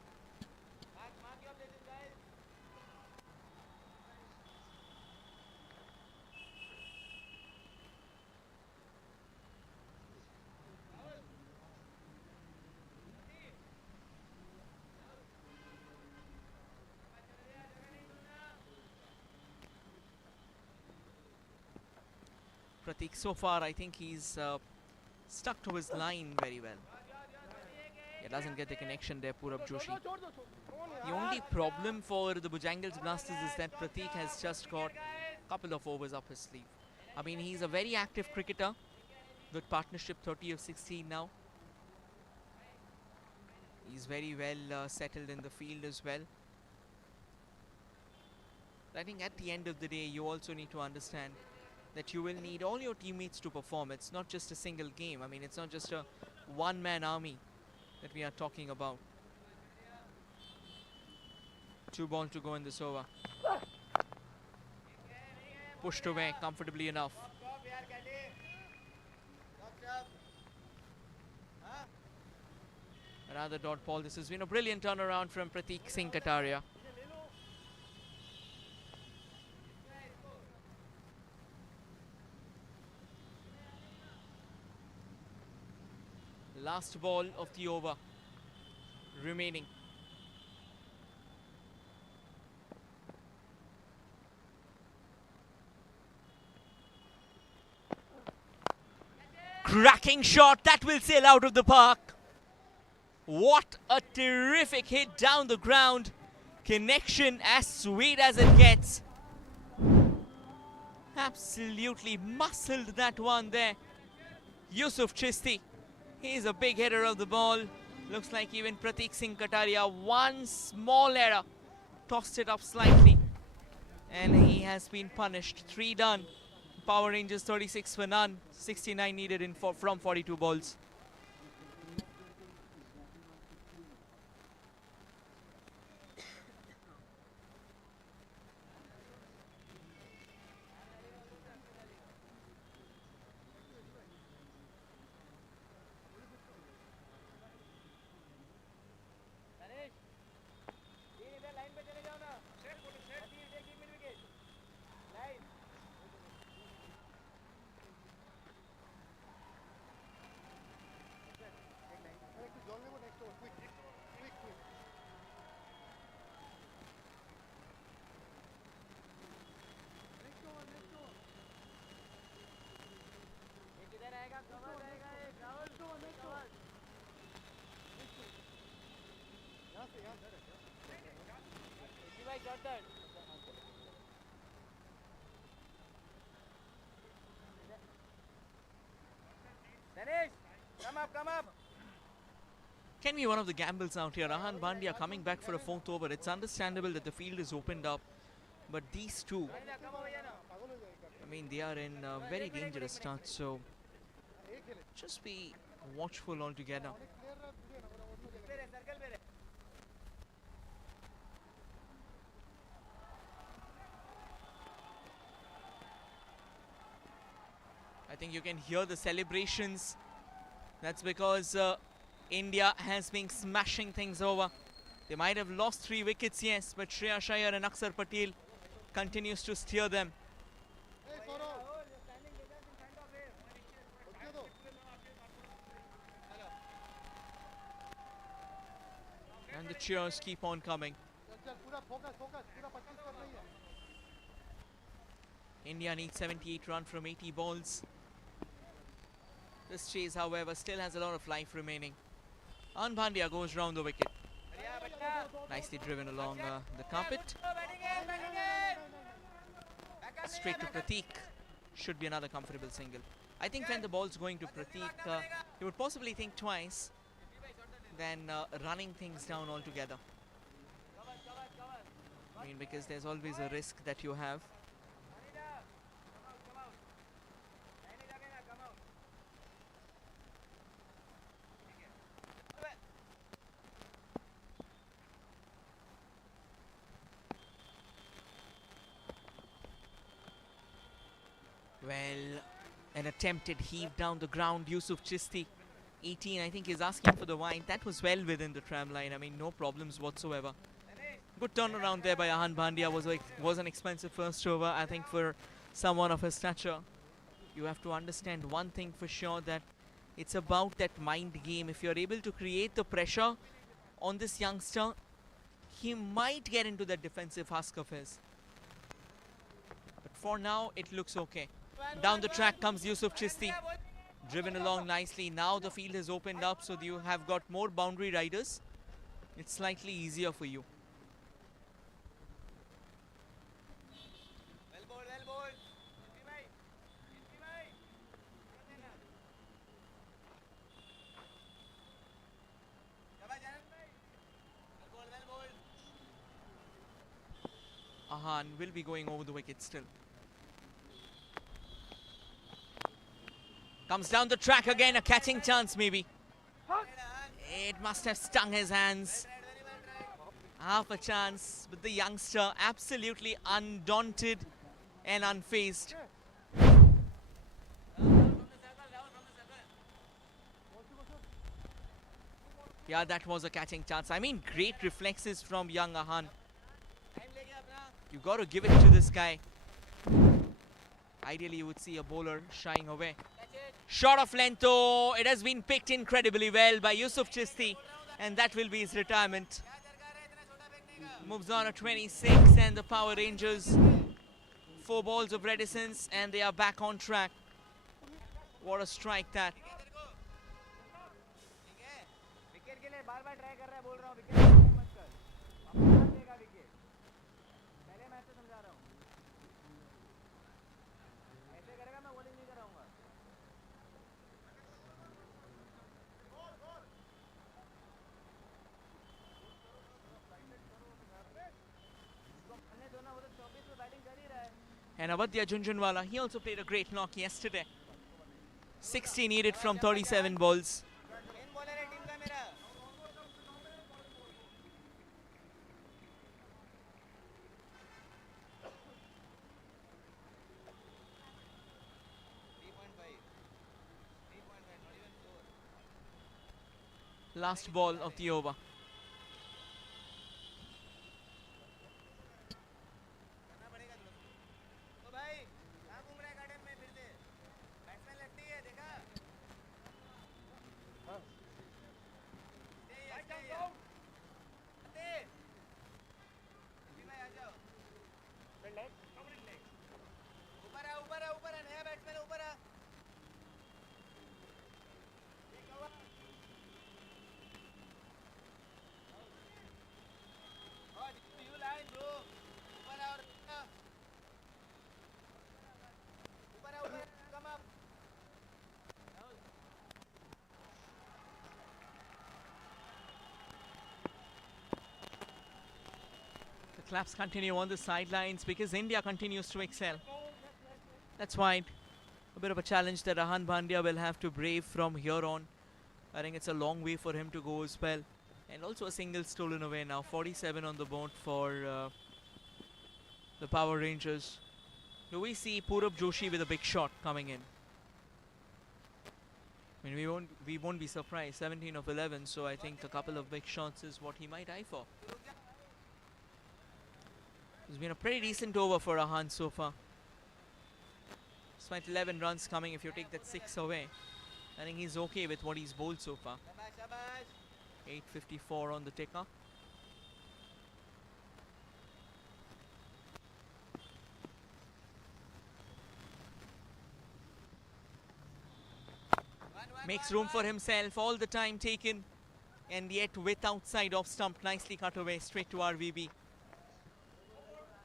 Pratik, so far I think he's stuck to his line very well. He doesn't get the connection there, Purab Joshi. The only problem for the Bojangles Blasters is that Pratik has just got a couple of overs up his sleeve. I mean, he's a very active cricketer. Good partnership, 30 of 16 now. He's very well settled in the field as well. I think at the end of the day, you also need to understand that you will need all your teammates to perform. It's not just a single game. I mean, it's not just a one-man army that we are talking about. 2 balls to go in this over. Pushed away comfortably enough. Another dot ball. This has been a brilliant turnaround from Pratik Singh Kataria. Last ball of the over remaining. Cracking shot that will sail out of the park. What a terrific hit down the ground. Connection as sweet as it gets. Absolutely muscled that one there. Yusuf Chisti. He's a big hitter of the ball. Looks like even Pratik Singh Kataria, one small error, tossed it up slightly. And he has been punished. 3 done. Power Rangers 36 for none. 69 needed from 42 balls. Danish, come up. Can be one of the gambles out here. Ahan Bandia coming back for a fourth over. It's understandable that the field is opened up, but these two, I mean, they are in a very dangerous start, so just be watchful altogether. I think you can hear the celebrations. That's because India has been smashing things over. They might have lost 3 wickets, yes, but Shreya Iyer and Aksar Patel continues to steer them. And the cheers keep on coming. India needs 78 runs from 80 balls. This chase, however, still has a lot of life remaining. Bhandia goes round the wicket. Nicely driven along the carpet. Straight to Prateek. Should be another comfortable single. I think when the ball's going to Prateek, he would possibly think twice than running things down altogether. I mean, because there's always a risk that you have. Well, an attempted heave down the ground. Yusuf Chisti, 18, I think, is asking for the wide. That was well within the tram line. I mean, no problems whatsoever. Good turnaround there by Ahan Bhandia. Was an expensive first over, I think, for someone of his stature. You have to understand one thing for sure, that it's about that mind game. If you're able to create the pressure on this youngster, he might get into that defensive husk of his. But for now, it looks okay. Down the track comes Yusuf Chisti. Driven along nicely. Now the field has opened up, so you have got more boundary riders. It's slightly easier for you. Well bowled. Ahan will be going over the wicket still. Comes down the track again, a catching chance maybe. It must have stung his hands. Half a chance, but the youngster absolutely undaunted and unfazed. Yeah, that was a catching chance. I mean, great reflexes from young Ahan. You got to give it to this guy. Ideally, you would see a bowler shying away. Shot of length, though. It has been picked incredibly well by Yusuf Chisti, and that will be his retirement. Moves on to 26, and the Power Rangers, 4 balls of reticence, and they are back on track. What a strike that. And Avadhya Junjunwala, he also played a great knock yesterday. 60 needed from 37 balls. Last ball of the over. claps continue on the sidelines because India continues to excel. That's why a bit of a challenge that Rahan Bhandia will have to brave from here on. I think it's a long way for him to go as well. And also a single stolen away now. 47 on the board for the Power Rangers. Do we see Purab Joshi with a big shot coming in? I mean, we won't be surprised. 17 of 11, so I think a couple of big shots is what he might eye for. It's been a pretty decent over for Rahan so far. Despite 11 runs coming, if you take that 6 away, I think he's okay with what he's bowled so far. 8:54 on the ticker. Makes room for himself, all the time taken, and yet with outside off stump, nicely cut away straight to RVB.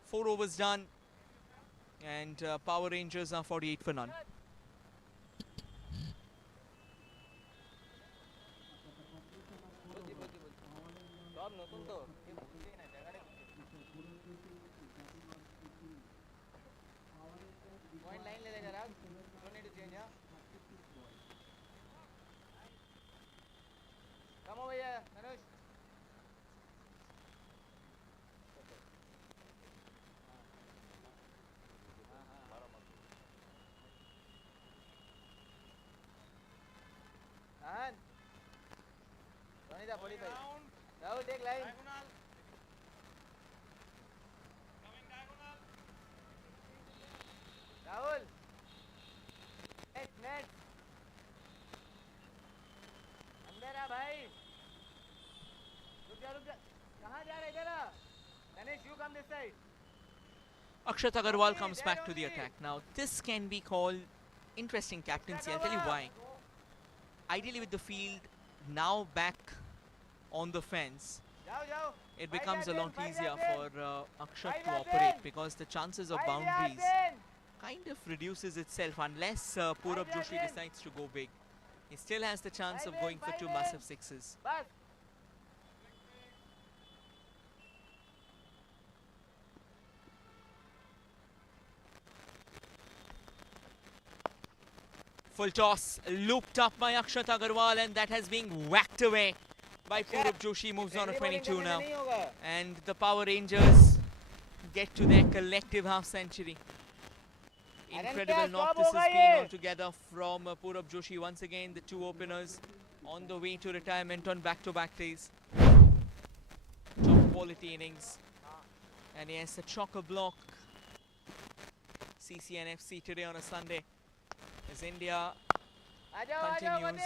4 overs done, and Power Rangers are 48 for none. Come over here, Manush. Ahan. Sonita, 45. Rahul, take line. Rahul. Net. अंदर आ भाई. रुक जा. कहाँ जा रहे इधर आ? Ganesh, you come this side. Akshat Agarwal comes back to the attack. Now, this can be called interesting captaincy. I'll tell you why. Ideally, with the field now back on the fence, it becomes a lot easier for Akshat to operate because the chances of boundaries kind of reduces itself unless Purab Joshi decides to go big. He still has the chance of going for 2 massive sixes. Full toss, looped up by Akshat Agarwal, and that has been whacked away by Purab Joshi. Moves on to 22 now. And the Power Rangers get to their collective half century. Incredible knock this has been altogether from Purab Joshi. Once again, the 2 openers on the way to retirement on back-to-back days. Top quality innings. And yes, a chock-a-block Cc&Fc today on a Sunday, as India continues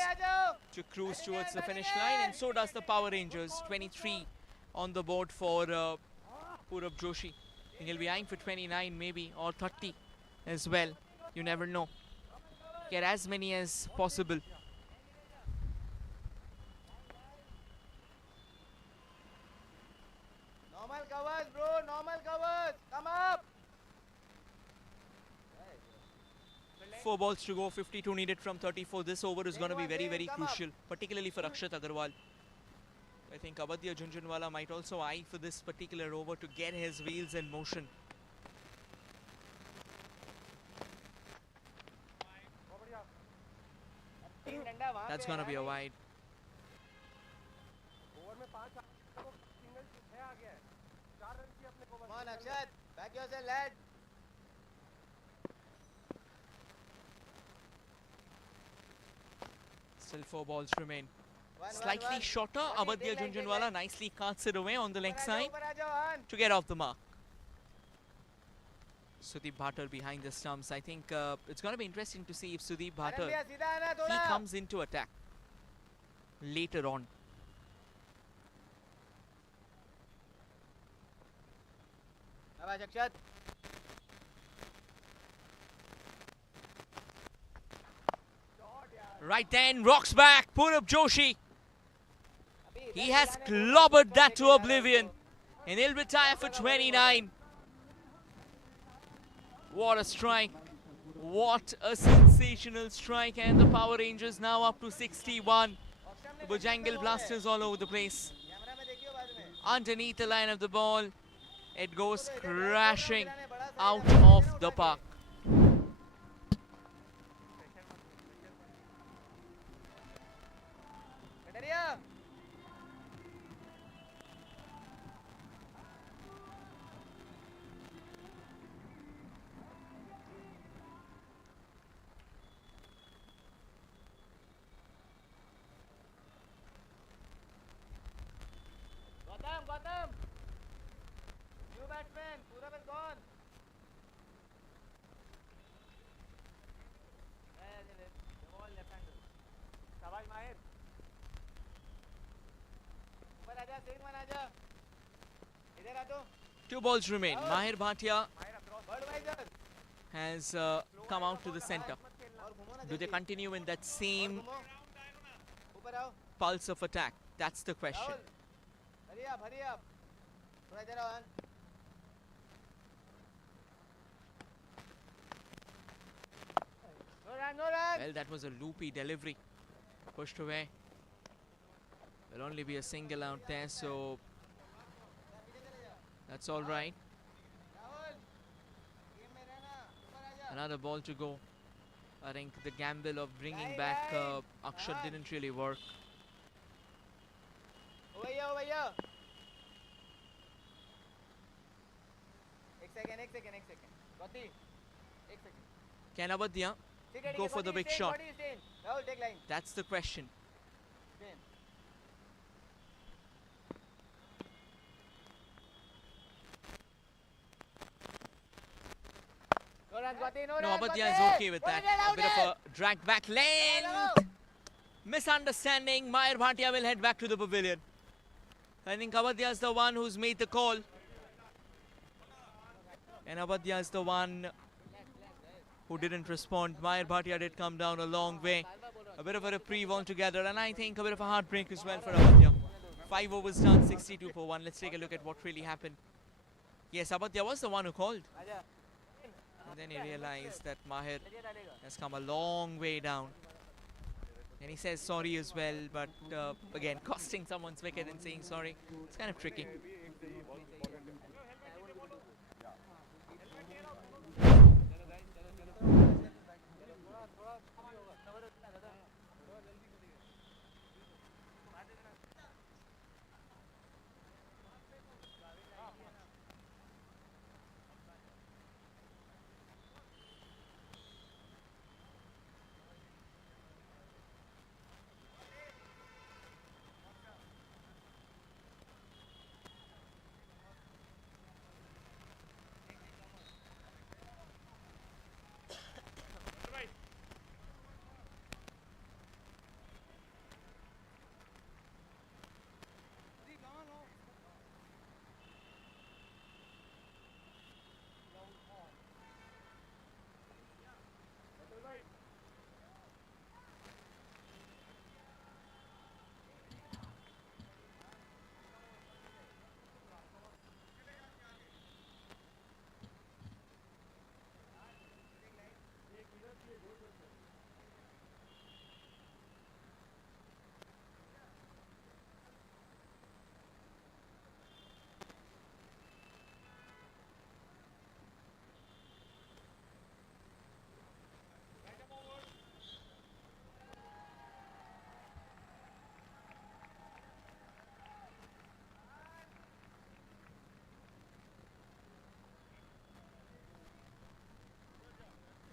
to cruise towards the finish line, and so does the Power Rangers. 23 on the board for Purab Joshi. And he'll be eyeing for 29 maybe, or 30 as well. You never know. Get as many as possible. Normal covers, bro. Normal covers. Come up. 4 balls to go, 52 needed from 34. This over is going to be very, very crucial, particularly for Akshat Agarwal. I think Abadya Junjunwala might also eye for this particular over to get his wheels in motion. That's going to be a wide. Come on, Akshat. Back yourself, lad. Still 4 balls remain. Slightly shorter, Abadya Junjunwala nicely cuts it away on the leg side to get off the mark. Sudeep Bhatter behind the stumps. I think it's going to be interesting to see if Sudeep Bhatter he comes into attack later on. Akshat. Right then, rocks back, Purab Joshi. He has clobbered that to oblivion, and he'll retire for 29. What a strike. What a sensational strike, and the Power Rangers now up to 61. The Bujangal blasters all over the place. Underneath the line of the ball, It goes crashing out of the park. Gautam! New batsman, Purab is gone. The ball left hander. Shabash Mahir. ऊपर आजा, Singh one आजा. इधर आ तो. 2 balls remain. Mahir Bhatia Budweiser. has come out to the center. Do they continue in that same ऊपर आओ. pulse of attack? That's the question. Hurry up. थोड़ा इधर आओ. No run. Well, that was a loopy delivery. Pushed away. Will only be a single out there, so that's all right. Rahul. Game में रहना. ऊपर आजा. Another ball to go. I think the gamble of bringing back Akshat didn't really work. Over here. एक second. Gauti. एक second. Can Abadya go for the big shot? Rahul, take line. That's the question. Stay. No run, Gauti, no No, run. Abadya Gauti. is okay with Put that. it out A bit of there. a drag back lane. Misunderstanding. Mahir Bhatia will head back to the pavilion. I think Abadya is the one who's made the call. And Abadya is the one who didn't respond. Mahir Bhatia did come down a long way. A bit of a reprieve altogether, and I think a bit of a heartbreak as well for Abadya. 5 overs done, 62 for 1. Let's take a look at what really happened. Yes, Abadya was the one who called. आजा. And then he realized that Mahir has come a long way down. And he says sorry as well, but again, costing someone's wicket and saying sorry, it's kind of tricky.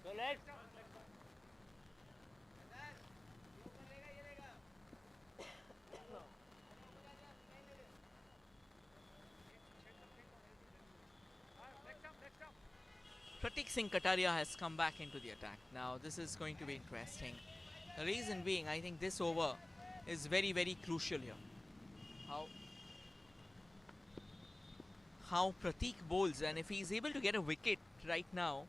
Go left. Pratik Singh Kataria has come back into the attack. Now this is going to be interesting. The reason being, I think this over is very, very crucial here. How Pratik bowls, and if he's able to get a wicket right now,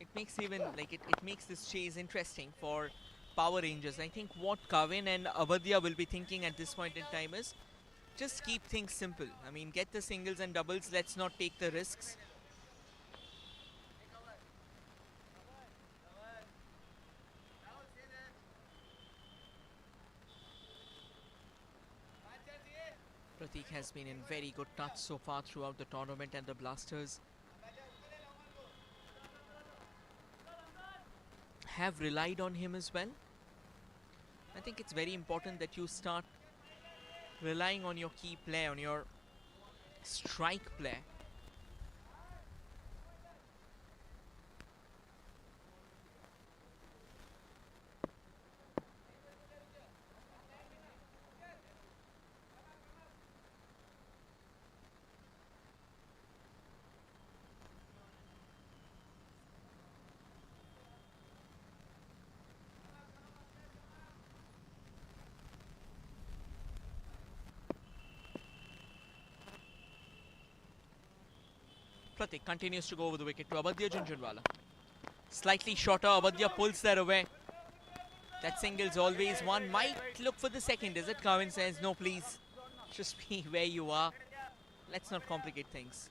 it makes even like it makes this chase interesting for Power Rangers. I think what Kavin and Abadya will be thinking at this point in time is just keep things simple. I mean, get the singles and doubles. Let's not take the risks. Pratik has been in very good touch so far throughout the tournament, and the Blasters have relied on him as well. I think it's very important that you start relying on your key player, on your strike player. Pratik continues to go over the wicket to Abadya Junjunwala. Slightly shorter, Abadya pulls that away. That single's always one. Might look for the second, is it? Kavin says, no please, just be where you are. Let's not complicate things.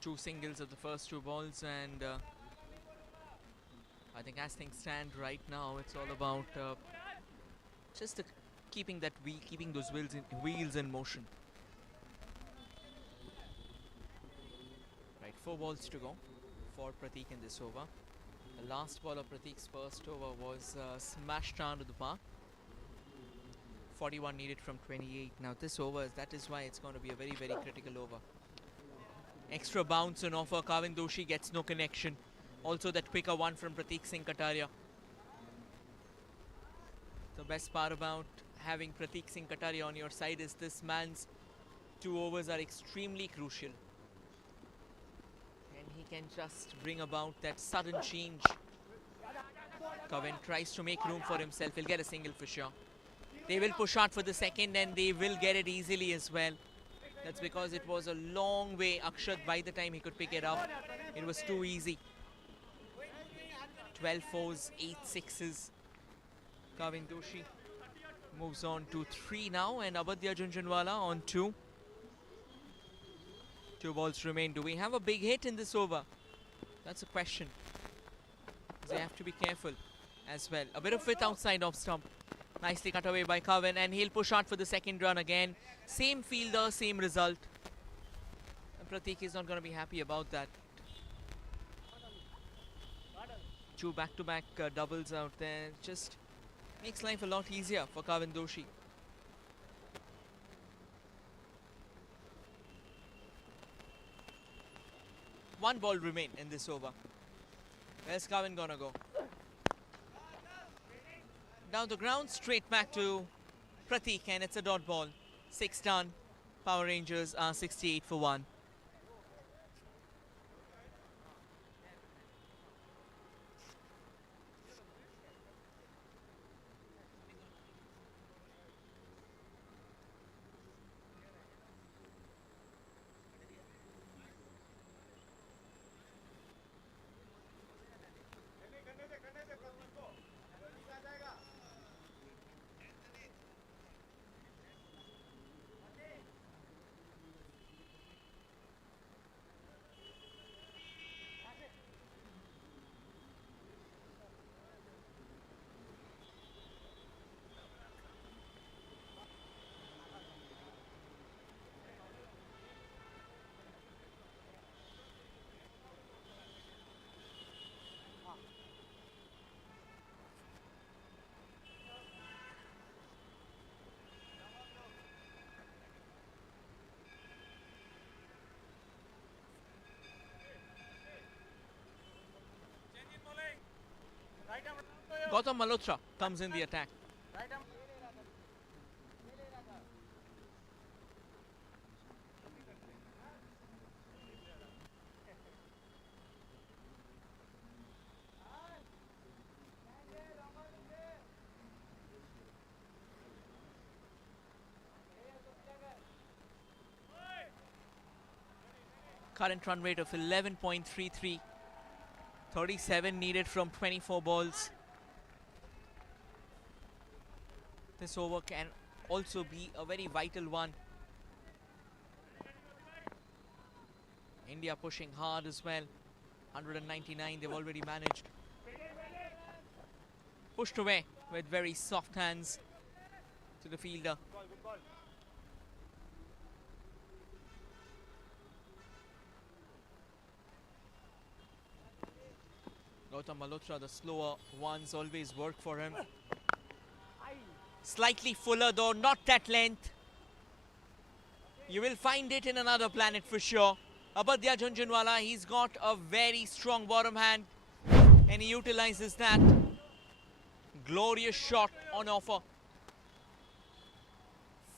Two singles of the first two balls, and I think as things stand right now, it's all about just keeping those wheels in motion. Right, 4 balls to go for Pratik in this over. The last ball of Pratik's first over was smashed down to the park. 41 needed from 28. Now this over, that is why it's going to be a very, very critical over. Extra bounce and offer. Kavin Doshi gets no connection. Also that quicker one from Pratik Singh Kataria. The best part about having Pratik Singh Kataria on your side is this man's 2 overs are extremely crucial. And he can just bring about that sudden change. Kavin tries to make room for himself. He'll get a single for sure. They will push out for the second, and they will get it easily as well. That's because it was a long way. Akshat, by the time he could pick it up, it was too easy. 12 fours, 8 sixes. Kavin Doshi moves on to 3 now, and Abadya Junjunwala on 2. 2 balls remain. Do we have a big hit in this over? That's a question. They have to be careful as well. A bit of width outside off stump. Nicely cut away by Kavin, and he'll push out for the second run again. Same fielder, same result. And Pratik is not going to be happy about that. 2 back-to-back doubles out there. Just makes life a lot easier for Kavin Doshi. One ball remain in this over. Where's Kavin gonna go? Down the ground, straight back to Pratik, and it's a dot ball. 6 done. Power Rangers are 68 for 1. Gautam Malhotra comes in the attack. Current run rate of 11.33. 37 needed from 24 balls. This over can also be a very vital one. India pushing hard as well. 199 they've already managed. Pushed away with very soft hands to the fielder. Gautam Malhotra, the slower ones always work for him. Slightly fuller though, not that length. You will find it in another planet for sure. Abadya Jhunjhunwala, he's got a very strong bottom hand and he utilizes that. Glorious shot on offer.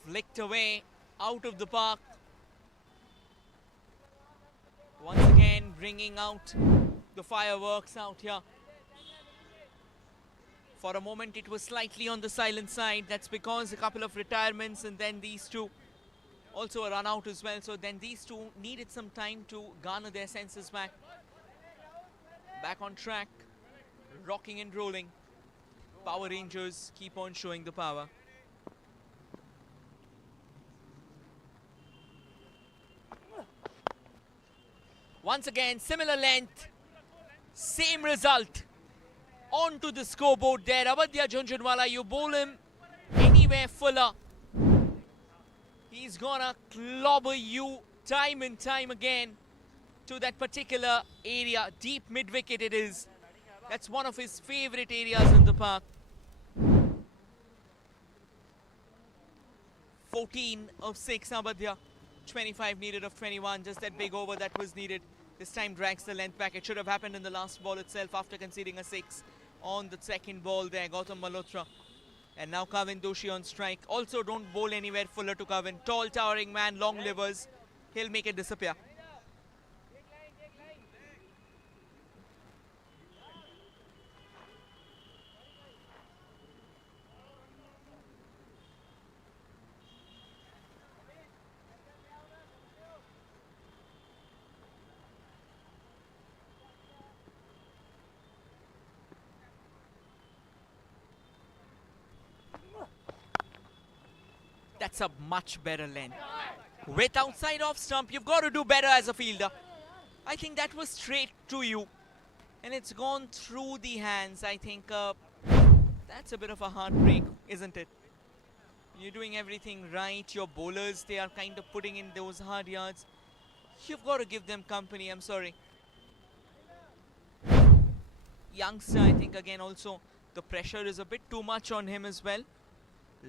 Flicked away out of the park. Once again bringing out the fireworks out here. For a moment it was slightly on the silent side. That's because a couple of retirements and then these two. Also a run out as well. So then these two needed some time to garner their senses back. Back on track. Rocking and rolling. Power Rangers keep on showing the power. Once again, similar length. Same result. Onto the scoreboard there. Abadya Jhunjhunwala, you bowl him anywhere fuller. He's gonna clobber you time and time again to that particular area. Deep mid-wicket it is. That's one of his favorite areas in the park. 14 of 6, Abadya. 25 needed of 21. Just that big over that was needed. This time drags the length back. It should have happened in the last ball itself after conceding a 6 on the second ball there. Gautam Malhotra. And now Kavin Doshi on strike. Also don't bowl anywhere fuller to Kavin. Tall, towering man, long livers. He'll make it disappear. That's a much better length. With outside off stump, you've got to do better as a fielder. I think that was straight to you. And it's gone through the hands. I think that's a bit of a heartbreak, isn't it? You're doing everything right. Your bowlers, they are kind of putting in those hard yards. You've got to give them company, I'm sorry. Youngster, I think again also the pressure is a bit too much on him as well.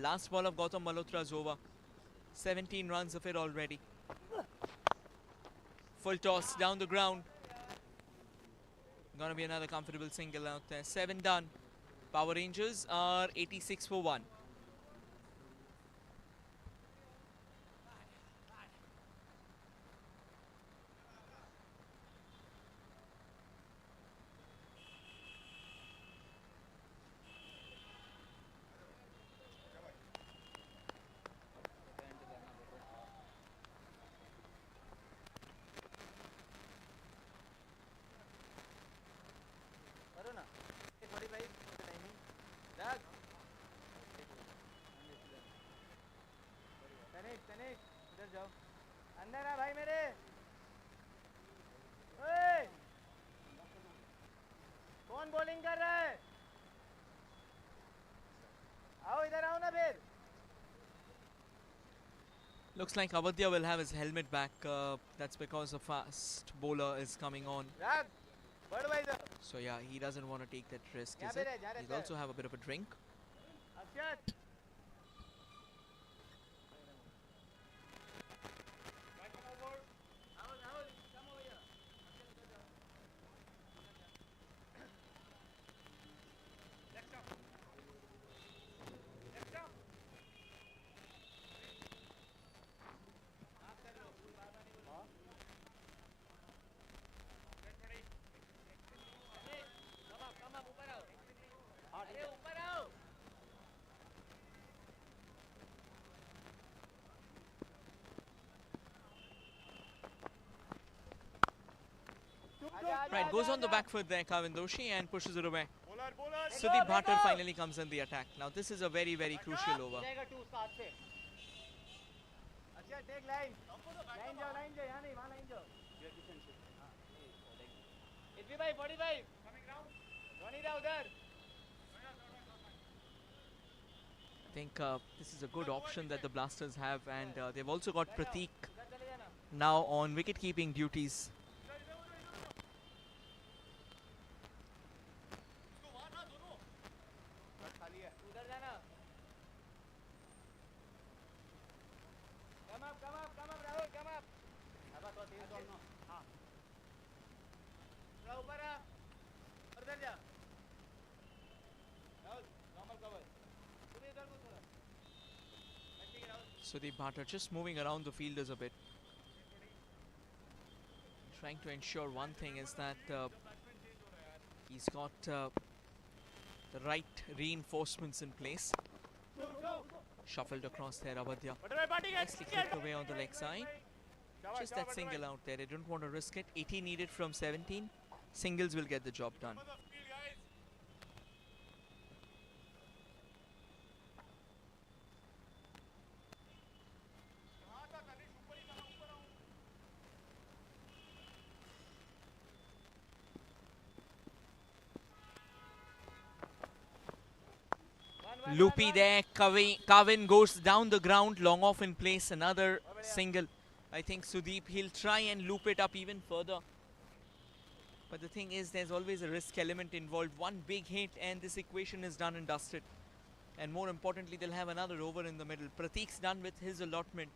Last ball of Gautam Malhotra's over. 17 runs of it already. Full toss down the ground. Gonna be another comfortable single out there. 7 done. Power Rangers are 86 for 1. इधर जाओ अंदर आ भाई मेरे ओए कौन bowling कर रहा है आओ इधर आओ ना फिर Looks like Abadya will have his helmet back. That's because a fast bowler is coming on. So yeah, he doesn't want to take that risk, is it? He'll also have a bit of a drink. Right, goes on the back foot there, Kavin Doshi, and pushes it away. Sudeep Bhatter finally comes in the attack. Now this is a very, very crucial over. HP by 45. Ronnie da udhar. I think this is a good option that the Blasters have, and they've also got Pratik now on wicket-keeping duties. उधर जाना. Come up, Rahul, come up. हाँ. थोड़ा ऊपर आ. उधर जा. Rahul, normal cover. तू इधर को थोड़ा. ठीक है Rahul. Sudeep Bhatter just moving around the fielders a bit. Trying to ensure one thing is that he's got the right reinforcements in place. Shuffled across there, Avadhya. Nicely clipped away on the leg side. Just that single out there. They don't want to risk it. 18 needed from 17. Singles will get the job done. Loopy there, Kavin goes down the ground, long off in place, another single. I think Sudeep, he'll try and loop it up even further. But the thing is, there's always a risk element involved. One big hit and this equation is done and dusted. And more importantly, they'll have another over in the middle. Pratik's done with his allotment.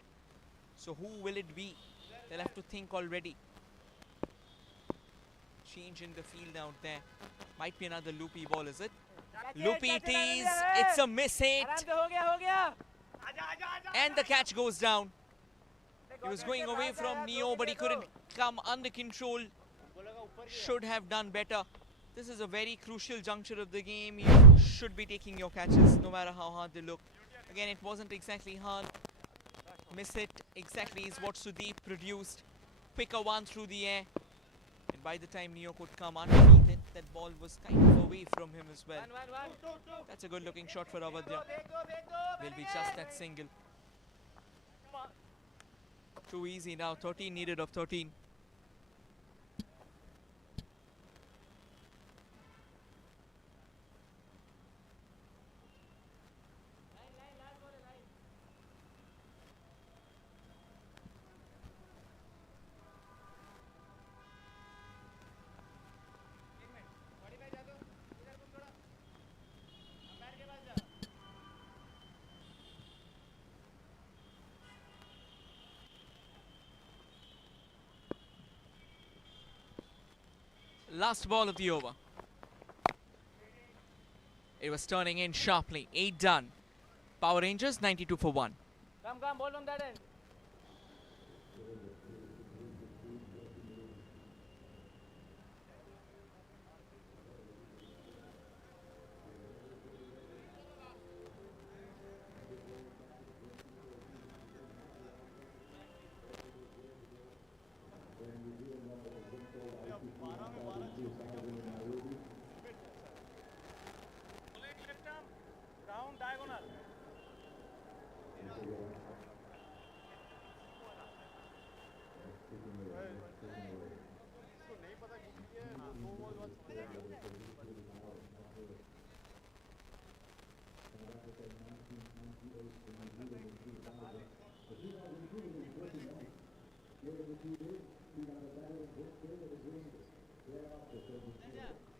So who will it be? They'll have to think already. Change in the field out there. Might be another loopy ball, is it? Loopy it is. It's a miss hit. And the catch goes down. He was going away from Neo, but he couldn't come under control. Should have done better. This is a very crucial juncture of the game. You should be taking your catches, no matter how hard they look. Again, it wasn't exactly hard. Miss hit exactly is what Sudeep produced. Quicker one through the air. And by the time Neo could come underneath it, that ball was kind of away from him as well. That's a good looking shot for Avadhya. Will be just that single. Too easy now. 13 needed of 13. Last ball of the over. It was turning in sharply. 8 done. Power Rangers 92 for 1. Come, ball from that end.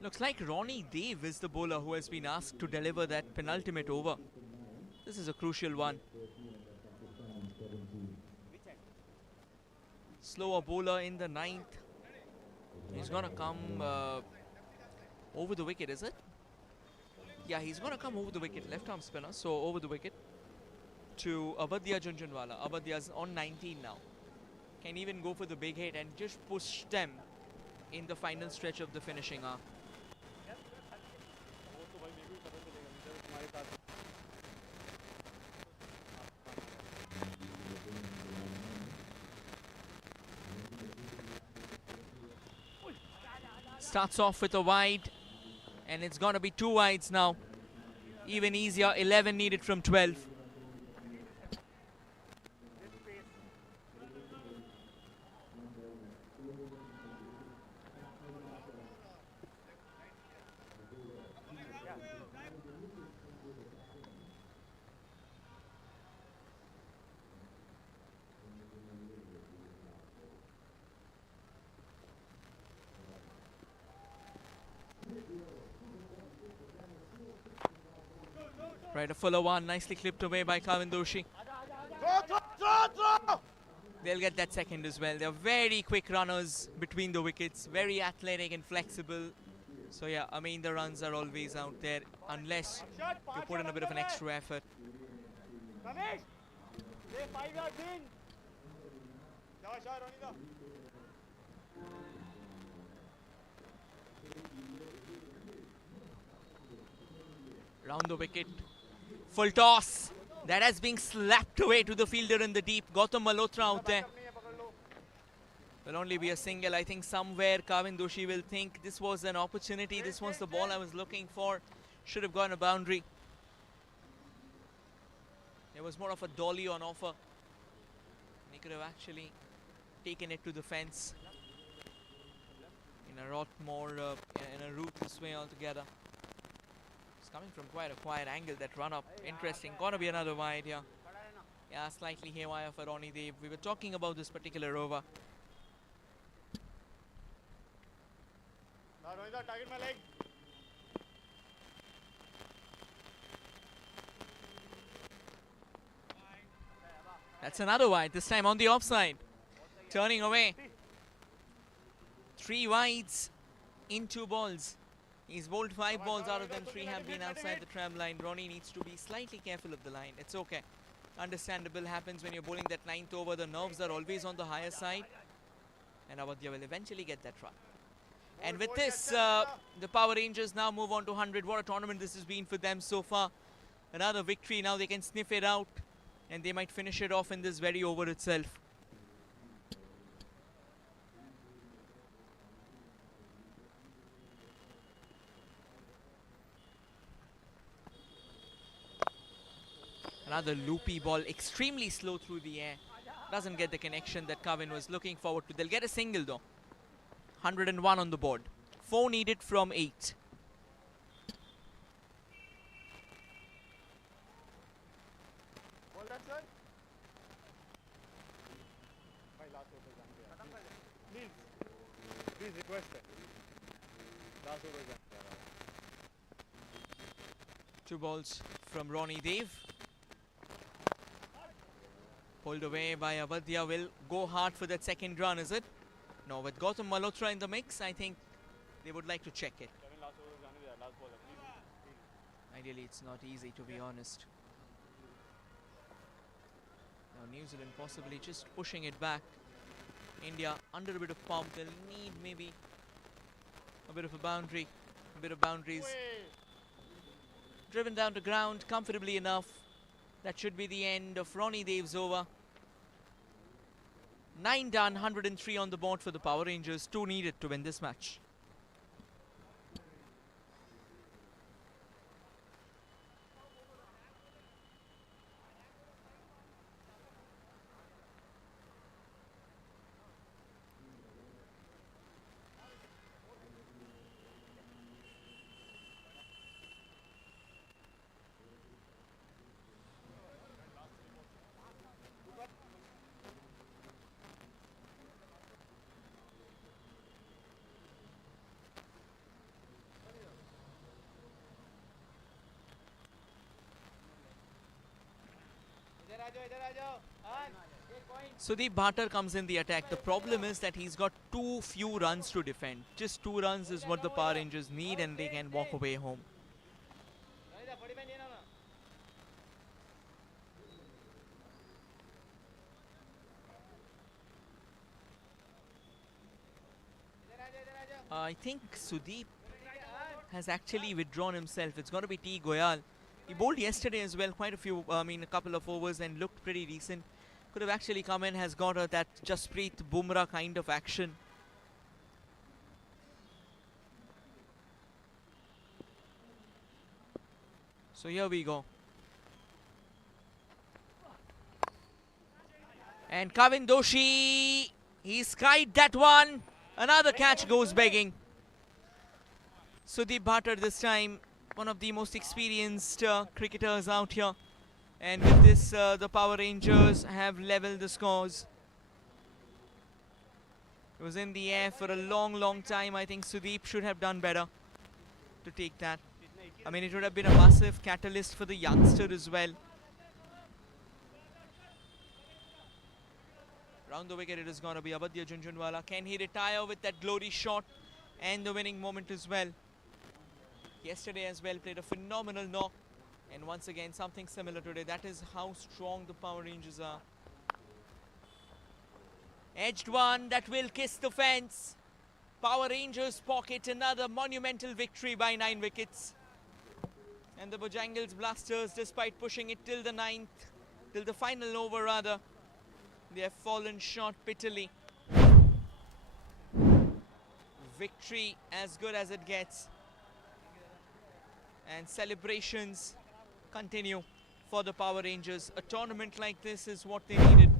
Looks like Ronnie Dave is the bowler who has been asked to deliver that penultimate over. This is a crucial one. Slower bowler in the 9th. He's gonna come over the wicket, is it? Yeah, he's gonna come over the wicket. Left arm spinner, so over the wicket to Avadhya Junjunwala. Avadhya's on 19 now. Can even go for the big hit and just push them in the final stretch of the finishing arc. Starts off with a wide, and it's gonna be 2 wides now. Even easier, 11 needed from 12. Right, a fuller one, nicely clipped away by Kavin Doshi. They'll get that second as well. They're very quick runners between the wickets, very athletic and flexible. So yeah, I mean the runs are always out there unless you put in a bit of an extra effort. Round the wicket. Full toss. That has been slapped away to the fielder in the deep. Gautam Malhotra out there. Will only be a single. I think somewhere Kavin Doshi will think this was an opportunity. This was the ball I was looking for. Should have gone a boundary. There was more of a dolly on offer. He could have actually taken it to the fence in a lot more in a ruthless way altogether. It's coming from quite a quiet angle, that run up. Interesting. Gonna be another wide here. Yeah, slightly haywire for Ronnie Dev. We were talking about this particular over. That's another wide, this time on the offside. Turning away. 3 wides in 2 balls. He's bowled 5 balls, out of them 3 have been outside the tram line. Ronnie needs to be slightly careful of the line. It's okay. Understandable, happens when you're bowling that 9th over. The nerves are always on the higher side. And Awadhya will eventually get that run. And with this, the Power Rangers now move on to 100. What a tournament this has been for them so far. Another victory. Now they can sniff it out. And they might finish it off in this very over itself. Another loopy ball, extremely slow through the air. Doesn't get the connection that Kavin was looking forward to. They'll get a single though. 101 on the board. 4 needed from 8. Please request it. Last over is 2 balls from Ronnie Dev. Pulled away by Awadhya. Will go hard for that second run, is it? No, with Gautam Malhotra in the mix, I think they would like to check it. Ideally, it's not easy, to be honest. Now, New Zealand possibly just pushing it back. India under a bit of pump. They'll need maybe a bit of a boundary, a bit of boundaries. Driven down to ground comfortably enough. That should be the end of Ronnie Dev's over. 9 done, 103 on the board for the Power Rangers. 2 needed to win this match. Sudeep Bhatter comes in the attack. The problem is that he's got too few runs to defend. Just 2 runs is what the Power Rangers need, and they can walk away home. I think Sudeep has actually withdrawn himself. It's going to be T. Goyal. He bowled yesterday as well, quite a few, a couple of overs, and looked pretty decent. Could have actually come in, has got that Jasprit Bumrah kind of action. So here we go. And Kavin Doshi, He skied that one. Another catch goes begging. Sudeep Bhatter this time, one of the most experienced cricketers out here. And with this, the Power Rangers have leveled the scores. It was in the air for a long time. I think Sudeep should have done better to take that. I mean, it would have been a massive catalyst for the youngster as well. Round the wicket, it is going to be Abadya Junjunwala. Can he retire with that glory shot and the winning moment as well? Yesterday as well, played a phenomenal knock. And once again, something similar today. That is how strong the Power Rangers are. Edged one that will kiss the fence. Power Rangers pocket another monumental victory by 9 wickets. And the Bojangles Blasters, despite pushing it till the 9th, till the final over rather, they have fallen short bitterly. Victory as good as it gets. And celebrations continue for the Power Rangers. A tournament like this is what they needed.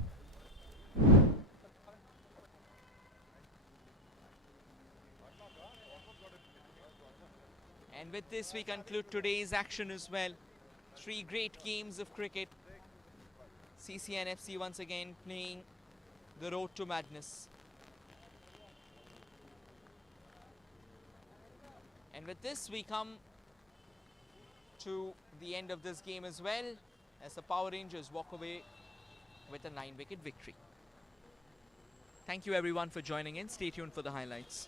And with this we conclude today's action as well. 3 great games of cricket. Cc&Fc once again playing the road to madness. And with this we come to the end of this game as well, as the Power Rangers walk away with a 9-wicket victory. Thank you everyone for joining in. Stay tuned for the highlights.